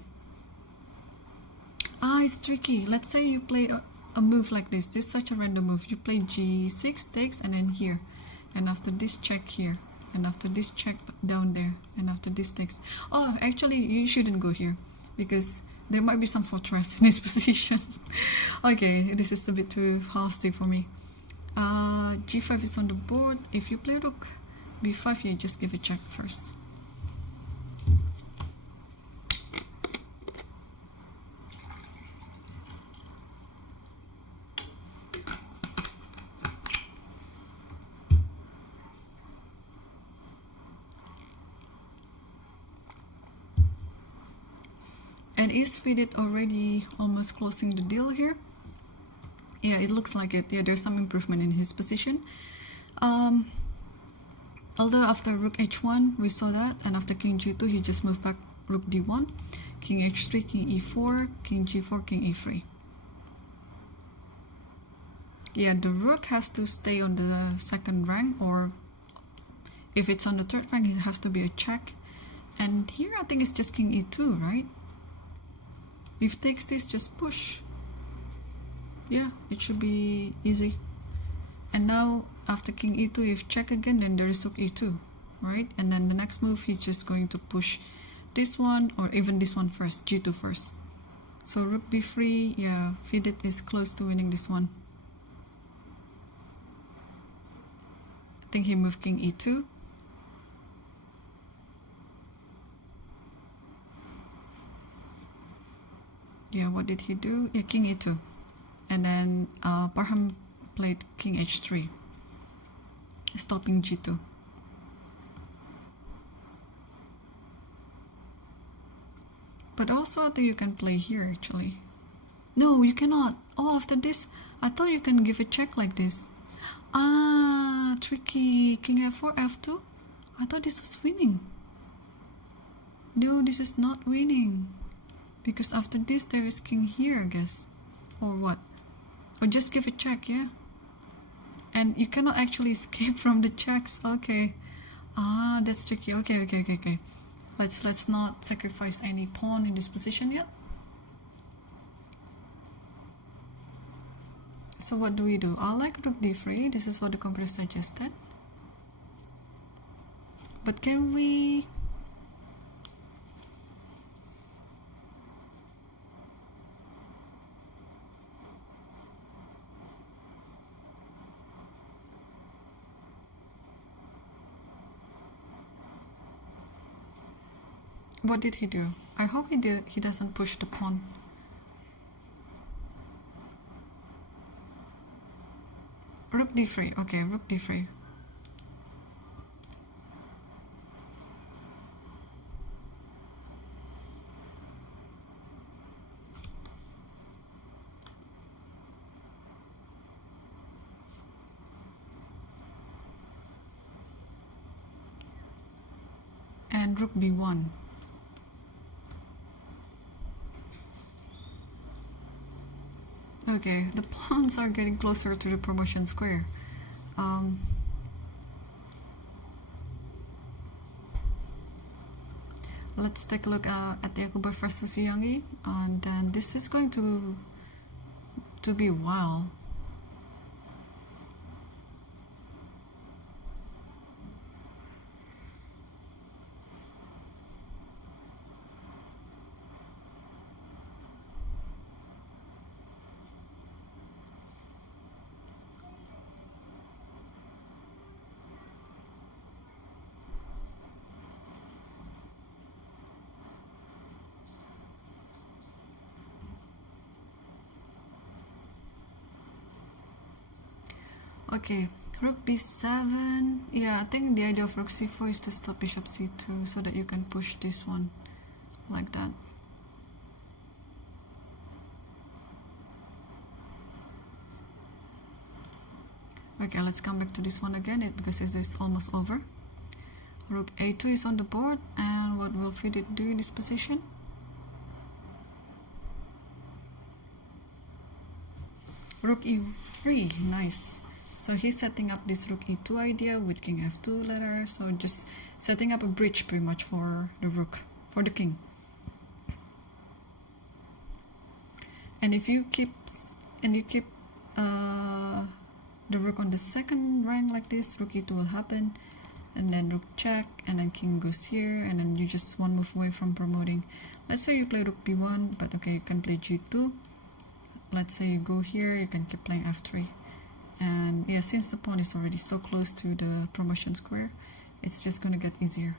Ah, it's tricky. Let's say you play a move like this. This is such a random move. You play g6 takes, and then here, and after this check here, and after this check down there, and after this takes. Oh, actually you shouldn't go here, because there might be some fortress in this position. Okay, this is a bit too hasty for me. g5 is on the board. If you play rook b5, you just give a check first. And is Fidit already almost closing the deal here? Yeah, it looks like it. Yeah, there's some improvement in his position. Although after rook h1 we saw that, and after king g2 he just moved back rook d1, king h3, king e4, king g4, king e3. Yeah, the rook has to stay on the second rank, or if it's on the third rank it has to be a check. And here I think it's just king e2, right? If takes this, just push. Yeah, it should be easy. And now after king e2, if check again, then there is rook e2, right? And then the next move he's just going to push this one, or even this one first, g2 first. So rook b3, yeah, Fidit is close to winning this one. I think he moved king e2. Yeah, what did he do? Yeah, king e2. And then Parham played king h3, stopping g2. But also I think you can play here actually. No, you cannot. Oh, after this, I thought you can give a check like this. Ah, tricky. King f4, f2. I thought this was winning. No, this is not winning. Because after this, there is king here, I guess. Or what? Or just give a check, yeah? And you cannot actually escape from the checks. Okay. Ah, that's tricky. Okay. Let's not sacrifice any pawn in this position yet. So what do we do? I like rook d3. This is what the computer suggested. But can we... What did he do? I hope he doesn't push the pawn. Rook d3. Okay, rook d3. And rook b1. Okay, the pawns are getting closer to the promotion square. Let's take a look at Yakubov versus Yangyi, and then this is going to be wild. Okay, rook b7. Yeah, I think the idea of rook c4 is to stop bishop c2 so that you can push this one like that. Okay, let's come back to this one again because this is almost over. Rook a2 is on the board, and what will Fidit do in this position? Rook e3, nice. So he's setting up this rook e2 idea with king f2 later, so just setting up a bridge pretty much for the rook, for the king. And if you keep the rook on the second rank like this, rook e2 will happen, and then rook check, and then king goes here, and then you just one move away from promoting. Let's say you play rook b1, but okay, you can play g2. Let's say you go here, you can keep playing f3. And yeah, since the pawn is already so close to the promotion square, it's just gonna get easier.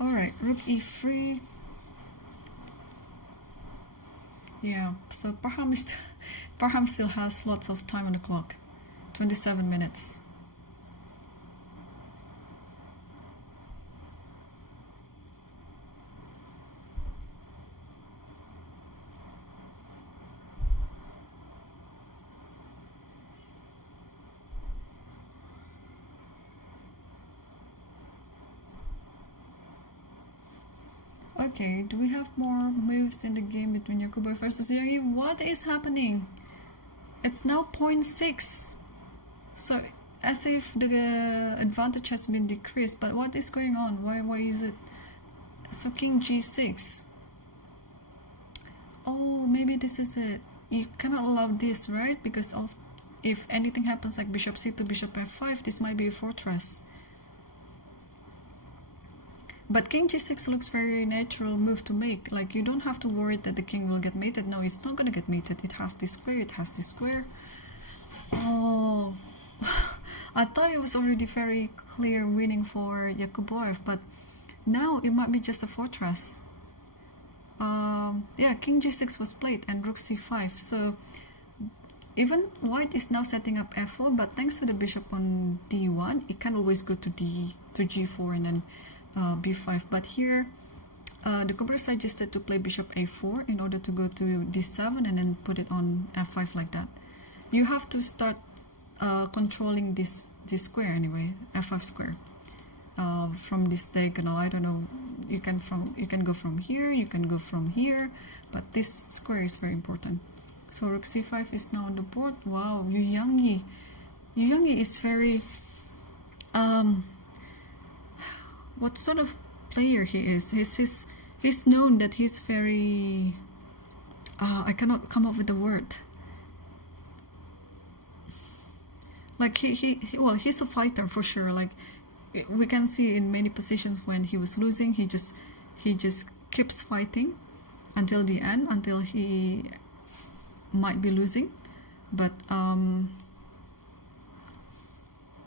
Alright, rook e3. Yeah, so Parham still has lots of time on the clock. 27 minutes. Okay, do we have more moves in the game between Yakubov versus Yangyi? What is happening? It's now 0.6. So, as if the advantage has been decreased. But what is going on? Why is it? So, King G6. Oh, maybe this is it. You cannot allow this, right? Because of if anything happens like Bishop C2, Bishop F5, this might be a fortress. But King G6 looks very natural move to make. Like, you don't have to worry that the king will get mated. No, it's not gonna get mated. It has this square, it has this square. Oh, I thought it was already very clear winning for Yakubov, but now it might be just a fortress. Yeah, King G6 was played and Rook C5. So even White is now setting up F4, but thanks to the bishop on D1, it can always go to G4 and then B5. But here, the computer suggested to play Bishop A4 in order to go to D7 and then put it on F5 like that. You have to start controlling this square anyway, F5 square. From this diagonal, I don't know. You can go from here, you can go from here, but this square is very important. So Rook C5 is now on the board. Wow, Yangyi is very what sort of player he is. He's known that he's very I cannot come up with the word. Like well, he's a fighter for sure. Like we can see in many positions when he was losing, he just keeps fighting until the end, until he might be losing. But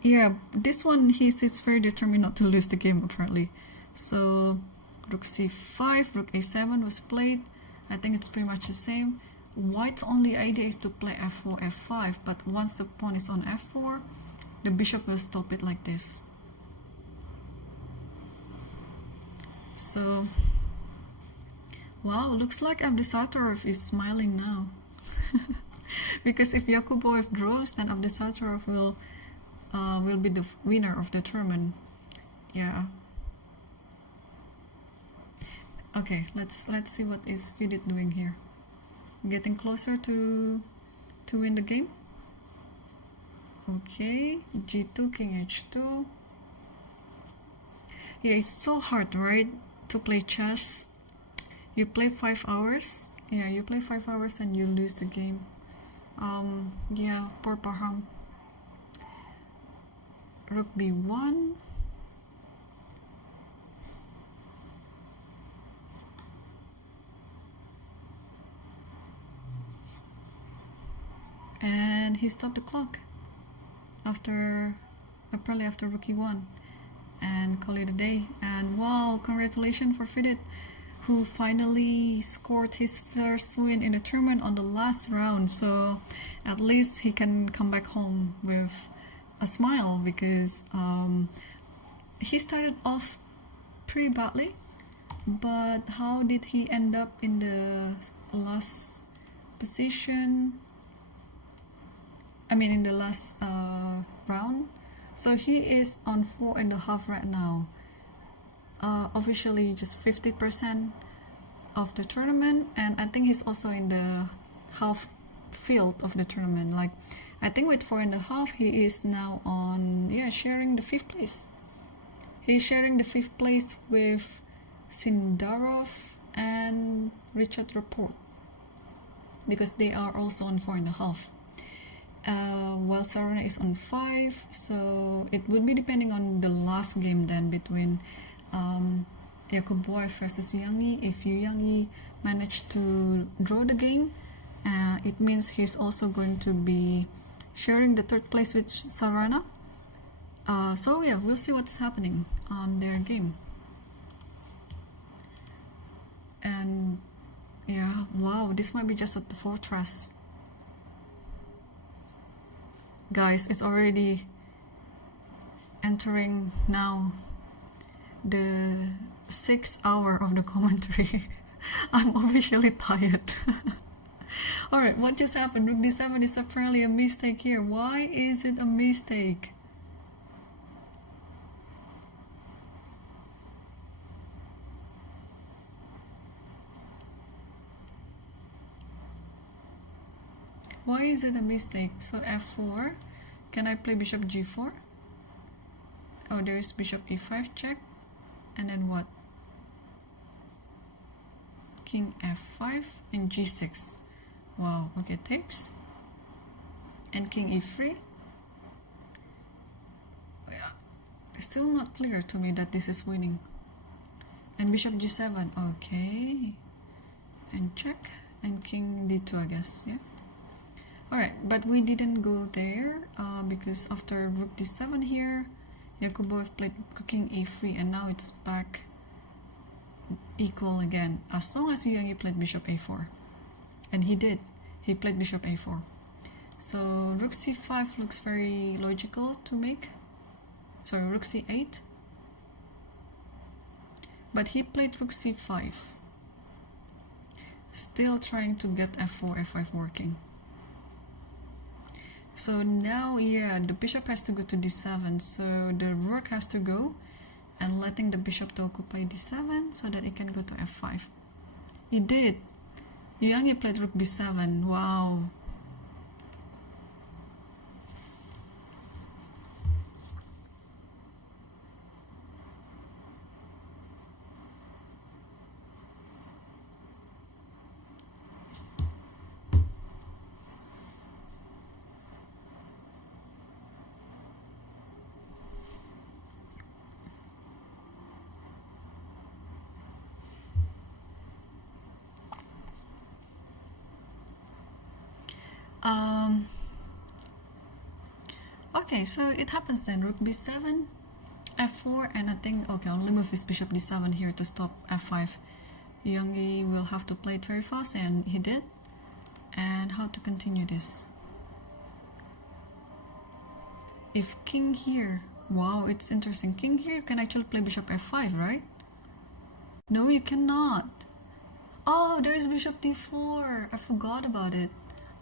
yeah, this one he's very determined not to lose the game apparently. So Rook C5, Rook A7 was played. I think it's pretty much the same. White's only idea is to play F4, F5, but once the pawn is on F4, the bishop will stop it like this. So, wow, looks like Abdusattorov is smiling now. Because if Yakubov draws, then Abdusattorov will be the winner of the tournament. Yeah. Okay, let's see what is Vidit doing here. Getting closer to win the game. Okay, G2, King H2. Yeah, it's so hard, right, to play chess. You play 5 hours. Yeah, you play 5 hours and you lose the game. Yeah, poor Parham. Rook B1. And he stopped the clock apparently after Rook E1, and call it a day. And wow, congratulations for Vidit, who finally scored his first win in the tournament on the last round. So at least he can come back home with a smile, because he started off pretty badly, but how did he end up in the last position? I mean, in the last round. So he is on 4.5 right now. Officially just 50% of the tournament, and I think he's also in the half field of the tournament. Like, I think with 4.5 he is now on, yeah, sharing the 5th place. He's sharing the 5th place with Sindarov and Richard Rapport, because they are also on 4.5. While Sarana is on 5, so it would be depending on the last game then between Yakubov versus Yangyi. If Yangyi managed to draw the game, it means he's also going to be sharing the 3rd place with Sarana. So yeah, we'll see what's happening on their game. And yeah, wow, this might be just at the fortress. Guys, it's already entering now the 6th hour of the commentary. I'm officially tired. Alright, what just happened? Rook D7 is apparently a mistake here. Why is it a mistake? Why is it a mistake? So f4. Can I play bishop g4? Oh, there is bishop e5 check. And then what? King f5 and g6. Wow, okay, takes. And king e3. Yeah, it's still not clear to me that this is winning. And bishop g7, okay. And check. And king d2, I guess, yeah. Alright, but we didn't go there because after rook d7 here, Yakubov played king e3 and now it's back equal again. As long as Yangyi played bishop a4. And he did. He played bishop a4. So rook c5 looks very logical to make. Sorry, rook c8. But he played rook c5. Still trying to get f4, f5 working. So now, yeah, the bishop has to go to d7, so the rook has to go and letting the bishop to occupy d7 so that it can go to f5. He did. Yangyi played rook b7. Wow. Okay, so it happens then. Rook b7, f4, and I think, okay, only move is bishop d7 here to stop f5. Yangyi will have to play it very fast, and he did. And how to continue this? If king here, wow, it's interesting. King here, you can actually play bishop f5, right? No, you cannot. Oh, there's bishop d4. I forgot about it.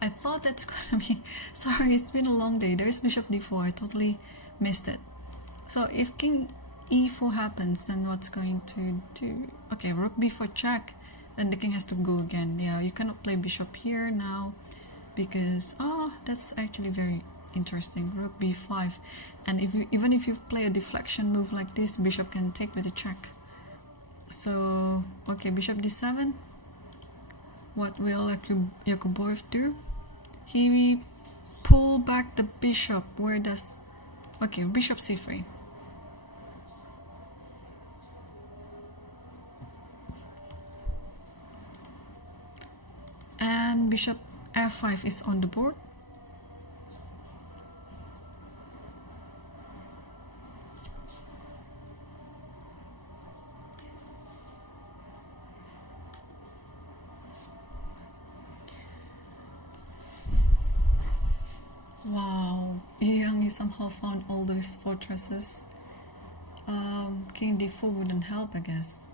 I thought that's gonna be, sorry, it's been a long day. There's bishop d4, I totally missed it. So if king e4 happens, then what's going to do? Okay, rook b4 check, then the king has to go again. Yeah, you cannot play bishop here now because, that's actually very interesting. Rook b5, and even if you play a deflection move like this, bishop can take with a check. So, okay, bishop d7. What will Yakubov do? He pull back the bishop. Where does... Okay, bishop c3. And bishop f5 is on the board. Wow, Yangyi somehow found all those fortresses. King d4 wouldn't help, I guess.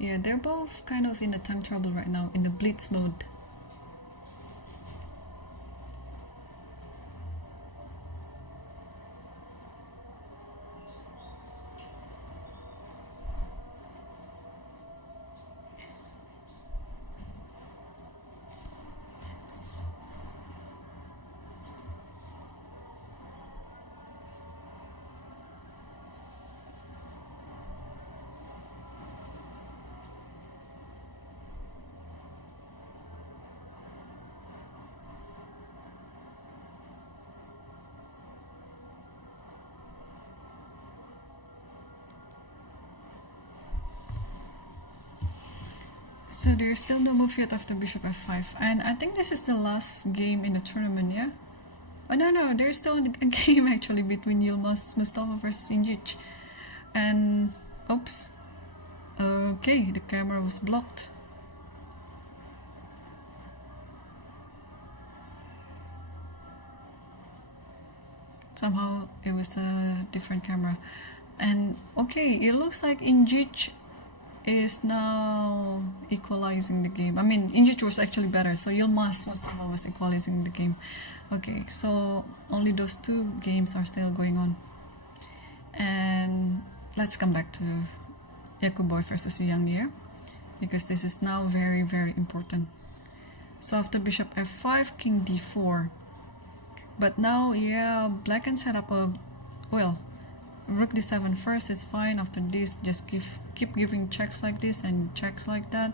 Yeah, they're both kind of in a time trouble right now, in the blitz mode. So there's still no move yet after bishop f5, and I think this is the last game in the tournament, yeah? Oh no, there's still a game actually between Yilmaz Mustafa versus Injic. And, oops. Okay, the camera was blocked. Somehow it was a different camera. And okay, it looks like Injic is now equalizing the game. I mean, Injic was actually better, so Yilmaz Mustafa was equalizing the game. Okay, so only those two games are still going on. And let's come back to Yakubov versus Yangyi, because this is now very, very important. So after bishop f5, king d4. But now, yeah, black can set up a, well, rook d7 first is fine. After this, just keep giving checks like this and checks like that.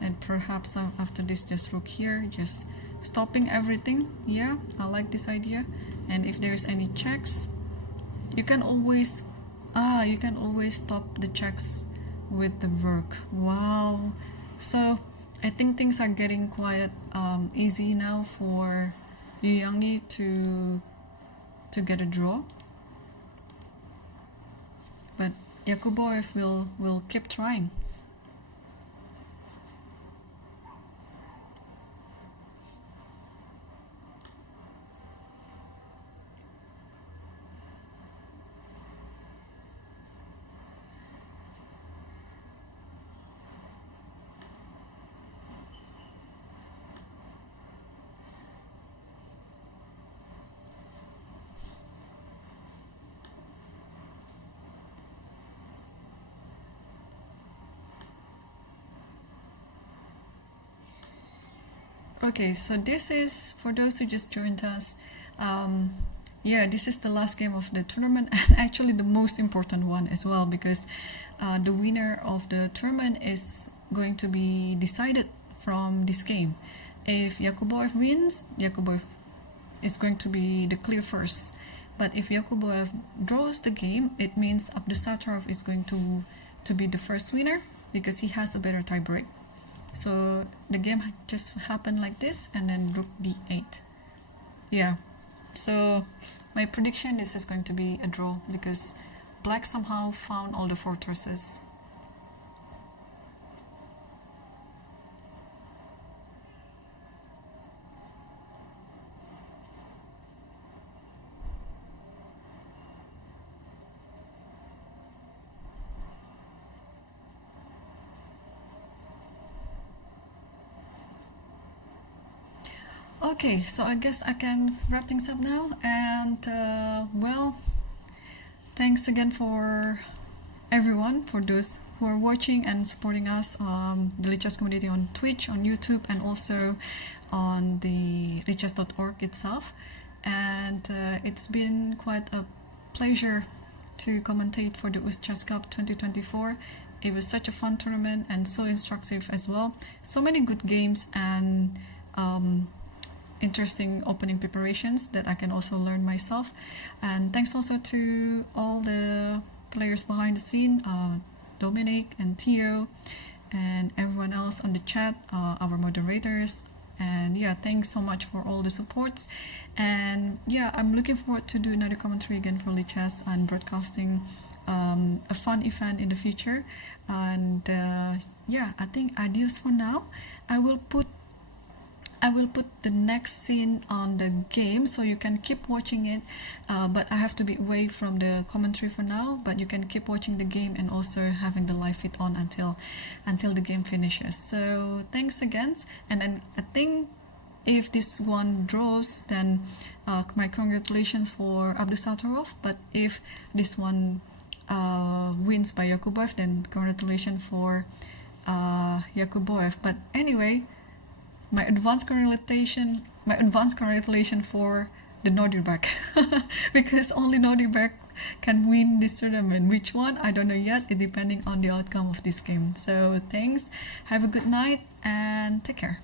And perhaps after this, just rook here, just stopping everything. Yeah, I like this idea. And if there's any checks, you can always stop the checks with the rook. Wow. So I think things are getting quite easy now for Yangyi to get a draw. But Yakubov will keep trying. Okay, so this is, for those who just joined us, yeah, this is the last game of the tournament, and actually the most important one as well, because the winner of the tournament is going to be decided from this game. If Yakubov wins, Yakubov is going to be the clear first. But if Yakubov draws the game, it means Abdusattorov is going to be the first winner, because he has a better tiebreak. So the game just happened like this, and then rook d8. Yeah, so my prediction, this is going to be a draw, because black somehow found all the fortresses. Okay, so I guess I can wrap things up now, and well, thanks again for everyone, for those who are watching and supporting us, the Lichess community on Twitch, on YouTube, and also on the lichess.org itself. And it's been quite a pleasure to commentate for the UzChess Cup 2024. It was such a fun tournament and so instructive as well. So many good games and interesting opening preparations that I can also learn myself. And thanks also to all the players behind the scene, Dominic and Theo and everyone else on the chat, our moderators. And yeah, thanks so much for all the supports. And yeah, I'm looking forward to do another commentary again for Lichess and broadcasting a fun event in the future. And yeah, I think adios for now. I will put the next scene on the game, so you can keep watching it, but I have to be away from the commentary for now, but you can keep watching the game and also having the live feed on until the game finishes. So thanks again, and then I think if this one draws, then my congratulations for Abdusattorov, but if this one wins by Yakubov, then congratulations for Yakubov. But anyway, my advanced congratulations for the Nordirback because only Nordirback can win this tournament. Which one? I don't know yet. It depending on the outcome of this game. So thanks, have a good night, and take care.